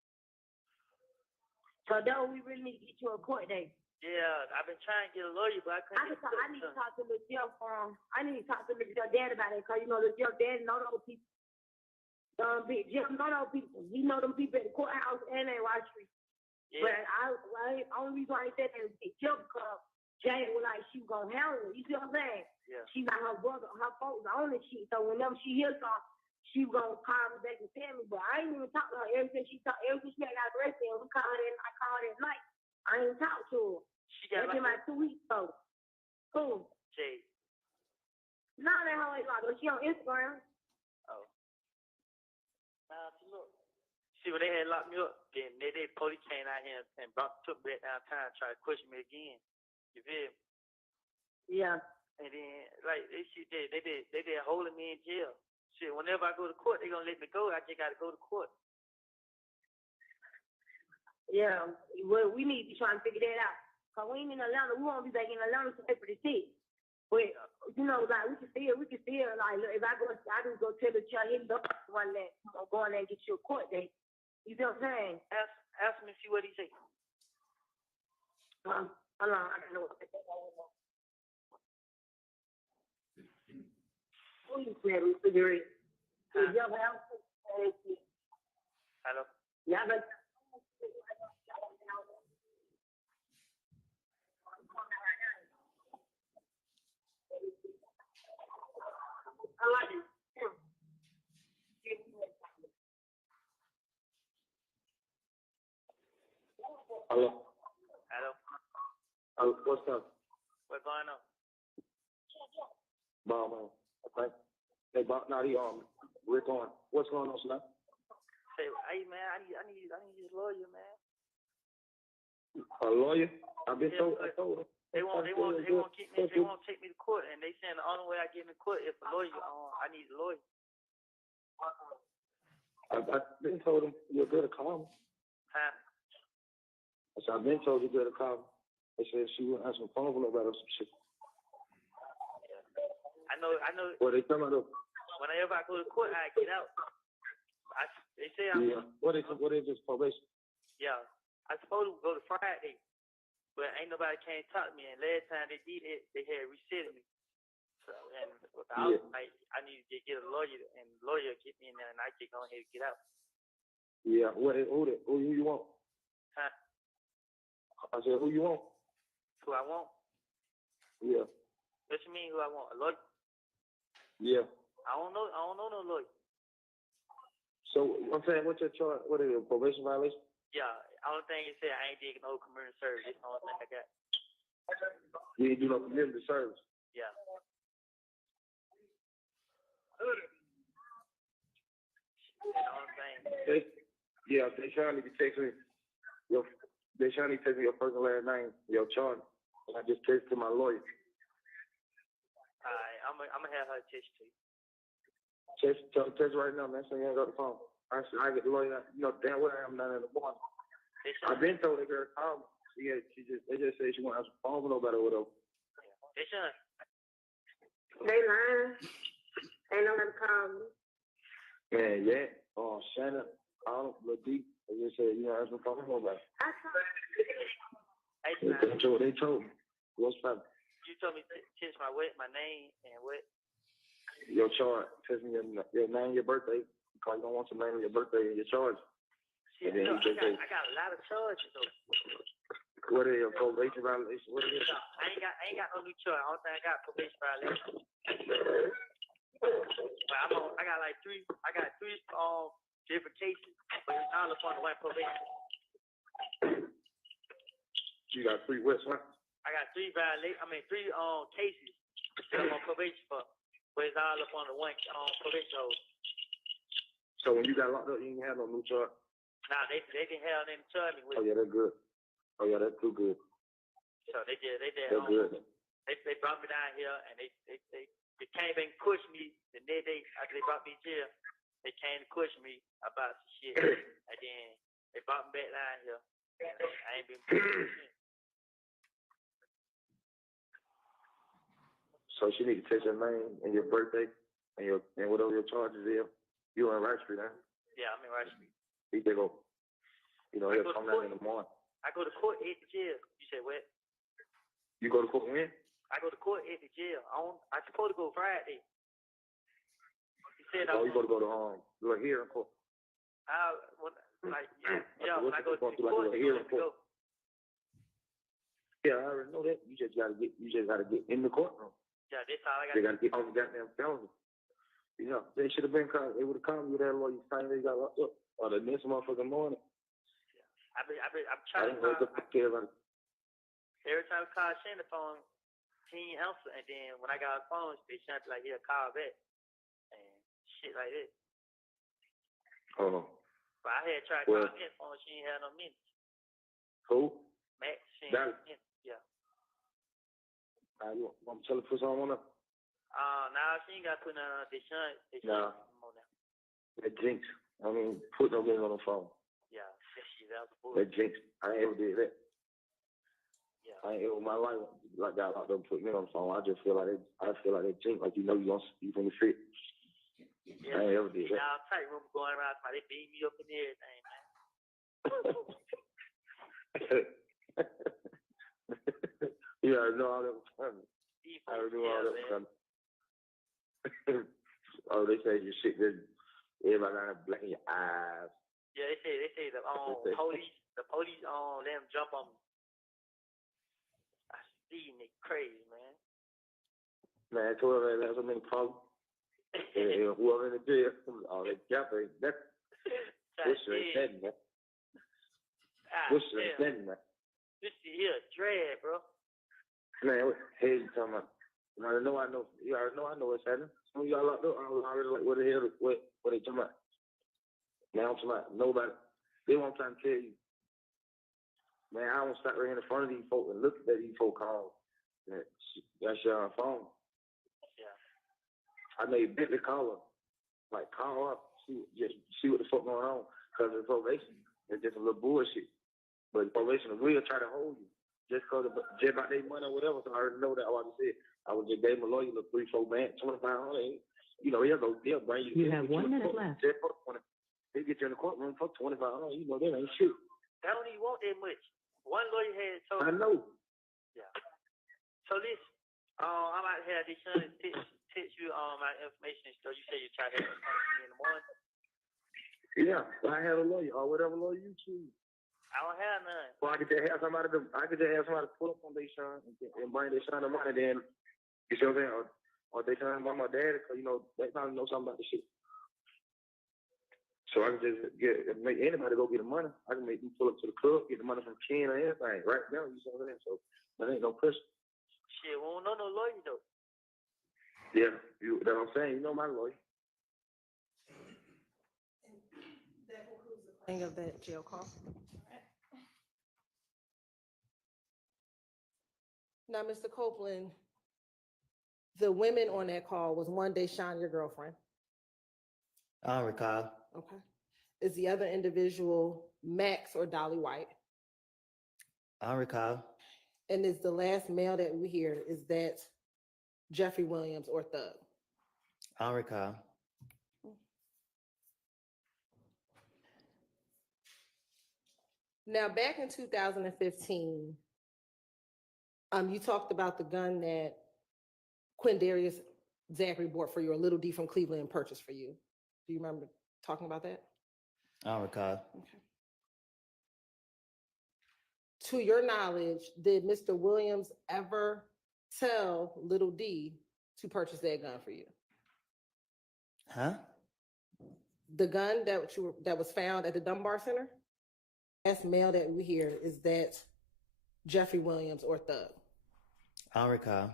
So though we really need to get you a court date. Yeah, I've been trying to get a lawyer, but I couldn't. I need to talk to the jail I need to talk to the jail dad about it because you know the jail dad know those people. Big Jim, know those people. He know them people at the courthouse and at Wall Street. Yeah. But only reason why I said that is Big Jim because Jane was like she was gonna handle it. You see what I'm saying? Yeah. She got her brother, her folks on the shit. So whenever she hears something, she was gonna call me back and tell me. But I ain't even talk to her ever since she got arrested. And I called her at night. I ain't talked to her. She got been like 2 weeks ago. Who? Jay. No, that hoe ain't like she on Instagram. Oh. Nah, look. See, when they had locked me up, then they police came out here and took me back downtown, tried to question me again. You feel me? Yeah. And then, like, they did holding me in jail. Shit, whenever I go to court, they gonna let me go. I just gotta go to court. Yeah. Well, we need to try and figure that out. Cause we ain't in Atlanta. We won't be back in Atlanta for April the 6th. But you know, like we can still like look, if I just go tell the child hit up one day, go in there and get you a court date. You know what I'm saying? Ask him and see what he say. Hold on, I don't know what they say. Who you said refrigerator? Hello? Yeah, but I like it. Hello. Hello? What's up? What's going on? Man. Okay. Hey, Bob, now Rico on. What's going on, Slap? Say, hey man, I need this lawyer, man. A lawyer? I've been Yeah, told them. They won't keep me. They won't take me to court, and they saying the only way I get in court is a lawyer. I need a lawyer. I've been told them you're good at calling. Huh? So I've been told you're good at calling. They said she wouldn't answer the phone for nobody or some shit. I know. Well, they come out of. Whenever I go to court, I get out. They say Yeah. What is this probation? Yeah. I supposed to go to Friday, but ain't nobody came talk to me. And last time they did it, they had resetted me. So and I was like, I need to get a lawyer, and the lawyer get me in there, and I can go ahead and get out. Yeah. Who you want? Huh? I said, who you want? Who I want? Yeah. What you mean? Who I want? A lawyer? Yeah. I don't know no lawyer. So I'm saying, what's your charge? What is it? Probation violation? Yeah. Only thing is that I ain't did no community service. That's the only thing I got. You ain't do no community service. Yeah. That's the only thing. They trying to be texting your. They trying to text me your first and last name, your charge. I just texted my lawyer. Alright, I'm gonna have her text to you. Text right now, man. So you ain't got the phone. I get the lawyer. You know damn well I'm not in the morning. I've been told that girl called me. They just said she won't answer the phone for nobody or whatever. They should. They lying. Ain't nobody call me. Man, yeah. Shannon, Lil D. They just said you don't answer the phone for nobody. Hey, That's what they told me. What's up? You told me to text my name and what? Your charge. Text me your name, your birthday. Because you don't want your name, your birthday, and your charge. See, and then I got a lot of charges though. What is your probation violation? What is it? I ain't got no new charge. Only thing I got probation violation. But I got like three different cases, but it's all upon the one probation. You got three what, son? I got three cases that I'm on probation for, but it's all upon the one probation hold. So when you got locked up, you didn't have no new charge? Nah, they didn't have nothing to charge me with. Oh yeah, that's good. Oh yeah, that's too good. So they did. That's good. They brought me down here and they came and pushed me the next day after they brought me to jail. They came to push me about some shit, and then they brought me back down here. And I ain't been pushed since. So she need to text your name and your birthday and whatever your charges is. You on Rice Street, huh? Yeah, I'm in Rice Street. He can go. He'll come down in the morning. I go to court at the jail. You say what? You go to court when? I go to court at the jail. I'm supposed to go Friday. You said you got to go to your hearing court. When I go to the court, go. Yeah, I already know that. You just gotta get in the courtroom. Yeah, that's all I got. They gotta get all the goddamn felonies. Yeah, they should have been called. They would have called you that lawyer saying they got locked up or the next motherfucking morning. I'm trying to call. Every time I call Shane the phone, he ain't answer, and then when I got a phone, they trying to he'll call back and shit like that. Oh. But I had tried calling that phone, she ain't had no minutes. Who? Max, she ain't had no minutes. Yeah. You want me to tell her to put something on her? Nah, she ain't got to put none on Deshaun. Nah. That jinx. I mean, put no minutes on the phone. Yeah, that was a bull. That jinx. I ain't ever did that. Yeah. I ain't ever in my life like got locked up and put me on the phone. I just feel like that jinx, like you know you gonna fit. Yeah, I ain't ever did that. Now tight room going around, they beat me up and everything, man. Yeah, I know all that was coming. I already knew all that was coming. Oh, they say your shit just everybody got a black in your eyes. Yeah, they say the police let them jump on me. I see Nick crazy, man. Man, I told her that's so many problems. And whoever in the jail, they got that. What's your intending, man? What's your intending, man? This shit here a drag, bro. Man, what the hell you talking about? You already know I know what's happening. Some of y'all locked up, I already like what the hell, what they talking about? Now I'm talking about nobody. They won't try to tell you. Man, I don't stop right in front of these folks and look at these folks calls. That's your phone. Yeah. I made Bentley call her. Like, call up, see what the fuck going on. Because the probation is just a little bullshit. But the probation will try to hold you. Just about their money or whatever. So I already know that. Like I said, I would just gave my lawyer a 3-4 man, $2,500. You know, they'll bring you. You have 1 minute left. They get you in the courtroom for $2,500. You know, that ain't shit. I don't even want that much. One lawyer had told me. I know. Yeah. So this, I might have this son text you my information. So you say you try to have me in the morning. Yeah, I have a lawyer or whatever lawyer you choose. I don't have none. Well, I could just have somebody pull up on Deshaun and bring Deshaun the money. Then you see what I'm saying? Or Deshaun by my dad, because you know they probably know something about the shit. So I can just make anybody go get the money. I can make them pull up to the club, get the money from Ken or anything right now. You see what I'm saying? So that ain't no pressure. Shit, we don't know no lawyer though. Yeah, that's what I'm saying. You know my lawyer. That concludes the playing of that jail call. Now, Mr. Copeland, the women on that call, was one Deshaun your girlfriend? I don't recall. Okay. Is the other individual Max or Dolly White? I don't recall. And is the last male that we hear, is that Jeffrey Williams or Thug? I don't recall. Now, back in 2015, you talked about the gun that Quindarius Zachary bought for you, or Little D from Cleveland and purchased for you. Do you remember talking about that? I don't recall. Okay. To your knowledge, did Mr. Williams ever tell Little D to purchase that gun for you? Huh? The gun that was found at the Dunbar Center? Last male that we hear, is that Jeffrey Williams or Thug? I don't recall.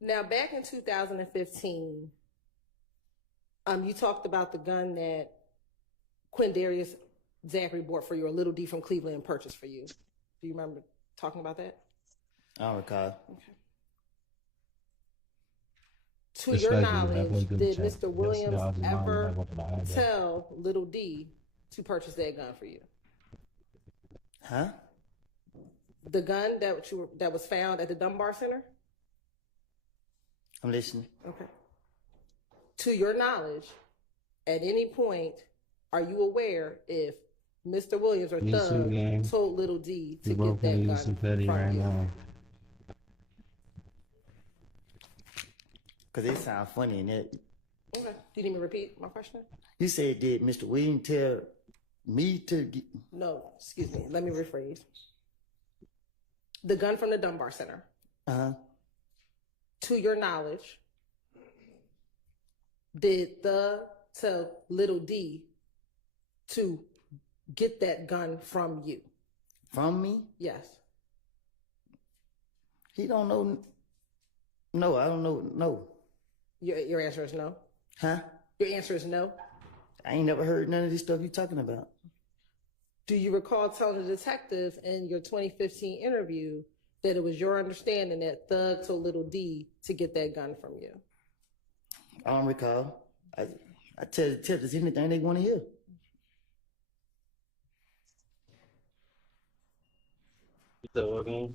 Now, back in 2015, you talked about the gun that Quindarius Zachary bought for you, or Little D from Cleveland and purchased for you. Do you remember talking about that? I don't recall. Okay. To your knowledge, did Mr. Williams ever tell Little D to purchase that gun for you? Huh? The gun that was found at the Dunbar Center? I'm listening. Okay. To your knowledge, at any point, are you aware if Mr. Williams or Thug told Little D to get that gun from you? Because they sound funny in it. Okay. Do you need me to repeat my question? You said, did Mr. Williams tell me to get... No, excuse me. Let me rephrase. The gun from the Dunbar Center. To your knowledge, did the tell little D to get that gun from you? From me? Yes. He don't know. No, I don't know. No. Your answer is no? Huh? Your answer is no? I ain't never heard none of this stuff you talking about. Do you recall telling the detective in your 2015 interview that it was your understanding that Thug told little D to get that gun from you? I don't recall. I tell the detectives anything they want to hear. So again,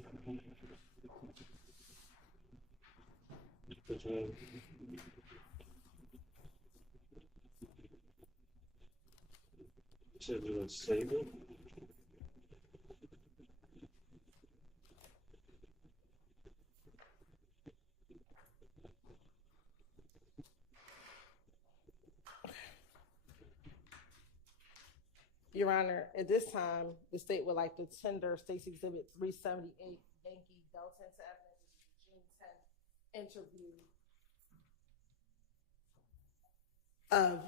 said you would save it. Your Honor, at this time, the state would like to tender State's Exhibit 378, Yankee Delta into evidence. This is the June 10th interview of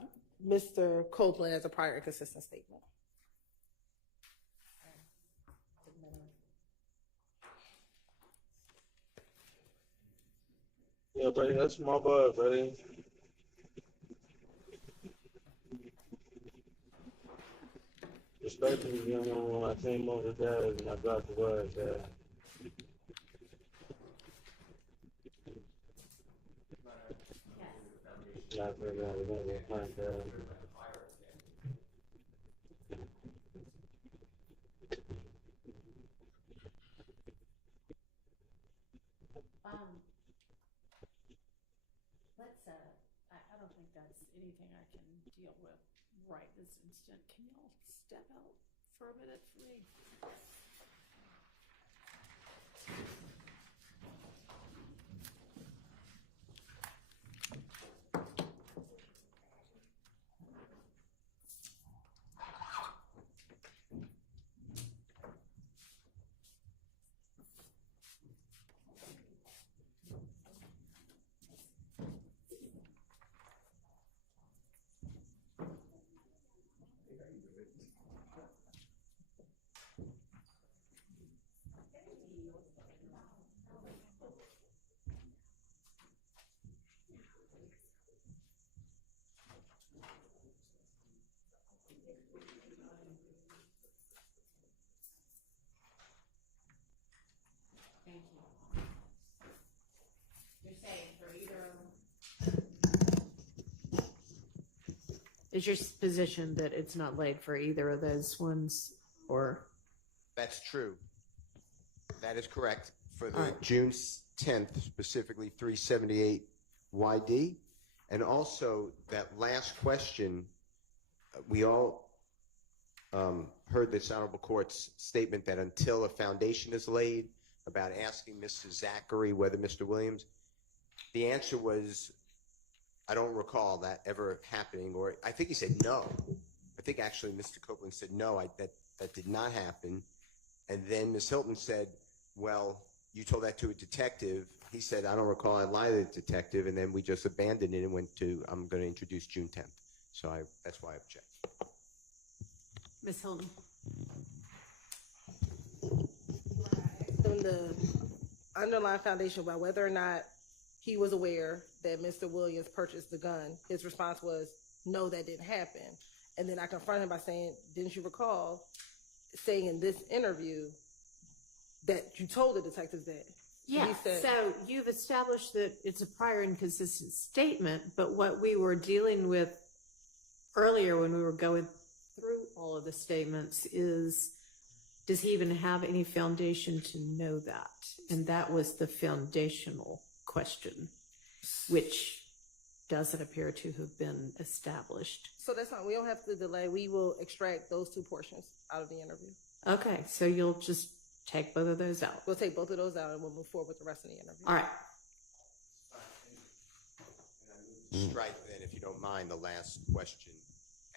Mr. Copeland as a prior inconsistent statement. Yeah, buddy, that's my boy, buddy. Respectfully, you know, when I came over there and I got the word that I don't think that's anything I can deal with right this instant. Can y'all step out for a minute for me? Thank you. You're saying for either. Is your position that it's not laid for either of those ones, or? That's true. That is correct. For the June 10th, specifically 378 YD. And also that last question, we all heard this honorable court's statement that until a foundation is laid, about asking Mr. Zachary whether Mr. Williams, the answer was, I don't recall that ever happening, or I think he said no. I think actually Mr. Copeland said no, that did not happen. And then Ms. Hilton said, well, you told that to a detective. He said, I don't recall, I lied to the detective, and then we just abandoned it and went to, I'm going to introduce June 10th. So that's why I object. Ms. Hilton. On the underlying foundation about whether or not he was aware that Mr. Williams purchased the gun, his response was, no, that didn't happen. And then I confronted him by saying, didn't you recall saying in this interview that you told the detectives that? Yeah, He said, so you've established that it's a prior inconsistent statement, but what we were dealing with earlier when we were going through all of the statements is, does he even have any foundation to know that? And that was the foundational question, which doesn't appear to have been established. so that's fine. We don't have to delay. We will extract those two portions out of the interview. Okay, so you'll just take both of those out. We'll take both of those out and we'll move forward with the rest of the interview. All right. strike then, if you don't mind, the last question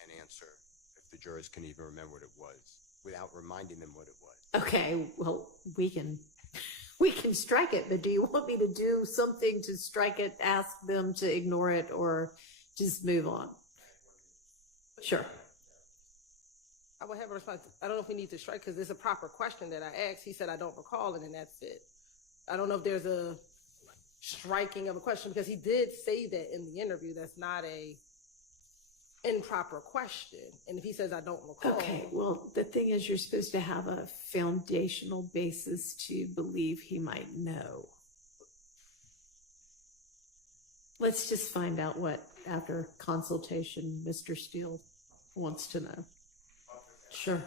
and answer, if the jurors can even remember what it was, without reminding them what it was. Okay, well, we can strike it, but do you want me to do something to strike it, ask them to ignore it, or just move on? Sure. I would have a response. I don't know if we need to strike because it's a proper question that I asked. He said, I don't recall it, and that's it. I don't know if there's a striking of a question because he did say that in the interview. That's not a improper question. And if he says, I don't recall. Okay, well, the thing is, you're supposed to have a foundational basis to believe he might know. Let's just find out what, after consultation, Mr. Steele wants to know. Sure.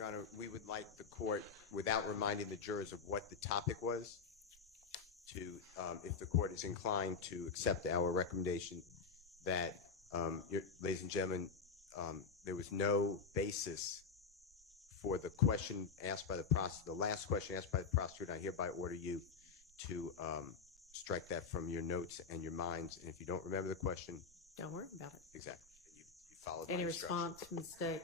Your Honor, we would like the court, without reminding the jurors of what the topic was, to, if the court is inclined to accept our recommendation that, ladies and gentlemen, there was no basis for the question asked by the prosecutor, the last question asked by the prosecutor. I hereby order you to strike that from your notes and your minds. And if you don't remember the question, don't worry about it. Exactly. You followed Any my response, mistake?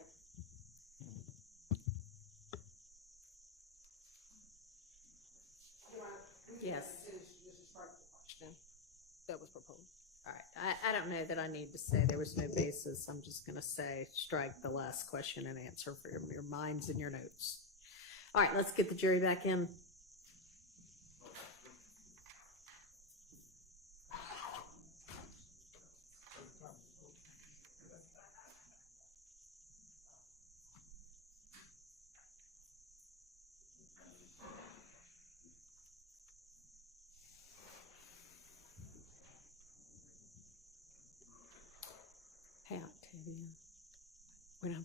Yes. That was proposed. All right. I don't know that I need to say there was no basis. I'm just going to say strike the last question and answer for your minds and your notes. All right, let's get the jury back in.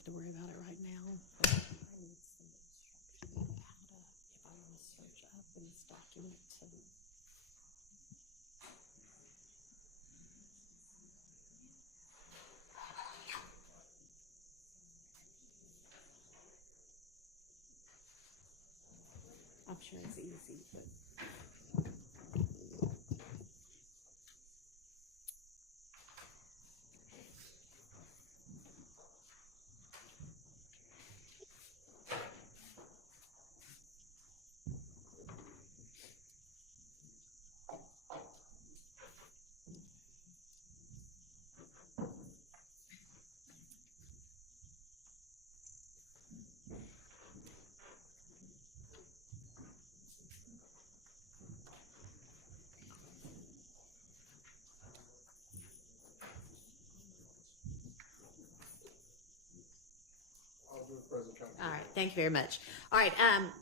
have to worry about it right now. But I need some instruction on how to, if I want to search up in this document to. I'm sure it's easy, but. All right, thank you very much. All right,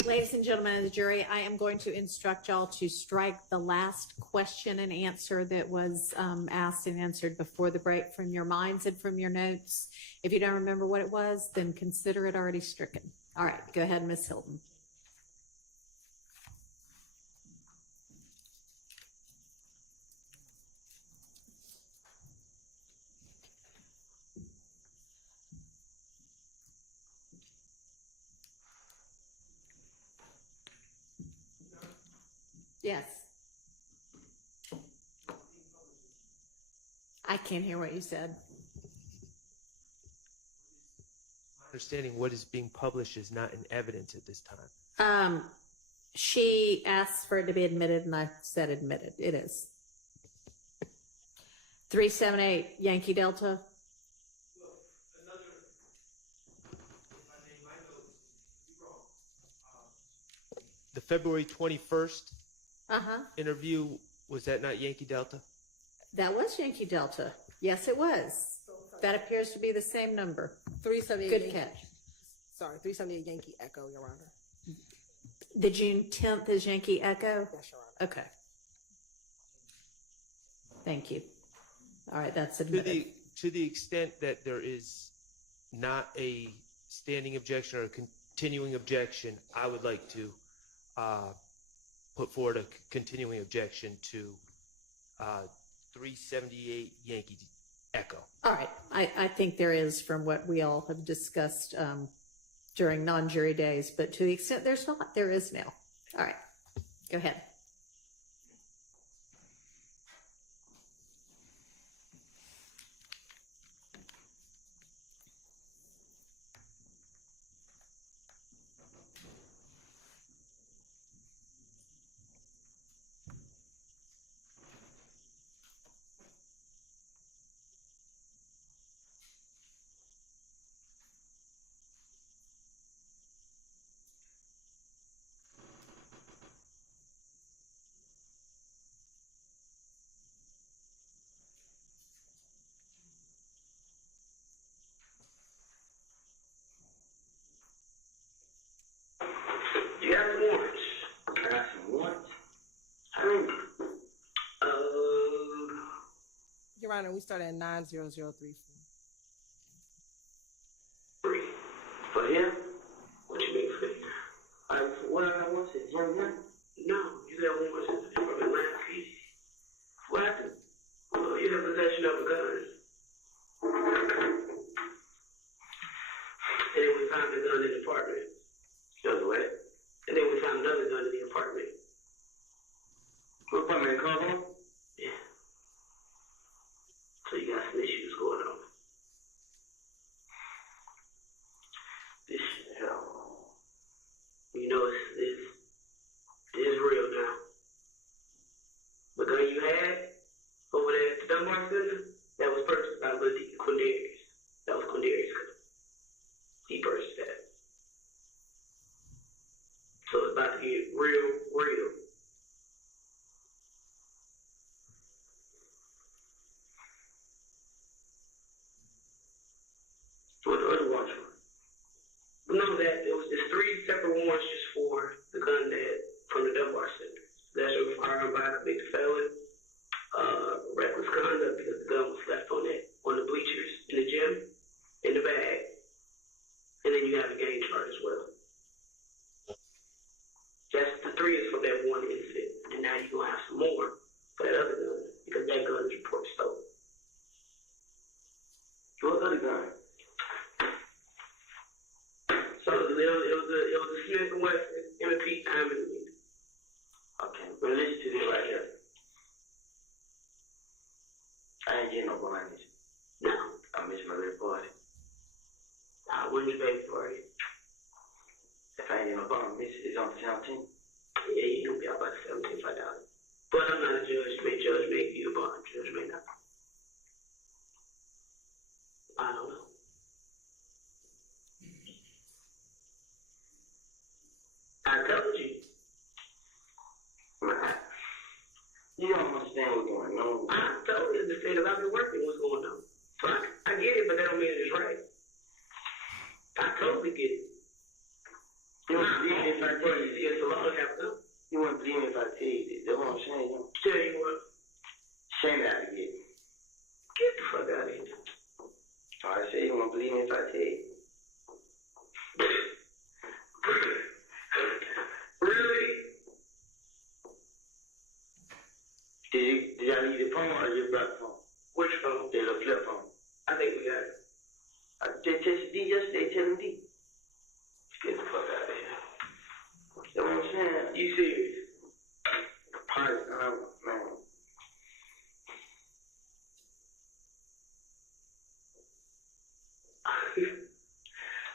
ladies and gentlemen of the jury, I am going to instruct y'all to strike the last question and answer that was asked and answered before the break from your minds and from your notes. If you don't remember what it was, then consider it already stricken. All right, go ahead, Ms. Hilton. Yes. I can't hear what you said. Understanding what is being published is not in evidence at this time. She asked for it to be admitted, and I said admitted. It is. 378 Yankee Delta. The February 21st interview, was that not Yankee Delta? That was Yankee Delta. Yes, it was. That appears to be the same number. 378. Good catch. Sorry, 378 Yankee Echo, Your Honor. The June 10th is Yankee Echo? Yes, Your Honor. Okay. Thank you. All right, that's admitted. To the extent that there is not a standing objection or a continuing objection, I would like to put forward a continuing objection to 378 Yankee Echo. All right. I think there is, from what we all have discussed during non-jury days, but to the extent there's not, there is now. All right. Go ahead. You got some warrants. I got some warrants. I mean, Your Honor, we start at 90034. for him? What you mean for him? What I want is young man? No, you got warrants from the last piece. What happened? Oh, you have possession of a gun. And then we found the gun in the apartment. You know what? And then we found another gun in the apartment. What apartment in Carmel? Yeah. So you got some issues going on. This shit, hell. You know it's real now. The gun you had over there at the Dunbar Center, that was purchased by Quindarius. That was Quindarius' gun. He purchased that. So it's about to get real. What the other warrants for? Remember that there's 3 separate warrants just for the gun that from the Dunbar Center. That's a firearm by a convicted felon, reckless conduct because the gun was left on the bleachers in the gym, in the bag, gonna have some more for that other gun because that gun is reported stolen. What other gun? So it was a Smith and Wesson M&P 9mm. Okay, but listen to this right here. I ain't getting no bonus. No, I miss my little boy. When you pay for it? If I ain't getting no bonus, it's on 17. Yeah, you gonna be out by $75. But I'm not a judge. Judge may give you a bond. Judge may not. I don't know. I told you. You don't understand what's going on. I told you the state of I've been working what's going on. So I get it, but that don't mean it's right. I totally get it. You wouldn't believe me if I tell you. It's a lot of happening. You wouldn't believe me if I tell you this. That's what I'm saying. Tell you what. Shame out of it. Get the fuck out of here. I say you won't believe me if I tell you. Really? Did y'all leave your phone or your black phone? Which phone? The little flip phone. I think we got it. They tested D yesterday, tell him D. Get the fuck out of here. You know what I'm saying? You serious? Party, man.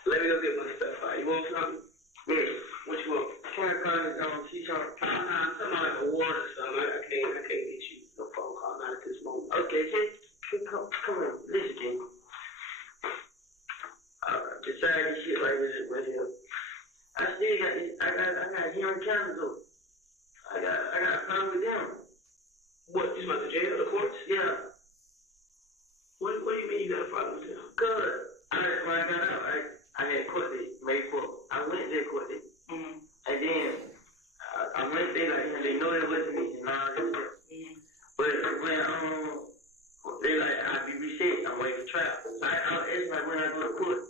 Let me go get my stuff out. You want something? Yeah. What you want? Can I call this she's on? Something like a ward or something. I can't get you no phone call, not at this moment. Okay, come on. Listen, King. Decide this shit right here. I still got this. I got hearing cameras though. I got a problem with them. What? You about the jail, the courts? Yeah. What do you mean you got a problem with them? Good. When I got out, I had court date, May 4th. I went there court date. Mm-hmm. And then I went there like they know it wasn't me and all that stuff. Mm-hmm. But when they like I be reset, I'm waiting for trial. It's like when I go to court.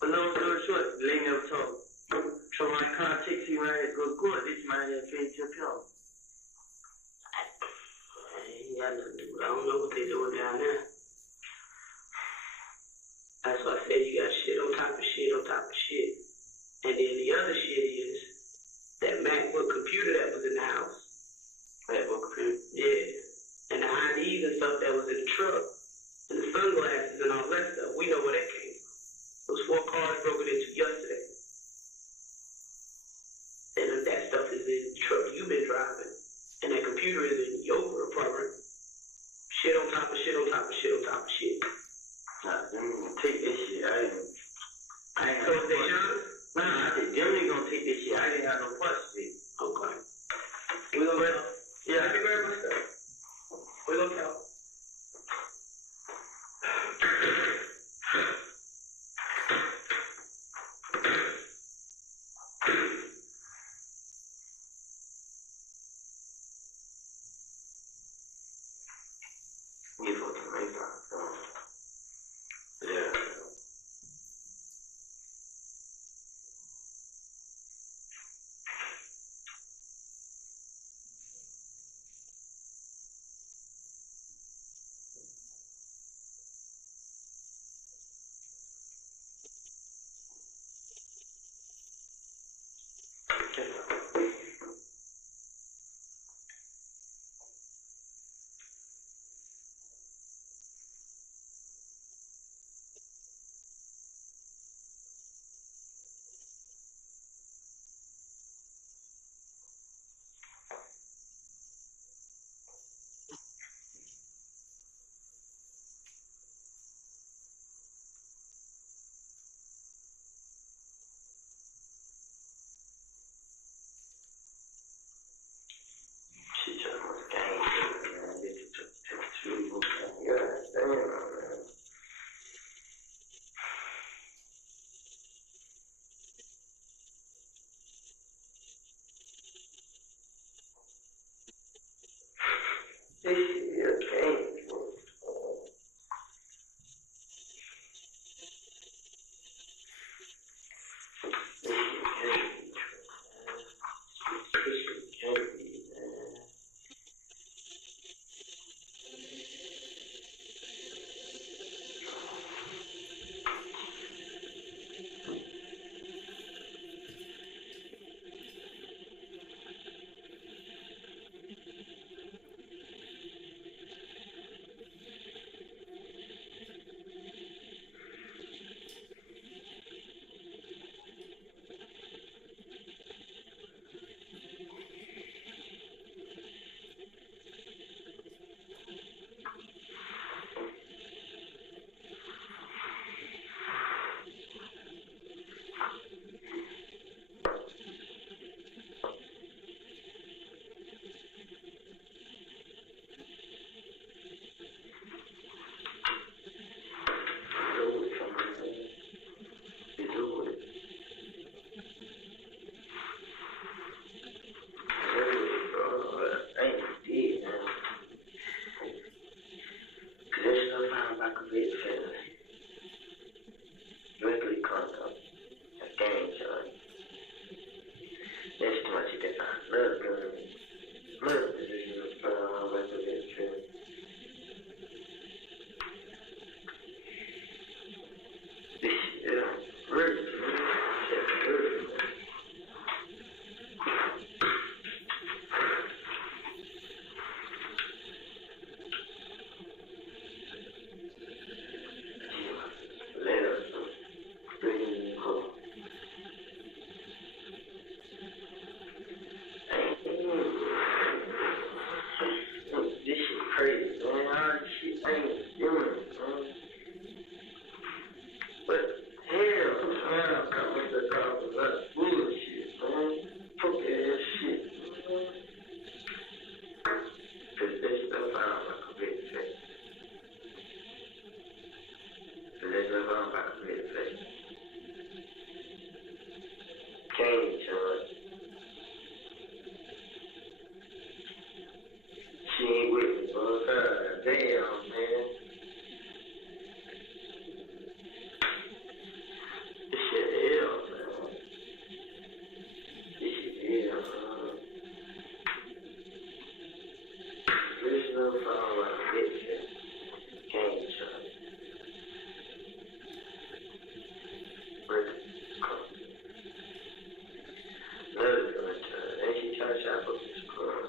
But long story short, the lady never told me. So when I contact you when I go to court, this man had to tip you off. I don't know what they doing down there. That's why I said you got shit on top of shit on top of shit. And then the other shit is that MacBook computer that was in the house. MacBook computer? Yeah. And the IDs and stuff that was in the truck. And the sunglasses and all that stuff. We know where that came from. Those 4 cars broken into yesterday. And that stuff is in the truck you've been driving. And that computer is in your apartment. Shit on top of shit on top of shit on top of shit. Nah, take this shit. I ain't gonna take it. Nah, I said, them niggas gonna take this shit. I didn't have no question. Okay. We gonna grab? Yeah, I can grab my stuff. We gonna count. You fucking make that. Yeah. ain't doing it, man. But hell, man, I'm coming to talk about bullshit, man. Fuck that shit, man. Cause that stuff I don't like a bit fake. Cause that stuff I don't like a bit fake. Can't charge. She ain't with me, bro. God damn, man. This shit hell, man. This shit hell, man. This little phone like a bitch shit. Can't charge. Rico. Another gonna charge. Ain't she trying to shop up this club?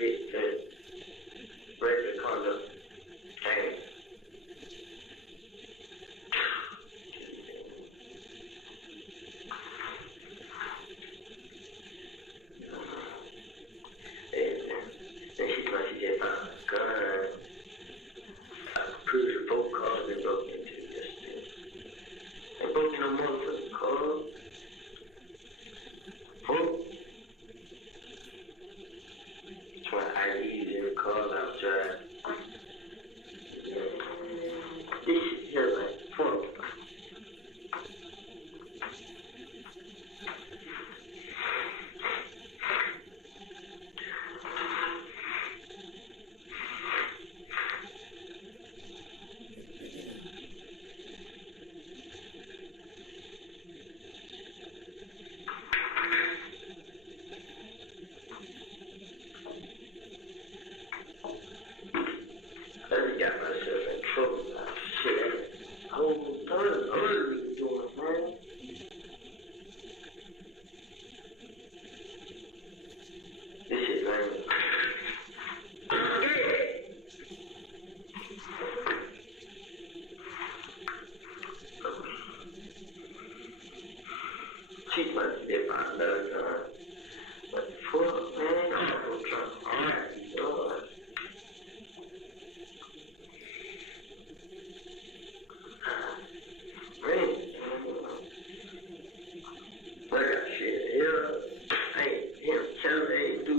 Regular conduct. Dang. Then she thought she just found a gun. Prove the both cars they broke into yesterday. They broke in no motherfucking car. Trying to IDs in the cars outside. This shit here like fuck. I done got myself in trouble now. Shit. Whole other doing, man. This shit lame. She must be my love, God. What the fuck, man? I'm not gonna try to argue, Lord. Man, I got shit here. I ain't him telling they ain't do.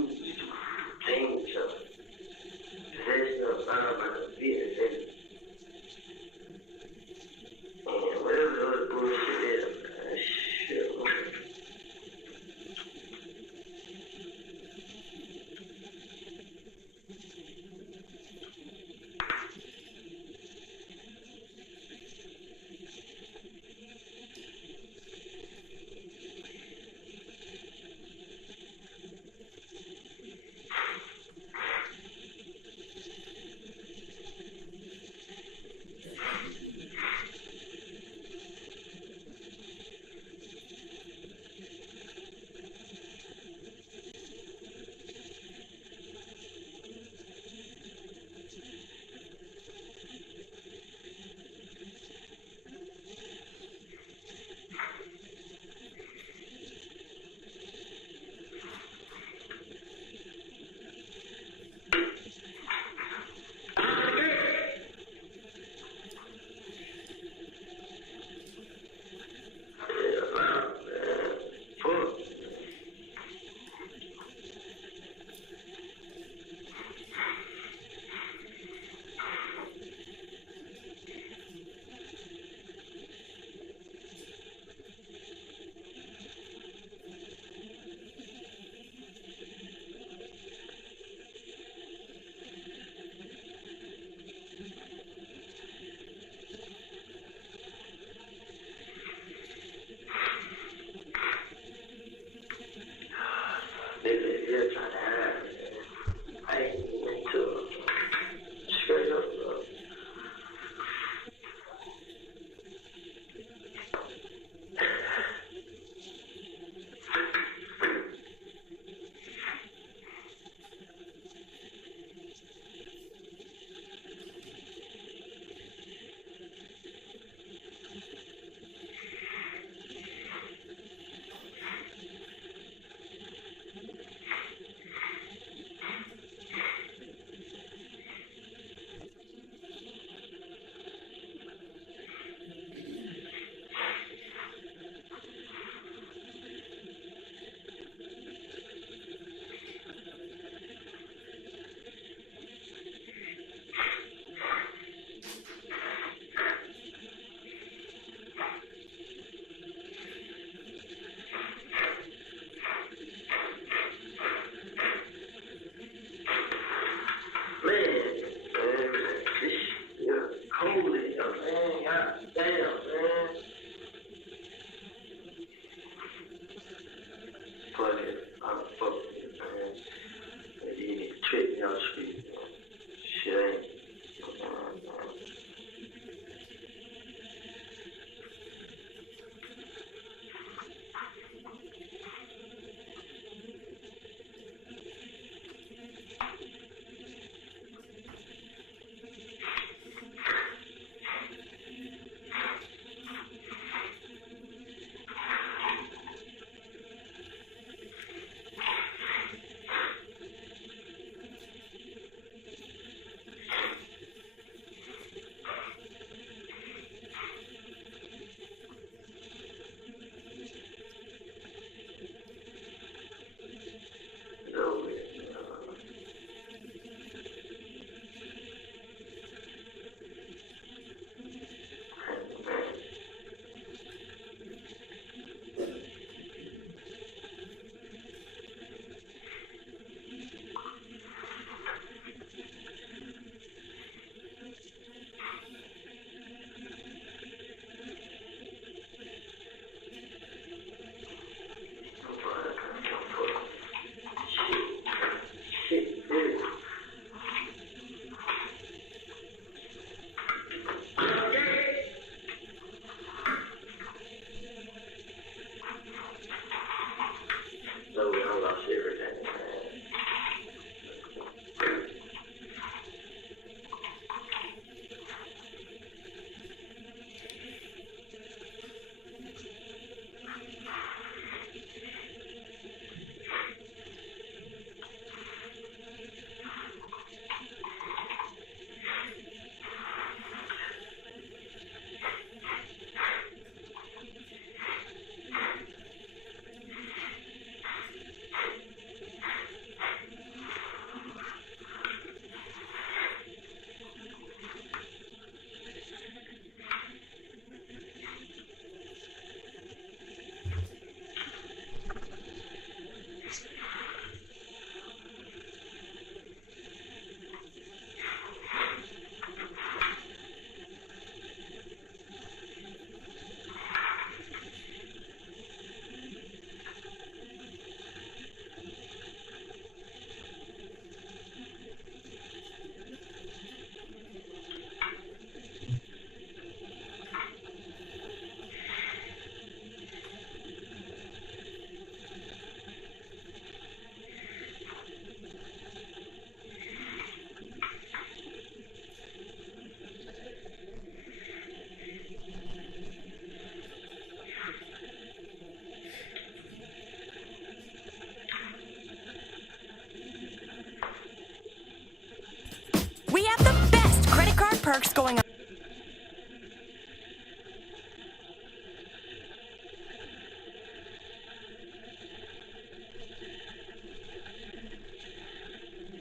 perks going on.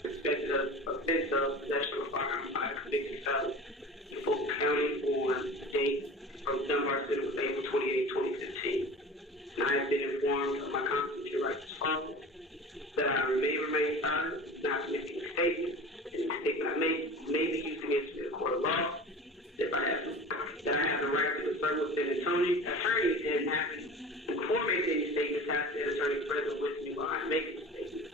Suspected of offense of possession of a firearm by a convicted felon in Fulton County on date from Dunbar City was April 28, 2015. And I have been informed of my constitutional rights as follows: that I remain silent, not making a statement, and the statement I may be used against me in a court of law. That I have the right to confer with an attorney, and before making any statements, have the attorney present with me while I'm making a statement.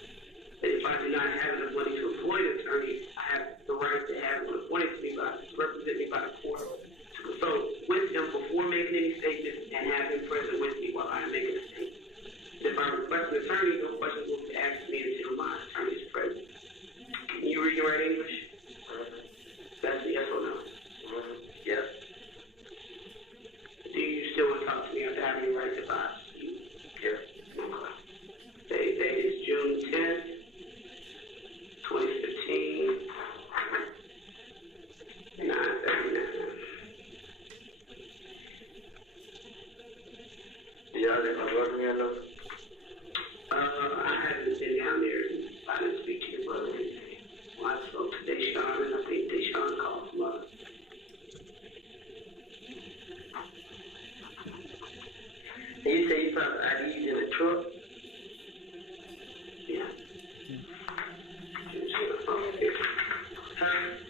That if I do not have enough money to employ an attorney, I have the right to have one appointed to me represent me by the court to consult with him before making any statements and have him present with me while I'm making a statement. If I request an attorney, no questions will be asked me until my attorney is present. Can you read and write English? That's a yes or no? Yes. Do you still want to talk to me after having your right to advise you? Yes. Okay. Date is June 10th, 2015, 9:39. Y'all let my brother in though? I haven't been down there. I didn't speak to your brother or anything. Well, I spoke to Deshaun, and I think Deshaun called him up. You say you found IDs in the truck? Yeah.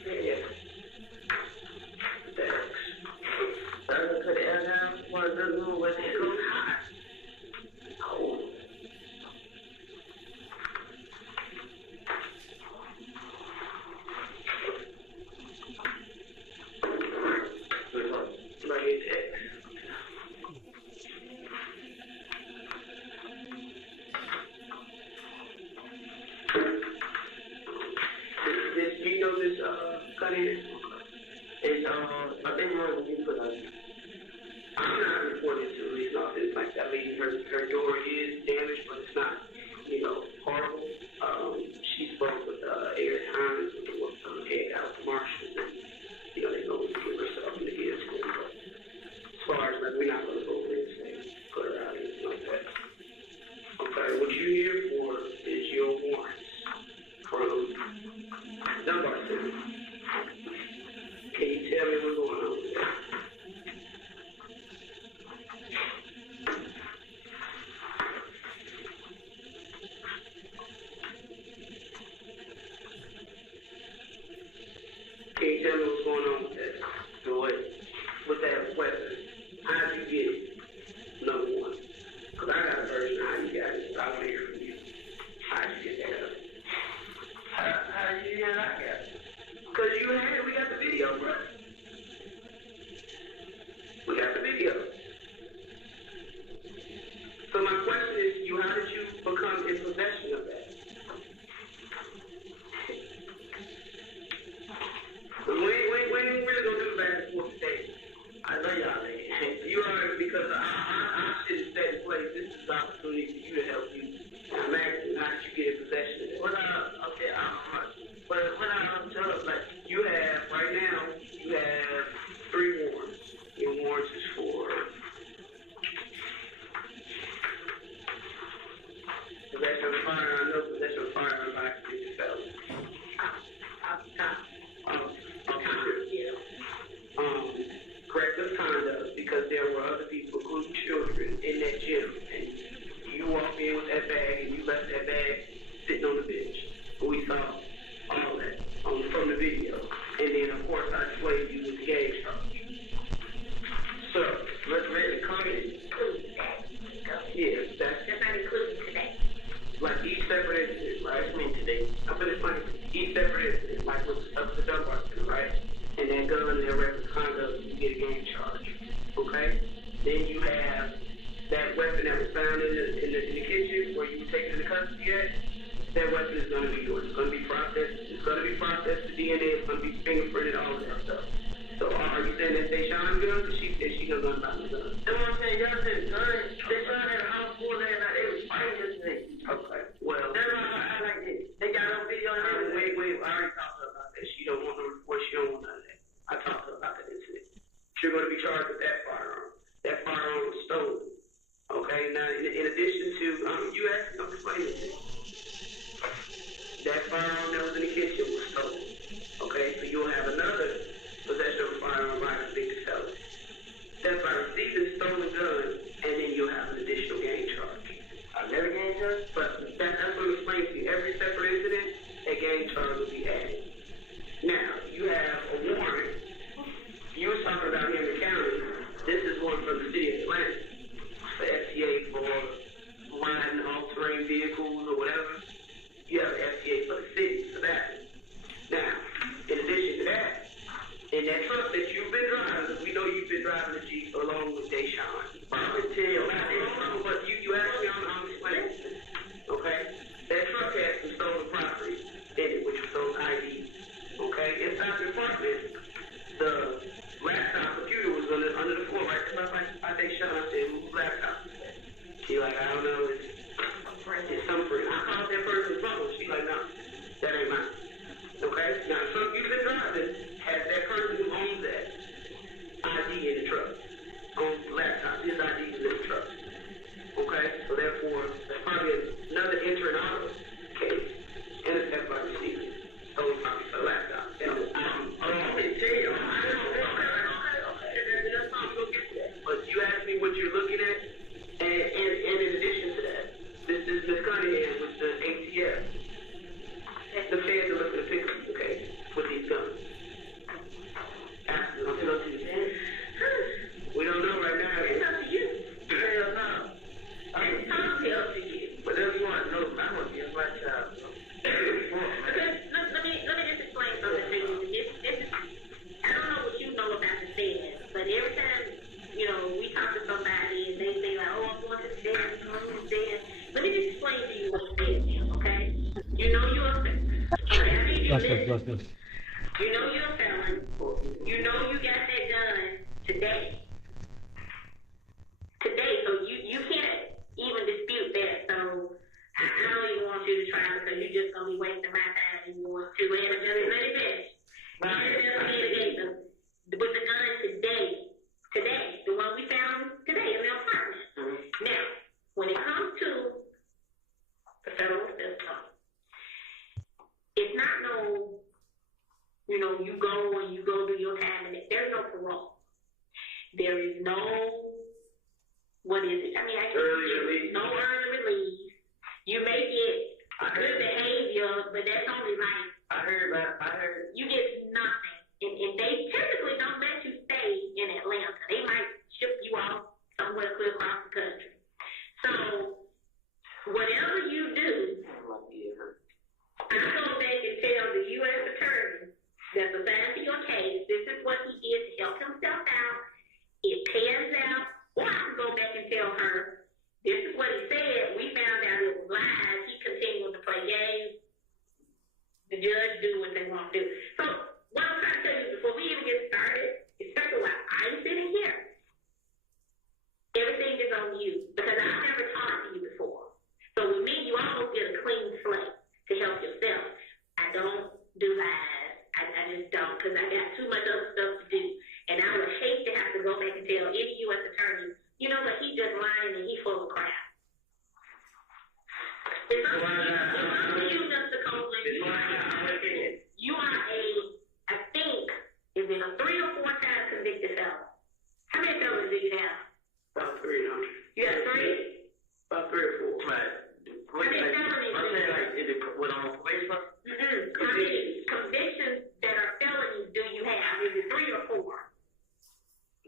Yeah. Thanks. I could have asked one of the room where they go hot. Oh. You know this cut in? It's I think wrong when you put on. I'm not reporting to police office like that. I mean, her door is damaged, but it's not, horrible. She spoke with Eric Hines, head out of Marshall, and they go give herself in the vehicle. But as far as we're not going to go in and say put her out or anything like that. Okay, what you here for is your warrants from Dunbar City. Can you tell me what's going on with that? Can you tell me what's going on with that? With that weapon? How did you get it? Number one. Because I got a version of how you got it, so I want to hear from you. How did you get that? How did you hear I got it? Because we got the video, bro. We got the video. So my question is, how did you become in possession of that? We ain't really gonna do the back and forth today. I know y'all ain't. You are, because I shouldn't stay in place. This is an opportunity for you to help you. And I'm asking, how did you get in possession of that? When I'm told, like, You have, right now, you have 3 warrants. Your warrants is for possession of a firearm, no possession of a firearm by a convicted felon. Corrective conduct, because there were other people, including children, in that gym, and you walked in with that bag, and you left that bag sitting on the bench. We saw all that from the video. And then, of course, I displayed you with the game charge. So, let's read the comment. Yeah, that's not including today. Like each separate incident, right? I mean, today. I'm going to explain each separate incident, like with the Dunbar, right? And that gun and that reckless conduct, you get a game charge. Okay? Then you have that weapon that was found in the kitchen where you were taken into custody at. That weapon is going to be yours. It's going to be processed. It's going to be processed. The DNA is going to be fingerprinted, all of that stuff. So are you saying that's Deshaun's gun? Because she said she going to buy the gun. That's what I'm saying. Y'all said gun. Deshaun had a house full last night. They was fighting yesterday. Okay. Well, that's why I like it. They got no video on it. Wait. I already talked about that. She don't want no report. She don't want none of that. I listen. You know you're a felon. You know you got that gun today. So you can't even dispute that. So I don't even want you to try because you're just gonna be wasting my time and yours too. And just let it finish. With the gun today, the one we found today in the apartment. Now, when it comes to the federal system, it's not no, you go do your time, and there's no parole. There is no, what is it? No early release. You may get good behavior, but that's only like, you get nothing. And they typically don't let you stay in Atlanta. They might ship you off somewhere clear across the country. So, whatever you do, I go back and tell the U.S. attorney that's assigned to your case, this is what he did to help himself out. It pans out. Or I can go back and tell her, this is what he said. We found out it was lies. He continued to play games. The judge do what they want to do. So, what I'm trying to tell you before we even get started, especially while I'm sitting here, everything is on you because I've never talked to you before. So with me, you almost get a clean slate to help yourself. I don't do lies. I just don't because I got too much other stuff to do. And I would hate to have to go back and tell any U.S. attorney, you know what, he just lying and he full of crap. It's up to you, Mr. Copeland. You are I think, is it a 3 or 4 time convicted felon? How many felons do you have? About 3, huh? You have 3? About 3 or 4. Right. How many felonies? I'm saying, like, is it what on probation? How many convictions that are felonies do you have? Is it 3 or 4?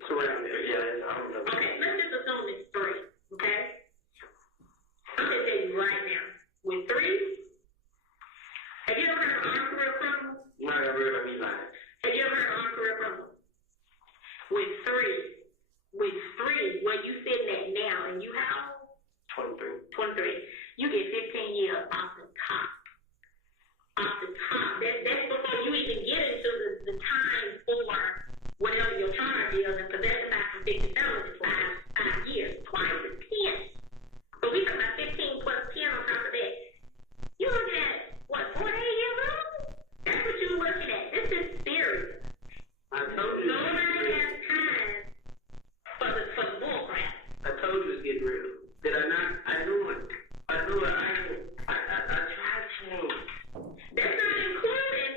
So around there, yeah, I don't know. Okay, let's just assume it's 3, okay? I'm going to tell you right now. With 3, have you ever heard of armed career criminal? No, I never heard of me lying. Have you ever heard of armed career criminal? With 3, where you sitting at now, and you how old? 23. You get 15 years off the top. That's before you even get into the time for whatever your charge is, and possession by convicted felon is 5 years, twice is 10. So we talking about 15 plus 10 on top of that. You're looking at, what, 48 years old? That's what you're looking at. This is serious. I told you. Nobody has time for the bull crap. I told you it's getting real. Did I not? I knew it. I tried to. That's not including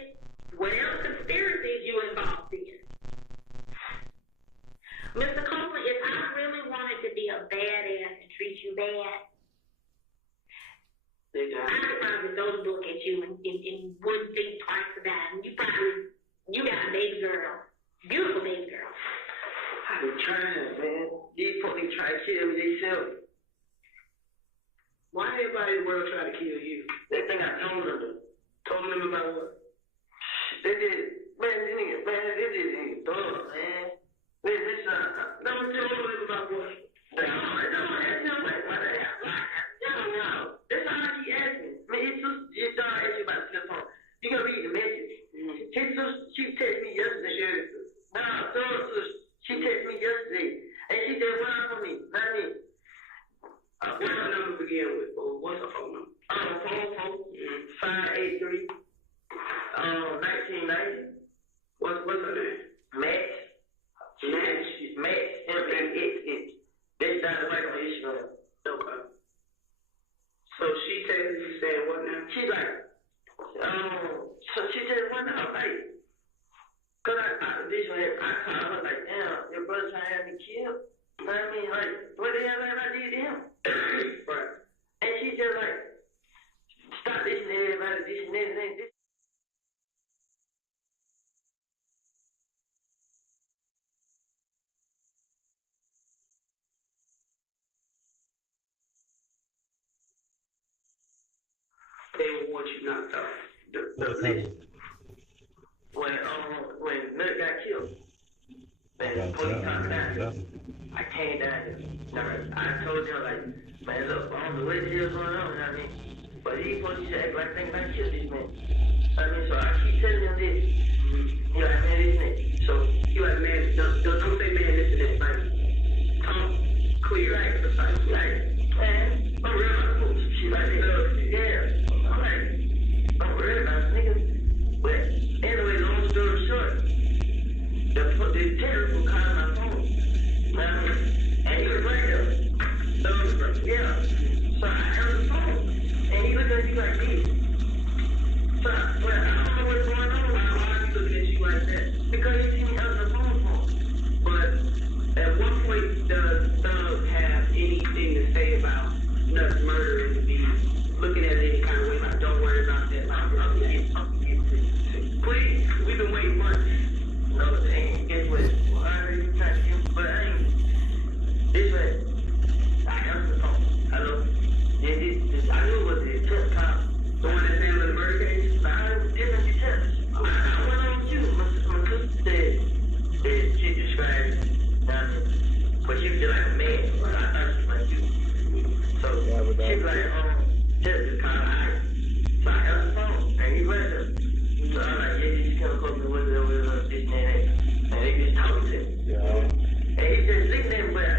whatever conspiracies you involved in. Mr. Copeland, if I really wanted to be a badass and treat you bad, I could probably throw the book at you and wouldn't think twice about it. You got a baby girl. Beautiful baby girl. I've been trying, man. These police try to kill me, they sell me. Why everybody in the world try to kill you? They think I told them. Told them about what? They did. Man, this nigga dumb, man. Don't tell them about what? No. That's all he asked me. I mean, his daughter asked you about the flip phone. You gonna read the message. She texted me yesterday. She texted me yesterday. And she said, what up for me? Not me. What's her number begin with? What's her phone number? Phone 583 1990. What's her name? Max, M-A-X-X. That's not the right on Instagram. Okay. So she texted me saying what now? She's like, so she said what now? Like, cause I called her like, damn, your brother trying to have me killed. You know what I mean? Like, what the hell have I did to him? Right. And she just like, stop listening to everybody, this and that. They would want you knocked off the list. When Nut got killed, man, the police talked down. I came down here. I told them, like, man, look, I don't know what the hell's going on, you know what I mean? But these police act like they might kill this man. I mean, so I telling him this. He like, man, this and that. So he like, man, don't say man this and that. Like, talk clear, like, man, I'm real about the food. She like, yeah. I'm like, I'm real about it, nigga. But anyway, long story short, the terrorist called my phone. And he was right there. So I was like, yeah. So I answered the phone. And he looked at me like this. So I don't know what's going on. Why are you looking at you like that? Because he see me answer the phone. But at one point, does Thug have anything to say about Nuts murdering to be looking at it any kind of way? Like, don't worry about that. Like, please, we've been waiting months. No, and guess what? Well, I heard you trying to get, but I ain't. This way, I answered the phone. Hello? And this, I knew it was the test cop. The one that said with the murder case. I heard different details. I went on with you. My sister said that she described but she was just like a man. But I thought she was like you. So she was like, test is kind of high. So I answered the phone. And he read it. So I'm like, yeah, you come close to with this and that. And they just talking to him. And he just looking at him, but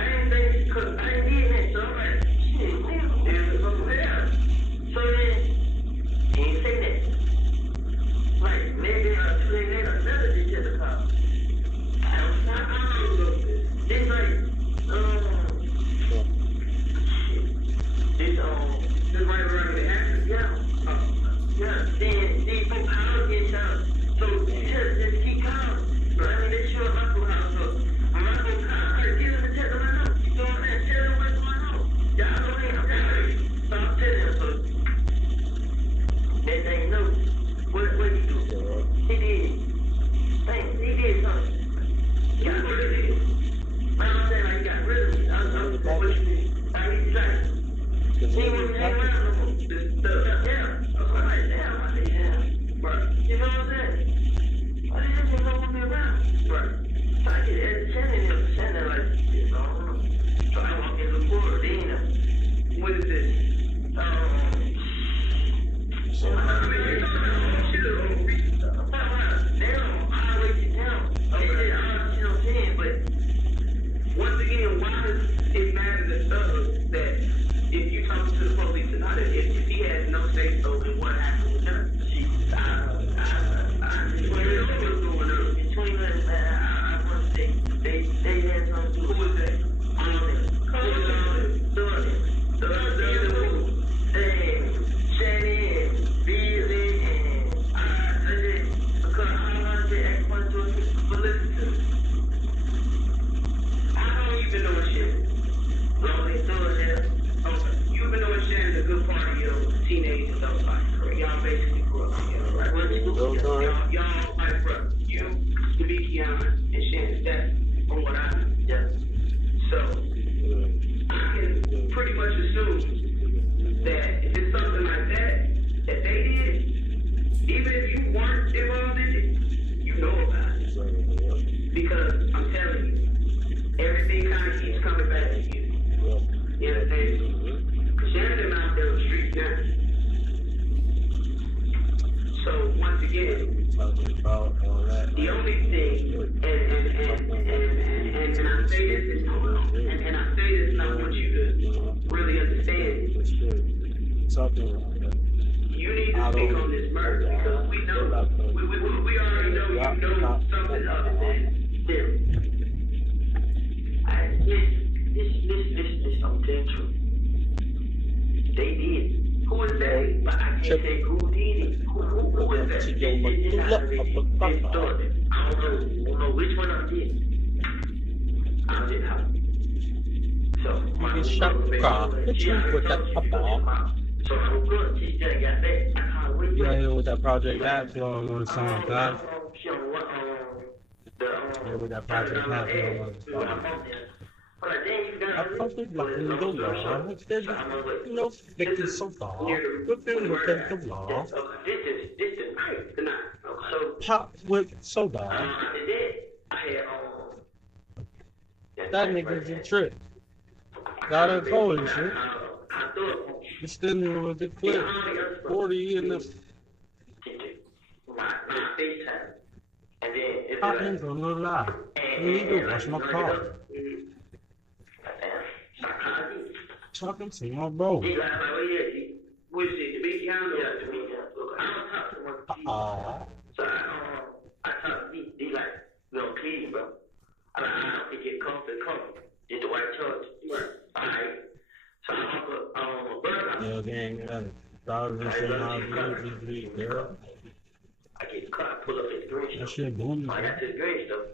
I didn't think, cause I ain't did that. So I'm like, shit, man, there's something there. So then, he ain't say that. Like, maybe 2 days later, another detective called. I don't know. It's like, shit. This right around the accident, yeah. Then some power gets out. So just keep calm. So I mean, they show up my house. So I'm not gonna call her, give them the test right now. You know what I'm saying? Tell them what's going on. Y'all know me, I'm telling you. So I'm telling them, so they know what he do. He did. He did something. He got rid of it. I'm saying, like, he got rid of it. I was what you did. Like, he's like, he ain't even hang around no more. Yeah. Like, damn, I think, damn, bro. You know what I'm saying? I didn't even know what me around, bro. So I get standing there like, you know, so I walk in the floor, then, what is this? Once again, why does it matter to Thug that if you talk to the police and all that, if he has no say so in what happened with her? I don't know what's going on. Between us, I want to say they had something to do with that. Shannon, Billy, and I just, because I don't want to ask questions, but listen to me. I don't even know what shit. Lonely Thug there. You've been knowing Shannon's a good part of your teenage adult life, correct? Y'all basically grew up together, right? Well, y'all, like, bro, you, Demekion, and Shannon, that's from what I know. Yeah. So, I can pretty much assume that if it's something like that they did, even if you weren't involved in it, you know about it. Because I'm telling you, everything kind of keeps coming back to you. You understand? Shannon out there on the streets now. So once again, the only thing, and I say this, and I say this, and I want you to really understand. You need to speak on this murder because we know, we already know you know something other than them. This don't tell truth. They did. Who is that? But I can't say who did it. Who is that? This story. I don't know which one I did. I did how. So my so I'm good. She just got that. I can't wait. You know what that project got on the song, God? Yeah, with that project got on the song. I probably like to go long. Instead of, you know, making so far. But then we can go long. Pop with soda. That nigga's a trick. Got a cold shit. It's still with the clip. 40 in the And then it's I like, ain't gonna lie. What do you do? Wash my car. Talking to my bro. He like, oh yeah, what is it, the big counter? Yeah, the big counter. Look, I don't talk to one. So I talk to he like, please, bro. I don't think it comfy. It's the white charge. Alright. So I'm a burger. Yeah, gang, girl. I get the car, I pull up at the green That stuff. shit booming. I got to the green stuff.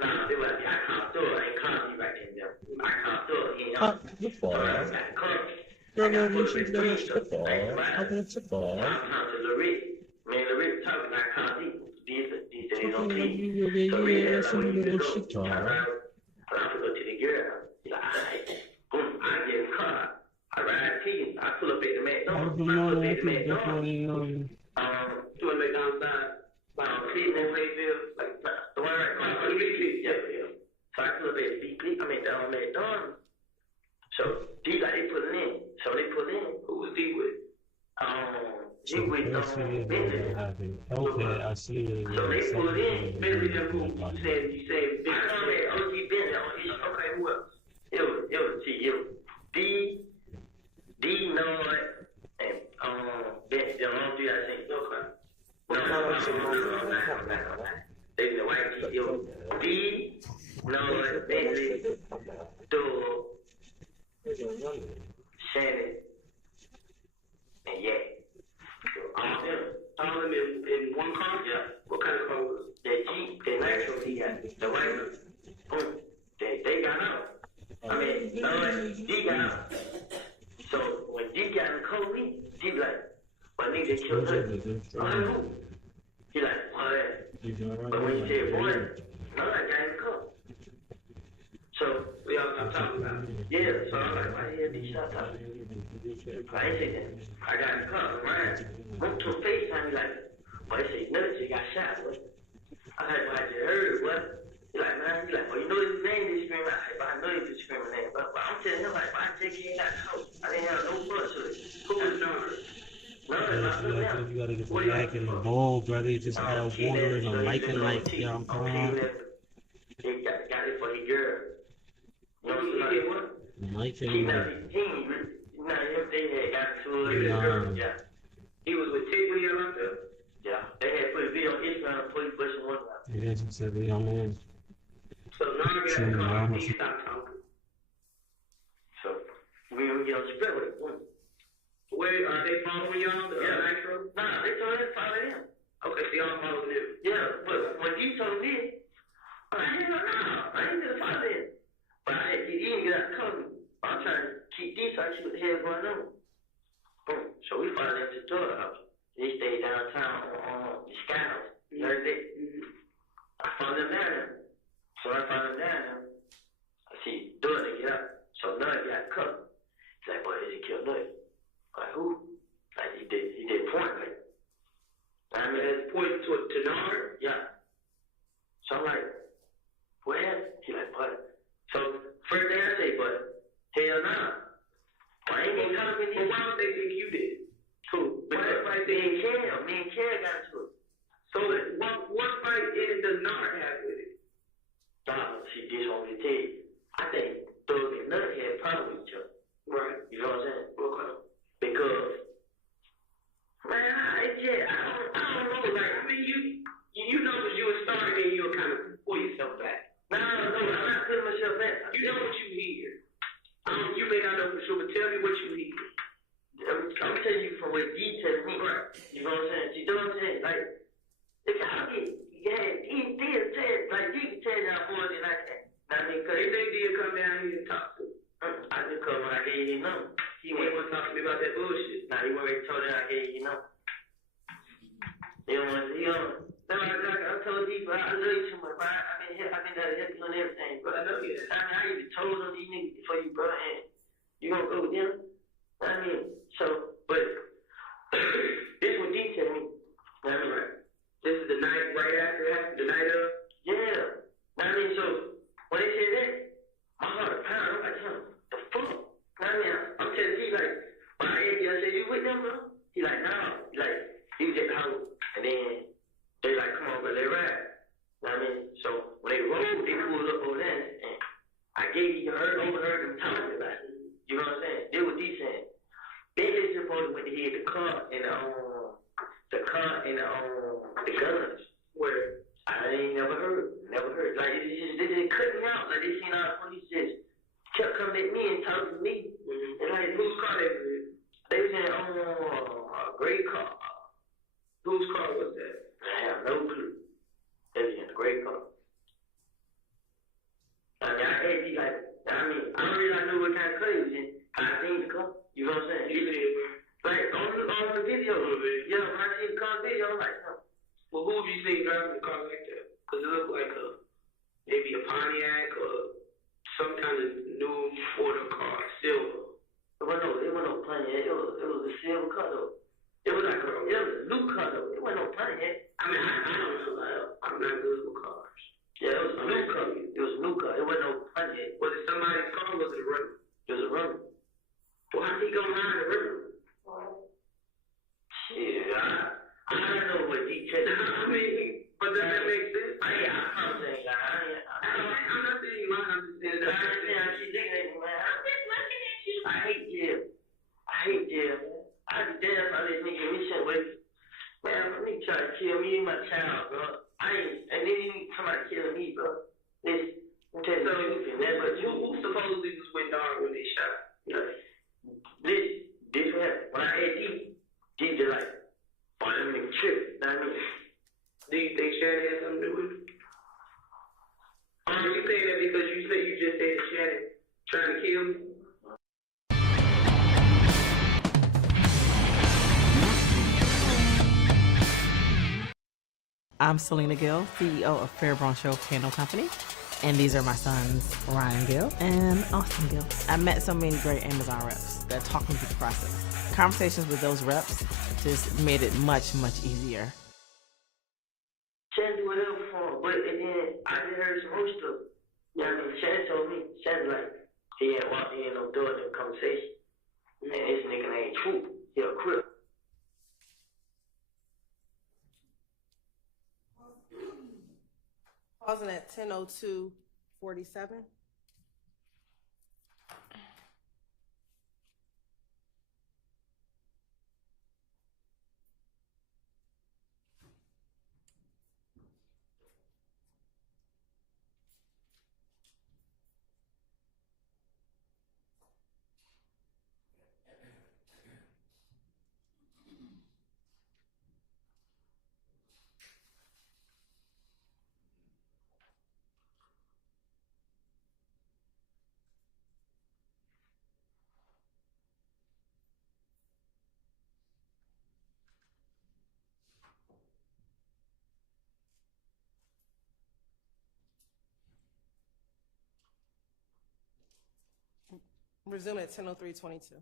Nah, they like, I can't do it. I ain't calling you right there. I can't do it. He ain't on. So I got the car. I got to pull up at the green stuff. I ain't right. So I'm talking to Lorette. Man, Lorette talking, I can't do it. These days on TV. So Lorette, like, where you can go? Turn around. And I go to the girl. He's like, alright. Boom, I get in the car. I ride to you. I pull up at the McDonald's. Do a McDonald's by Cleveland, Lakeville, like the one right across the street. Yeah. So I pull up at the McDonald's. So D like they put it in. So they put in. Who was D with? D with Bentley. Okay, I see it. So they put in. Bentley and who? You said Bentley. I know that OG Bentley. Okay, who else? It was D Nord and Bentley. The only three I think. Okay. They the white people. D, Noah, Bentley, Dole, Shannon, and all of them in one car. Yeah. What kind of car was it? That Jeep, that Nitro he got, the white one. Boom. They got out. I mean, D got out. So when D got in the car, D like, my nigga killed her. He like, but when you say boy, no, I got in the car. So we all start talking about it. Yeah, so I'm like, why the hell did you stop talking? I ain't say that. I got in the car, right? Went to a FaceTime, he like, boy, they say nuts, he got shot, boy. I like, well, I just heard it, what? He like, man, he like, well, you know his name, they scream out. I know he's discriminating, but I'm telling him, like, why I take he ain't got caught? I didn't have no fuss with it. Who was doing? You gotta get the back in the bowl, brother. You just add water and a light and light. Yeah, I'm calm. They got it for his girl. You know what? Light and light. They had got to it. Yeah. He was with Tick when he was out there. Yeah. They had put a video on Instagram, police busting one out. Yeah, you said we on there. So now I got the car, he stopped talking. So we get on the spreadway. Wait, are they following y'all? Nitro? Nah, they told him to follow them. Okay, so y'all follow them. Yeah, but when you told me, I ain't gonna follow them. But I had to get in and get out the cover. I'm trying to keep these so I see what the hell's going on. Boom. So we followed them to the door house. They stayed downtown on the Sky House. You heard that? I followed them down there. So I followed them down there. I see door to get up. So Nut got covered. He's like, boy, did he kill Nut? Like who? Like he did point like. I mean, it's pointing to Nard. Yeah. So I'm like, where? He like, but. So first thing I say, but hell nah. I ain't gonna come in here. Why would they think you did? Who? Because me and Ken got into it. So what fight does Nard have with it? Nah, she did want me to tell you. I think Thug and Nut had problems with each other. Right. You know what I'm saying? Okay. Because, man, I don't know. Like, I mean, you know, when you were starting and you were kind of pull yourself back. No, I'm not putting myself back. You know what you hear. You may not know for sure, but tell me what you hear. I'm telling you from what D tells me. Right. You know what I'm saying? You know what I'm saying? Like, if y'all get, D can tell y'all boys like that. I mean, because they did come down here and talk to me. I just come when I gave you number. He ain't want to talk to me about that bullshit. Nah, he already told him I gave you number. I told people I love you too much, bro. I've been there helping you on everything, bro. I know you. I even told them these niggas before you, bro, and you gonna go with them? I mean, so, but this what D tell me. I mean, right. This is the night right after the night of? Yeah. I mean, so, when they said that, my heart pounded. I'm like, the fuck? I mean, I'm telling D, like, when I said, you with them, bro? He like, no. He was at the house, and then they like, come on, bro, they ride. gave you overheard them talking about it. You know what I'm saying? They were decent. Then they supposed to went to hit the car and the guns where I ain't never heard. Like they just cut me out. Like they seen all the police just kept coming at me and talking to me. And like whose car they was? They was in a gray car. Whose car was that? I have no clue. They was in a gray car. I mean, I asked you like, I don't really know what kind of car he was in. I seen the car. You know what I'm saying? You did, like on the video. Yeah, when I seen the car video, I'm like, huh. Well, who have you seen driving a car like that? Because it looked like maybe a Pontiac or some kind of new Ford car, silver. It wasn't no Pontiac. It was a silver car though. It was a new car though. It wasn't no Pontiac. I mean, I don't know. I'm not good with cars. Yeah, it was a new car. It was a new car. It wasn't no Pontiac. Was it somebody's car or was it a rental? It was a rental. Well, how he gonna hire the rental? Shit, I don't know what details. I mean, but does that make sense? I'm saying, I'm not saying you lying. I'm just saying that. I understand how she's looking at me, man. I'm just looking at you. I hate jail, man. I be damn if I let nigga me shit with man, for me try to kill me and my child, bro. And then you come out killing me, bro. This, I'm telling you the truth, and that's what Who supposedly just went dark when they shot? This what happened. When I had these just like, boy, them niggas tripping, you know what I mean? Do you think Shannon had something to do with it? You saying that because you just said Shannon trying to kill me? I'm Selena Gill, CEO of Fair Broncho Candle Company, and these are my sons, Ryan Gill and Austin Gill. I met so many great Amazon reps that talked me through the process. Conversations with those reps just made it much, much easier. Shannon do whatever for him, but and then I just heard some more stuff. You know what I mean? Shannon told me, Shannon like, he had walked in no door in the conversation. Man, this nigga ain't true. He a crip. Pausing at 10:02:47. Resume at 10:03:22.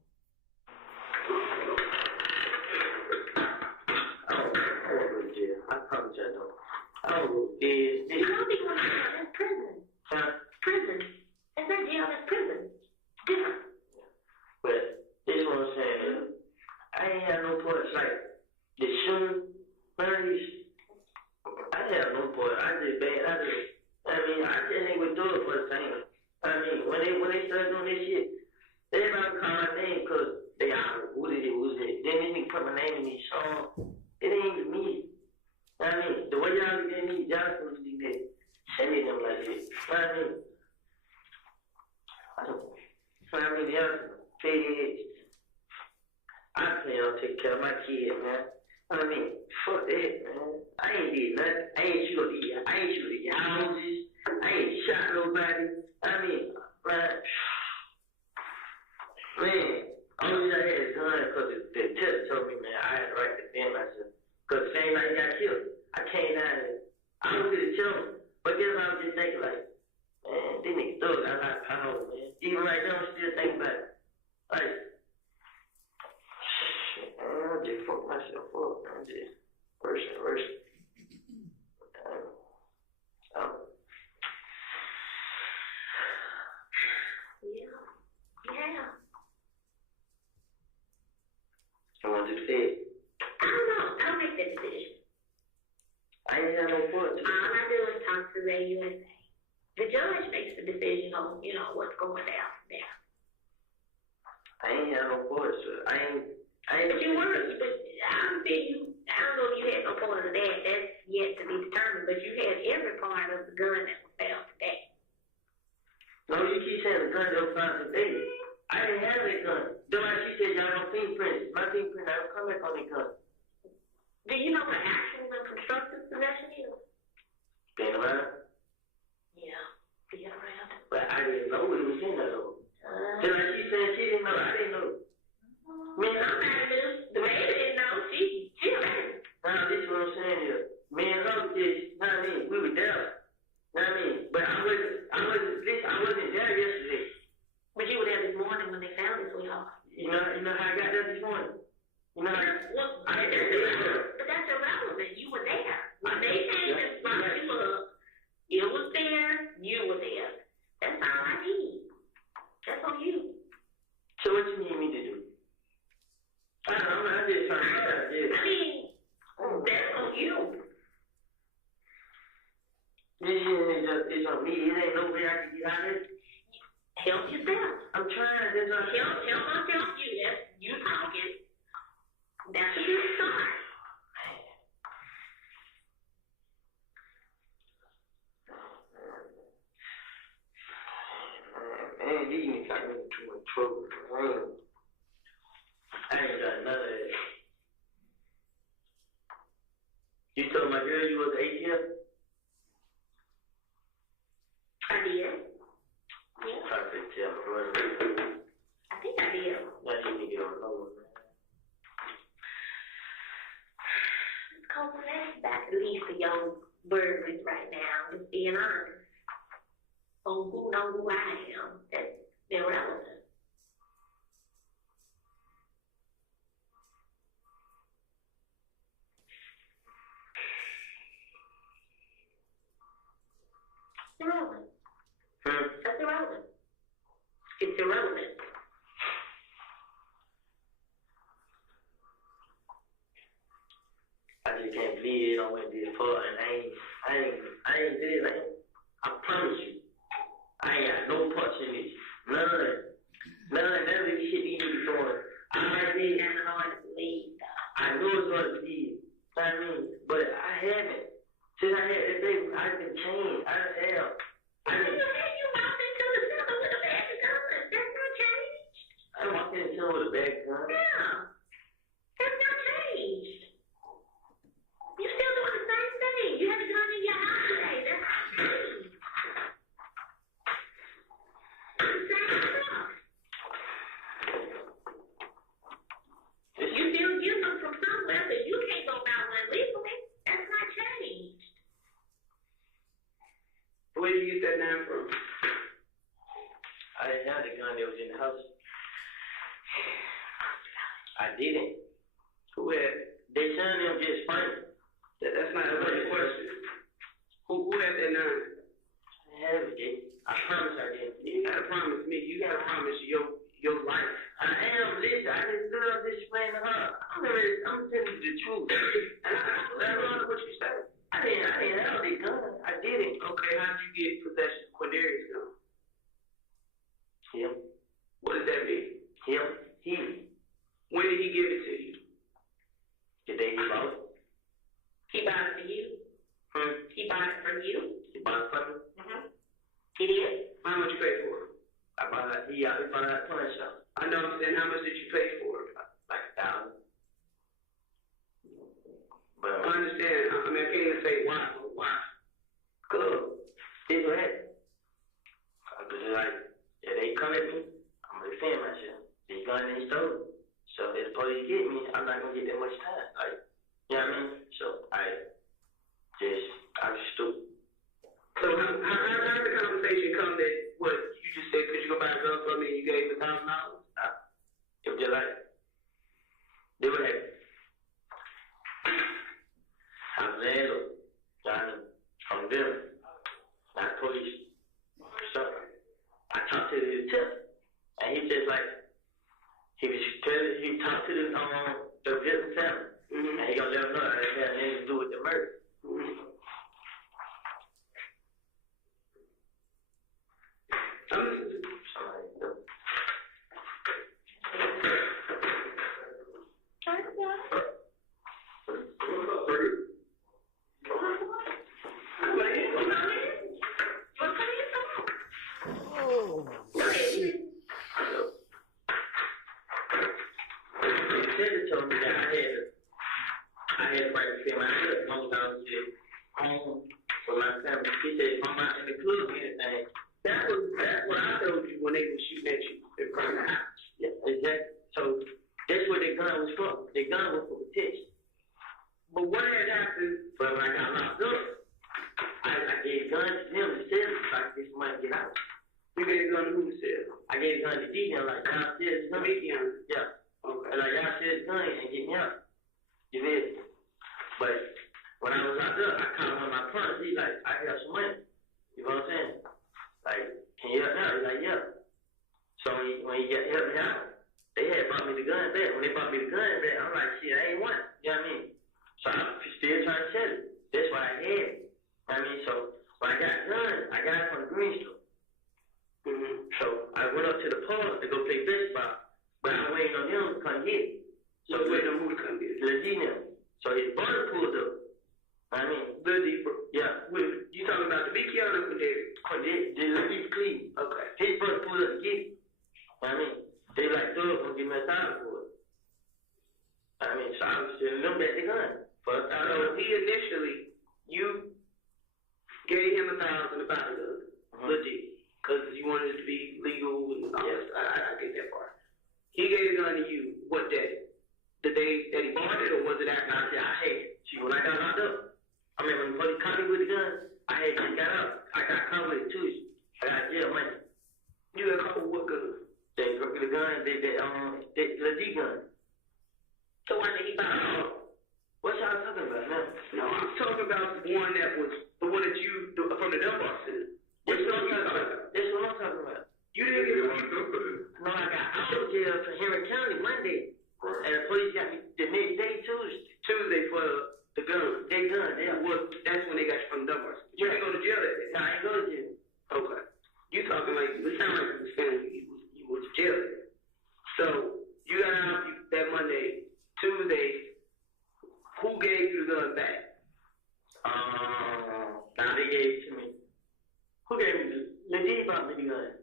I apologize, though. I don't know. I don't think one of them is prison. Huh? Prison. It's not jail, it's prison. Different. But this is what I'm saying. I ain't had no points like the shooting, marriage. I had no point. I just ain't gonna do it for the same. I mean, when they started doing this shit, everybody call my name because they out. Who did it? Then they put my name in these songs. It ain't even me. I mean, the way y'all look at me, y'all supposed to be there. Sending them like this. I mean, y'all fed. I plan on taking care of my kids, man. I mean, fuck that, man. I ain't did nothing. I ain't shoot the houses. I ain't shot nobody. I mean, man, only I had a gun because the test told me, man, I had the right to defend myself. Because the same night he got killed, I came down there. I was going to kill him. But then I was just thinking, like, man, these niggas thug. I like power, man. Even right now, I'm still thinking about it. Like, shit, man, I just fucked myself up. I'm just worse and worse. Yeah. I want to say it. I don't know. I'll make that decision. I ain't got no point. All I do is talk to the USA. The judge makes the decision on, what's going down there. I ain't had no voice. But you weren't, but I don't know if you had no part of that. That's yet to be determined, but you had every part of the gun that was found today. No, you keep saying the gun that was found today. I didn't have that gun. Though like she said, y'all don't fingerprint. My fingerprint, I don't come back on that gun. Do you know what actual and constructive possession is? Being around? Yeah, being around. But I didn't know it was in there though. Just like she said she didn't know, I didn't know. Man, somebody knew. The baby didn't know. She already. Now, this is what I'm saying here. Me and her just, we were there. But I wasn't there yesterday. But you were there this morning when they found it, sweetheart. You know how I got there this morning? You know how but that's irrelevant. You were there. When they came and brought you up, it was there, you were there. That's all I need. That's on you. So what you need me to do? I don't know, I'm just trying to do. I mean, that's on you. It's on me. It ain't no way I can get out of it. Help yourself. I'm trying. Help myself you. That's you talking. That's a good start. Man, these niggas got me in too much trouble. I ain't got none of that. You told my girl you was ATM? I did. Yeah. I could tell my brother. I think I did. That nigga don't know, man. Cause that's about the least of your burdens right now. Just being honest. On who know who I am. That's irrelevant. Irrelevant. That's irrelevant. It's irrelevant. I just can't believe it don't went this far, and I ain't did it. I promise you, I ain't got no parts in this. None of this shit you be doing. I did. It's hard to believe. I know it's hard to believe. But I haven't. Since I had that baby, I've been changed. I have. You walked into the center with a bag of guns. That's not changed. I walked in the center with a bag of guns. Yeah. That's not changed. You're still doing the same thing. You had a gun in your eye today. That's not changed. The same stuff. You still get them from somewhere, but you can't go about one legally. That's not changed. Where did you get that name from? I didn't have the gun that was in the house. I didn't. Who had? They saying them just funny. That's not a funny question. Who had that name? I have it. I promise I didn't. You gotta promise me. You gotta promise your life. I am. Listen, I just stood up this explaining to her. I'm telling you the truth. And I don't know what you said. I didn't have the gun. I didn't. Okay, how did you get possession of Quindarius' gun? Him. What does that mean? Him. When did he give it to you? The day he bought it. He bought it for you. He bought it from you. He bought it from me? He did. How much you pay for it? I bought it. He bought it at a pawn shop. I know. I'm saying, how much did you pay for it? Like $1,000. But I understand. I mean, I can't even say why. But why? Good. This what happened. Because like, if they come at me, I'm gonna defend myself. They gun in the store. So if the police get me, I'm not gonna get that much time. Like, you know what I mean? So I'm just stupid. So how did the conversation come that what you just said? Could you go buy a gun for me? And you gave me $1,000. It was just like, they would have. I was there, from them, not police. So I talked to the detective, and he just like, he talked to the victim family, and he gonna let them know that it had nothing to do with the murder. was just home with my family. He said, if I'm out in the club or anything, that's what I told you when they were shooting at you in front of the house. Yeah, exactly. So that's what their gun was for. Their gun was for protection. But what had happened when I got locked up, I gave guns to him to sell so I could get some money to get out. You gave a gun to who to sell? I gave a gun to D-Gun, like, y'all sell this gun. Yeah. Okay. Like, y'all sell this gun and get me out. You feel me? But when I was locked up, I called one of my partners. He's like, I got some money. You know what I'm saying? Like, can you help me out? He's like, yeah. So when he got help me out, they had brought me the gun back. When they brought me the gun back, I'm like, shit, I ain't want it. You know what I mean? So I'm still trying to sell it. That's why I had it. I mean, so when I got the gun, I got it from the green store. So I went up to the pub to go play baseball, but I'm waiting on him to come get it. So waiting on who to come get it? Lil D now. So his brother pulled up. I mean, Lil D, yeah. You talking about the big kid or the Lil D Cleveland? Okay. His brother pulled up to get it. I mean, they like, Thug gonna give me a $1,000 for it. I mean, so I was sending them back the gun. So he initially, you gave him $1,000 about the gun, legit, because you wanted it to be legal and all that. I get that part. He gave the gun to you what day? The day that he bought it, or was it after I said I had it? See, when I got locked up, I mean, when the police caught me with the gun, I had just got up. I got caught with it too. I got jail money. You got caught with what gun? The gun, the D gun. So why did he buy it? What y'all talking about now? No, I'm talking about the one that was the one that you from the Dunbar Center. That's what I'm talking about. That's what I'm talking about. You didn't get locked up for this. No, I got out of jail for Henry County Monday, and the police got me the next day Tuesday for the gun. Their gun. That's when they got you from the Dunbar Center. You didn't go to jail that day. No, I didn't go to jail. Okay. You talking like it sounds like you was saying you was to jail. So you got out that Monday, Tuesday. Who gave you the gun back? Now they gave it to me. Who gave me the gun? He brought me the gun.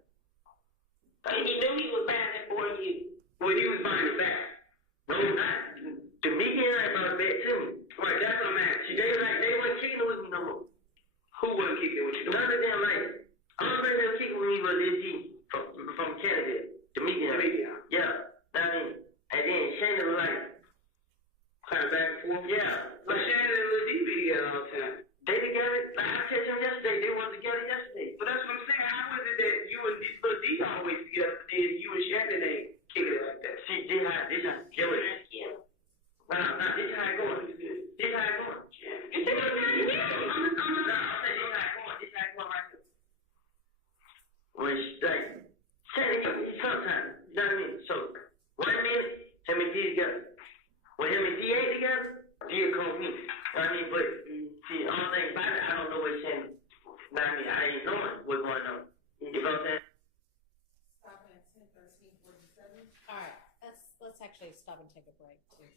And he knew he was buying it for you. Well, he was buying it back. No, not. To me, he ain't brought it back to me. Right, that's what I'm asking. They weren't kicking it with me no more. Who wasn't kicking it with you? None of them, like, only person that was kicking with me was Lil D from Canada. The media. Yeah. I mean, and then Shannon was like, kind of back and forth. Yeah. But Shannon and Lil D be together all the time. They together? Like I said to him yesterday, they were together yesterday. But that's what I'm saying. How is it that you and Lil D always together, but then you and Shannon ain't kicking it like that? See, this how kill it. Nah, this how it going. This how it going. You see what I'm saying? I'm saying this how it going. This how it going right here. When it's like, Shannon, sometimes, you know what I mean? So, 1 minute, him and D together. When him and D ain't together, D will call me. You know what I mean? But, see, the only thing about it, I don't know what Shannon, you know what I mean? I ain't knowing what's going on. You know what I'm saying? Stopping at 10:13:47. All right, let's actually stop and take a break too.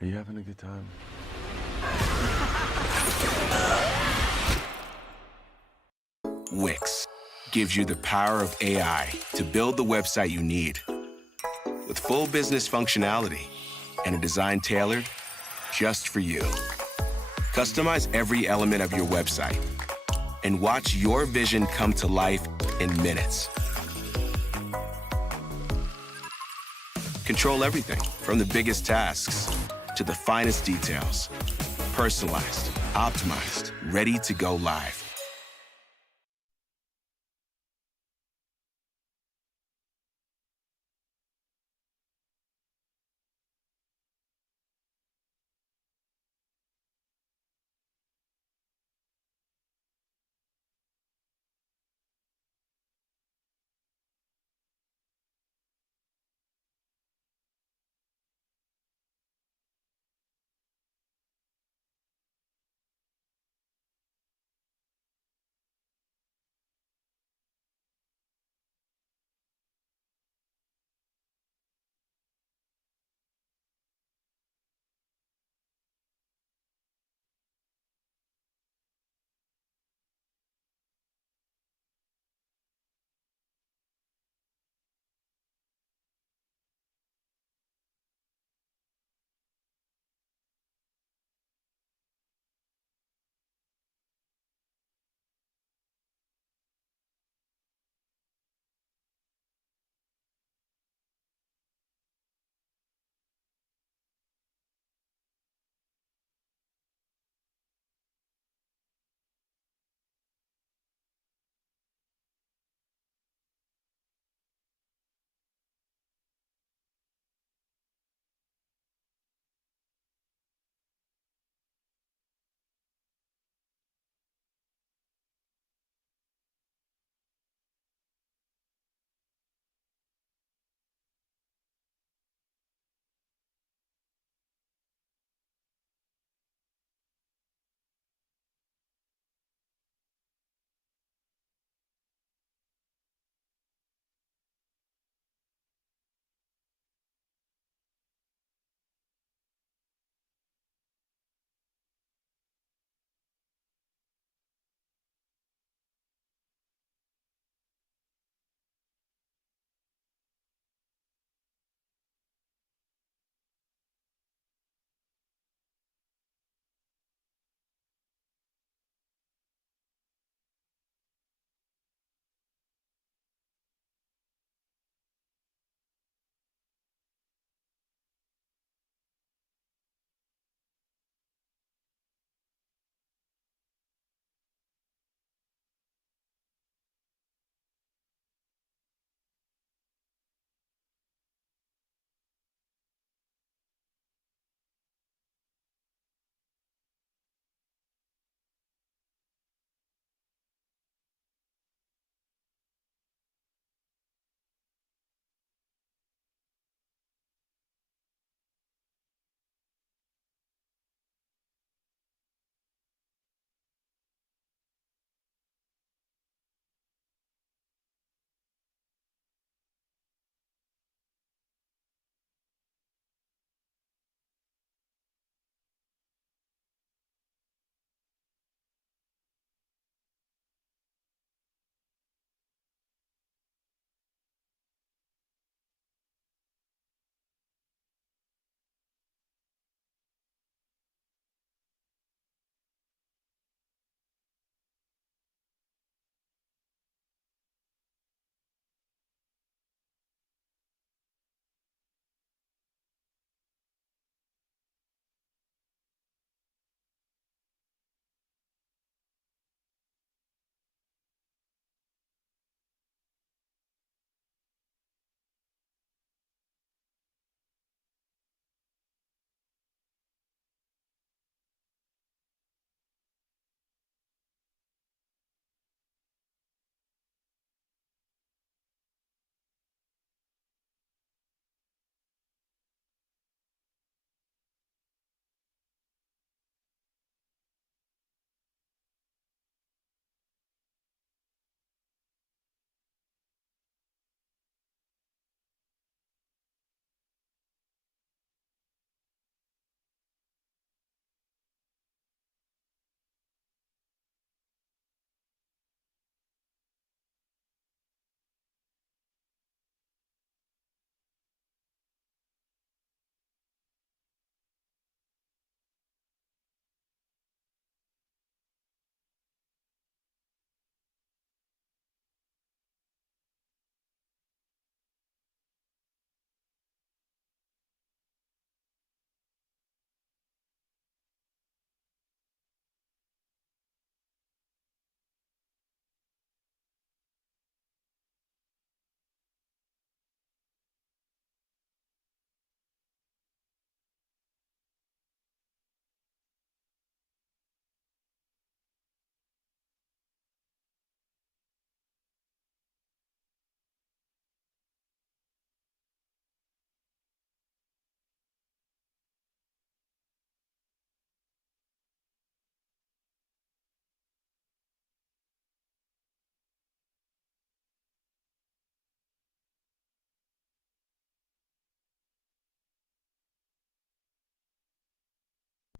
Are you having a good time? Wix gives you the power of AI to build the website you need. With full business functionality and a design tailored just for you. Customize every element of your website and watch your vision come to life in minutes. Control everything from the biggest tasks to the finest details. Personalized, optimized, ready to go live.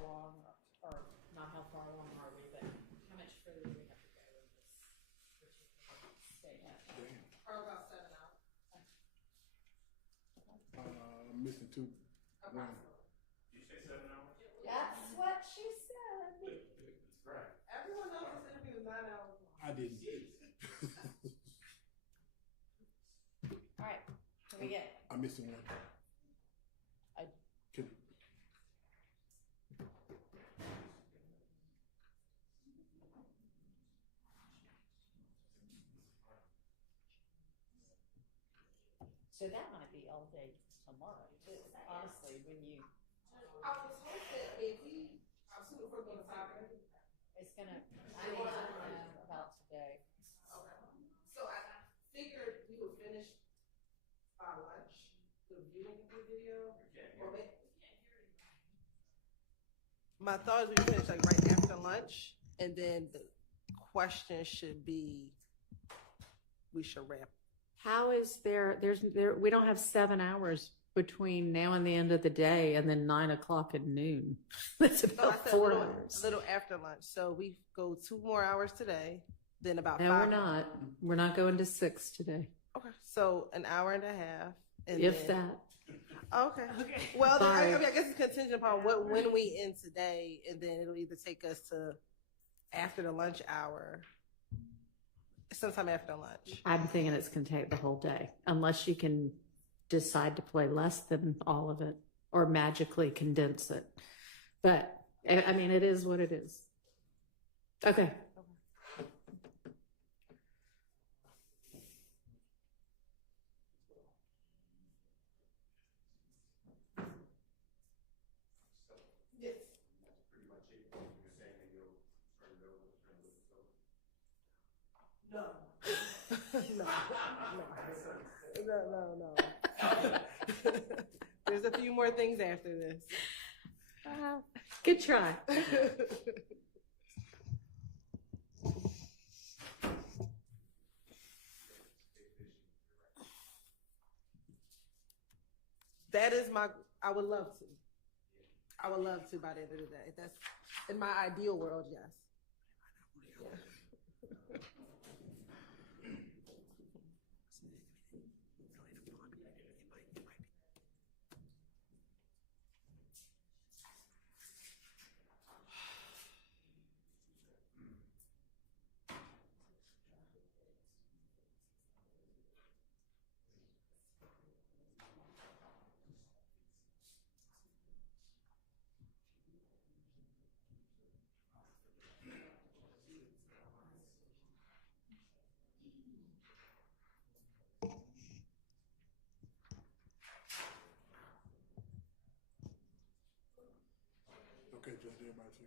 along, or not how far along are we, but how much further do we have to go in this particular statement? Or about 7 hours. Missing 2. One. Did you say 7 hours? That's what she said. That's right. Everyone else is interview is 9 hours long. I didn't. All right, can we get? I'm missing 1. Can, So that might be all day tomorrow, too, honestly, when you. I was hoping, I'm super quick on the topic. It's gonna, I need to know about today. Okay. So I figured we would finish by lunch, the viewing of the video. Or my thought is we would finish like right after lunch, and then the question should be, we should wrap. How is we don't have 7 hours between now and the end of the day and then 9 o'clock at noon. That's about 4 hours. A little after lunch. So we go 2 more hours today, then about No, 5. we're not. We're not going to 6 today. Okay. So an hour and a half. And If then, that. Okay. Well, then, Sorry. I guess it's contingent upon when we end today, and then it'll either take us to after the lunch hour, sometime after lunch. I'm thinking it's going to take the whole day, unless you can decide to play less than all of it or magically condense it. But I mean, it is what it is. Okay. Yes. That's pretty much it. You're saying that you'll turn it over, No. There's a few more things after this. Good try. That is I would love to. I would love to by the end of the day. That's in my ideal world, yes. Yeah. okay, just everybody too.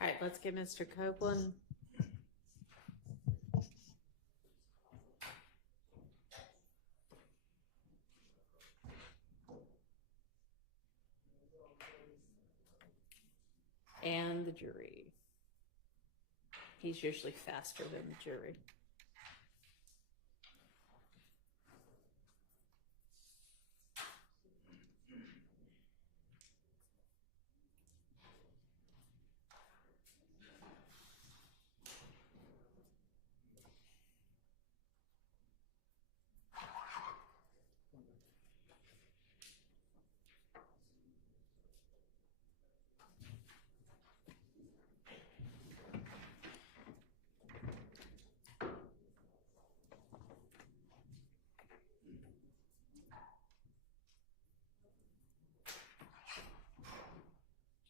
All right, let's get Mr. Copeland. And the jury. He's usually faster than the jury.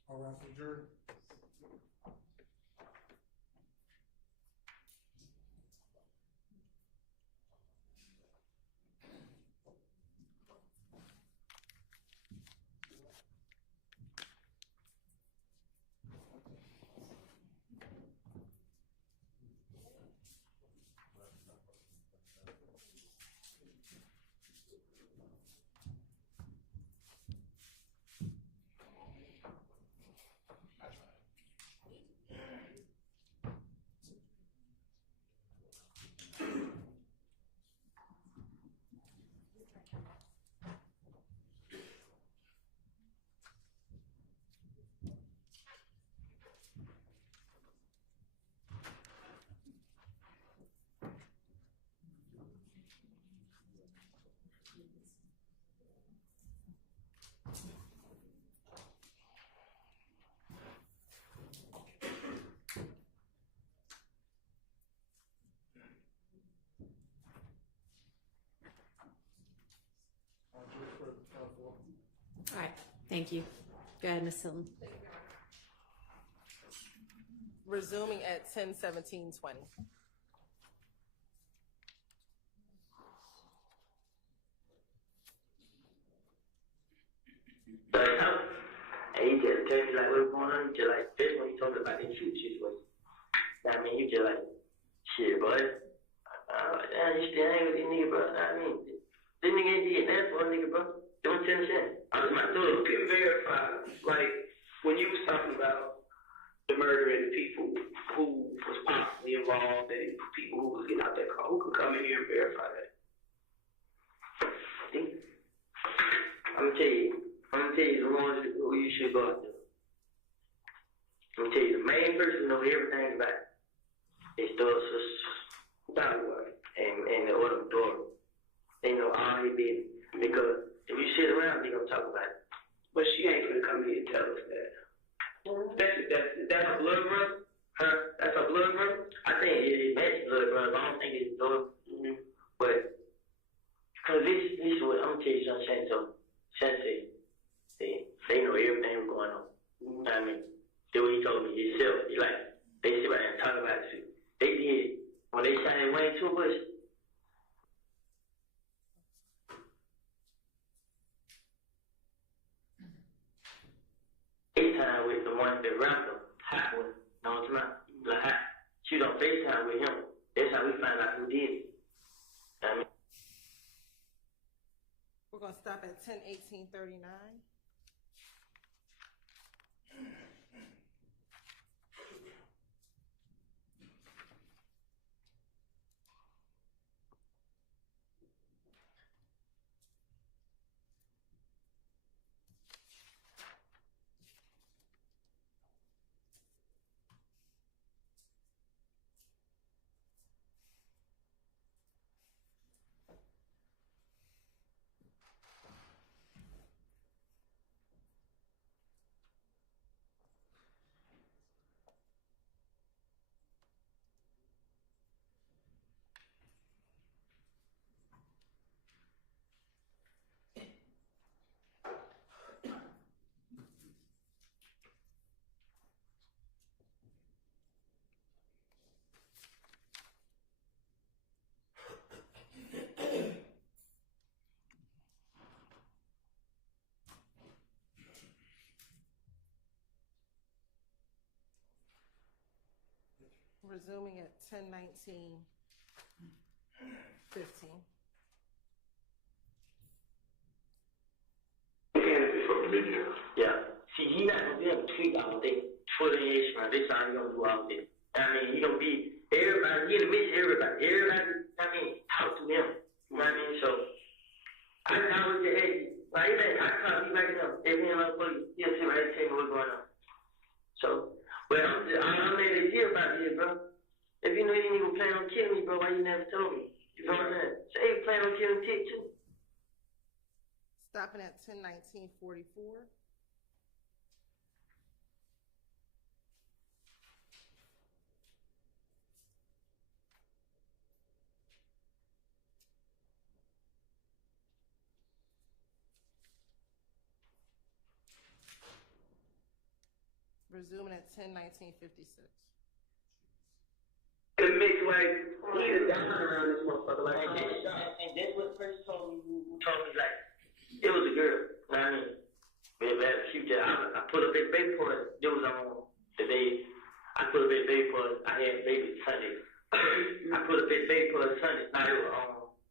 All right, for jury. Thank you. Go ahead, Ms. Hilton. Resuming at 10:17:20. And he just tell me like what's going on. He just like this when he talking about the shoot situation. I mean, you just like shit, boy. Damn, you still hang with this nigga, bro. I mean, this nigga ain't did that for a nigga, bro. Don't tell me that. I was my dude. You can verify, like when you was talking about the murder and the people who was possibly involved and people who was getting out that car, who could come in here and verify that? I'm gonna tell you the ones who you should go after. I'm gonna tell you the main person who knows everything about it is Dollar and the other daughter. They know all his business. Because if you sit around, they gonna talk about it. But she ain't gonna come here and tell us that. That's her blood brother? Huh? That's her blood brother? I think it matches blood brother. I don't think it's daughter. But because this is what I'm gonna tell you something. Sensei, they know everything going on. You know what I mean? That's what he told me himself. He like, they sit right there and talk about it. They did, when they signed Wayne too much, FaceTime with the one that rapper, hot one. No, it's not. The hot. She don't FaceTime with him. That's how we find out who did it. I mean, We're gonna stop at 10:18:39. Resuming at 10:19:15. yeah. See, he not gonna be able to tweet all day. Twitter and Instagram, this how he gonna do all day. I mean, he gonna be everybody, he gonna miss everybody. Everybody, I mean, talk to him. You know what I mean? So, I always say, hey, like, I call you right now. If he ain't like, he'll sit right and tell me what's going on. So, well, I'm mad at you about this, bro. If you know you didn't even plan on killing me, bro, why you never told me? You know what I'm saying? Say you plan on killing Tick, too. Stopping at 10:19:44. Resuming at 10:19:56. The mix like he is down around this motherfucker like and that's what the person told me who told me like it was a girl. You know what I mean? She just I put up that baby for it. It was on the day I put up that baby for it. I had a baby Sunday. I put up that baby for it Sunday. Now it was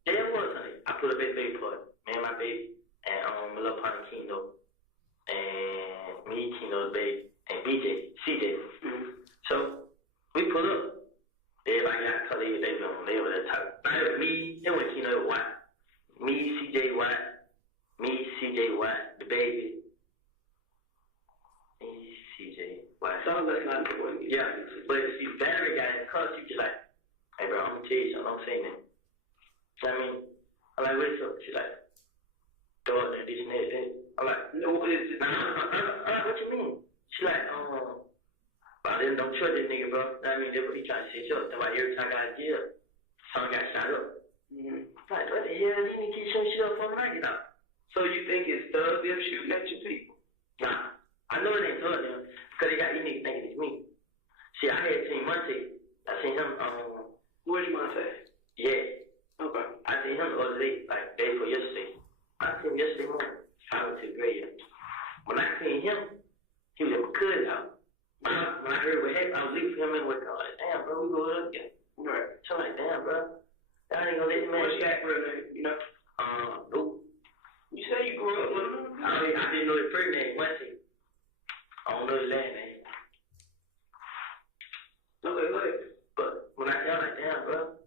it was Sunday. I put up that baby for it. Me and my baby and my little partner Kino and me, Kino's baby and BJ, CJ. So we put up. Everybody got color, they were the top. Me, it was Kino White. Me, CJ White. Me, CJ White, the baby. Me, CJ White. Some of us not the one. Yeah, but if you battery got in the car, you just like, hey bro, I'm gonna tell you something, don't say that. You know what I mean? I'm like, what's up? She's like, dog, this and that. I'm like, no, what is it? What you mean? She's like, I didn't don't trust this nigga, bro. I mean, that's what he trying to say. That's why every time I got jail, son got shot up. Like, what the hell? You need to get your shit up from right now. So you think it's thugs them shooting at your people? Nah, I know it ain't good them because they got these niggas thinking it's me. See, I had seen Monte. I seen him. Where's Monte? Yeah. Okay. I seen him the other day, like day before yesterday. I seen him yesterday morning. I went to the graveyard. When I seen him, he was at my cousin's house. When I heard what happened, I was leaving for him and went, like, damn, bro, we go up again. Right. So I'm like, damn, bro. I ain't gonna let the man. What's that for a name? You know? Nope. You say you grew up with him? I didn't know his first name, Monte. I don't know his last name. Okay, go ahead. But when I tell like, damn, bro,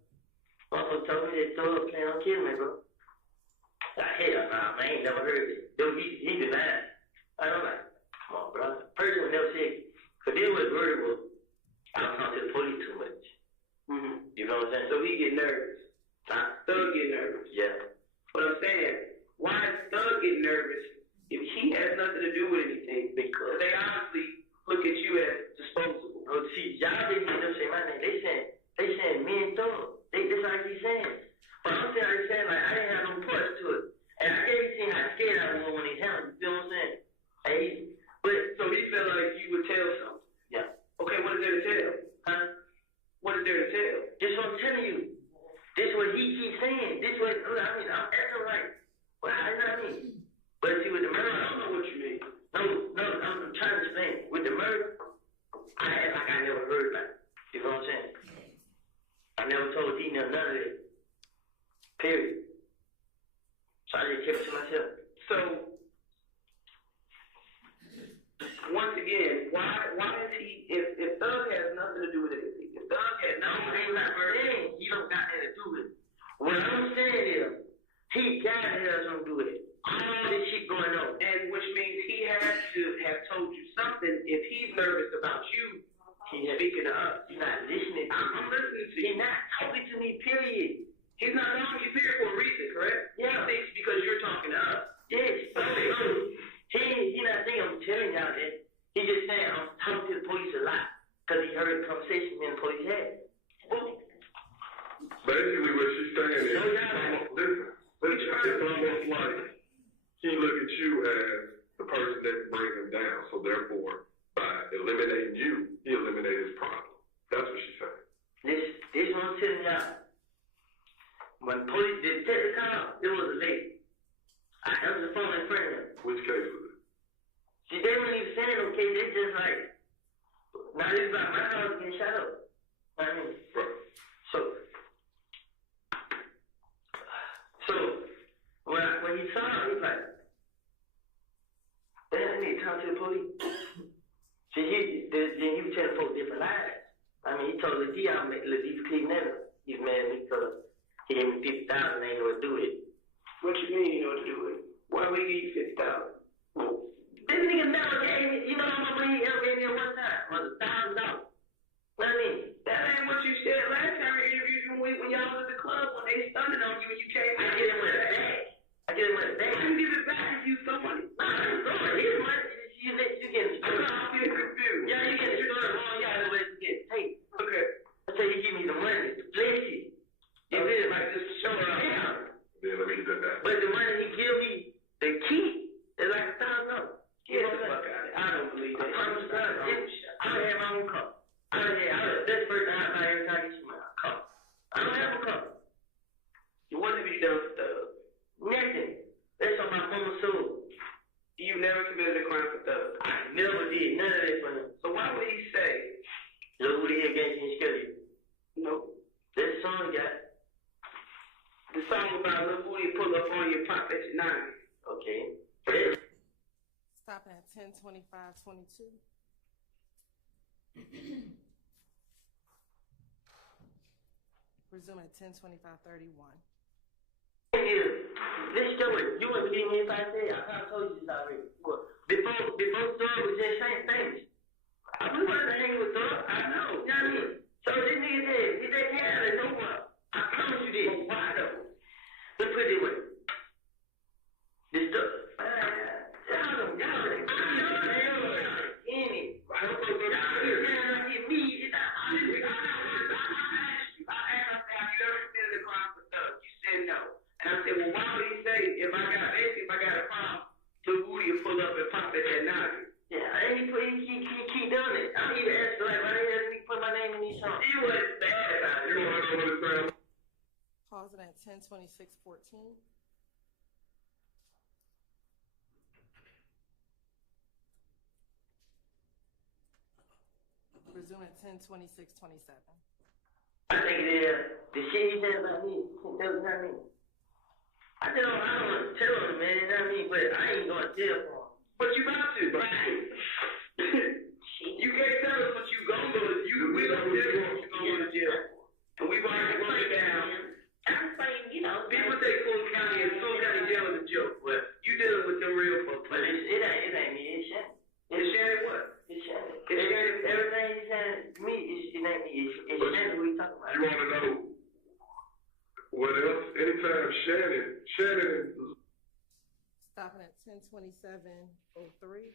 motherfucker told me that thug plan on killing me, bro. Like, hell nah, man, I ain't never heard it. Dude, he denied. I'm like, come on, bro. Person would never say it. Cause then what Bird was, I was talking to the police too much. Mm-hmm. You know what I'm saying? So he get nervous. Thug get nervous. Yeah. But I'm saying, why is Thug get nervous if he has nothing to do with anything? Because they honestly look at you as disposable. Oh, see, y'all didn't hear them say my name. They saying me and Thug. That's like he's saying. But I'm saying like I didn't have no parts to it. And I can't see how scared I was when he's handling. You feel what I'm saying? Hey, but so he felt like you would tell something. Yeah. Okay, what is there to tell? Huh? What is there to tell? This what I'm telling you. This what he keeps saying. This what I mean. I'm acting like. Well, I know what I mean. But see, with the murder, I don't know what you mean. No, I'm trying to explain. With the murder, I act like I never heard about it. You know what I'm saying? I never told D none of it. Period. So I just kept it to myself. So, once again, why is he, if Thug has nothing to do with it, if Thug has nothing to do with it, he don't got that to do with it. What I'm saying is, he got to have something to do with it. All this shit going on. And which means he has to have told you something. If he's nervous about you, he's speaking to us. He's not listening to me. I'm listening to you. He's not talking to me, period. He's not talking to you, period, for a reason, correct? Yeah. He thinks because you're talking to us. Yes. He not saying I'm telling y'all that. He's just saying I'm talking to the police a lot because he heard the conversation me and the police had. Basically, what she's saying is, listen, it's almost like he look at you as the person that brings him down. So therefore, by eliminating you, he eliminated his problem. That's what she's saying. This what I'm telling y'all. When police did take the car, it was a lady. I answered the phone in front of him. Which case was it? See, they weren't even saying no case. They just like, now this is about my house getting shot up. I mean, right. So when he saw him, he was like, damn, I need to talk to the police. See, he was telling folks different lies. I mean, he told Lil D I'll make Lil D for clean never. He's mad at me because he gave me $50,000 and ain't know what to do with it. What you mean you know what to do with it? Why would he give you $50,000? Well, this nigga never gave me, you know how much money he ever gave me at one time? Was $1,000. What I mean? That ain't what you said last time we interviewed you when y'all was at the club when they stunted on you and you came out. I get him with a bag. Why you give it back if you stole money? Nah, I didn't steal it. His money. You getting screwed. I'm getting confused. Yeah, you getting screwed wrong. Y'all know what to get. Hey, okay. I tell you, give me the money to bless you. You did it like just to show her out. Yeah, let me get that back. But the money he give me, the key, is like $1,000. Get the fuck out of it. I don't believe that. I don't have my own car. That's the first time I ever tried to get you my car. I don't have a car. What have you done for Thug? Nothing. That's on my mama's soul. You never committed a crime for Thug? I never did. None of that for him. So why would he say, look what he against you and scared you? No. That's the song he got. The song about little booty pull up on your pop at your 9. Okay. Stopping at 10:25:22. Resume at 10:25:31. This story, you wouldn't believe me if I said, I told you this already. Before Thug was just saying things. I knew I was hanging with Thug. I know. You know what I mean? So this nigga said, if they had it, no one. I promise you this. Why though? Let's put it this way. This stuff. And I said, well, why would he say, if I got a problem, Lil Booty will pull up and pop it at 9? wasn't bad about it. You want to know what it sounds? Pause it at 10:26:14. Resume at 10:26:27. I think it is. The shit he said about me, that was not me. I don't want to tell him, man, you know what I mean? But I ain't going to jail for him. But you about to, right? You can't tell us what you going to go to. We don't tell you what you going to go to jail for. And we've already broken it down. I'm saying, you know. People think Fulton County and Fulton County jail is a joke, but you dealing with them real folks. But it ain't me, it's Shannon. It's Shannon what? It's Shannon. It's Shannon. Everything he's saying to me, it ain't me. It's Shannon we talking about. You want to know what else? Anytime Shannon. Stopping at 10:27:03.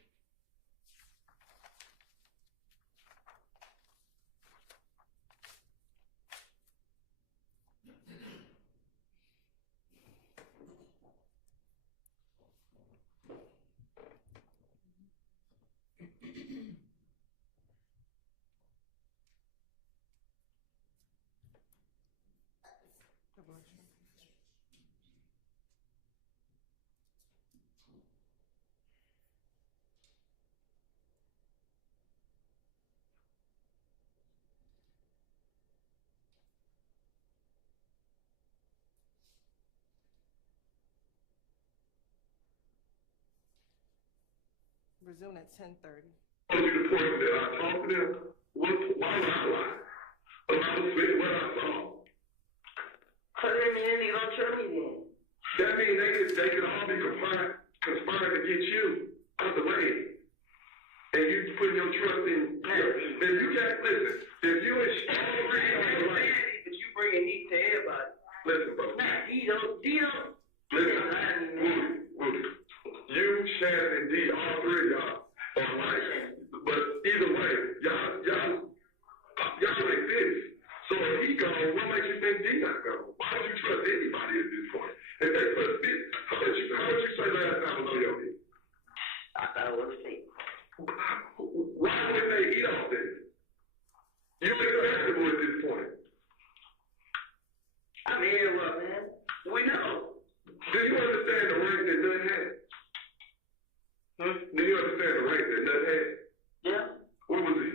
Resume at 10:30. To the point that I talked to them, why would I lie? I was saying what I saw. So that means they don't trust me then. That means they could all be conspiring to get you out the way. And you putting your trust in. If you can't listen, if you and but you bringing heat to everybody. Listen, bro. Not D-O. Listen, Woody. You, Shannon, and D, all three of y'all are like, but either way, y'all like this. So if he gone, what makes you think D not gone? Why would you trust anybody at this point? If they put a fit, how would you say last time was on your head? I thought it was fake. Why would they eat off this? You're acceptable at this point. I'm here, well, man. We know. Do you understand the rank that Nut had? Do you understand the rank that Nut had? Yeah. What was he?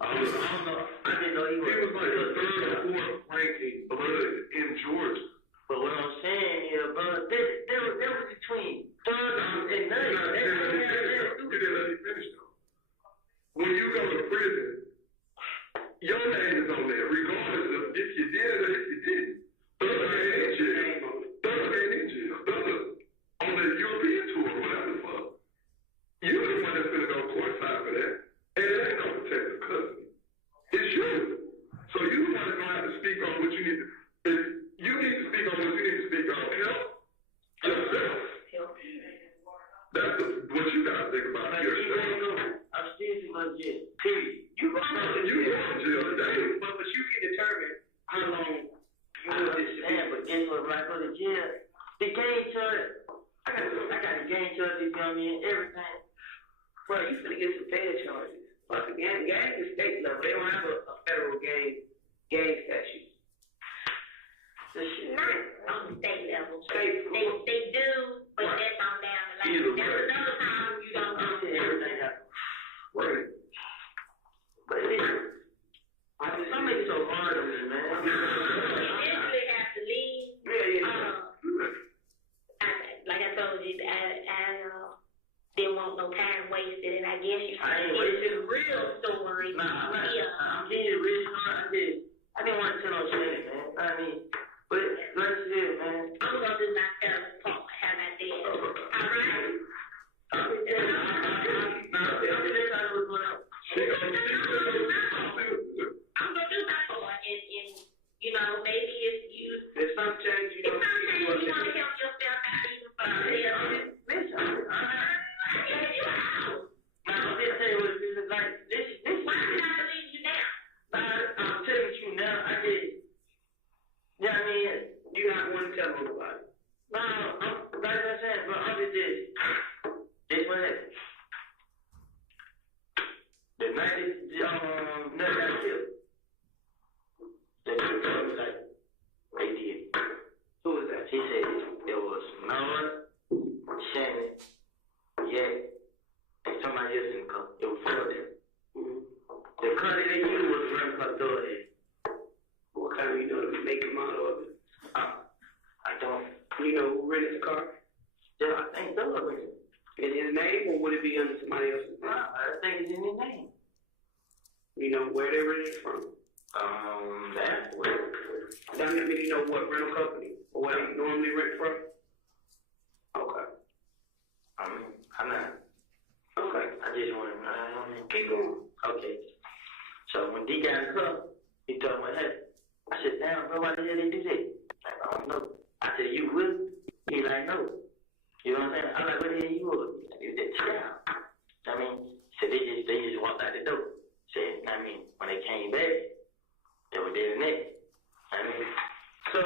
I don't know. I didn't know he was. He was like the third or fourth ranking blood in Georgia. But what I'm saying is, brother, there was between third and nut. You didn't let me finish though. When you go to prison, your name is on there, regardless of if you did or if you didn't. Third man in jail. On the European tour, whatever the fuck. You're the one that's gonna go courtside for that. And it ain't no protective custody. It's you. So you the one that's gonna have to speak on what you need to. If you need to speak on what you need to speak on, help yourself. That's what you gotta think about yourself. I'm still going to jail. Period. You going to jail today. But you can determine how long you will stand. But guess what? When I go to jail, the game chart. I got the game charges on me and everything. Bro, you finna get some bad charges. Once again, gang is state level. They don't have a federal gang statute. Not on the state level. They do, but that's on down the line. There's another time you don't go to everything. Right. But some make it so hard on me, man. You usually have to leave. Like I told you, I didn't want no time wasted, and I guess you I ain't wasted. the real story. Nah, I'm say you was a rental car authority. What kind of, you know, the make and model of it? I don't. You know who rented the car? Yeah, I think so. In his name, or would it be under somebody else's name? I think it's in his name. You know where they rented it from? That doesn't mean you know what rental company or where they normally rent from. Okay. I'm not. Okay. I just want to keep going. Okay. So when D got in the car, he told me, hey, I said, damn, bro, why the hell they do that? Like, I don't know. I said, you will? He like, no. You know what I'm saying? I'm like, what the hell you would? Is that child? I mean, so they just walked out the door. Said, I mean, when they came back, they were dead in it. I mean, so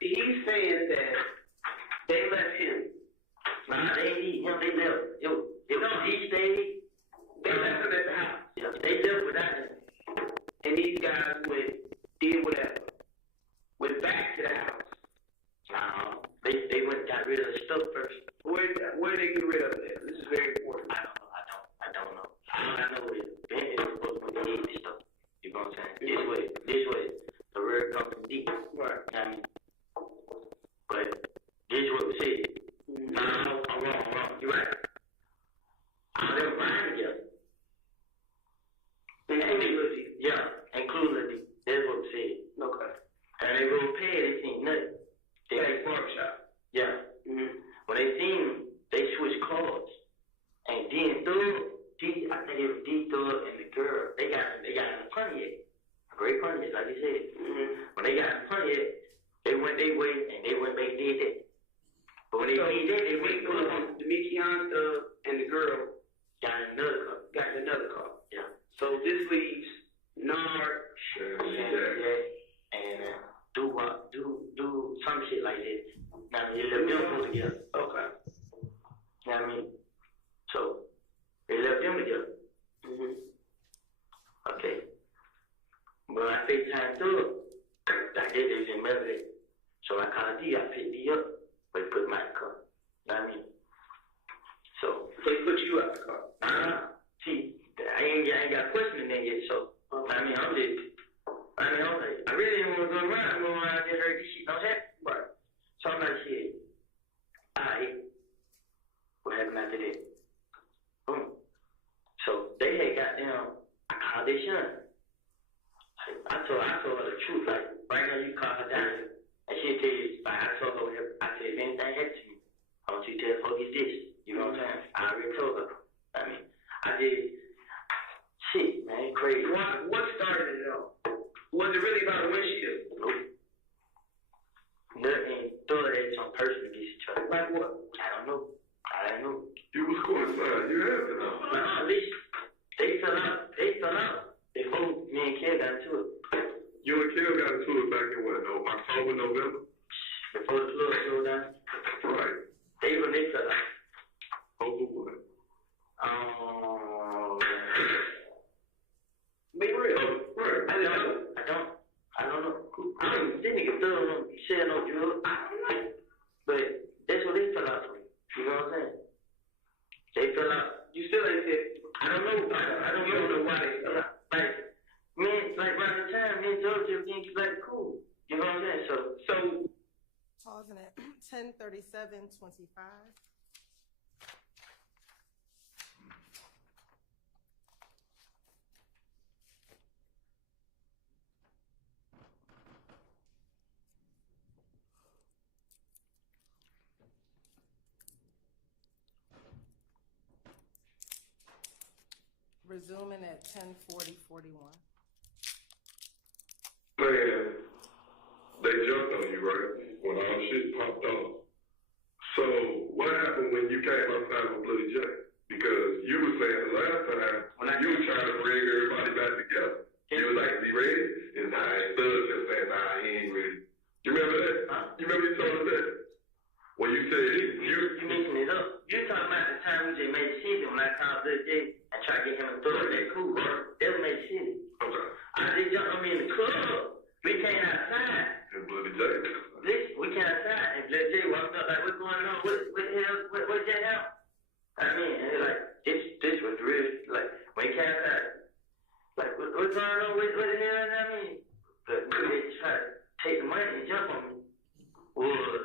he's saying that they left him. Nah, they didn't leave him. They left. It was he stayed. They left him at the house. Yeah, they left without him. And these guys did whatever. Went back to the house. They went and got rid of the stuff first. Where did they get rid of it? This is very important. I don't know. All I know is Ben is supposed to get this stuff. You know what I'm saying? This way, the real company deep. Right. I mean, but this is what we said. No, I'm wrong. You're right. All them buying together. Including that's what we said. Okay. And they go pay, they seen nothing. They had barbershop. Yeah. Mm-hmm. When they seen him, they switched cars. And then I think it was D-Thug and the girl, they got in the Pontiac. A great Pontiac, like you said. Mm-hmm. When they got in the Pontiac, they went their way and they did that. But when they did that, they went to Demikian and the girl got in another car. Yeah. So this leaves Nard and do some shit like that. Now they left them two together. Okay. You know what I mean? So they left them together. Mm-hmm. Okay. But I FaceTime through I did this in Melody. So I called D, I picked D up, but he put my car. You know what I mean? So he put you out the car. See, I ain't got a question in there yet, so I mean, I really didn't want to go around. I'm going around and heard this shit don't happen. Right. So I'm like, shit. Alright. What happened after that? Boom. So they had got down. I called their son. I told her the truth. Like, right now you call her down. And she'll tell you, like, I told her, I said, if anything happens to me, I want you to tell folks this. You know what I'm saying? I already told her. I mean, I did. Shit, man, crazy. What started it all? Was it really about a windshield? Nope. Nothing. Thought it some person against each other. Like what? I don't know. You was coincide. You had to know. At least they fell out. Before me and Kel got into it. You and Kel got into it back in what? October, November? Before the flood slowed down. Right. They fell out. Over what? Be real. Right. I don't know. This nigga still selling no drugs. But that's what they fell out for. You know what I'm saying? They fell out. You still ain't said. I don't know. I don't know why they fell out. Like around the time, me and Georgia think you like cool. You know what I'm saying? So pausing at 10:37:25. Resuming at 10:40:41. Man, they jumped on you, right? When all shit popped off. So what happened when you came outside with Bloody J? Because you were saying the last time you were trying to bring everybody back together. You was like, is he ready? And Thug just saying, nah, he ain't ready. You remember that? You remember you told us that? When you said you mixing it up. You're talking about the time we just made the shit when I called Bloody J and tried to get him to throw it. That cool, right? That was made shit. Okay. I just jumped on me in the club. We came outside. And Bloody J. We came outside and Bloody J walked up like, what's going on? What the hell? What just happened? I mean, and like, this was real. Like, when he came came outside. Like, what's going on? What the hell? I mean, the nigga that tried to take the money and jump on me was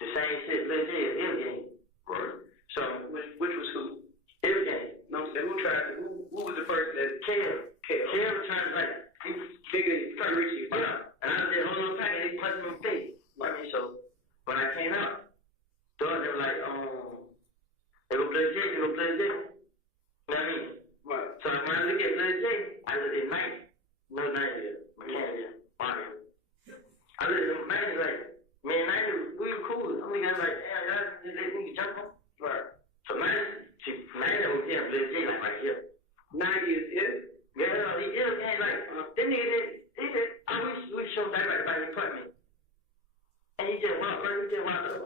the same shit Lil J at every game. Right. So, which was who? Every game. No, I'm saying, who was the person that? Kale was trying to, like, he trying to reach you. Yeah. And I was there holding on tight and they punched me in the face. I mean, so, when I came out, they were like, they go play J. You know what I mean? Right. So when I look at Lil J, I look at 90. No 90, mechanic, Mario. I look at 90 like, man, 90, we were cool. I'm looking at like, damn, y'all just let me jump on. Right. So 90 was here, Lil J like right here. 90 is here? Yeah, he is, man, like, that nigga did, I wish we show back right by his apartment. And he just walked right,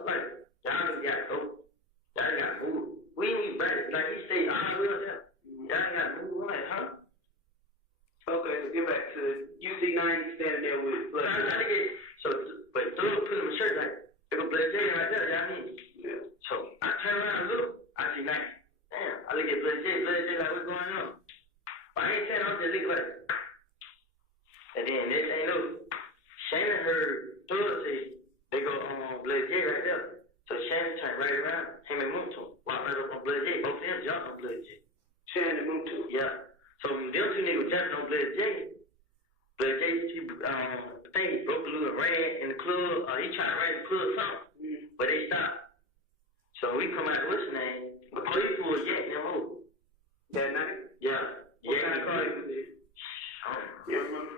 like, y'all niggas got dope. Y'all got moved. We ain't even ready. Like, he stayed on the wheel there. Y'all got moved. I'm like, huh? Okay, so get back to UC90 standing there with Blood J. But Thug put him in shirt like, there go Blood J right there, y'all mean? Yeah. So I turn around and look. I see 90. Damn, I look at Blood J like, what's going on? But I ain't saying, I'm just looking like, and then this ain't no. Shannon heard Thug say, they go on Blood J right there. So Shannon turned right around, him and Moonton walked right up on Blood J. Both of them jumped on Blood J. Shannon and Moonton? Yeah. So them two niggas jumped on Blood J. Blood J, I think he broke loose and ran in the club. He tried to run in the club something, but they stopped. So we come out, what's his name? The police pulled Yak and them over. That night? Yeah. What kind of car was it? I don't know. You remember?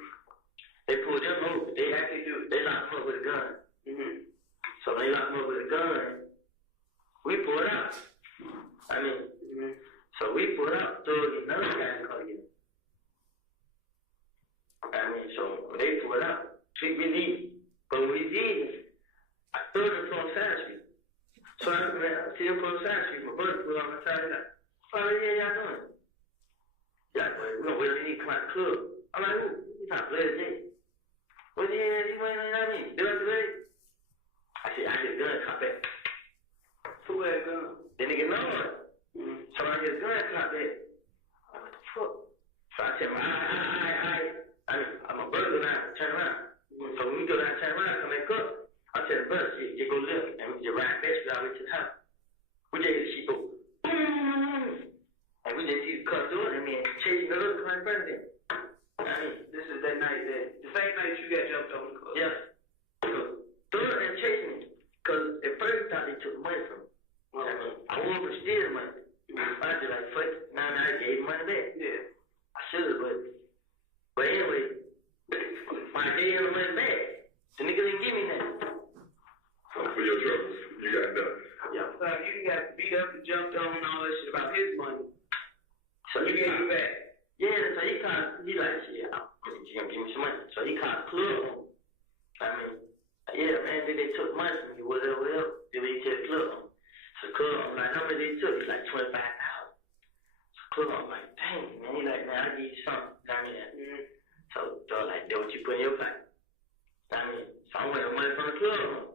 They pulled them over. They actually do. They locked them up with a gun. Mm-hmm. So they locked him up with a gun. We pulled out. I mean, so we pulled out, threw another guy in the car again. I mean, so when they pulled out, we believed. But we did. I threw them from side street. So I see them from side street. My brother pulled on the side of that. What the hell y'all doing? Y'all going, we don't really need to come out the club. I'm like, who? He's not Blood J. What the hell you waiting on? I mean, do I do it? I get a gun, cop back. Who had a gun? The nigga know it. So I get a gun, cop back. What the fuck? So I tell him, I'm a burglar now, turn around. So when we go down, turn around, come back up. I tell the brother, you go left, and we just ride fast, we all the way to the house. We just hear the shit go, boom! And we just see the car door, and then chasing the other car in front of them. I mean, this is that night the same night you got jumped on the car. Yeah. Thug and chasing me, because at first I thought they took the money from me. I mean, I wanted to steal the money. I just like, fuck it. Now I gave the money back. Yeah. I should have, but anyway, when I gave him the money back, the nigga didn't give me nothing. For your troubles, you got done. Yeah. You got beat up and jumped on and all that shit about his money. So you gave it back. Yeah, so he like, shit, you gonna give me some money. So he called the club on me. I mean, yeah, man, they took money from me, whatever. Then we tell the club. So the club, I'm like, how much they took? He's like, $25,000. So the club, I'm like, dang, man. He's like, man, I'll give you something. I mean, so they're like, that what you put in your pocket. I mean, so I went the money from the club.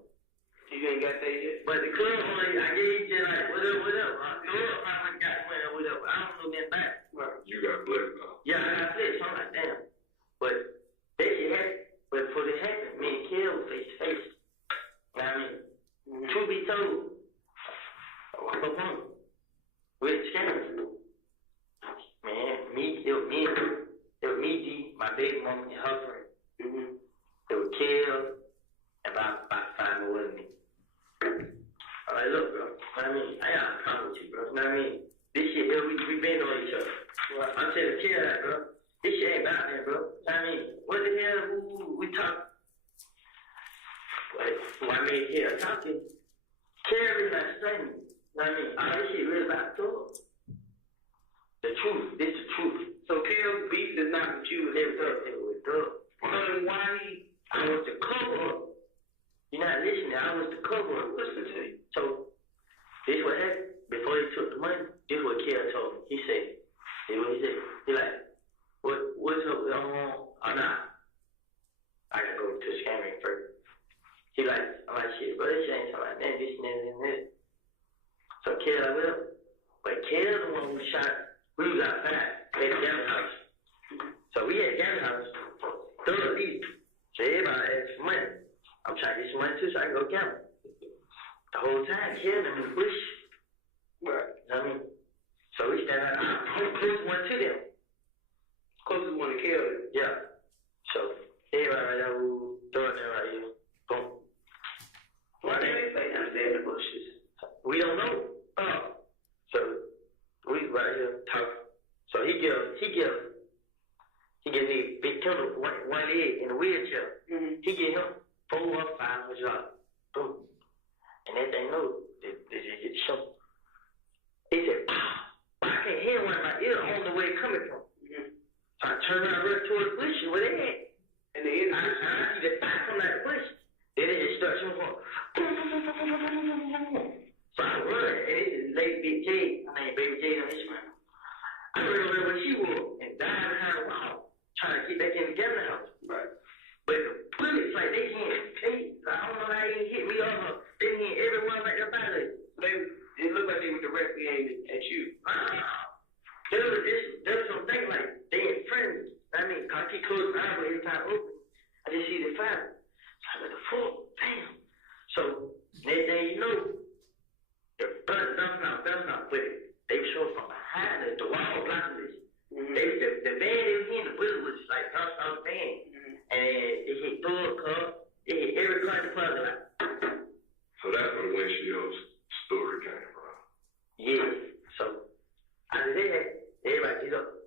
You ain't got that yet? But the club, I gave you just like, whatever. I got the money or whatever. I don't know nothing back. You got blessed now. Yeah, I got blessed. So I'm like, damn. But that shit happened. But for this happened, me and Kel were face to face. I mean, truth be told, I walked up on him with scammers. Man, it was me, D, my baby mama, and her friend. It was Kel, and about 5 more with me. I'm like, look, bro. I mean, I got a problem with you, bro. You know what I mean? This shit here, we been on each other. I'm telling Kel that, bro. This shit ain't about that, bro. I mean, what the hell? We talk. Like, I mean, yeah, talking. Carry like strength. You know what I mean? All this shit really about thought. The truth. This is the truth. So Kel's beef is not with you, it's with Doug. So then why I was the cover up. You're not listening. I was the cover up. Listen to you. So this what happened. Before he took the money, this what Kel told me. He said, this what he said. He like, what's up? I'm not. I gotta go to the scamming first. He like, I'm like, shit, bro, this shit ain't something like that, this and that. So Kel, I will. But Kel the one who shot, we was outside. at the Gavin house. So we at Gavin house, third lead. So everybody asked for money. I'm trying to get some money too so I can go gamble. The whole time, killing them in the bush. Right. You know what I mean? So we stand out. I'm close one to them. Closest one to kill them. Yeah. So everybody right there who throwing them right here. Boom. Why they stay in the bushes? We don't know. So we right here talking. So he give me big Kendall one leg in a wheelchair. Mm-hmm. He give him $400 or $500. Boom. And that thing knows they just get shot. He said, I can't hear one of my ears on the way coming from. Mm-hmm. So I turn around and run towards the bush where they at. And I see the fire come out of the bush. Then it just starts going. So I run, and it's late Big J. Baby J on this man. I run over where she was and died behind the wall, trying to get back in the Gavin house. Right. But the bullets, like, I don't know how they hit me over. They hit everyone like their body. It looked like they were directly aimed at you. There was some things like they in front of me. I mean, I keep closing my eyes, but every time I open, I just see the fire. So I'm like, fuck, damn. So, next thing you know, the blood bouncing out, but they showed from behind the wall blocking this. Mm-hmm. The van they was in, the bullet was like bouncing off the van. Mm-hmm. And it hit door, car, it hit every car in the plaza. Like, so that's where the windshield's story came from. Yeah. So after that, everybody get up.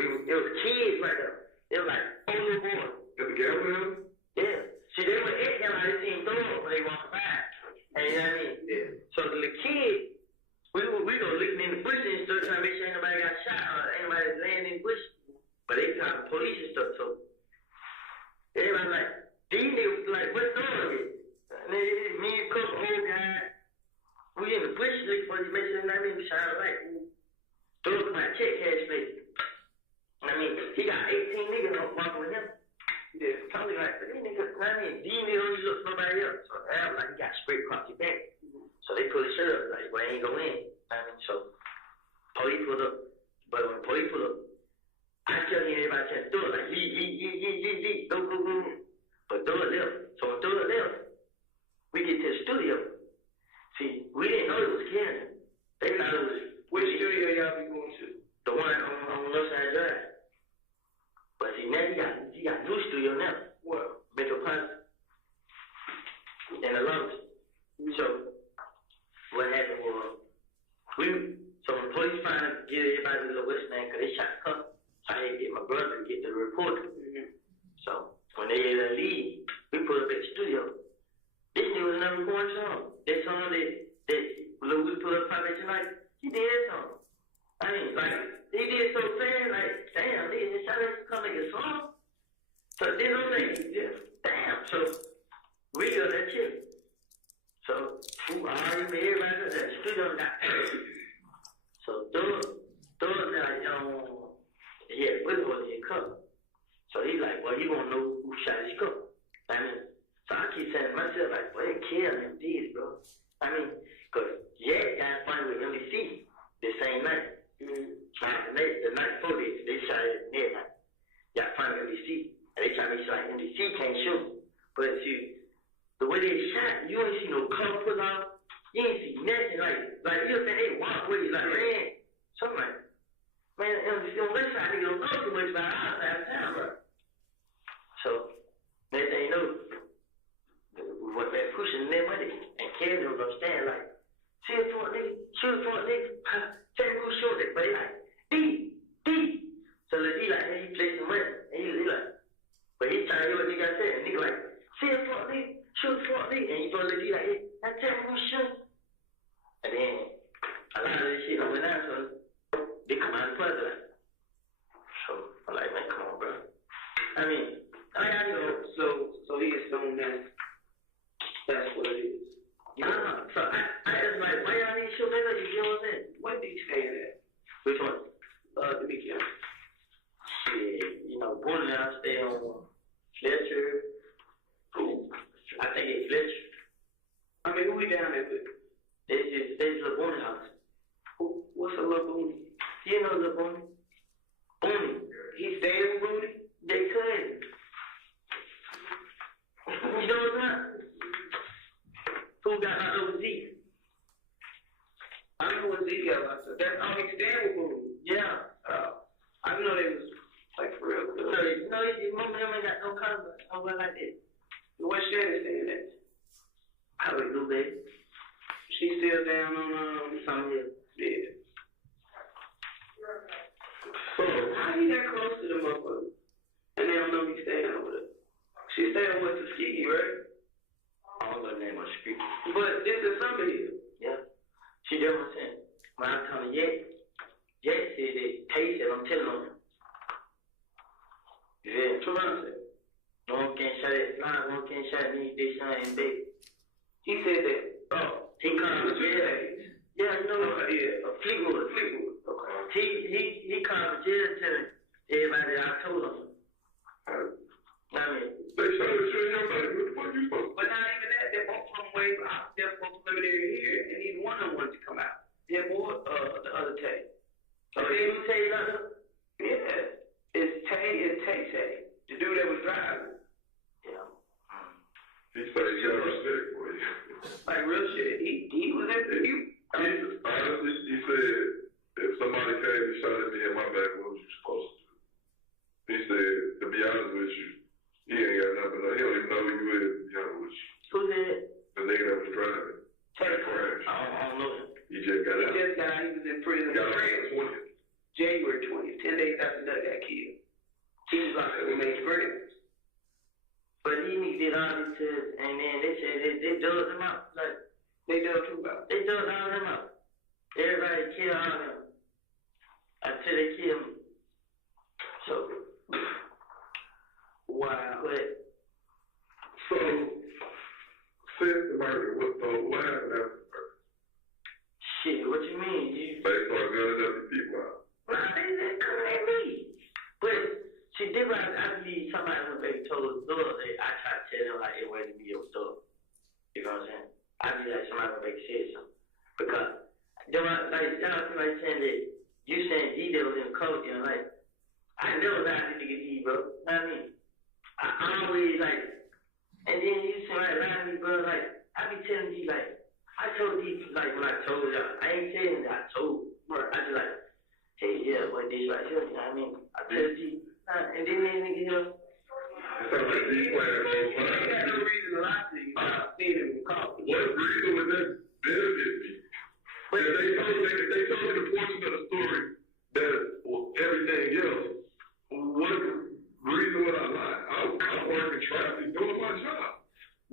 It was kids right there. It was like 4 little boys. At the Gavin? Yeah. See, they were at him, I didn't see him throw them when they walked by. And you know what I mean? Yeah. So the kids, we go looking in the bushes and stuff, trying to make sure ain't nobody got shot or ain't nobody laying in the bush. But they called the police and stuff, so everybody like, these niggas like, what's going on? Me and a couple old guys, we in the bush looking for you, make sure not even shine right. Throw up my check cash plate. I mean, he got 18 niggas walking with him. Yeah, totally like, these niggas don't look for nobody else. So I'm like, he got straight across your back. So they put his shirt up, like, well, ain't go in. I mean, so police pulled up. But when police pulled up, I still hear everybody saying, throw it, like, go. But throw it left. So when throw it left, we get to the studio. See, we didn't know it was Canada. They thought it was. Which studio y'all be going to? The one on Northside Drive. But see, now he got new studio now. What? Metropolitan. And the longest. So what happened was, so when police finally get everybody to the West End, because they shot the couple, I had to get my brother to get the report. Mm-hmm. So when they had to leave, we put up at the studio. This nigga was never going song. That song that we put up Friday tonight, he did that song. I mean, like, he did so fast, like, damn, nigga, this shot us to come make a song. So this whole thing, yeah, damn. So we got that shit. So everybody got that studio got so those like yeah, what was his cup? So he like, well, he won't know who shot his cup. I mean, so I keep saying to myself, like, boy, they killed him, did, bro. I mean, because got fight with MDC the same night. Mm-hmm. The night before they shot it midnight. Got fight with MDC. And they try to make sure like MDC can't shoot. But see, the way they shot, you ain't see no color pull out. You ain't see nothing. Like you know, they walk with you, like, man. So I'm like, man, MDC on this side, nigga don't know too much about our side of town, bro. So, next thing you know, we went back pushing them money. And Kevin was on stand like, shoot for a nigga. Tell me who shot it. But he like, D. So he like, hey, he played some money. And he like, but he trying to hear what nigga said. And nigga like, shoot for a nigga. And he told the D like, hey, now tell me who shot. And then, a lot of this shit went out, so they come out of the puzzle. So, I'm like, man, come on, bro. I mean, so he assumed that's what it is. Nah, so I was like, why y'all need to shoot that? You know what I'm saying? What did you stay at? Which one? The weekend. Shit, Borderline, I stay on Fletcher. Ooh, I think it's Fletcher. I mean, who we down there with? There's LeBooney house. What's a LeBooney? You know LeBooney? nowhere like that. Where Shannon staying at? I would do that. She's still down on some hill. Yeah. So how you that close to the motherfucker? And they don't know me staying over there. She staying with Tuskegee, right? I don't know the name of the street. But this is somebody. Yeah. She did what I'm saying. When I tell her, Jet said that Tay said I'm telling on him. Yeah, that's what I said. No one can shut it. Nah, one can shut me. They shine and big. He said that. Oh, he called the jail. Yeah, you know. Yeah, Fleetwood. Okay. He called the jail and tell everybody I told him. I mean, they started shooting everybody. What the fuck you supposed to? But not even that. They both from way out there for preliminary here, and neither one of them wanted to come out. Yeah, more the other Tay. So they even Tay another. Yeah, it's Tay and Tay. The dude that was driving. Yeah. He said he got respect for you. Like real shit. He was at the honestly, he said if somebody came and shot at me in my back, what was you supposed to do? He said, to be honest with you, he ain't got nothing. He don't even know who you is, to be honest with you. Who's that? The nigga that was driving. That crash. I don't know him. He just got out. He was in prison. Got out on the 20th. January 20th, 10 days after that got killed. He was like, we made friends. But he did all this tests, and then they said they dug him out. Like, they dug him out. They dug all of them out. Everybody killed all of them. Until they killed him. So, wow. But, so, since the murder, what happened after the murder? Shit, what you mean? They started gunning up the people out. Nah, they didn't come at me. But, she did what I believe somebody went back and told the door that I tried to tell them like it wasn't me, it was door. You know what I'm saying? I believe like somebody went back and said something. Because, they were like, somebody saying that you saying D that was in the coat, you know, like, I never lied to nigga D, bro. You know what I mean? I always like, and then you say like lie to me, bro, like, I be telling D like, I told D like when I told y'all, I ain't saying that I told, bro. I just like, hey, yeah, what this right here, you know what I mean? I tell D, and then they nigga, you know. So like D playing both sides. He got no reason to lie to you. I've seen him call. What reason would that benefit me? But they told me the portion of the story that everything else. What reason would I lie? I'm working traffic, doing my job.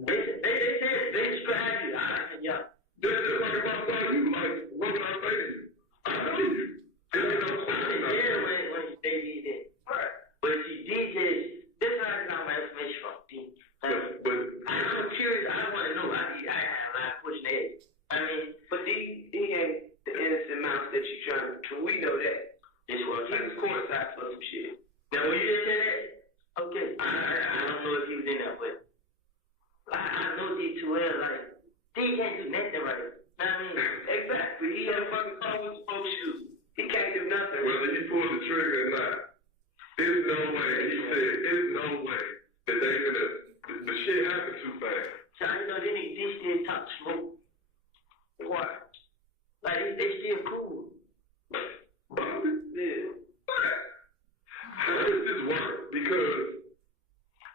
They said they described you. I said, yeah. They're just like if I saw you, like, what would I say to you? I know you. It ain't no question. Yeah, when they did that. Right. But if you did this, this is how I got my information from. But I'm curious. I want to know. I have a lot of pushing ahead. I mean, but he ain't the innocent mouse that you trying to. We know that. This was he was courtside for some shit. Now, when you just said that, okay, I don't know if he was in there, but I know D too well. Like, D can't do nothing right. You know what I mean? Exactly. He had a fucking car with smoke shoes. He can't do nothing. Whether he pulled the trigger or not, there's no way, he said, there's no way that they gonna, the shit happened too fast. So, you know, they need D still talk smoke. Why? Like, they still cool. Bobby? Yeah. How does this work? Because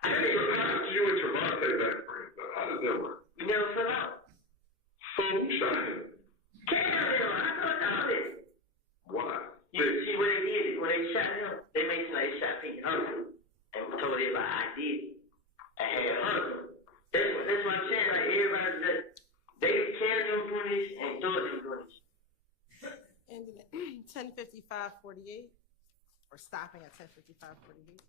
how did you and Trevante back friends? How does that work? We never fell out. So who shot him? Can't have him. I thought about it. Why? You see what they did? When they shot him, they made it like they shot Pink and Husband. And we told everybody I did it. I had Husband. That's what I'm saying. Like everybody that they tell them doing this and do them doing this. Ending at 10:55:48, or stopping at 10:55:48.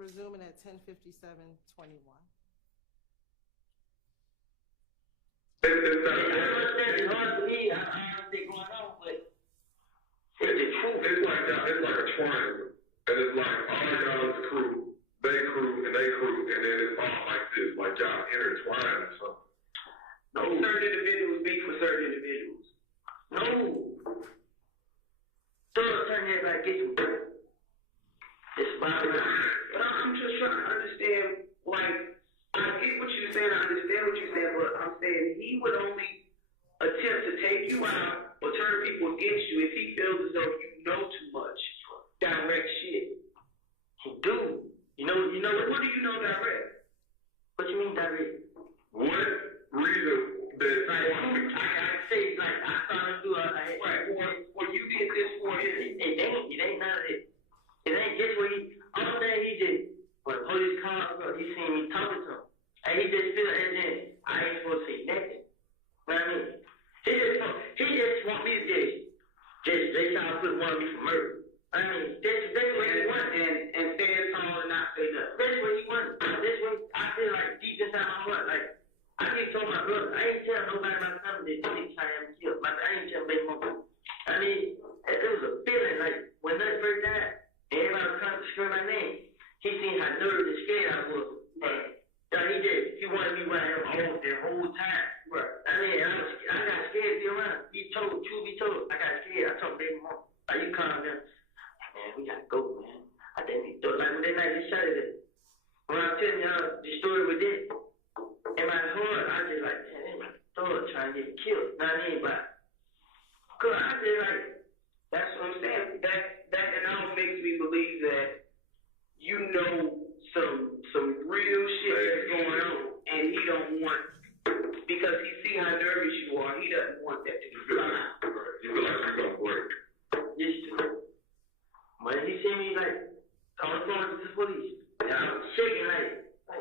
resuming at 10:57:21. It's hard for me. I understand going on, but it's the truth. It's like a triangle, and it's like all y'all's crew, they crew, and they crew, and then it's all like this, like y'all intertwined or something. No, certain individuals beef with certain individuals. No. So turn that back, get some. It's bottom line. I'm just trying to understand, like, I get what you're saying, I understand what you're saying, but I'm saying he would only attempt to take you out or turn people against you if he feels as though you know too much direct shit. He do. You know, what do you know direct? What you mean direct? What reason that I say, like, I saw him do or you did this for it ain't none of it. It ain't just what all day he just, when the police called, bro, he seen me talking to him. And he just feel, and then I ain't supposed to say nothing. You know what I mean? He just want me to just they try to put one of me for murder. I mean, that's what he wants, and stand tall and not say nothing. That's what he wants. That's what I feel like deep inside my heart. Like, I just told my brother, I ain't tell nobody about something that they try to have me killed. Like, I ain't tell baby mama. I mean, it was a feeling like when that first died, everybody was trying to scream my name. He seen how nervous and scared I was. And he wanted me around him the whole time. Right. I mean, I got scared to be around. Truth be told, I got scared. I told baby mama, are you calm down? Man, we gotta go, man. I didn't even thought like when that night they shot it. When I'm telling y'all the story with it, in my heart, I just like, man, they might thought trying to get killed. Know what I mean? But, cause I just like, that's what I'm saying. That and all makes me believe that you know some real shit that's going on, and he don't want, because he see how nervous you are, he doesn't want that to be fly out. You feel like you're gonna break. Yes, too. But he see me like, on the phone to the police, and I was shaking like,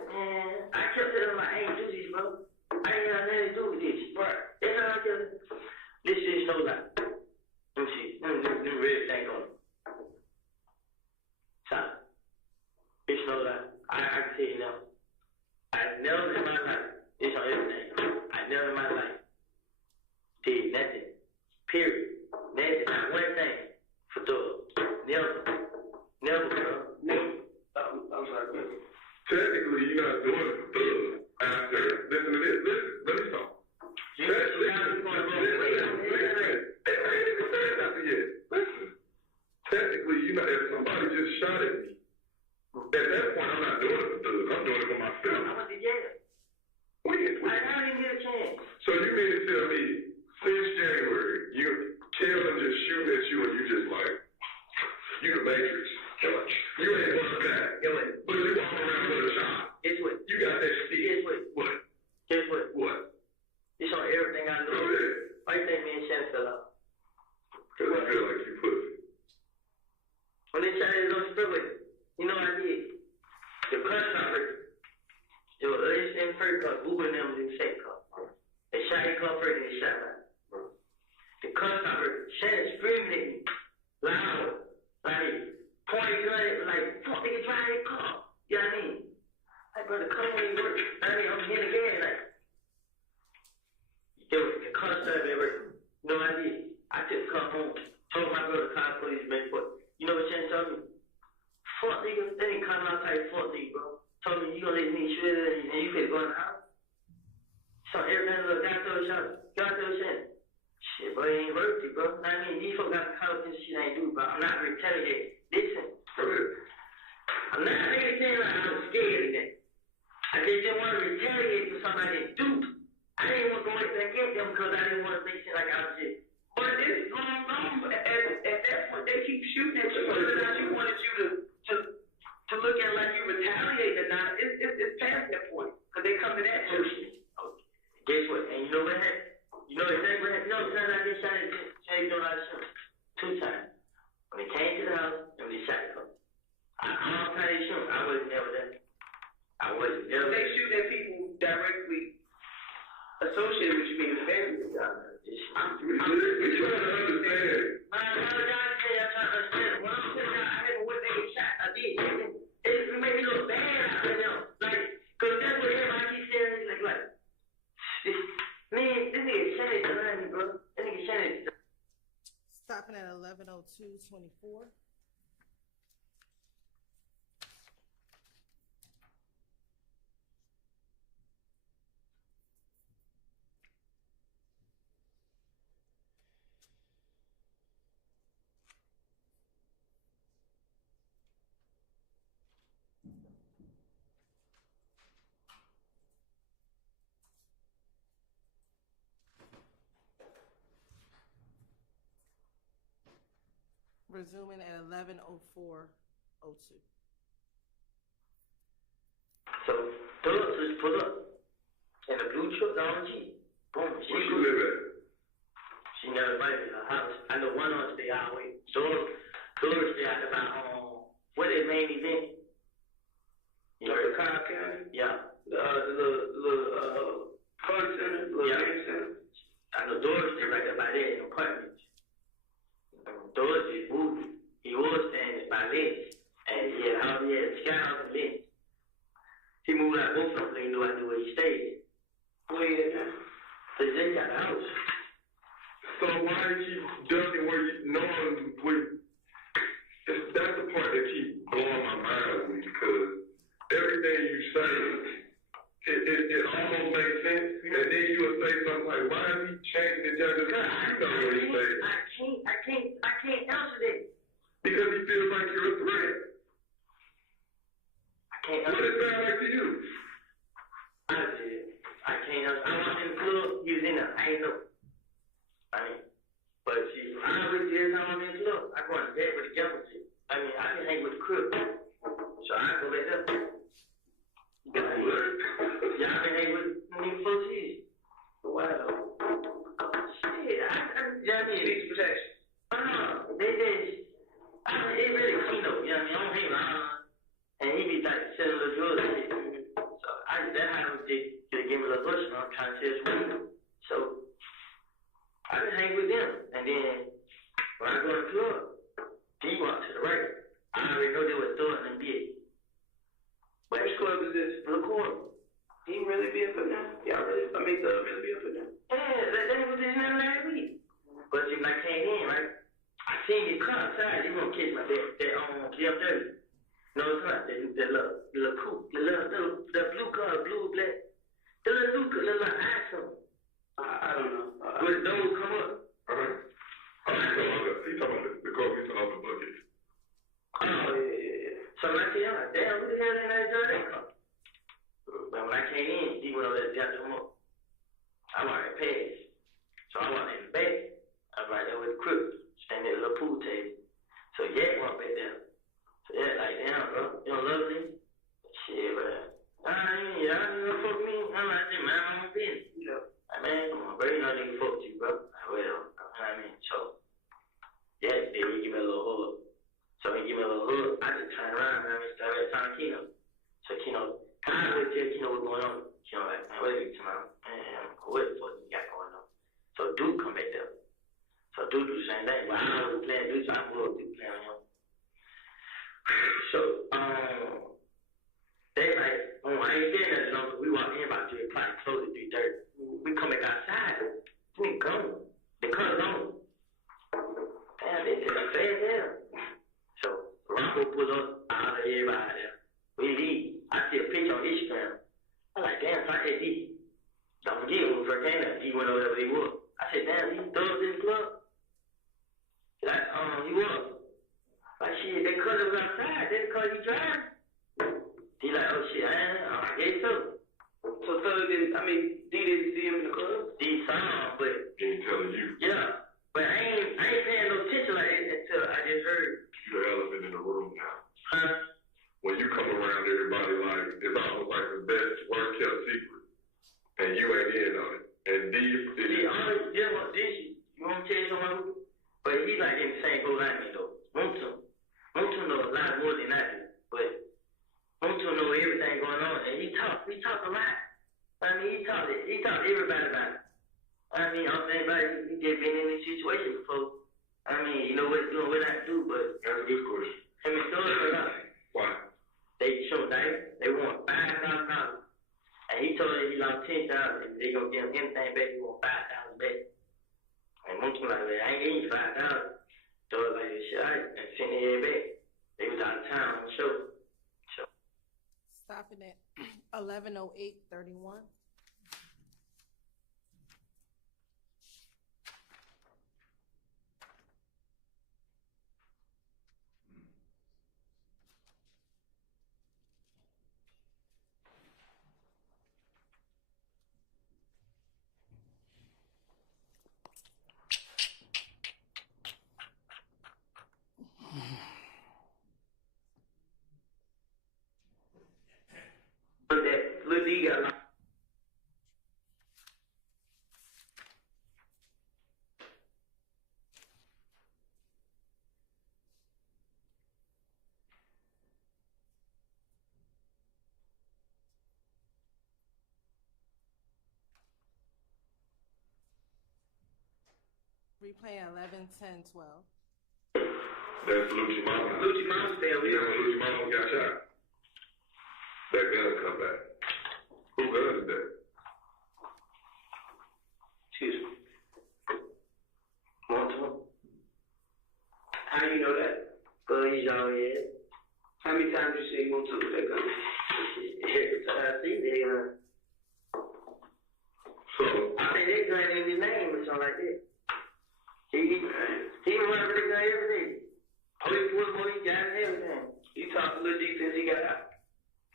man, I kept telling him like, I ain't do this, bro. I ain't got nothing to do with this. Right. That's how I tell him. This shit so like, them shit, them red thing on it. So, it's so like, I can tell you now, I never in my life, it's on everything, I never in my life did nothing, period. Nothing, not one thing for drugs. Never, bro. Never. I'm sorry, man. Technically, you're not doing it for thugs after. Listen to this. Let me stop. Technically, you're not. If somebody just shot at me, at that point, I'm not doing it for thugs. I'm doing it for myself. I went to jail. When? I didn't get a chance. So you mean to tell me, since January, you kill them just shooting at you, and you just like, you the Matrix. You ain't one guy. But you walk around with a shot. Guess what? You got that stick. Guess what? What? Guess what? What? It's on everything I know. Why you think me and Shannon fell out? Because I feel like you pussy. When they shot his own spillway, you know what I did? The car stopper, it was in first car, Uber and them was in the second car. They shot his car first and they shot mine. The car stopper, Shannon screaming at me, loud, like, pointing gun at me, like, fuck, nigga, drive that car. You know what I mean? Like, brother, come on, work. I mean, I'm here again, like, yo, the car started working. You know what I did? I took the car home, told my brother, call the police, man, but you know what Shannon told me? Fuck, nigga, they didn't come outside, fuck, nigga, bro. Told me, you gonna let me shoot it, and you could go in the house. So everybody look, God told Shannon. Shit, bro, it ain't worth it, bro. I mean, these folks got caught up in shit I ain't do, bro. I'm not retaliating. Listen, I'm not saying like I'm scared of that. I just didn't want to retaliate for something I didn't do. I didn't want to go right back at them because I didn't want to make shit like I was just. But this is going on. At that point, they keep shooting at you. Whether or not you wanted you to look at like you retaliate or not, it's past that point. Because they come to that person. Okay. Guess what? And you know what happened? You know exactly what happened? No, because I just shot at you know how to shoot. 2 times. When they came to the house, and when they shot the car. I'm trying to shoot. I wasn't never there. I wasn't never. They shoot at people directly associated with you being the family. I'm 224. Resuming at 11:04:02. So Doug just pulled up in a blue truck down the Jeep. Boom. Where she live at? She never invited me to her house. I know one on stay our way. Doug stay out about what is main event? You know the Cobb County? Yeah. The little First Descendant, little game center. I know Doug stay right there by there in apartments. Doug just moved. He was staying by Lynch. And he had Sky House and Lynch. He moved out both of them, so he knew I knew where he stayed. Where he at now? They just got the house. So why you keep ducking where you knowing where? That's the part that keeps blowing my mind with me, because everything you say, it almost makes sense, and then you will say something like, why is he changing the judge's mind? You know what he's saying. I can't answer that. Because he feels like you're a threat. I can't What answer does it sound like to you? I can't answer. I was in the club, he was in there. I ain't know. But see, I always every time I'm in the club, I go on date with the girl. I can hang with the crew. So I go back up. Yeah, I've been hanging with niggas for years. Wow. Shit, police protection. They really clean up, you know what I mean? I don't hang around. And he be like selling the drugs and shit. So that's how they give me a little push, and I'm trying to tell you. So I been hanging with them. And then when I go to the club, he walk to the right. I already know they were throwing them big. But which club is this? The corner. He really be up in there? Y'all really, really be up in there? Yeah, that was in there last week. But when I came in, right, I seen his car outside. They gonna catch my that BMW. No, it's not that little coupe, the blue car, blue black, the little iPhone. I don't know. When the doors come up. He talking about the car we saw off the bucket. Oh yeah. So when I see him, like, damn, who the hell in that dirty car? But when I came in, he went over there and got them up. I already passed. So I walked in the back. I was right there with the crook, standing at the little pool table. So yeah, walked back there. So yeah, like, damn, bro, you don't love me? Shit, bro. Y'all nigga fuck me. I'm like, man, I'm on business. You know? Like, man, come on, bro, you know nigga fucked you, bro. Like, whatever. You know what I mean? So, yeah, then he give me a little hug. So he give me a little hug. I just turn around, man, and started talking to Keno. So Keno, I would tell Keno what's going on. Keno like, man, what are you talking about? Man, what the fuck you got going on? So Duke come back there. So Duke do the same thing. Well, I was playing Duke, so I grew up Duke playing on him. So, they like, I ain't saying that long. We walked in about 3 o'clock, close at 3:30. We come back outside. We gone. The car's gone. Damn, they just fast down. So, Rocco pulls up out of everybody there. We leave. I see a picture on Instagram. I'm like, damn, so I said, don't forget when we first came there, he went over there where he was. I said, damn, he thugs in the club? He's like, he was. Like, shit, they cut us outside. That's the car you drive. He like, oh shit, I guess so. So did see him in the club? He saw him, but He ain't telling you. yeah. But I ain't paying no attention like that until I just heard. You the elephant in the room now. Huh? When you come around everybody, like, it's almost like the best, worst kept secret. And you ain't in on it. And He always did want this. You want to tell you someone? But he like in the same boat like me though. Montu know a lot more than I do. But Montu know everything going on, and he talk a lot. I mean, he talk to everybody about it. I mean, I'm saying about it, he just been in this situation before. I mean, you know what he's doing, what I do, but Answer this question. him and Story are not. Why? They showed that they want $5,000. And he told them he lost $10,000. If they gonna give him anything back, he want $5,000 back. And Montu like, I ain't getting you $5,000. So I was like, shit, all right. head back. They was out of town on the show. Stopping at 11:08:31. But that Lil D got locked. Replay 11:10:12. That's Lucci Mama. Lucci Mama still Then here. when Lucci Mama got shot, that gun come back. Who gun is that? Excuse me. Multiple. How do you know that? Because he's all here. How many times you see Multiple with that gun? Every time I see that gun. So, I think that gun in his name or something like that. He run with the gun every day. Oh, he put more, he got everything. He talked a little deep since he got out.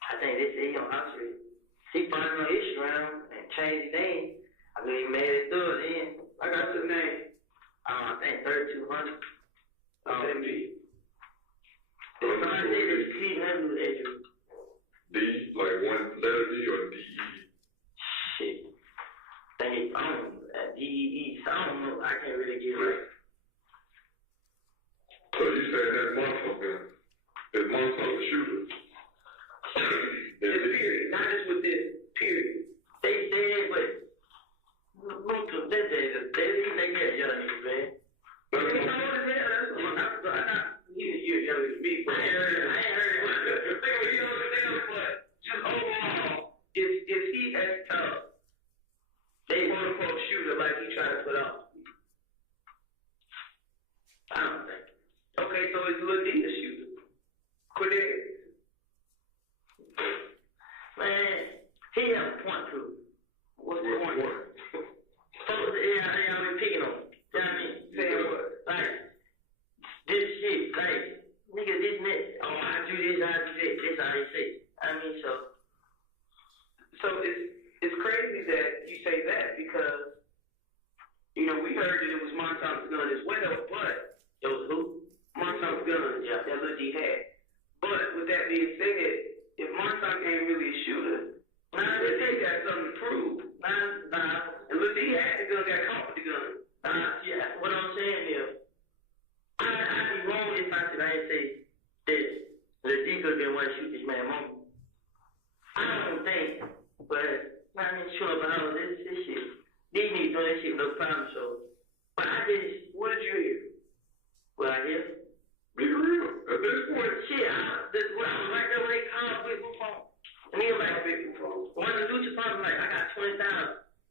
I think they say he on house arrest. He found on Instagram and changed his name. I mean, he made it through then. I got the name. I think 3200. What's that mean? It's not that it's T-Hundred Andrew. D, like one letter D or D-E? Shit. I don't know. D-E-E. So I don't know. I can't really get it right. So you said that motherfucker is motherfucker shooter. Period. Not just with this. Period. They said, but most of that day, they get young niggas, man. You know what I'm saying? You're younger than me, but I ain't heard it. You know what I'm saying? But just overall, if he as tough, they quote unquote shooter like he trying to put out. I don't think. Okay, so it's Lil D the shooter. Quit it. Man, he have a point too. What's the point? Folks, they been picking on him. You know what I mean? Saying what? Like, this shit, like, nigga, this and that. Oh, I do this, I do that. This how they say. I mean, so it's crazy that you say that because, you know, we heard that it was Montauk's gun as well, but it was who? Montauk's gun, yeah, that Lil D had. But with that being said, if Montauk ain't really a shooter, now they got something to prove. Nah, and Lil D had the gun, got caught with the gun. Yeah, what I'm saying is, I'd be wrong if I ain't say that Lil D could have been one to shoot this man mama. I don't think, but I mean, sure, but I was this shit. These niggas doing that shit with no problem, so. But what did you hear? What I hear? Be real. At this point, shit, I was right there when they called Big Boo phone. And he was like, Big Boo phone. One of the Lucha phone was like, I got 20,000.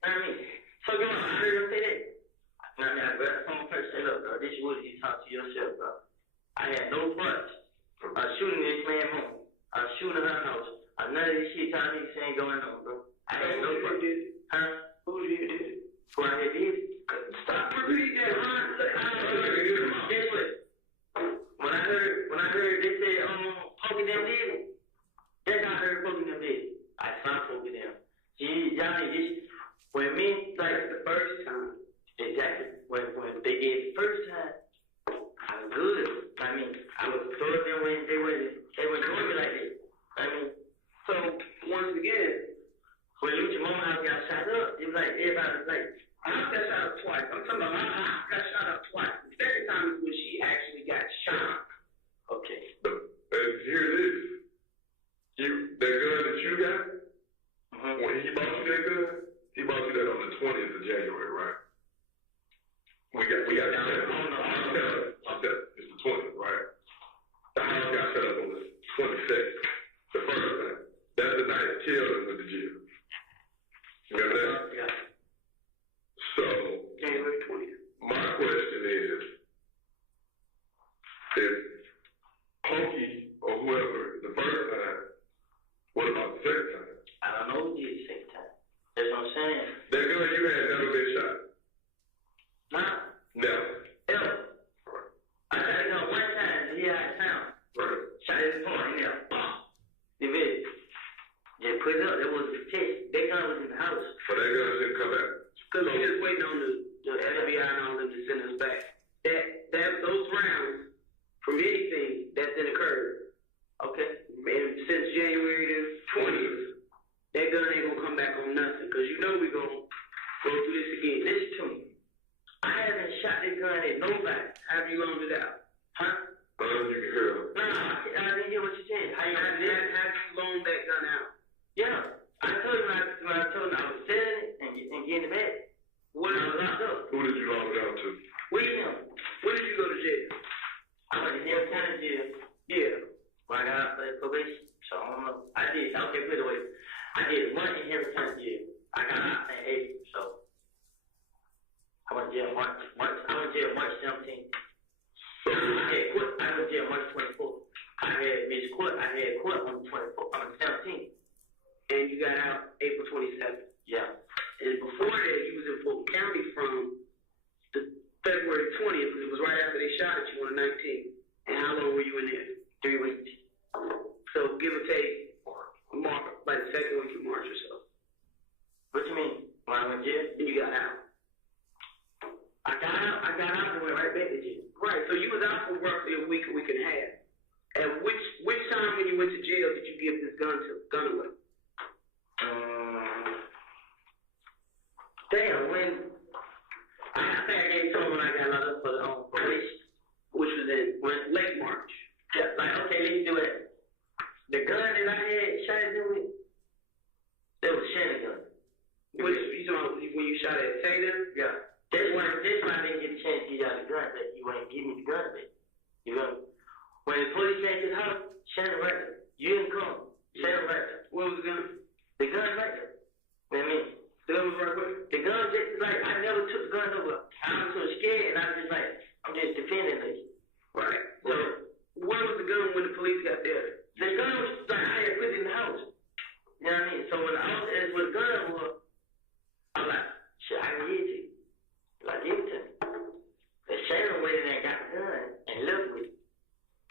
I mean, so go on, I heard him say that. I mean, I grabbed the phone first, said, look, bro, this is what you talk to yourself, bro. I had no front. I was shooting this man home. I was shooting her house. None of this shit y'all niggas saying going on, bro. I had no front. Huh? Who did it? Who I had did? Stop repeating that, huh? Guess what? When I heard they say, Pokey them did it, that's how I heard Pokey them did it. I stopped Pokey them. See, y'all niggas, when me, like the first time, exactly, when they did the first time, I was good. I mean, I was told them when they were doing me like this. I mean, so once again, when Lucha Mama house got shot up, it was like everybody was like, I got shot up twice. I'm talking about I got shot up twice. The second time is when she actually got shot. Okay. and here it is. That gun that you got, when he bought you that gun, he bought you that on the 20th of January, right? We got that. I'm telling you, it's the 20th, right? The house got set up on the 22nd, the first time. That's the night Kelvin went to jail. Remember that? Yeah. So, January 20th. my question is, if whoever the first time, what about the second time? I don't know who did the second time. That's what I'm saying. That gun you had never been shot? Nah. Never. Ever. I shot it gun one time here out of town. Right. Shot it in the point in there. You feel? Just put it up. That was the test. That gun was in the house. But that gun didn't come out. Because we just waiting on the FBI and all them to send us back. Those rounds from anything that's been occurred, okay, and since January the 20th, that gun ain't gonna come back on nothing. Because you know we're gonna go through this again. Listen to me. I haven't shot this gun at nobody. Have you loaned it out? Huh? You can hear him. No, I didn't hear what you said. How you Have you loaned that gun out? Yeah. I told him I was selling it and getting it back. When I was locked up. Who did you loan it out to? William. When did you go to jail? I went to Harris County jail. Yeah. When I got out for probation. So I don't know. I did. Okay, put it away. I did one in Harris County jail. I got out in April. So I went to jail March 17th. So I went to jail March 24th. I had missed court. I had court on the 24th, on the 17th. And you got out April 27th. Yeah. And before that, you was in Fulton County from the February 20th, because it was right after they shot at you on the 19th. And how long were you in there? 3 weeks. So give or take, like the second week of March or so. What you mean? When I went to jail? Then you got out. I got out and went right back to jail. Right, so you was out for roughly a week and a half. And which time when you went to jail did you give this gun away? Damn, when I think I gave it to him when I got locked up for the probation, which was in late March. Yeah, like, okay, let's do it. The gun that I had shot at them with, that was Shannon gun. You talking about when you shot at Taylor? Yeah. That's why I didn't get a chance to get out the gun back. You ain't give me the gun back. You know? When the police came to the house, Shannon right there. You didn't come. Shannon right there. What was the gun? The gun right there. What I mean? The gun was right there? The gun just like, I never took the gun over. I was so scared and I was just like, I'm just defending it. Right. So, where was the gun when the police got there? The gun was like, I had put it in the house. You know what I mean? So when the house asked where the gun was, I'm like, shit, I can get it to you. Like, give it to me. The Shannon went in there and got the gun and left with it.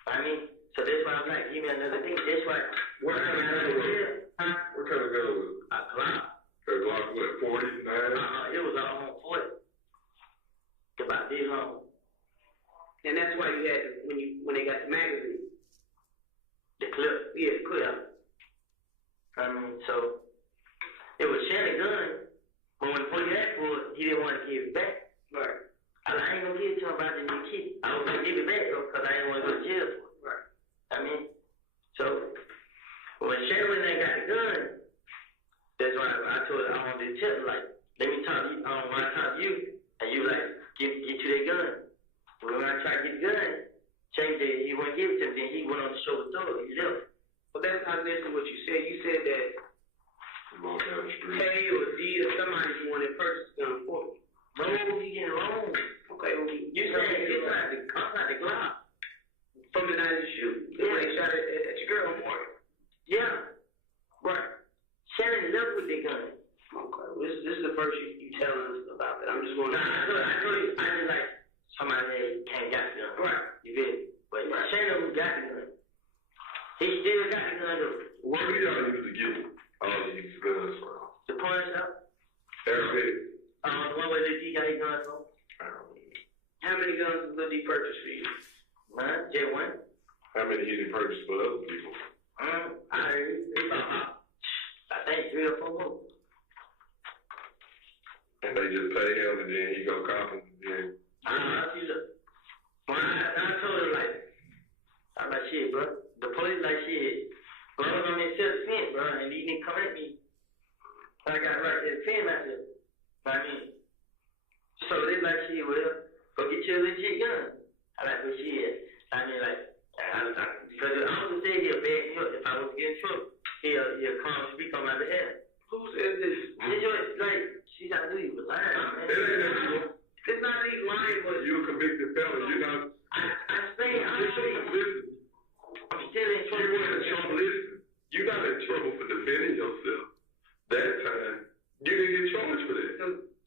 I mean, so that's why I'm like, give me another thing. That's why, What kind of gun was it? Huh? What kind of gun was it? A Glock. A Glock, what, 40, 9? It was all on 40. About this long. And that's why you had, when they got the magazine. The clip? Yeah, the clip. I mean, so, it was Shannon gun, but when the police asked for it, he didn't want to give it back. Right. I ain't gonna give it to him about the new kid. I was gonna give it back though, because I didn't want to go to jail for it. Right. I mean, so, when Shannon went there and got the gun, that's why I told her I wanted to tell her, like, let me talk to you, when I talk to you, and you like, get you that gun. When I tried to get the gun, Shane said he wouldn't give it to him, then he went on the show with Thor, he left. Well, that's not necessarily what you said. You said that Down the street. K or D or somebody you wanted to purchase the gun for. No, he getting wrong. Okay, well, You saying it's not the Glock. from the night of the shoot. Yeah. They shot at your girl, Morgan. Yeah. Right. Shannon left with the gun. Okay, well, this is the first you telling us about that. I'm just going to... I told you, I just like, somebody that can't got the gun. Right. You feel me? But Shannon who got the gun. He still got the gun though. Where do y'all used to get all these guns from? The pawn shop. Everything. The one where Lil D got his guns from. How many guns did Lil D purchase for you? None, just one. How many he didn't purchase for other people? I think 3 or 4 more. And they just pay him and then he go cop them and then... When I told him, like, I'm like, shit, bro. The police like, shit. Bro, I was on that self-defense, bro, and he didn't come at me. I got right there to defend myself. I mean, so they like, shit, well, go get you a legit gun. I like, well, shit. I mean, like, because the officer said he'll back me up if I was to get in trouble. He'll come and speak on my behalf. Who said this? It's just, like, she's not doing you, but lying, man. It's not even lying, but... You a convicted felon, you're not... I'm still in So you weren't in trouble, listen. You're not in trouble for defending yourself. That time, you didn't get charged for that.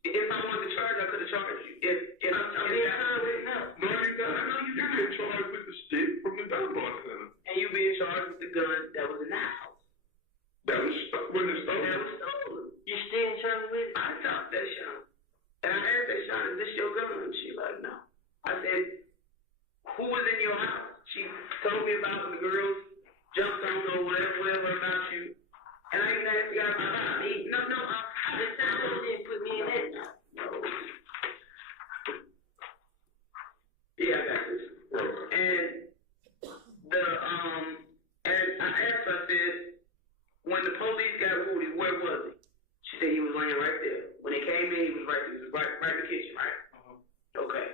If I wanted to charge, I could have charged you. If I'm being charged with it now. No, you're not. You get charged with the stick from the Dunbar Center. And you being charged with the gun that was in the house. That was when it stolen. That was stolen. You still in charge with it? I talked that Sean. And I asked that Sean, is this your gun? She like, no. I said, who was in your house? She told me about when the girls jumped on or whatever about you. And I even asked the guy about me. No, I just said, I didn't put me in it. No. Yeah, I got this. And and I asked her, I said, when the police got Woody, where was he? She said he was laying right there. When they came in, he was right in the kitchen, right? Okay.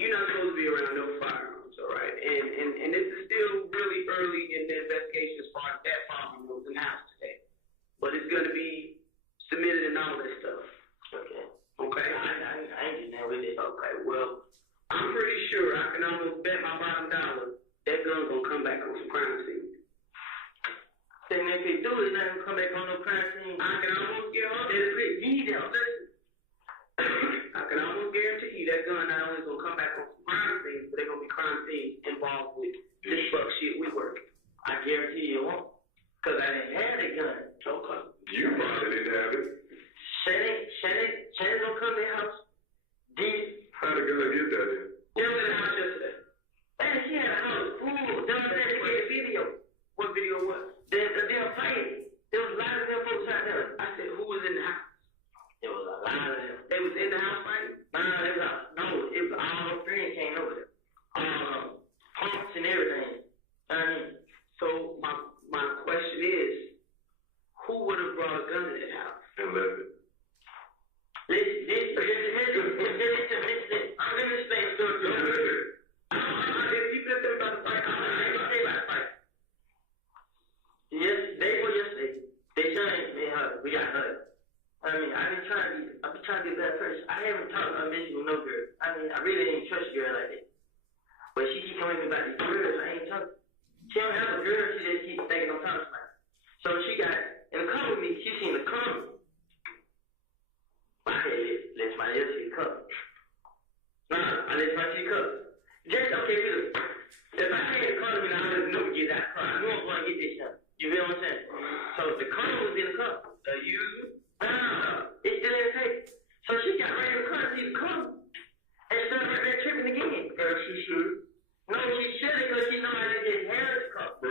You're not supposed to be around no firearms, all right? And this is still really early in the investigation as far as that firearm was in the house today. But it's going to be submitted and all this stuff. Okay. Okay? I ain't getting that with it. Okay, well, I'm pretty sure I can almost bet my bottom dollar that gun's going to come back on some crime scene. And if they do, it's not going to come back on no crime scene. I can almost get on that. I can almost guarantee you that gun not only is going to come back on some crime scenes, but they're going to be crime scenes involved with this fuck shit we work. I guarantee you it won't. Because I didn't have the gun. Okay. You probably didn't have it. Shannon don't come to the house. How the gun get that in? They was in the house yesterday. And she had a house full. Don't say they made a video. What video was? They were playing. There was a lot of them folks out there. I said, who was in the house? There was a lot of them. They was in the house fighting? It was all friends came over there. Punks and everything. So my question is, who would have brought a gun to the house? And left it. Listen. I'm going to explain the story. If you could think about the fight, I'm going to say about the fight. Yes, yesterday. They trying me hard. We got hurt. I've been trying to be a better person. I haven't talked about mention with no girl. I really ain't trust a girl like that. But she keep telling me about these girls. I ain't talking. She don't have a girl. She just keep thinking I'm talking about. So she got in the car with me. She seen the car. I let somebody else see the car. I let somebody see the car. Just okay, look. If I had the car with me, I would know to get that car. I knew I was going to get this shit. You feel what I'm saying? So the car was in the car. The user. It's still in the tape. So she got right in the car, see the car, and started right there tripping again. As she should. No, she shouldn't, because she know I didn't get hair in the car. Bro.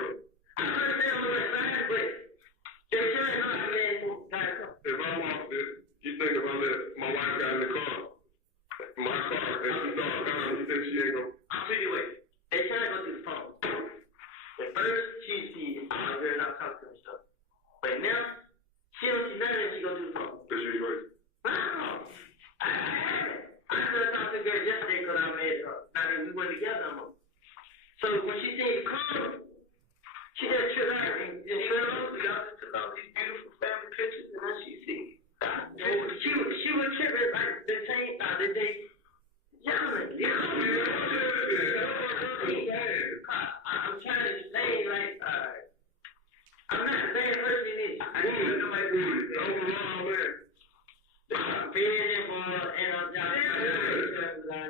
I understand on the side, but they shouldn't know I didn't got the car. If I walked in, you think if I let my wife got in the car, my car, and she saw a gun, you think she ain't gonna... I'll tell you what. They try to go through the phone. At first, she sees all the girls not talking to her and stuff. But now, she don't see nothing, she go through the phone. Is she right? No. I haven't. I could have talked to the girl yesterday because I made her. Now that we went together no more. So when she seen the car, she just tripped out and fell over. Y'all just took all these beautiful family pictures, and then she see. She was tripping like the same the day. Yelling. I'm trying to explain, like, I'm not the same person in this. I don't know my dude. Overall, man. I'm feeling and I'm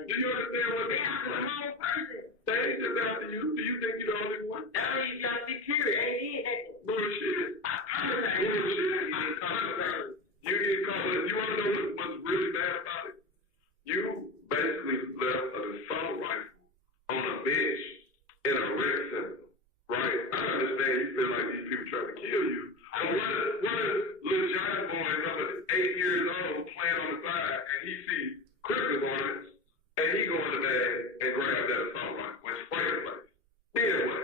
Do you understand what they are? I'm the wrong person. They ain't just after you. Do you think you're the only one? That means you gotta be curious. Ain't it? Bullshit. I promise I Bullshit. You get caught with. You want to know what's really bad about it? You basically left an assault rifle on a bench in a rec center, right? I understand you feel like these people trying to kill you. But what if little giant boy number 8 years old playing on the side and he sees Christmas ornaments and he go in the bag and grab that assault rifle and spray the place? Then what?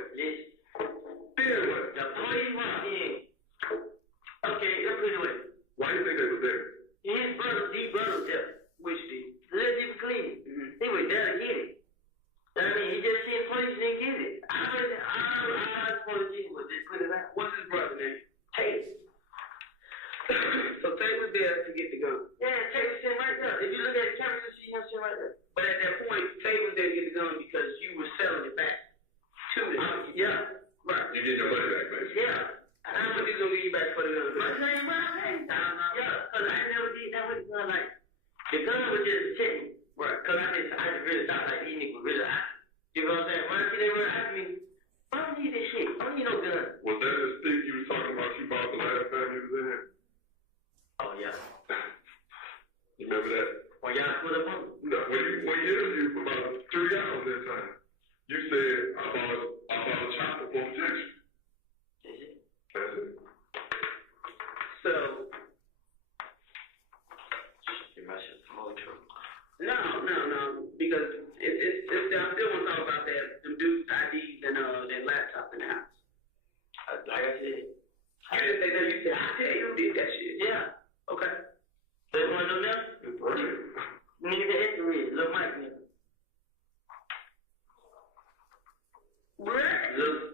Then what? The police walked in. Okay, let's put it away. Why do you think they were there? His brother was there, which the little people cleaning. He was there to get it. He just seen the police and didn't get it. I suppose he was just put it out. What's his brother's name? Tate. So Tate was there to get the gun. Yeah, Tate was sitting right there. If you look at the camera, you see him sitting right there. But at that point, Tate was there to get the gun because you were selling it back to them. Yeah. You get your money back, basically. Yeah. And how much you gonna give you back for the gun? My name, yeah, cause I never did that with the gun. Like, the gun was just a check. Right. Cause I just really thought like these niggas really hot. You know what I'm saying? When I see they were asking me, I don't need this shit. I don't need no gun. Was that the stick you was talking about you bought the last time you was in here? Oh, yeah. You remember that? When y'all put up on? No, when you interviewed for about 3 hours that time, you said, I bought a chopper for protection. Is it? That's it. So, get my shit more true. No, because it's I still want to talk about that, them dudes' IDs and that laptop in the house. Like I said, you didn't say that. You said, I tell you who did that shit. Yeah. Okay. There's one of them there? It's perfect. Nigga, the answer is Lil Mike, nigga.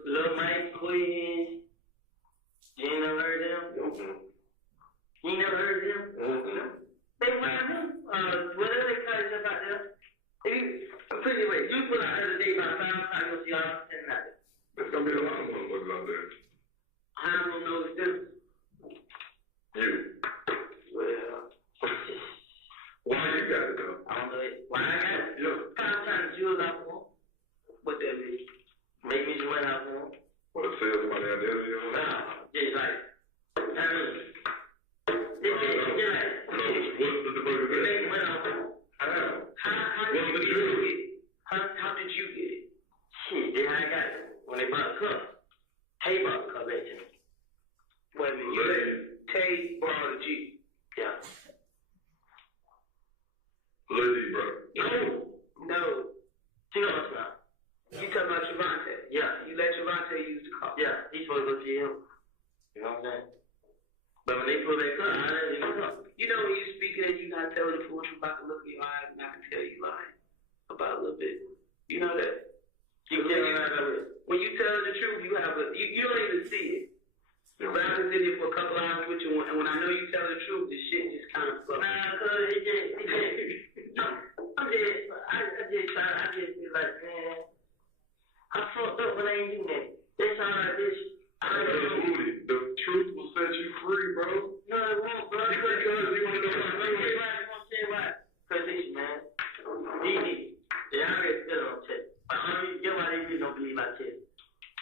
Lil Mike, Queen. You ain't never heard of them? Mm-hmm. You ain't never heard of them? Mm-hmm. They want them. Whatever they call it out there. Pretty way, you put out the other day about 5 times, you'll see all and nothing. There's gonna be a lot of motherfuckers out there. I don't know the difference. You. Well, why you got it though? I don't know it. Why I got it? Yeah. I'm trying to jewel out for them. What that mean? Make me join out for them. What, to sell somebody identity or what? Nah, just like, I mean, what's the fuck is that? make money out for them. How did you get it? How did you get it? Shit, then I got it. When they bought a cup, Tay bought a cup at you. Wait a minute, you let Tay borrow the G. Yeah. Lil D, bro. No. You know what's not. You talking about Javante. Yeah, you let Javante use the car. Yeah, he's supposed to go see him. You know what I'm saying? But when they pull that car, I let him come. You know when you speaking and you not telling the full truth about the look in your eyes, and I can tell you lying about a little bit. You know that? When you tell the truth, you have you don't even see it. But I can sit here for a couple hours with you, and when I know you tell the truth, the shit just kind of fucks. Nah, cause it just, I just be like, man, I fucked up, but I ain't do that. That's all I did. The truth will set you free, bro. No, it won't, bro. Because you want to know why. I want to say why. Because this, man, DD, they already still on test. But you know why they really don't believe my test?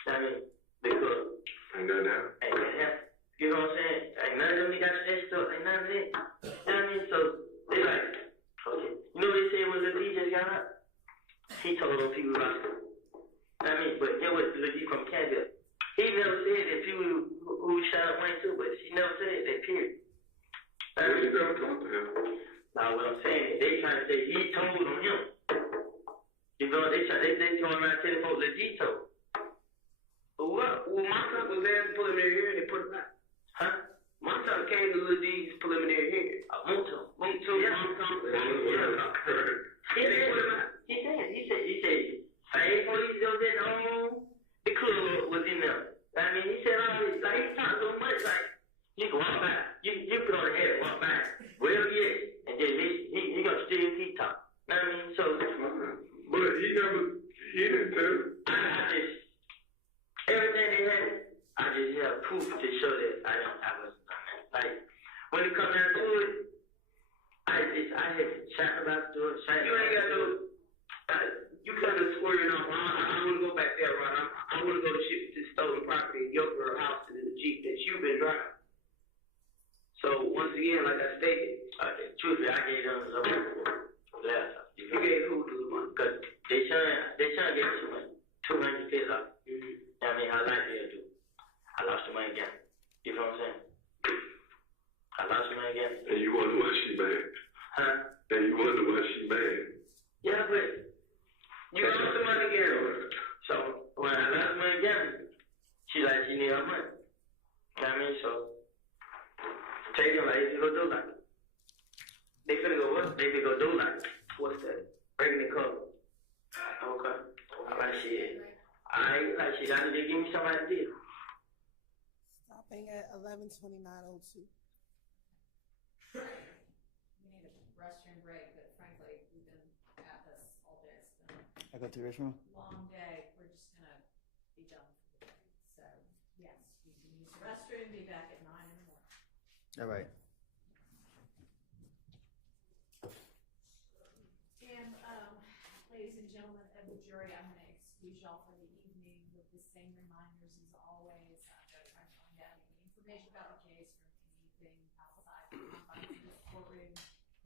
I mean, because ain't nothing happened. Ain't nothing happened. You know what I'm saying? Ain't none of them got stressed up. Ain't none of that. You know what I mean? So they like, okay. You know what they said when the DJ got up? He told them people about it. I mean, but it was the D from Canada. He never said that people who shot up Wayne too, but she never said that, period. You never talked to him. Now, what I'm saying, they trying to say he told on him. You know, they going around telling folks that he told. But what? Well, my son was there to preliminary hearing and put it back. Huh? My son came to Lil D's preliminary hearing. I went to him. Yeah. He said, same police that was at home, the club was in there. I mean, he said, oh, like, he talked so much, like, you can walk by. You put on the head and walk by. Wherever he is. And then he gonna steal his talk. You know what I mean? So, but he didn't tell. I just, everything they had, I just have proof to show that I wasn't done that. Like, when it comes down to it, I had to chat about the story. You ain't got no, you kind of squaring off. I want to go back there, right? I want to go to ship to stolen property in your girl house and in the Jeep that you've been driving. So, once again, like I stated, truthfully, I gave them the laptop. You gave who the money? Because they trying to get too much. $200 off. I mean, how likely I do? I lost the money again. You know what I'm saying? I lost the money again. And you wonder why she mad. Huh? And you wonder why she mad. Yeah, but you lost the money again. So when I lost the money again, she need her money. You know what I mean? So take them like, they go do like. They finna go what? They finna go do like. What's that? Breaking the code. Okay. Like shit. Like shit, I need to give me some idea. Stopping at 11:29:02. We need a restroom break, but frankly, we've been at this all day. It's been I go to the restroom. a long day. We're just gonna be done for the day. So Restroom, be back at 9 in the morning. All right. And, ladies and gentlemen of the jury, I'm going to excuse y'all for the evening with the same reminders as always. I'm going to try to find out any information about the case from anything outside the confines of this courtroom.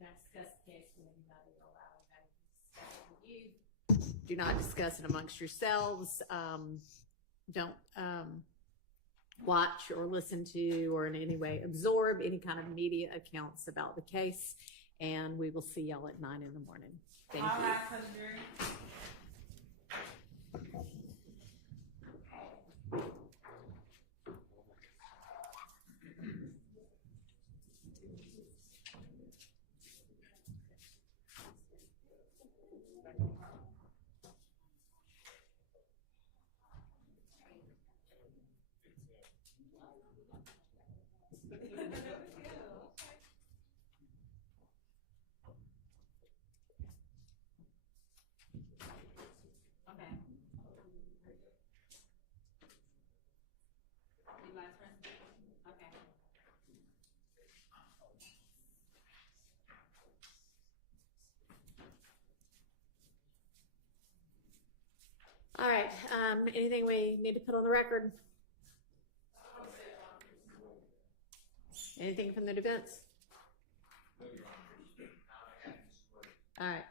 Don't discuss the case with anybody or allow anybody to discuss it with you. Do not discuss it amongst yourselves. Don't watch or listen to or in any way absorb any kind of media accounts about the case. And we will see y'all at 9 in the morning. Thank you. All right, anything we need to put on the record? Anything from the defense? All right.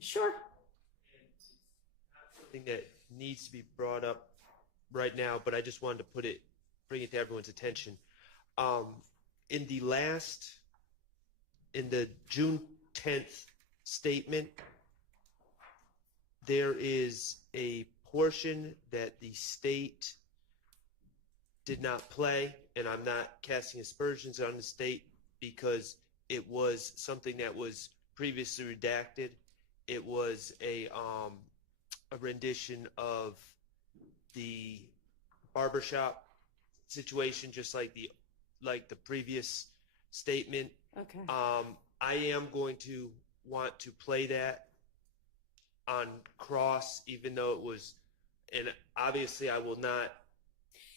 Sure. Something that needs to be brought up right now, but I just wanted to bring it to everyone's attention. In the June 10th statement, there is a portion that the state did not play, and I'm not casting aspersions on the state because it was something that was previously redacted. It was a rendition of the barbershop situation, just like the previous statement. Okay. I am going to want to play that on cross, even though it was, and obviously I will not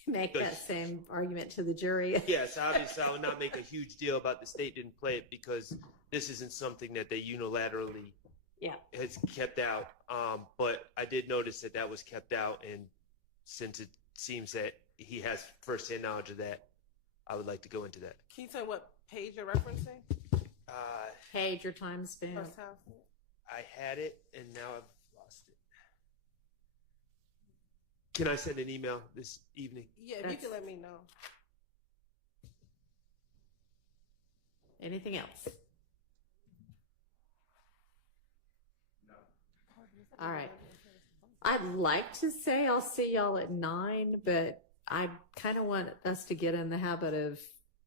Make that same argument to the jury. Yes, obviously I will not make a huge deal about the state didn't play it because this isn't something that they unilaterally has kept out. But I did notice that was kept out, and since it seems that he has firsthand knowledge of that, I would like to go into that. Can you tell what page you're referencing? Page or time span? First half. I had it, and now I've lost it. Can I send an email this evening? Yeah, if you can let me know. Anything else? No. All right. I'd like to say I'll see y'all at 9, but I kind of want us to get in the habit of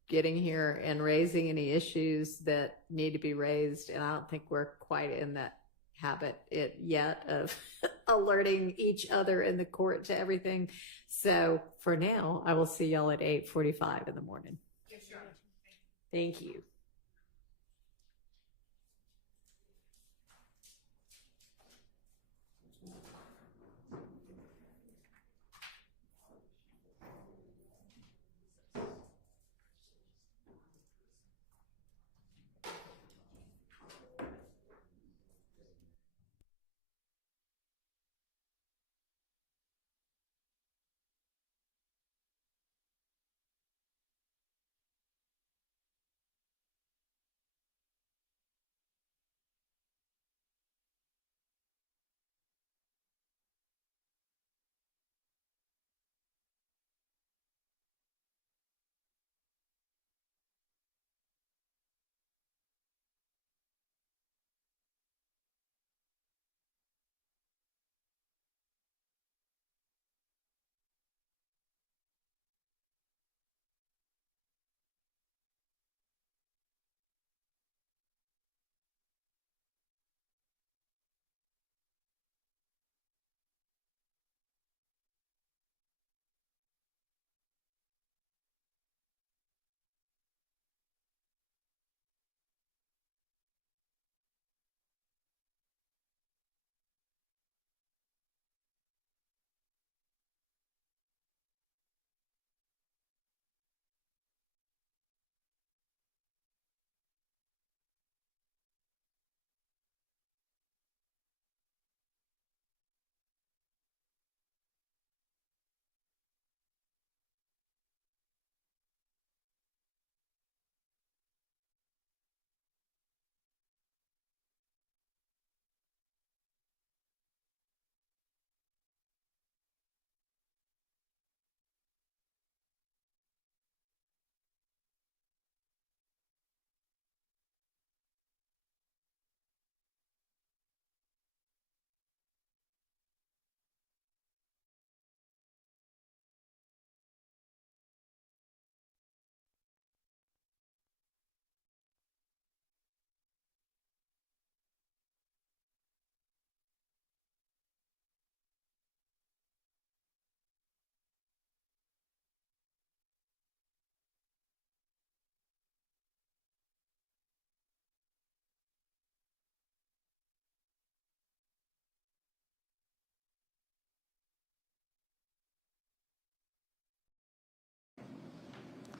getting here and raising any issues that need to be raised. And I don't think we're quite in that habit yet of alerting each other in the court to everything. So for now, I will see y'all at 8:45 in the morning. Yes, sure. Thank you.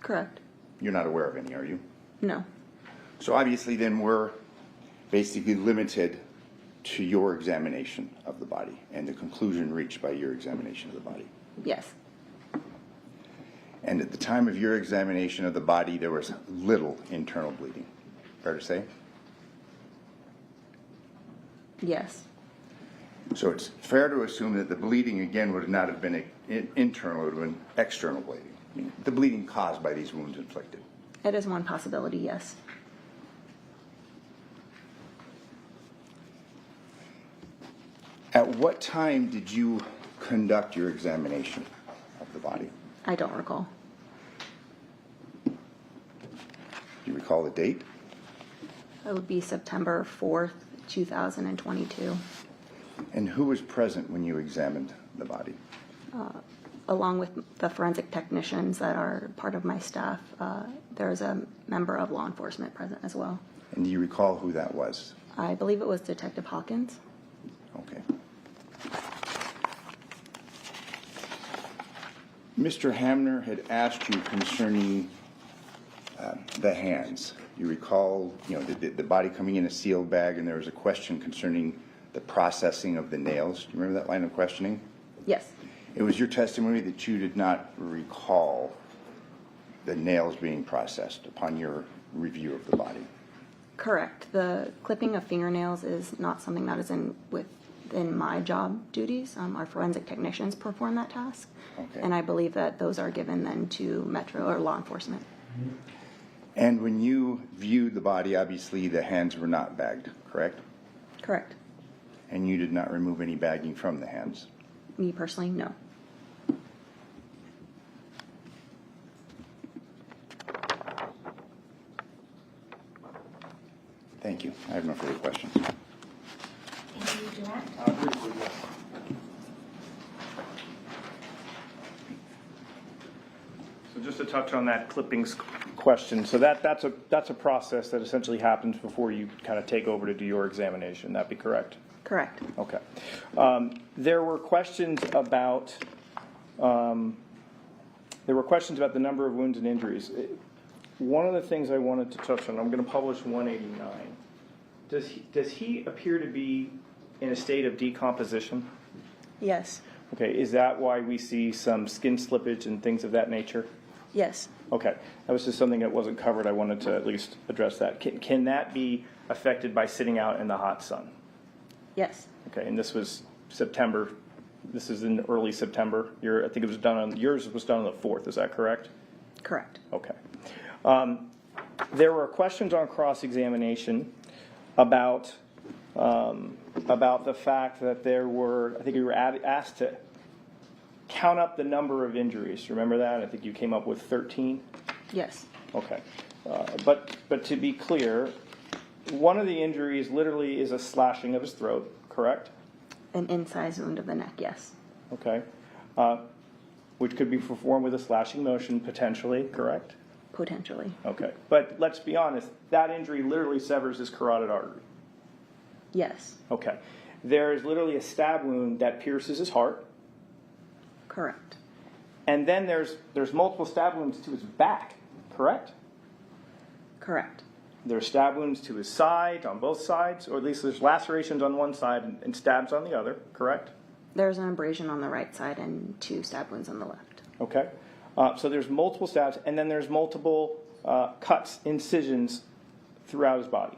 Correct. You're not aware of any, are you? No. So obviously then we're basically limited to your examination of the body and the conclusion reached by your examination of the body. Yes. And at the time of your examination of the body, there was little internal bleeding. Fair to say? Yes. So it's fair to assume that the bleeding, again, would not have been internal, it would have been external bleeding. I mean, the bleeding caused by these wounds inflicted. It is one possibility, yes. At what time did you conduct your examination of the body? I don't recall. Do you recall the date? It would be September 4th, 2022. And who was present when you examined the body? Along with the forensic technicians that are part of my staff, there's a member of law enforcement present as well. And do you recall who that was? I believe it was Detective Hawkins. Okay. Mr. Hamner had asked you concerning the hands. You recall, the body coming in a sealed bag, and there was a question concerning the processing of the nails. Do you remember that line of questioning? Yes. It was your testimony that you did not recall the nails being processed upon your review of the body. Correct. The clipping of fingernails is not something that is within my job duties. Our forensic technicians perform that task. Okay. And I believe that those are given then to Metro or law enforcement. And when you viewed the body, obviously the hands were not bagged, correct? Correct. And you did not remove any bagging from the hands? Me personally, no. Thank you. I have no further questions. Thank you, Durant. So just to touch on that clippings question, so that's a process that essentially happens before you kind of take over to do your examination. That be correct? Correct. Okay. There were questions about the number of wounds and injuries. One of the things I wanted to touch on, I'm going to publish 189. Does he appear to be in a state of decomposition? Yes. Okay. Is that why we see some skin slippage and things of that nature? Yes. Okay. That was just something that wasn't covered. I wanted to at least address that. Can that be affected by sitting out in the hot sun? Yes. Okay. And this was September. This is in early September. I think it was done on, yours was done on the 4th. Is that correct? Correct. Okay. There were questions on cross-examination about the fact that there were, I think you were asked to count up the number of injuries. Remember that? I think you came up with 13. Yes. Okay. But to be clear, one of the injuries literally is a slashing of his throat, correct? An incised wound of the neck, yes. Okay. Which could be performed with a slashing motion potentially, correct? Potentially. Okay. But let's be honest, that injury literally severs his carotid artery. Yes. Okay. There is literally a stab wound that pierces his heart. Correct. And then there's multiple stab wounds to his back, correct? Correct. There's stab wounds to his side, on both sides, or at least there's lacerations on one side and stabs on the other, correct? There's an abrasion on the right side and 2 stab wounds on the left. Okay. So there's multiple stabs, and then there's multiple cuts, incisions throughout his body.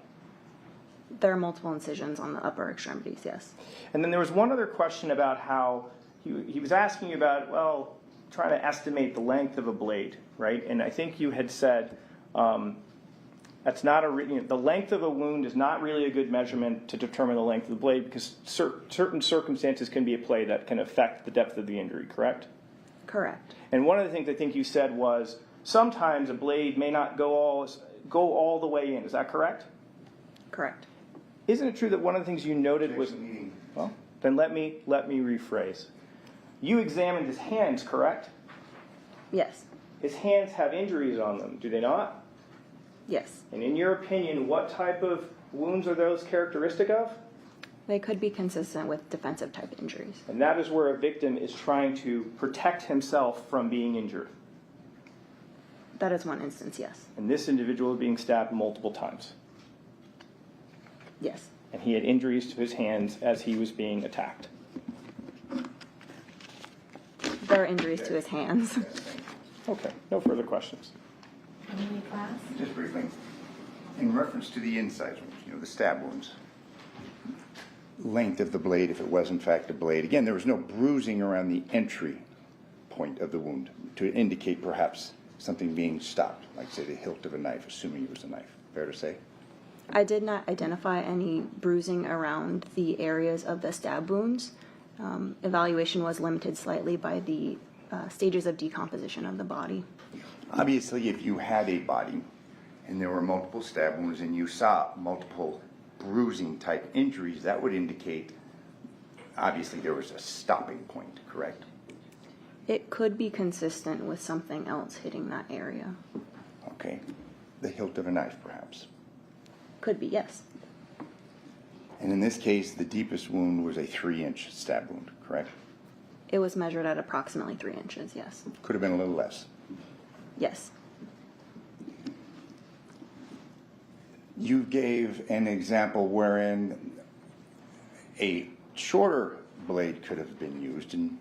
There are multiple incisions on the upper extremities, yes. And then there was one other question about how he was asking you about, well, trying to estimate the length of a blade, right? And I think you had said that's not the length of a wound is not really a good measurement to determine the length of the blade because certain circumstances can be at play that can affect the depth of the injury, correct? Correct. And one of the things I think you said was sometimes a blade may not go all the way in. Is that correct? Correct. Isn't it true that one of the things you noted was, well, then let me rephrase. You examined his hands, correct? Yes. His hands have injuries on them, do they not? Yes. And in your opinion, what type of wounds are those characteristic of? They could be consistent with defensive type injuries. And that is where a victim is trying to protect himself from being injured. That is one instance, yes. And this individual was being stabbed multiple times. Yes. And he had injuries to his hands as he was being attacked. There are injuries to his hands. Okay, no further questions. Any class? Just briefly, in reference to the incised wounds, the stab wounds, length of the blade, if it was in fact a blade. Again, there was no bruising around the entry point of the wound to indicate perhaps something being stopped, like say the hilt of a knife, assuming it was a knife. Fair to say? I did not identify any bruising around the areas of the stab wounds. Evaluation was limited slightly by the stages of decomposition of the body. Obviously, if you had a body and there were multiple stab wounds and you saw multiple bruising type injuries, that would indicate obviously there was a stopping point, correct? It could be consistent with something else hitting that area. Okay. The hilt of a knife, perhaps. Could be, yes. And in this case, the deepest wound was a 3-inch stab wound, correct? It was measured at approximately 3 inches, yes. Could have been a little less. Yes. You gave an example wherein a shorter blade could have been used, and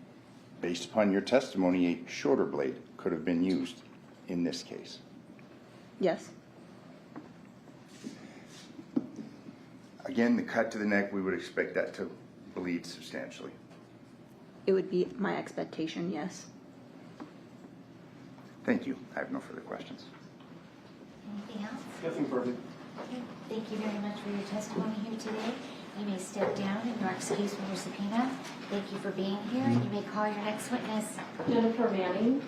based upon your testimony, a shorter blade could have been used in this case. Yes. Again, the cut to the neck, we would expect that to bleed substantially. It would be my expectation, yes. Thank you. I have no further questions. Anything else? Nothing further. Okay. Thank you very much for your testimony here today. You may step down and you're excused from your subpoena. Thank you for being here. You may call your next witness. Jennifer Manning.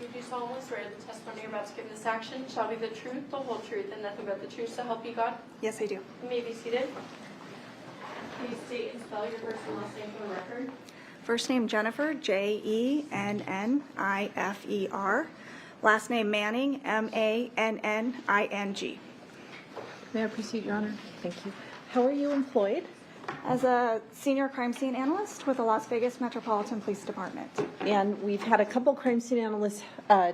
You do solemnly swear that the testimony you're about to give in this action shall be the truth, the whole truth, and nothing but the truth, so help you God? Yes, I do. You may be seated. Please state and spell your first and last name for the record. First name Jennifer, Jennifer. Last name Manning, Manning. May I proceed, Your Honor? Thank you. How are you employed? As a senior crime scene analyst with the Las Vegas Metropolitan Police Department. And we've had a couple crime scene analysts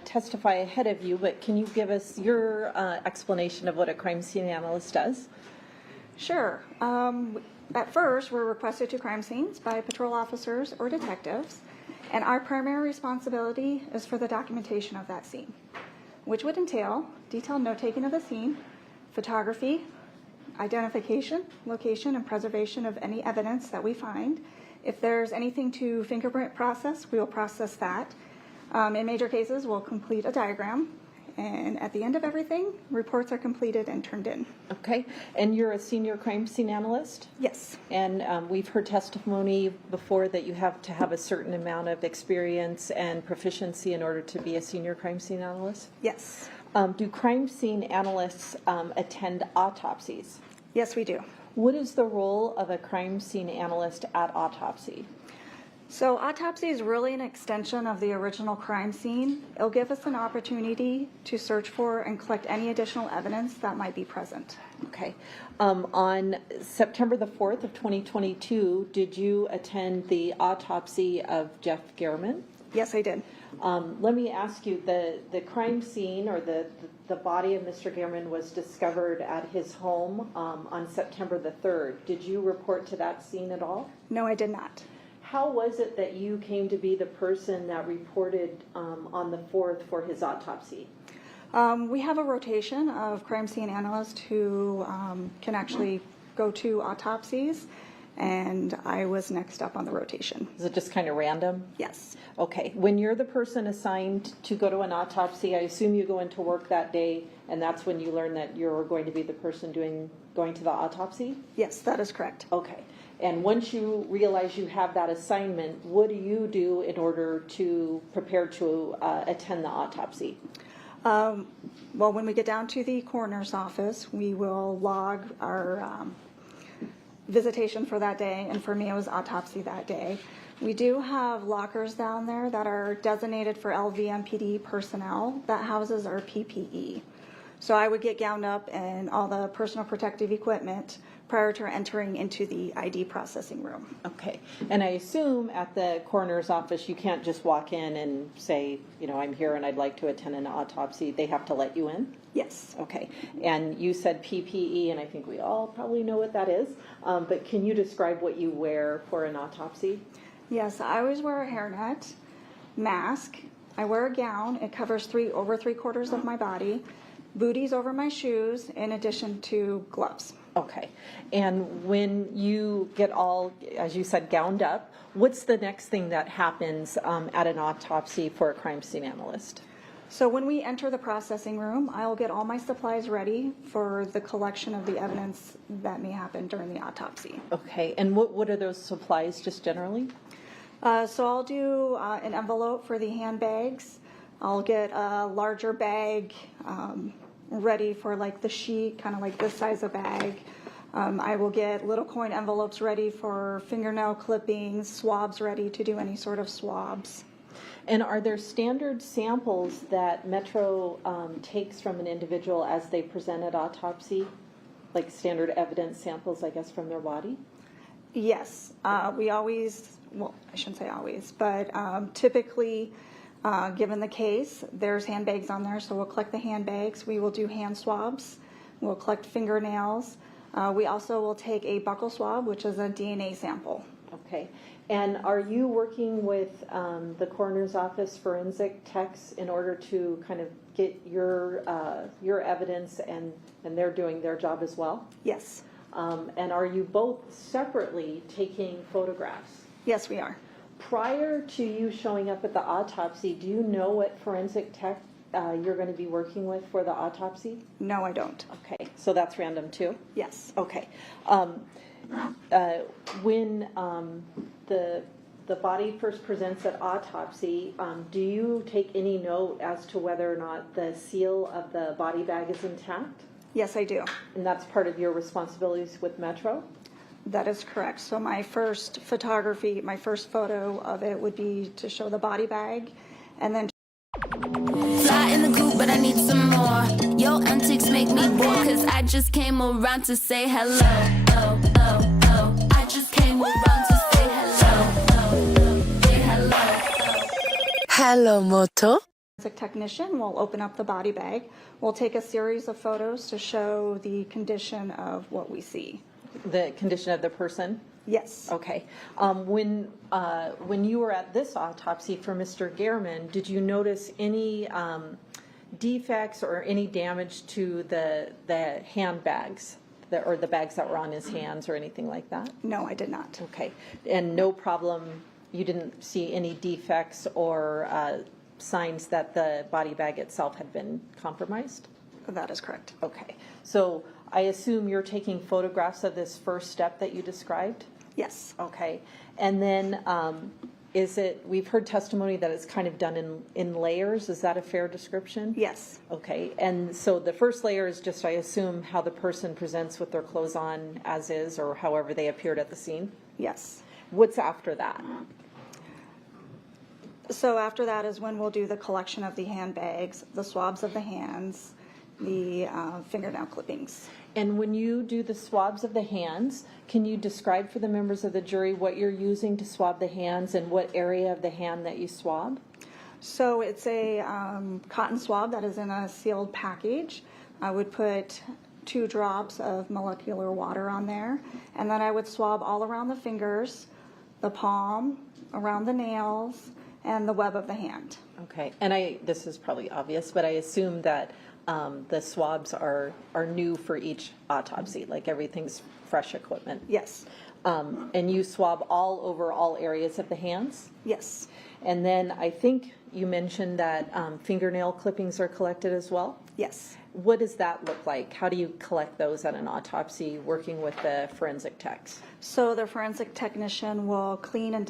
testify ahead of you, but can you give us your explanation of what a crime scene analyst does? Sure. At first, we're requested to crime scenes by patrol officers or detectives, and our primary responsibility is for the documentation of that scene, which would entail detailed note-taking of the scene, photography, identification, location, and preservation of any evidence that we find. If there's anything to fingerprint process, we will process that. In major cases, we'll complete a diagram, and at the end of everything, reports are completed and turned in. Okay, and you're a senior crime scene analyst? Yes. And we've heard testimony before that you have to have a certain amount of experience and proficiency in order to be a senior crime scene analyst? Yes. Do crime scene analysts attend autopsies? Yes, we do. What is the role of a crime scene analyst at autopsy? So autopsy is really an extension of the original crime scene. It'll give us an opportunity to search for and collect any additional evidence that might be present. Okay. On September the 4th of 2022, did you attend the autopsy of Jeff Gehrman? Yes, I did. Let me ask you, the crime scene or the body of Mr. Gehrman was discovered at his home on September the 3rd. Did you report to that scene at all? No, I did not. How was it that you came to be the person that reported on the 4th for his autopsy? We have a rotation of crime scene analysts who can actually go to autopsies. and I was next up on the rotation. Is it just kind of random? Yes. Okay. When you're the person assigned to go to an autopsy, I assume you go into work that day, and that's when you learn that you're going to be the person going to the autopsy? Yes, that is correct. Okay. And once you realize you have that assignment, what do you do in order to prepare to attend the autopsy? Well, when we get down to the coroner's office, we will log our visitation for that day, and for me it was autopsy that day. We do have lockers down there that are designated for LVMPD personnel that houses our PPE. So I would get gowned up in all the personal protective equipment prior to entering into the ID processing room. Okay. And I assume at the coroner's office, you can't just walk in and say, you know, I'm here and I'd like to attend an autopsy. They have to let you in? Yes. Okay. And you said PPE, and I think we all probably know what that is. But can you describe what you wear for an autopsy? Yes, I always wear a hairnet, mask. I wear a gown. It covers over 3/4 of my body. Booties over my shoes, in addition to gloves. Okay. And when you get all, as you said, gowned up, what's the next thing that happens at an autopsy for a crime scene analyst? So when we enter the processing room, I'll get all my supplies ready for the collection of the evidence that may happen during the autopsy. Okay. And what are those supplies just generally? So I'll do an envelope for the handbags. I'll get a larger bag ready for like the sheet, kind of like this size of bag. I will get little coin envelopes ready for fingernail clippings, swabs ready to do any sort of swabs. And are there standard samples that Metro takes from an individual as they present at autopsy? Like standard evidence samples, I guess, from their body? Yes. We always, well, I shouldn't say always, but typically, given the case, there's handbags on there, so we'll collect the handbags. We will do hand swabs. We'll collect fingernails. We also will take a buccal swab, which is a DNA sample. Okay. And are you working with the coroner's office forensic techs in order to kind of get your evidence, and they're doing their job as well? Yes. And are you both separately taking photographs? Yes, we are. Prior to you showing up at the autopsy, do you know what forensic tech you're going to be working with for the autopsy? No, I don't. Okay, so that's random too? Yes. Okay. When the body first presents at autopsy, do you take any note as to whether or not the seal of the body bag is intact? Yes, I do. And that's part of your responsibilities with Metro? That is correct. So my first photography, my first photo of it would be to show the body bag, and then fly in the coop, but I need some more. Your antics make me bored, cause I just came around to say hello. Oh, oh, oh. I just came around to say hello. Say hello. Hello, Moto. The technician will open up the body bag. We'll take a series of photos to show the condition of what we see. The condition of the person? Yes. Okay. When you were at this autopsy for Mr. Gehrman, did you notice any defects or any damage to the handbags, or the bags that were on his hands or anything like that? No, I did not. Okay. And no problem, you didn't see any defects or signs that the body bag itself had been compromised? That is correct. Okay. So I assume you're taking photographs of this first step that you described? Yes. Okay. And then we've heard testimony that it's kind of done in layers. Is that a fair description? Yes. Okay. And so the first layer is just, I assume, how the person presents with their clothes on as is, or however they appeared at the scene? Yes. What's after that? So after that is when we'll do the collection of the handbags, the swabs of the hands, the fingernail clippings. And when you do the swabs of the hands, can you describe for the members of the jury what you're using to swab the hands and what area of the hand that you swab? So it's a cotton swab that is in a sealed package. I would put 2 drops of molecular water on there, and then I would swab all around the fingers, the palm, around the nails, and the web of the hand. Okay. And this is probably obvious, but I assume that the swabs are new for each autopsy, like everything's fresh equipment. Yes. And you swab all over all areas of the hands? Yes. And then I think you mentioned that fingernail clippings are collected as well? Yes. What does that look like? How do you collect those at an autopsy working with the forensic techs? So the forensic technician will clean and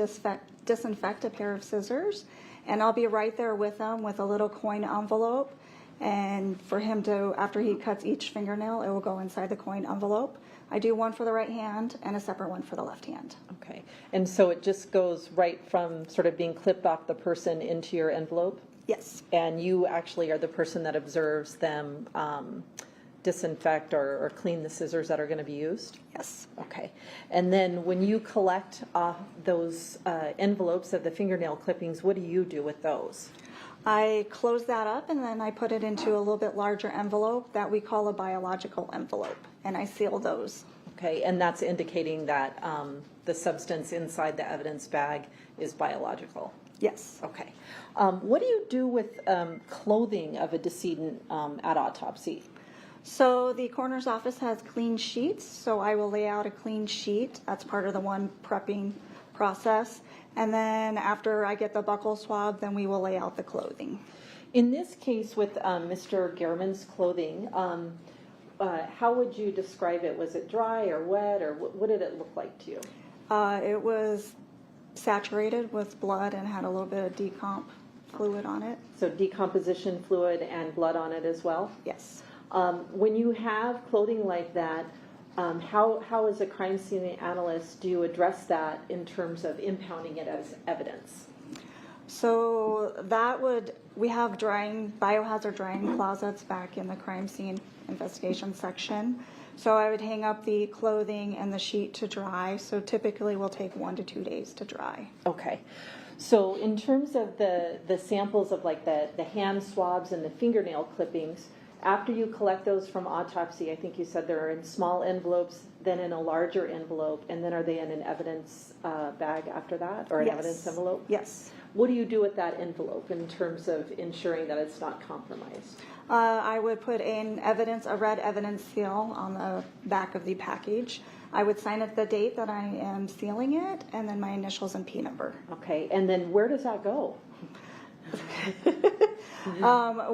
disinfect a pair of scissors, and I'll be right there with them with a little coin envelope. And for him to, after he cuts each fingernail, it will go inside the coin envelope. I do one for the right hand and a separate one for the left hand. Okay. And so it just goes right from sort of being clipped off the person into your envelope? Yes. And you actually are the person that observes them disinfect or clean the scissors that are going to be used? Yes. Okay. And then when you collect those envelopes of the fingernail clippings, what do you do with those? I close that up and then I put it into a little bit larger envelope that we call a biological envelope, and I seal those. Okay, and that's indicating that the substance inside the evidence bag is biological? Yes. Okay. What do you do with clothing of a decedent at autopsy? So the coroner's office has clean sheets, so I will lay out a clean sheet. That's part of the one prepping process. And then after I get the buccal swab, then we will lay out the clothing. In this case with Mr. Gehrman's clothing, how would you describe it? Was it dry or wet, or what did it look like to you? It was saturated with blood and had a little bit of decomp fluid on it. So decomposition fluid and blood on it as well? Yes. When you have clothing like that, how as a crime scene analyst do you address that in terms of impounding it as evidence? So we have biohazard drying closets back in the crime scene investigation section. So I would hang up the clothing and the sheet to dry. So typically will take 1 to 2 days to dry. Okay. So in terms of the samples of like the hand swabs and the fingernail clippings, after you collect those from autopsy, I think you said they're in small envelopes, then in a larger envelope, and then are they in an evidence bag after that, or an evidence envelope? Yes. What do you do with that envelope in terms of ensuring that it's not compromised? I would put in a red evidence seal on the back of the package. I would sign it the date that I am sealing it, and then my initials and P number. Okay, and then where does that go?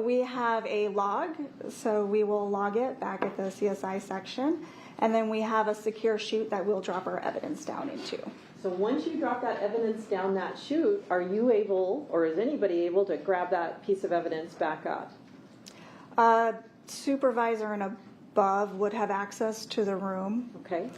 We have a log, so we will log it back at the CSI section, and then we have a secure chute that we'll drop our evidence down into. So once you drop that evidence down that chute, are you able, or is anybody able to grab that piece of evidence back up? Supervisor and above would have access to the room. Okay.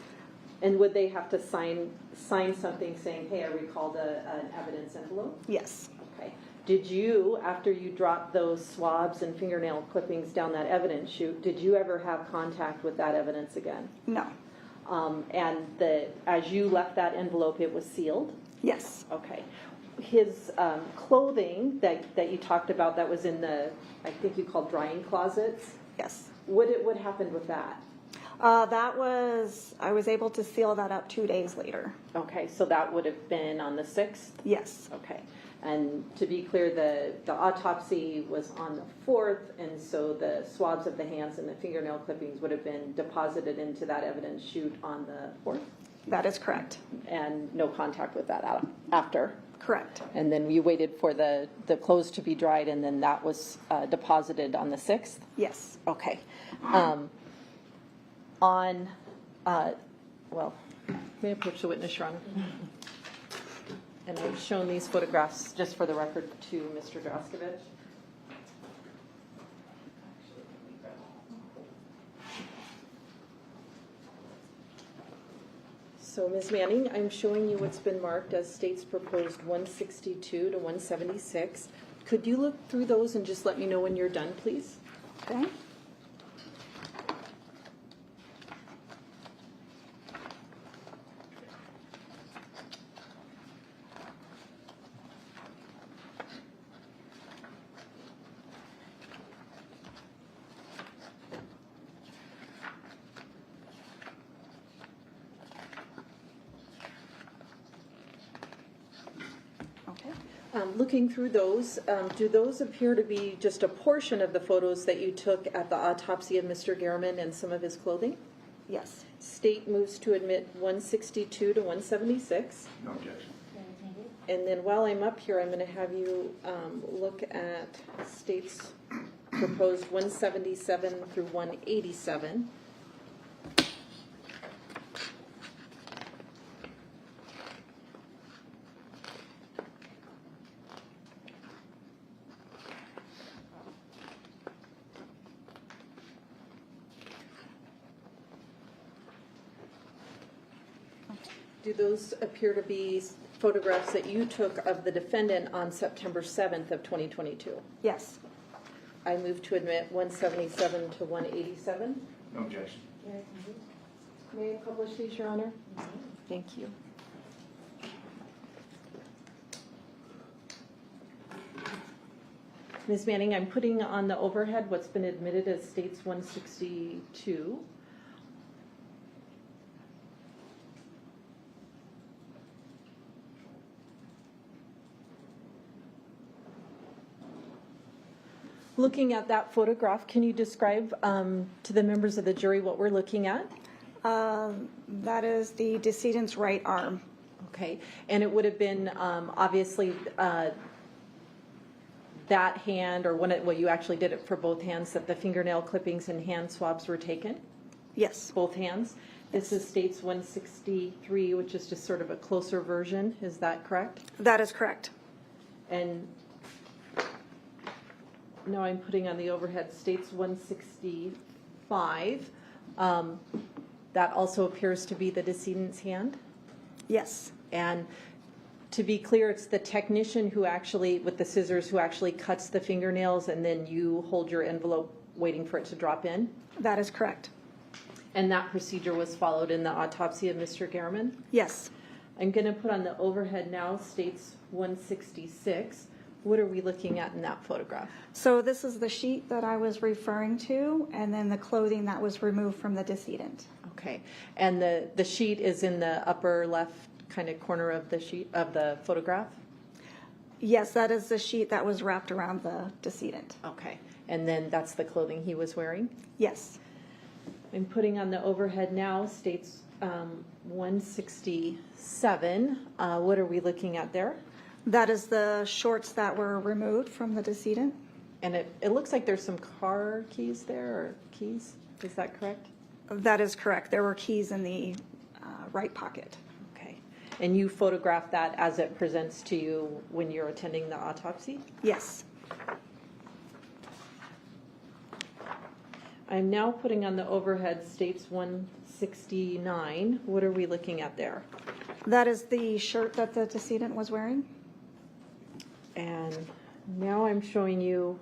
And would they have to sign something saying, hey, I recalled an evidence envelope? Yes. Okay. Did you, after you dropped those swabs and fingernail clippings down that evidence chute, did you ever have contact with that evidence again? No. And as you left that envelope, it was sealed? Yes. Okay. His clothing that you talked about that was in the, I think you called drying closets? Yes. What happened with that? I was able to seal that up 2 days later. Okay, so that would have been on the 6th? Yes. Okay. And to be clear, the autopsy was on the 4th, and so the swabs of the hands and the fingernail clippings would have been deposited into that evidence chute on the 4th? That is correct. And no contact with that after? Correct. And then you waited for the clothes to be dried, and then that was deposited on the 6th? Yes. Okay. May I approach the witness, Your Honor? And I've shown these photographs, just for the record, to Mr. Draskovich. So, Ms. Manning, I'm showing you what's been marked as state's proposed 162 to 176. Could you look through those and just let me know when you're done, please? Okay. Looking through those, do those appear to be just a portion of the photos that you took at the autopsy of Mr. Gehrman and some of his clothing? Yes. State moves to admit 162 to 176. No objection. And then while I'm up here, I'm going to have you look at state's proposed 177 through 187. Do those appear to be photographs that you took of the defendant on September 7th of 2022? Yes. I move to admit 177 to 187. No objection. May I publish these, Your Honor? Thank you. Ms. Manning, I'm putting on the overhead what's been admitted as States 162. Looking at that photograph, can you describe to the members of the jury what we're looking at? That is the decedent's right arm. Okay, and it would have been obviously that hand, or well, you actually did it for both hands, that the fingernail clippings and hand swabs were taken? Yes. Both hands? This is States 163, which is just sort of a closer version. Is that correct? That is correct. And now I'm putting on the overhead States 165. That also appears to be the decedent's hand? Yes. And to be clear, it's the technician who actually, with the scissors, who actually cuts the fingernails, and then you hold your envelope waiting for it to drop in? That is correct. And that procedure was followed in the autopsy of Mr. Gehrman? Yes. I'm going to put on the overhead now States 166. What are we looking at in that photograph? So this is the sheet that I was referring to, and then the clothing that was removed from the decedent. Okay, and the sheet is in the upper left kind of corner of the sheet of the photograph? Yes, that is the sheet that was wrapped around the decedent. Okay, and then that's the clothing he was wearing? Yes. I'm putting on the overhead now States 167. What are we looking at there? That is the shorts that were removed from the decedent. And it looks like there's some car keys there, or keys, is that correct? That is correct. There were keys in the right pocket. Okay. And you photographed that as it presents to you when you're attending the autopsy? Yes. I'm now putting on the overhead States 169. What are we looking at there? That is the shirt that the decedent was wearing. And now I'm showing you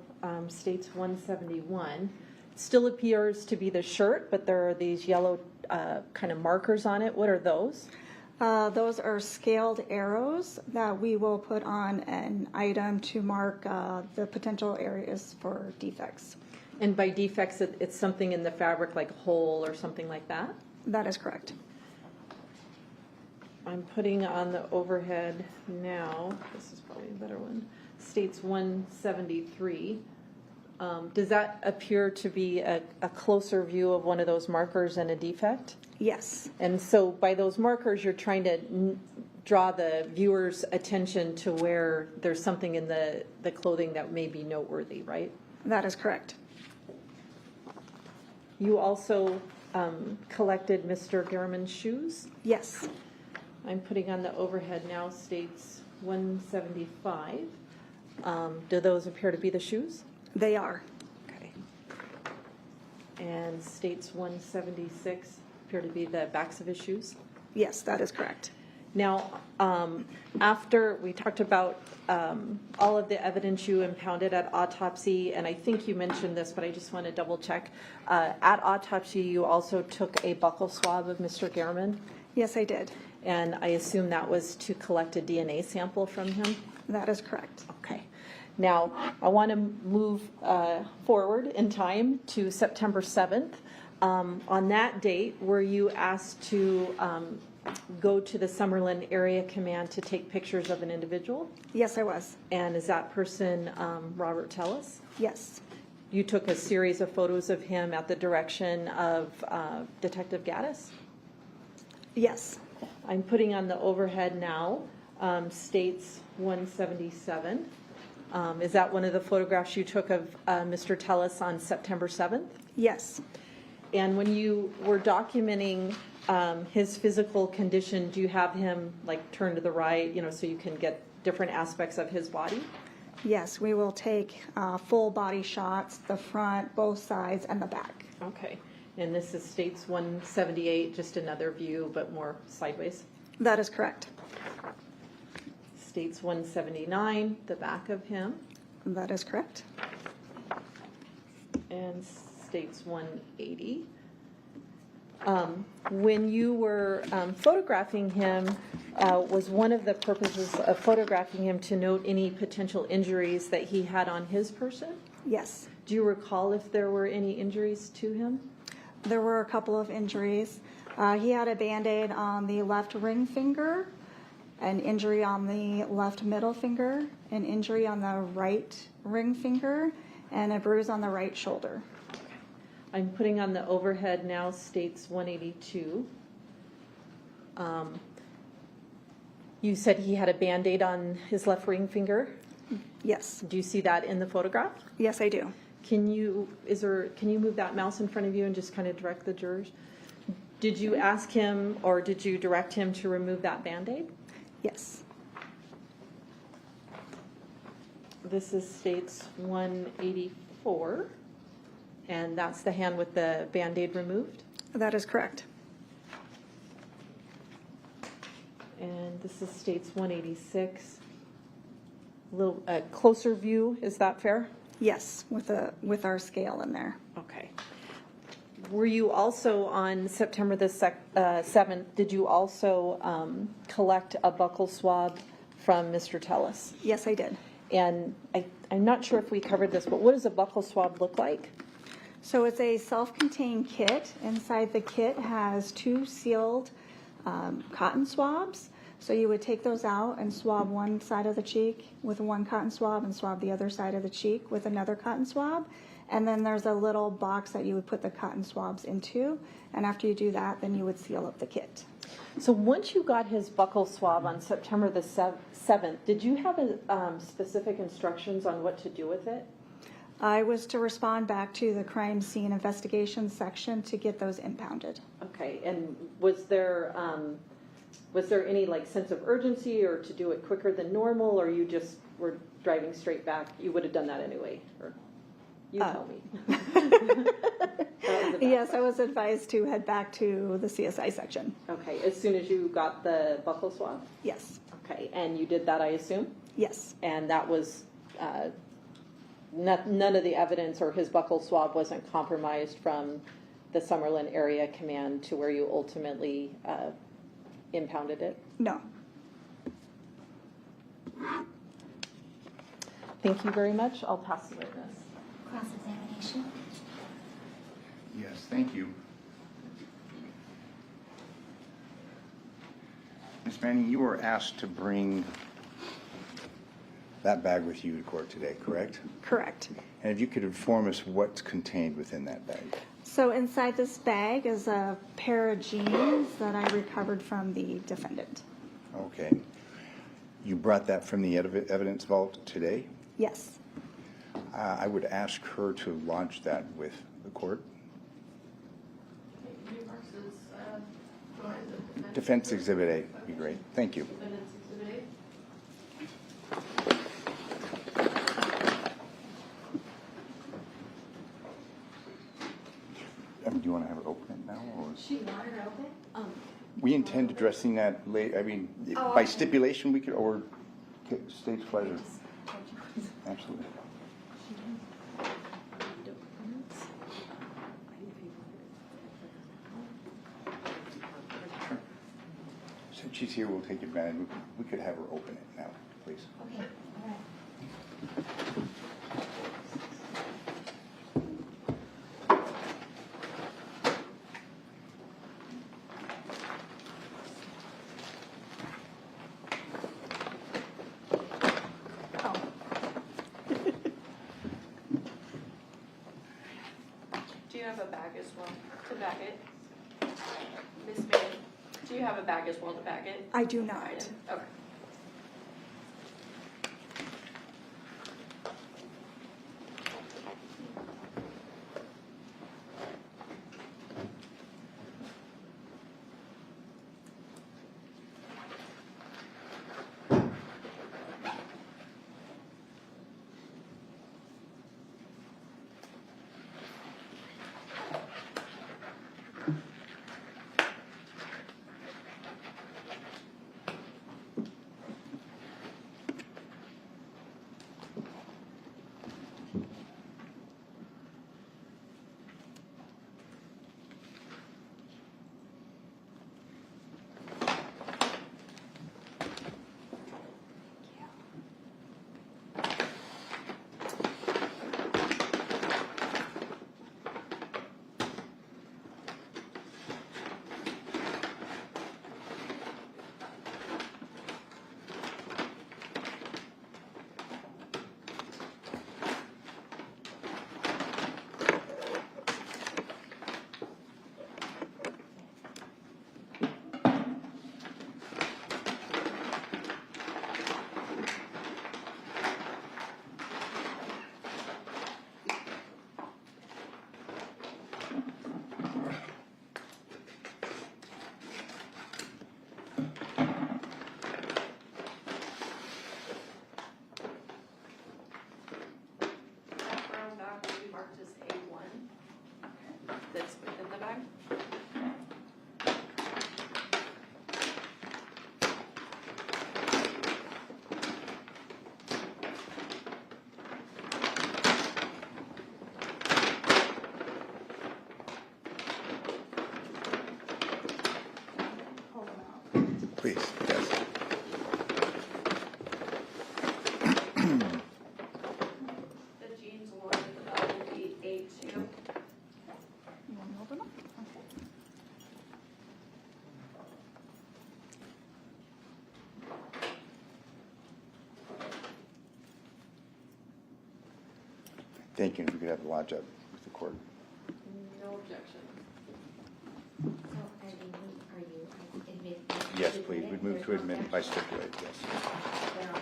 States 171. Still appears to be the shirt, but there are these yellow kind of markers on it. What are those? Those are scaled arrows that we will put on an item to mark the potential areas for defects. And by defects, it's something in the fabric like a hole or something like that? That is correct. I'm putting on the overhead now, this is probably a better one, States 173. Does that appear to be a closer view of one of those markers and a defect? Yes. And so by those markers, you're trying to draw the viewer's attention to where there's something in the clothing that may be noteworthy, right? That is correct. You also collected Mr. Gehrman's shoes? Yes. I'm putting on the overhead now States 175. Do those appear to be the shoes? They are. Okay. And States 176 appear to be the backs of his shoes? Yes, that is correct. Now, after we talked about all of the evidence you impounded at autopsy, and I think you mentioned this, but I just want to double check. At autopsy, you also took a buccal swab of Mr. Gehrman? Yes, I did. And I assume that was to collect a DNA sample from him? That is correct. Okay. Now, I want to move forward in time to September 7th. On that date, were you asked to go to the Summerlin Area Command to take pictures of an individual? Yes, I was. And is that person Robert Tellis? Yes. you took a series of photos of him at the direction of Detective Gaddis? Yes. I'm putting on the overhead now, states 177. Is that one of the photographs you took of Mr. Tellis on September 7th? Yes. And when you were documenting his physical condition, do you have him like turn to the right, so you can get different aspects of his body? Yes, we will take full body shots, the front, both sides, and the back. Okay. And this is states 178, just another view, but more sideways? That is correct. States 179, the back of him. That is correct. And states 180. When you were photographing him, was one of the purposes of photographing him to note any potential injuries that he had on his person? Yes. Do you recall if there were any injuries to him? There were a couple of injuries. He had a Band-Aid on the left ring finger, an injury on the left middle finger, an injury on the right ring finger, and a bruise on the right shoulder. I'm putting on the overhead now, states 182. You said he had a Band-Aid on his left ring finger? Yes. Do you see that in the photograph? Yes, I do. Can you move that mouse in front of you and just kind of direct the jurors? Did you ask him or did you direct him to remove that Band-Aid? Yes. This is states 184, and that's the hand with the Band-Aid removed? That is correct. And this is states 186. A little closer view, is that fair? Yes, with our scale in there. Okay. Were you also on September the 7th, did you also collect a buccal swab from Mr. Tellis? Yes, I did. And I'm not sure if we covered this, but what does a buccal swab look like? So it's a self-contained kit. Inside the kit has 2 sealed cotton swabs. So you would take those out and swab one side of the cheek with one cotton swab and swab the other side of the cheek with another cotton swab. And then there's a little box that you would put the cotton swabs into. And after you do that, then you would seal up the kit. So once you got his buccal swab on September the 7th, did you have specific instructions on what to do with it? I was to respond back to the crime scene investigation section to get those impounded. Okay, and was there any sense of urgency or to do it quicker than normal, or you just were driving straight back? You would have done that anyway, or you tell me. Yes, I was advised to head back to the CSI section. Okay, as soon as you got the buccal swab? Yes. Okay, and you did that, I assume? Yes. And that was, none of the evidence or his buccal swab wasn't compromised from the Summerlin Area Command to where you ultimately impounded it? No. Thank you very much. I'll pass the witness. Cross-examination. Yes, thank you. Ms. Manning, you were asked to bring that bag with you to court today, correct? Correct. And if you could inform us what's contained within that bag. So inside this bag is a pair of jeans that I recovered from the defendant. Okay. You brought that from the evidence vault today? Yes. I would ask her to lodge that with the court. Defense Exhibit A would be great. Thank you. Do you want to have her open it now? Or? She wanted it open? We intend addressing that later. I mean, by stipulation, we could, or state's pleasure. Absolutely. Sure. Since she's here, we'll take advantage. We could have her open it now, please. Okay, all right. have a bag as well to bag it? Miss May, do you have a bag as well to bag it? I do not. Okay. That's within the bag. Please, yes. The jeans one, that will be A2. You want to open them? Okay. Thank you. If we could have the lodge up with the court. No objection. Yes, please. We'd move to admit by stipulate, yes.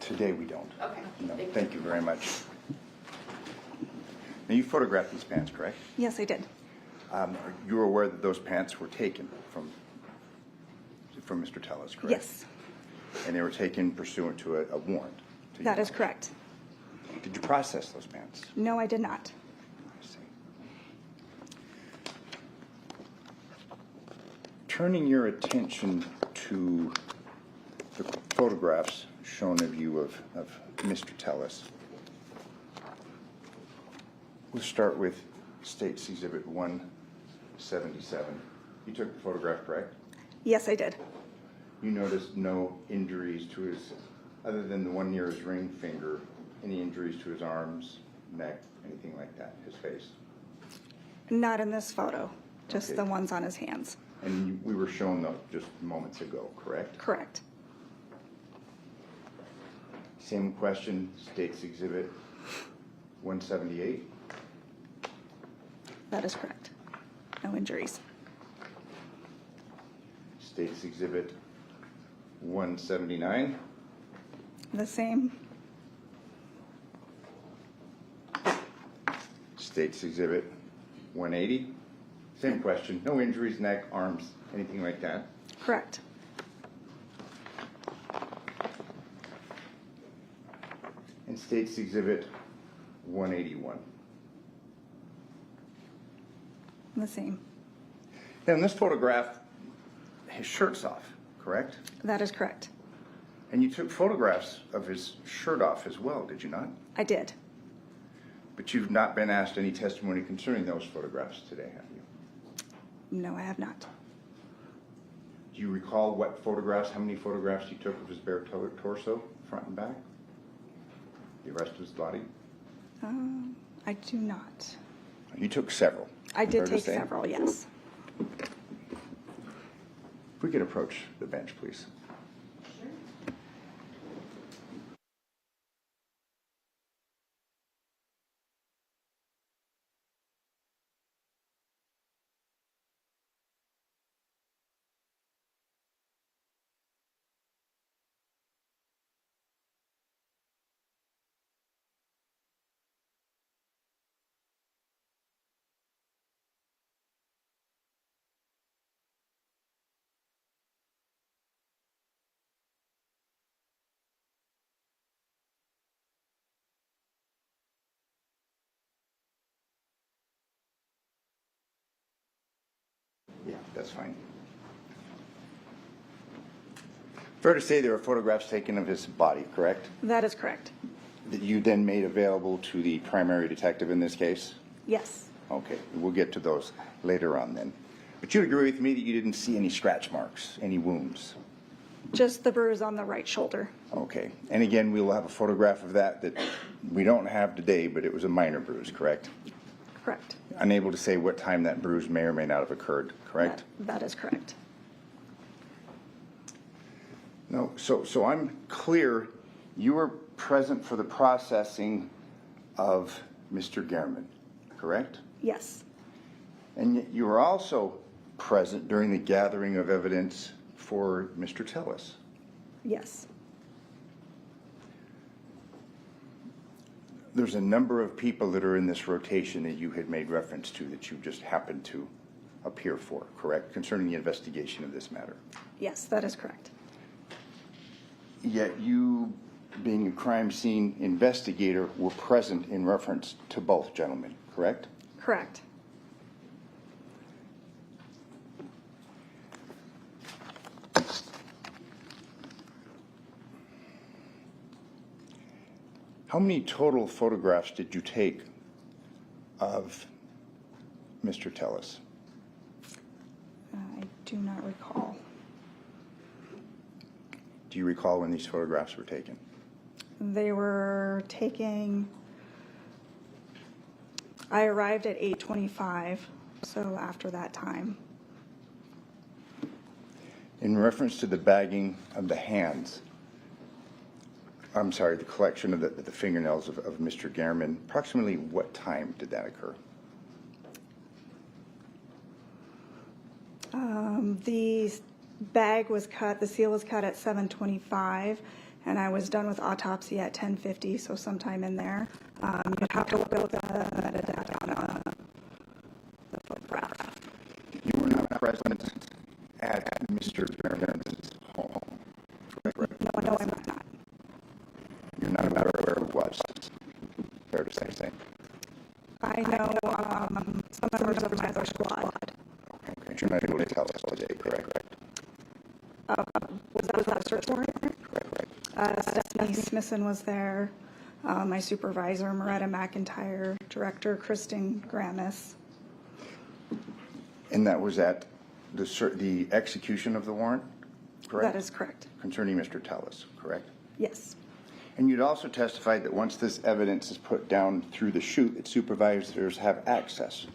Today we don't. Okay. No, thank you very much. Now, you photographed these pants, correct? Yes, I did. You were aware that those pants were taken from Mr. Tellis, correct? Yes, And they were taken pursuant to a warrant? to that your is correct. knowledge. Did you process those pants? No, I did not. I see. Turning your attention to the photographs shown of you of Mr. Tellis. We'll start with State's Exhibit 177. You took the photograph, correct? Yes, I did. You noticed no injuries to his, other than the one near his ring finger, any injuries to his arms, neck, anything like that, his face? Not in this photo, just Okay. the ones on his hands. And we were shown those just moments ago, correct? Correct. Same question, State's Exhibit 178. That is correct. No injuries. State's Exhibit 179. The same. State's Exhibit 180. Same question, no injuries, neck, arms, anything like that. Correct. And State's Exhibit 181. The same. Now, in this photograph, his shirt's off, correct? That is correct. And you took photographs of his shirt off as well, did you not? I did. But you've not been asked any testimony concerning those photographs today, have you? No, I have not. Do you recall what photographs, how many photographs you took of his bare torso front and back? The rest of his body? I do not. You took several. I did fair to take say? several, yes. If we could approach the bench, please. Yeah, that's fine. Fair to say there were photographs taken of his body, correct? That is correct. That you then made available to the primary detective in this case? Yes. Okay, we'll get to those later on then. But you agree with me that you didn't see any scratch marks, any wounds? Just the bruise on the right shoulder. Okay, and again, we will have a photograph of that we don't have today, but it was a minor bruise, correct? Correct. Unable to say what time that bruise may or may not have occurred, correct? That is correct. No, so I'm clear, you were present for the processing of Mr. Gehrman, correct? Yes. And yet you were also present during the gathering of evidence for Mr. Tellis. Yes. There's a number of people that are in this rotation that you had made reference to that you just happened to appear for, correct? Concerning the investigation of this matter. Yes, that is correct. Yet you, being a crime scene investigator, were present in reference to both gentlemen, correct? Correct. How many total photographs did you take of Mr. Tellis? I do not recall. Do you recall when these photographs were taken? They were taking, I arrived at 8:25, so after that time. In reference to the bagging of the hands, I'm sorry, the collection of the fingernails of Mr. Gehrman, approximately what time did that occur? The bag was cut, the seal was cut at 7:25, and I was done with autopsy at 10:50, so sometime in there. You'd have to look at the metadata on the photograph. You were not present at Mr. Gehrman's home, correct? No, I'm not. You're not aware where it was, fair to say. I know some members of my other squad. Okay, you're not able to tell us today, correct? Was that a search warrant? Correct. Stephanie Smithson was there, my supervisor, Moretta McIntyre, director, Kristen Gramis. And that was at the execution of the warrant, correct? That is correct. Concerning Mr. Tellis, correct? Yes. And you'd also testified that once this evidence is put down through the chute, that supervisors have access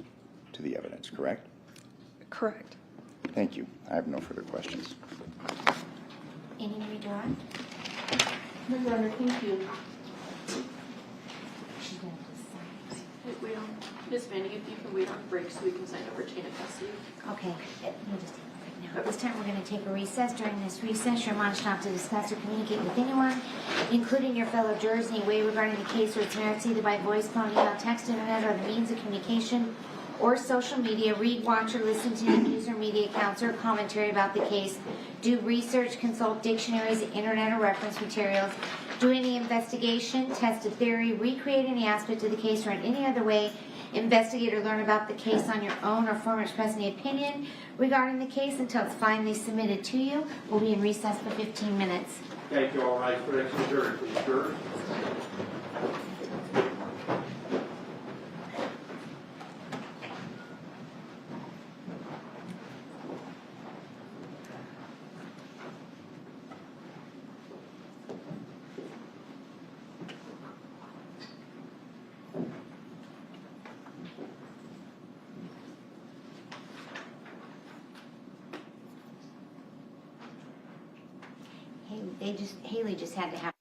to the evidence, correct? Correct. Thank you. I have no further questions. Any redirect? No, Your Honor, thank you. She's gonna just Wait on, Ms. Manning, if you can wait on break so we can sign over chain of custody. Okay, we'll just take a break now. At this time, we're going to take a recess. During this recess, you're admonished not to discuss or communicate with anyone, including your fellow jurors, in any way regarding the case or its merits, either by voice, phone, email, text, internet, or the means of communication or social media. Read, watch, or listen to any news or media accounts or commentary about the case. Do research, consult dictionaries, internet, or reference materials. Do any investigation, test a theory, recreate any aspect of the case, or in any other way investigate or learn about the case on your own, or form or express any opinion regarding the case until it's finally submitted to you. We'll be in recess for 15 minutes. Thank you. All right, for next adjourned, please, jurors. Haley just had to have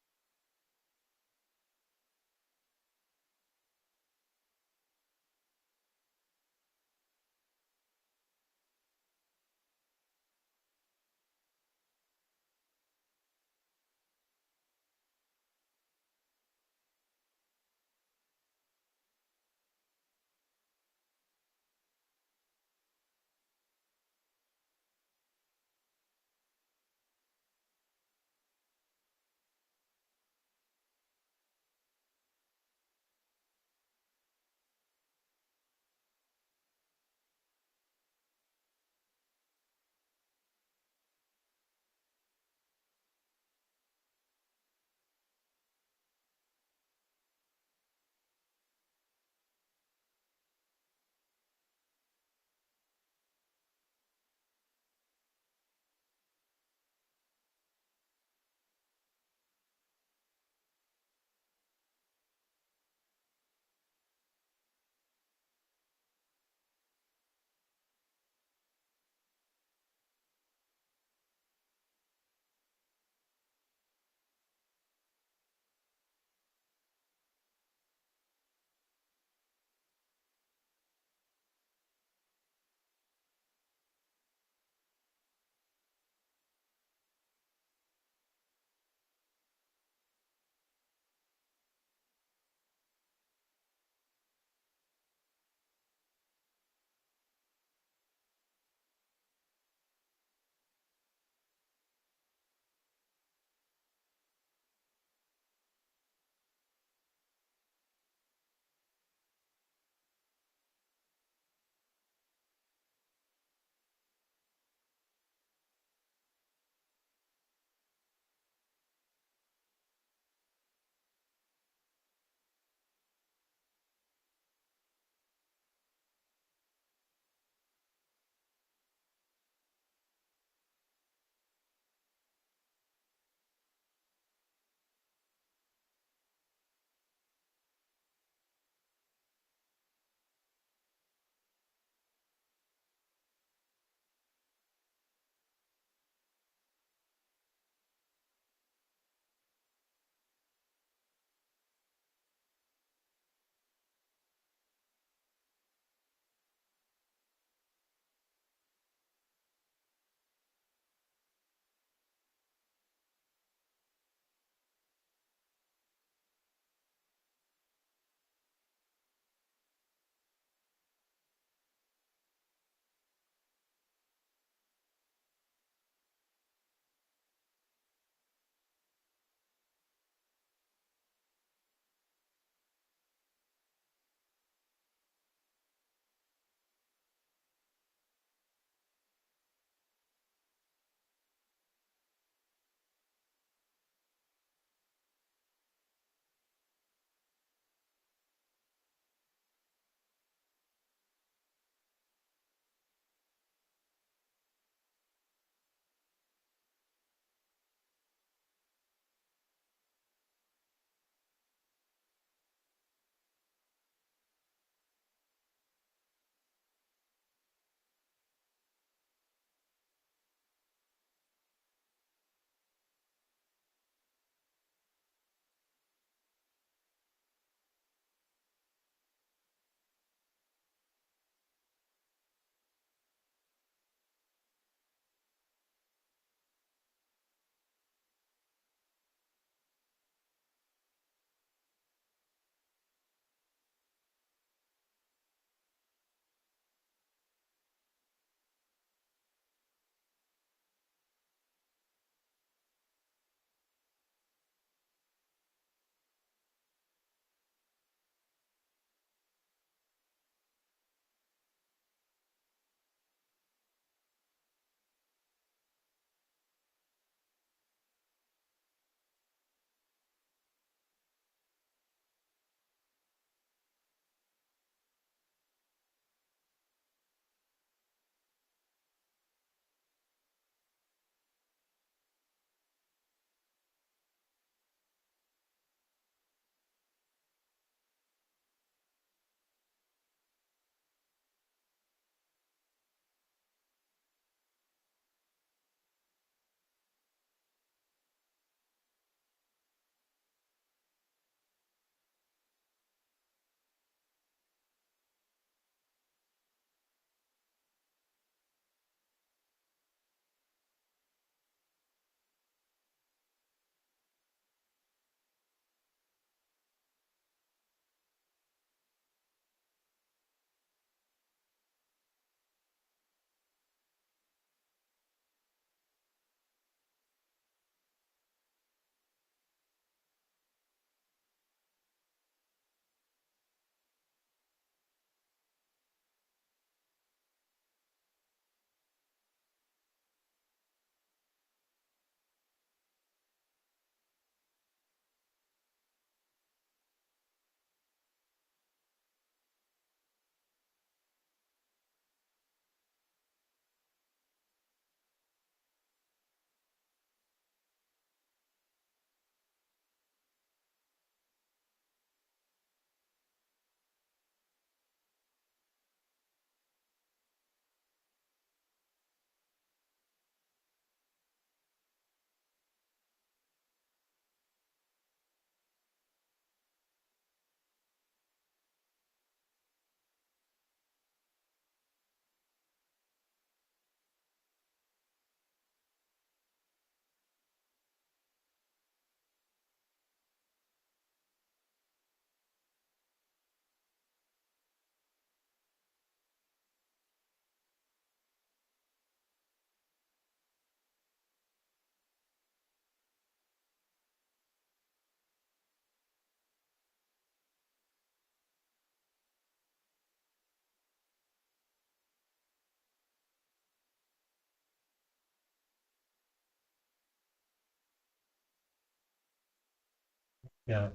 Yeah,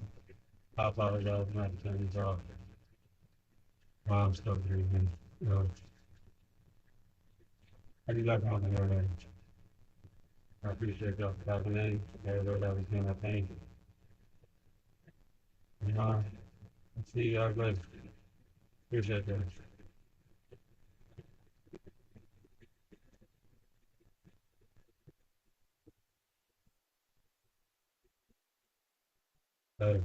I apologize, not turning this off. Mom's still breathing. You know, how do you like on the other? I appreciate y'all tapping in. Everybody that was doing that thing. You know, see you guys later. Appreciate that. Later.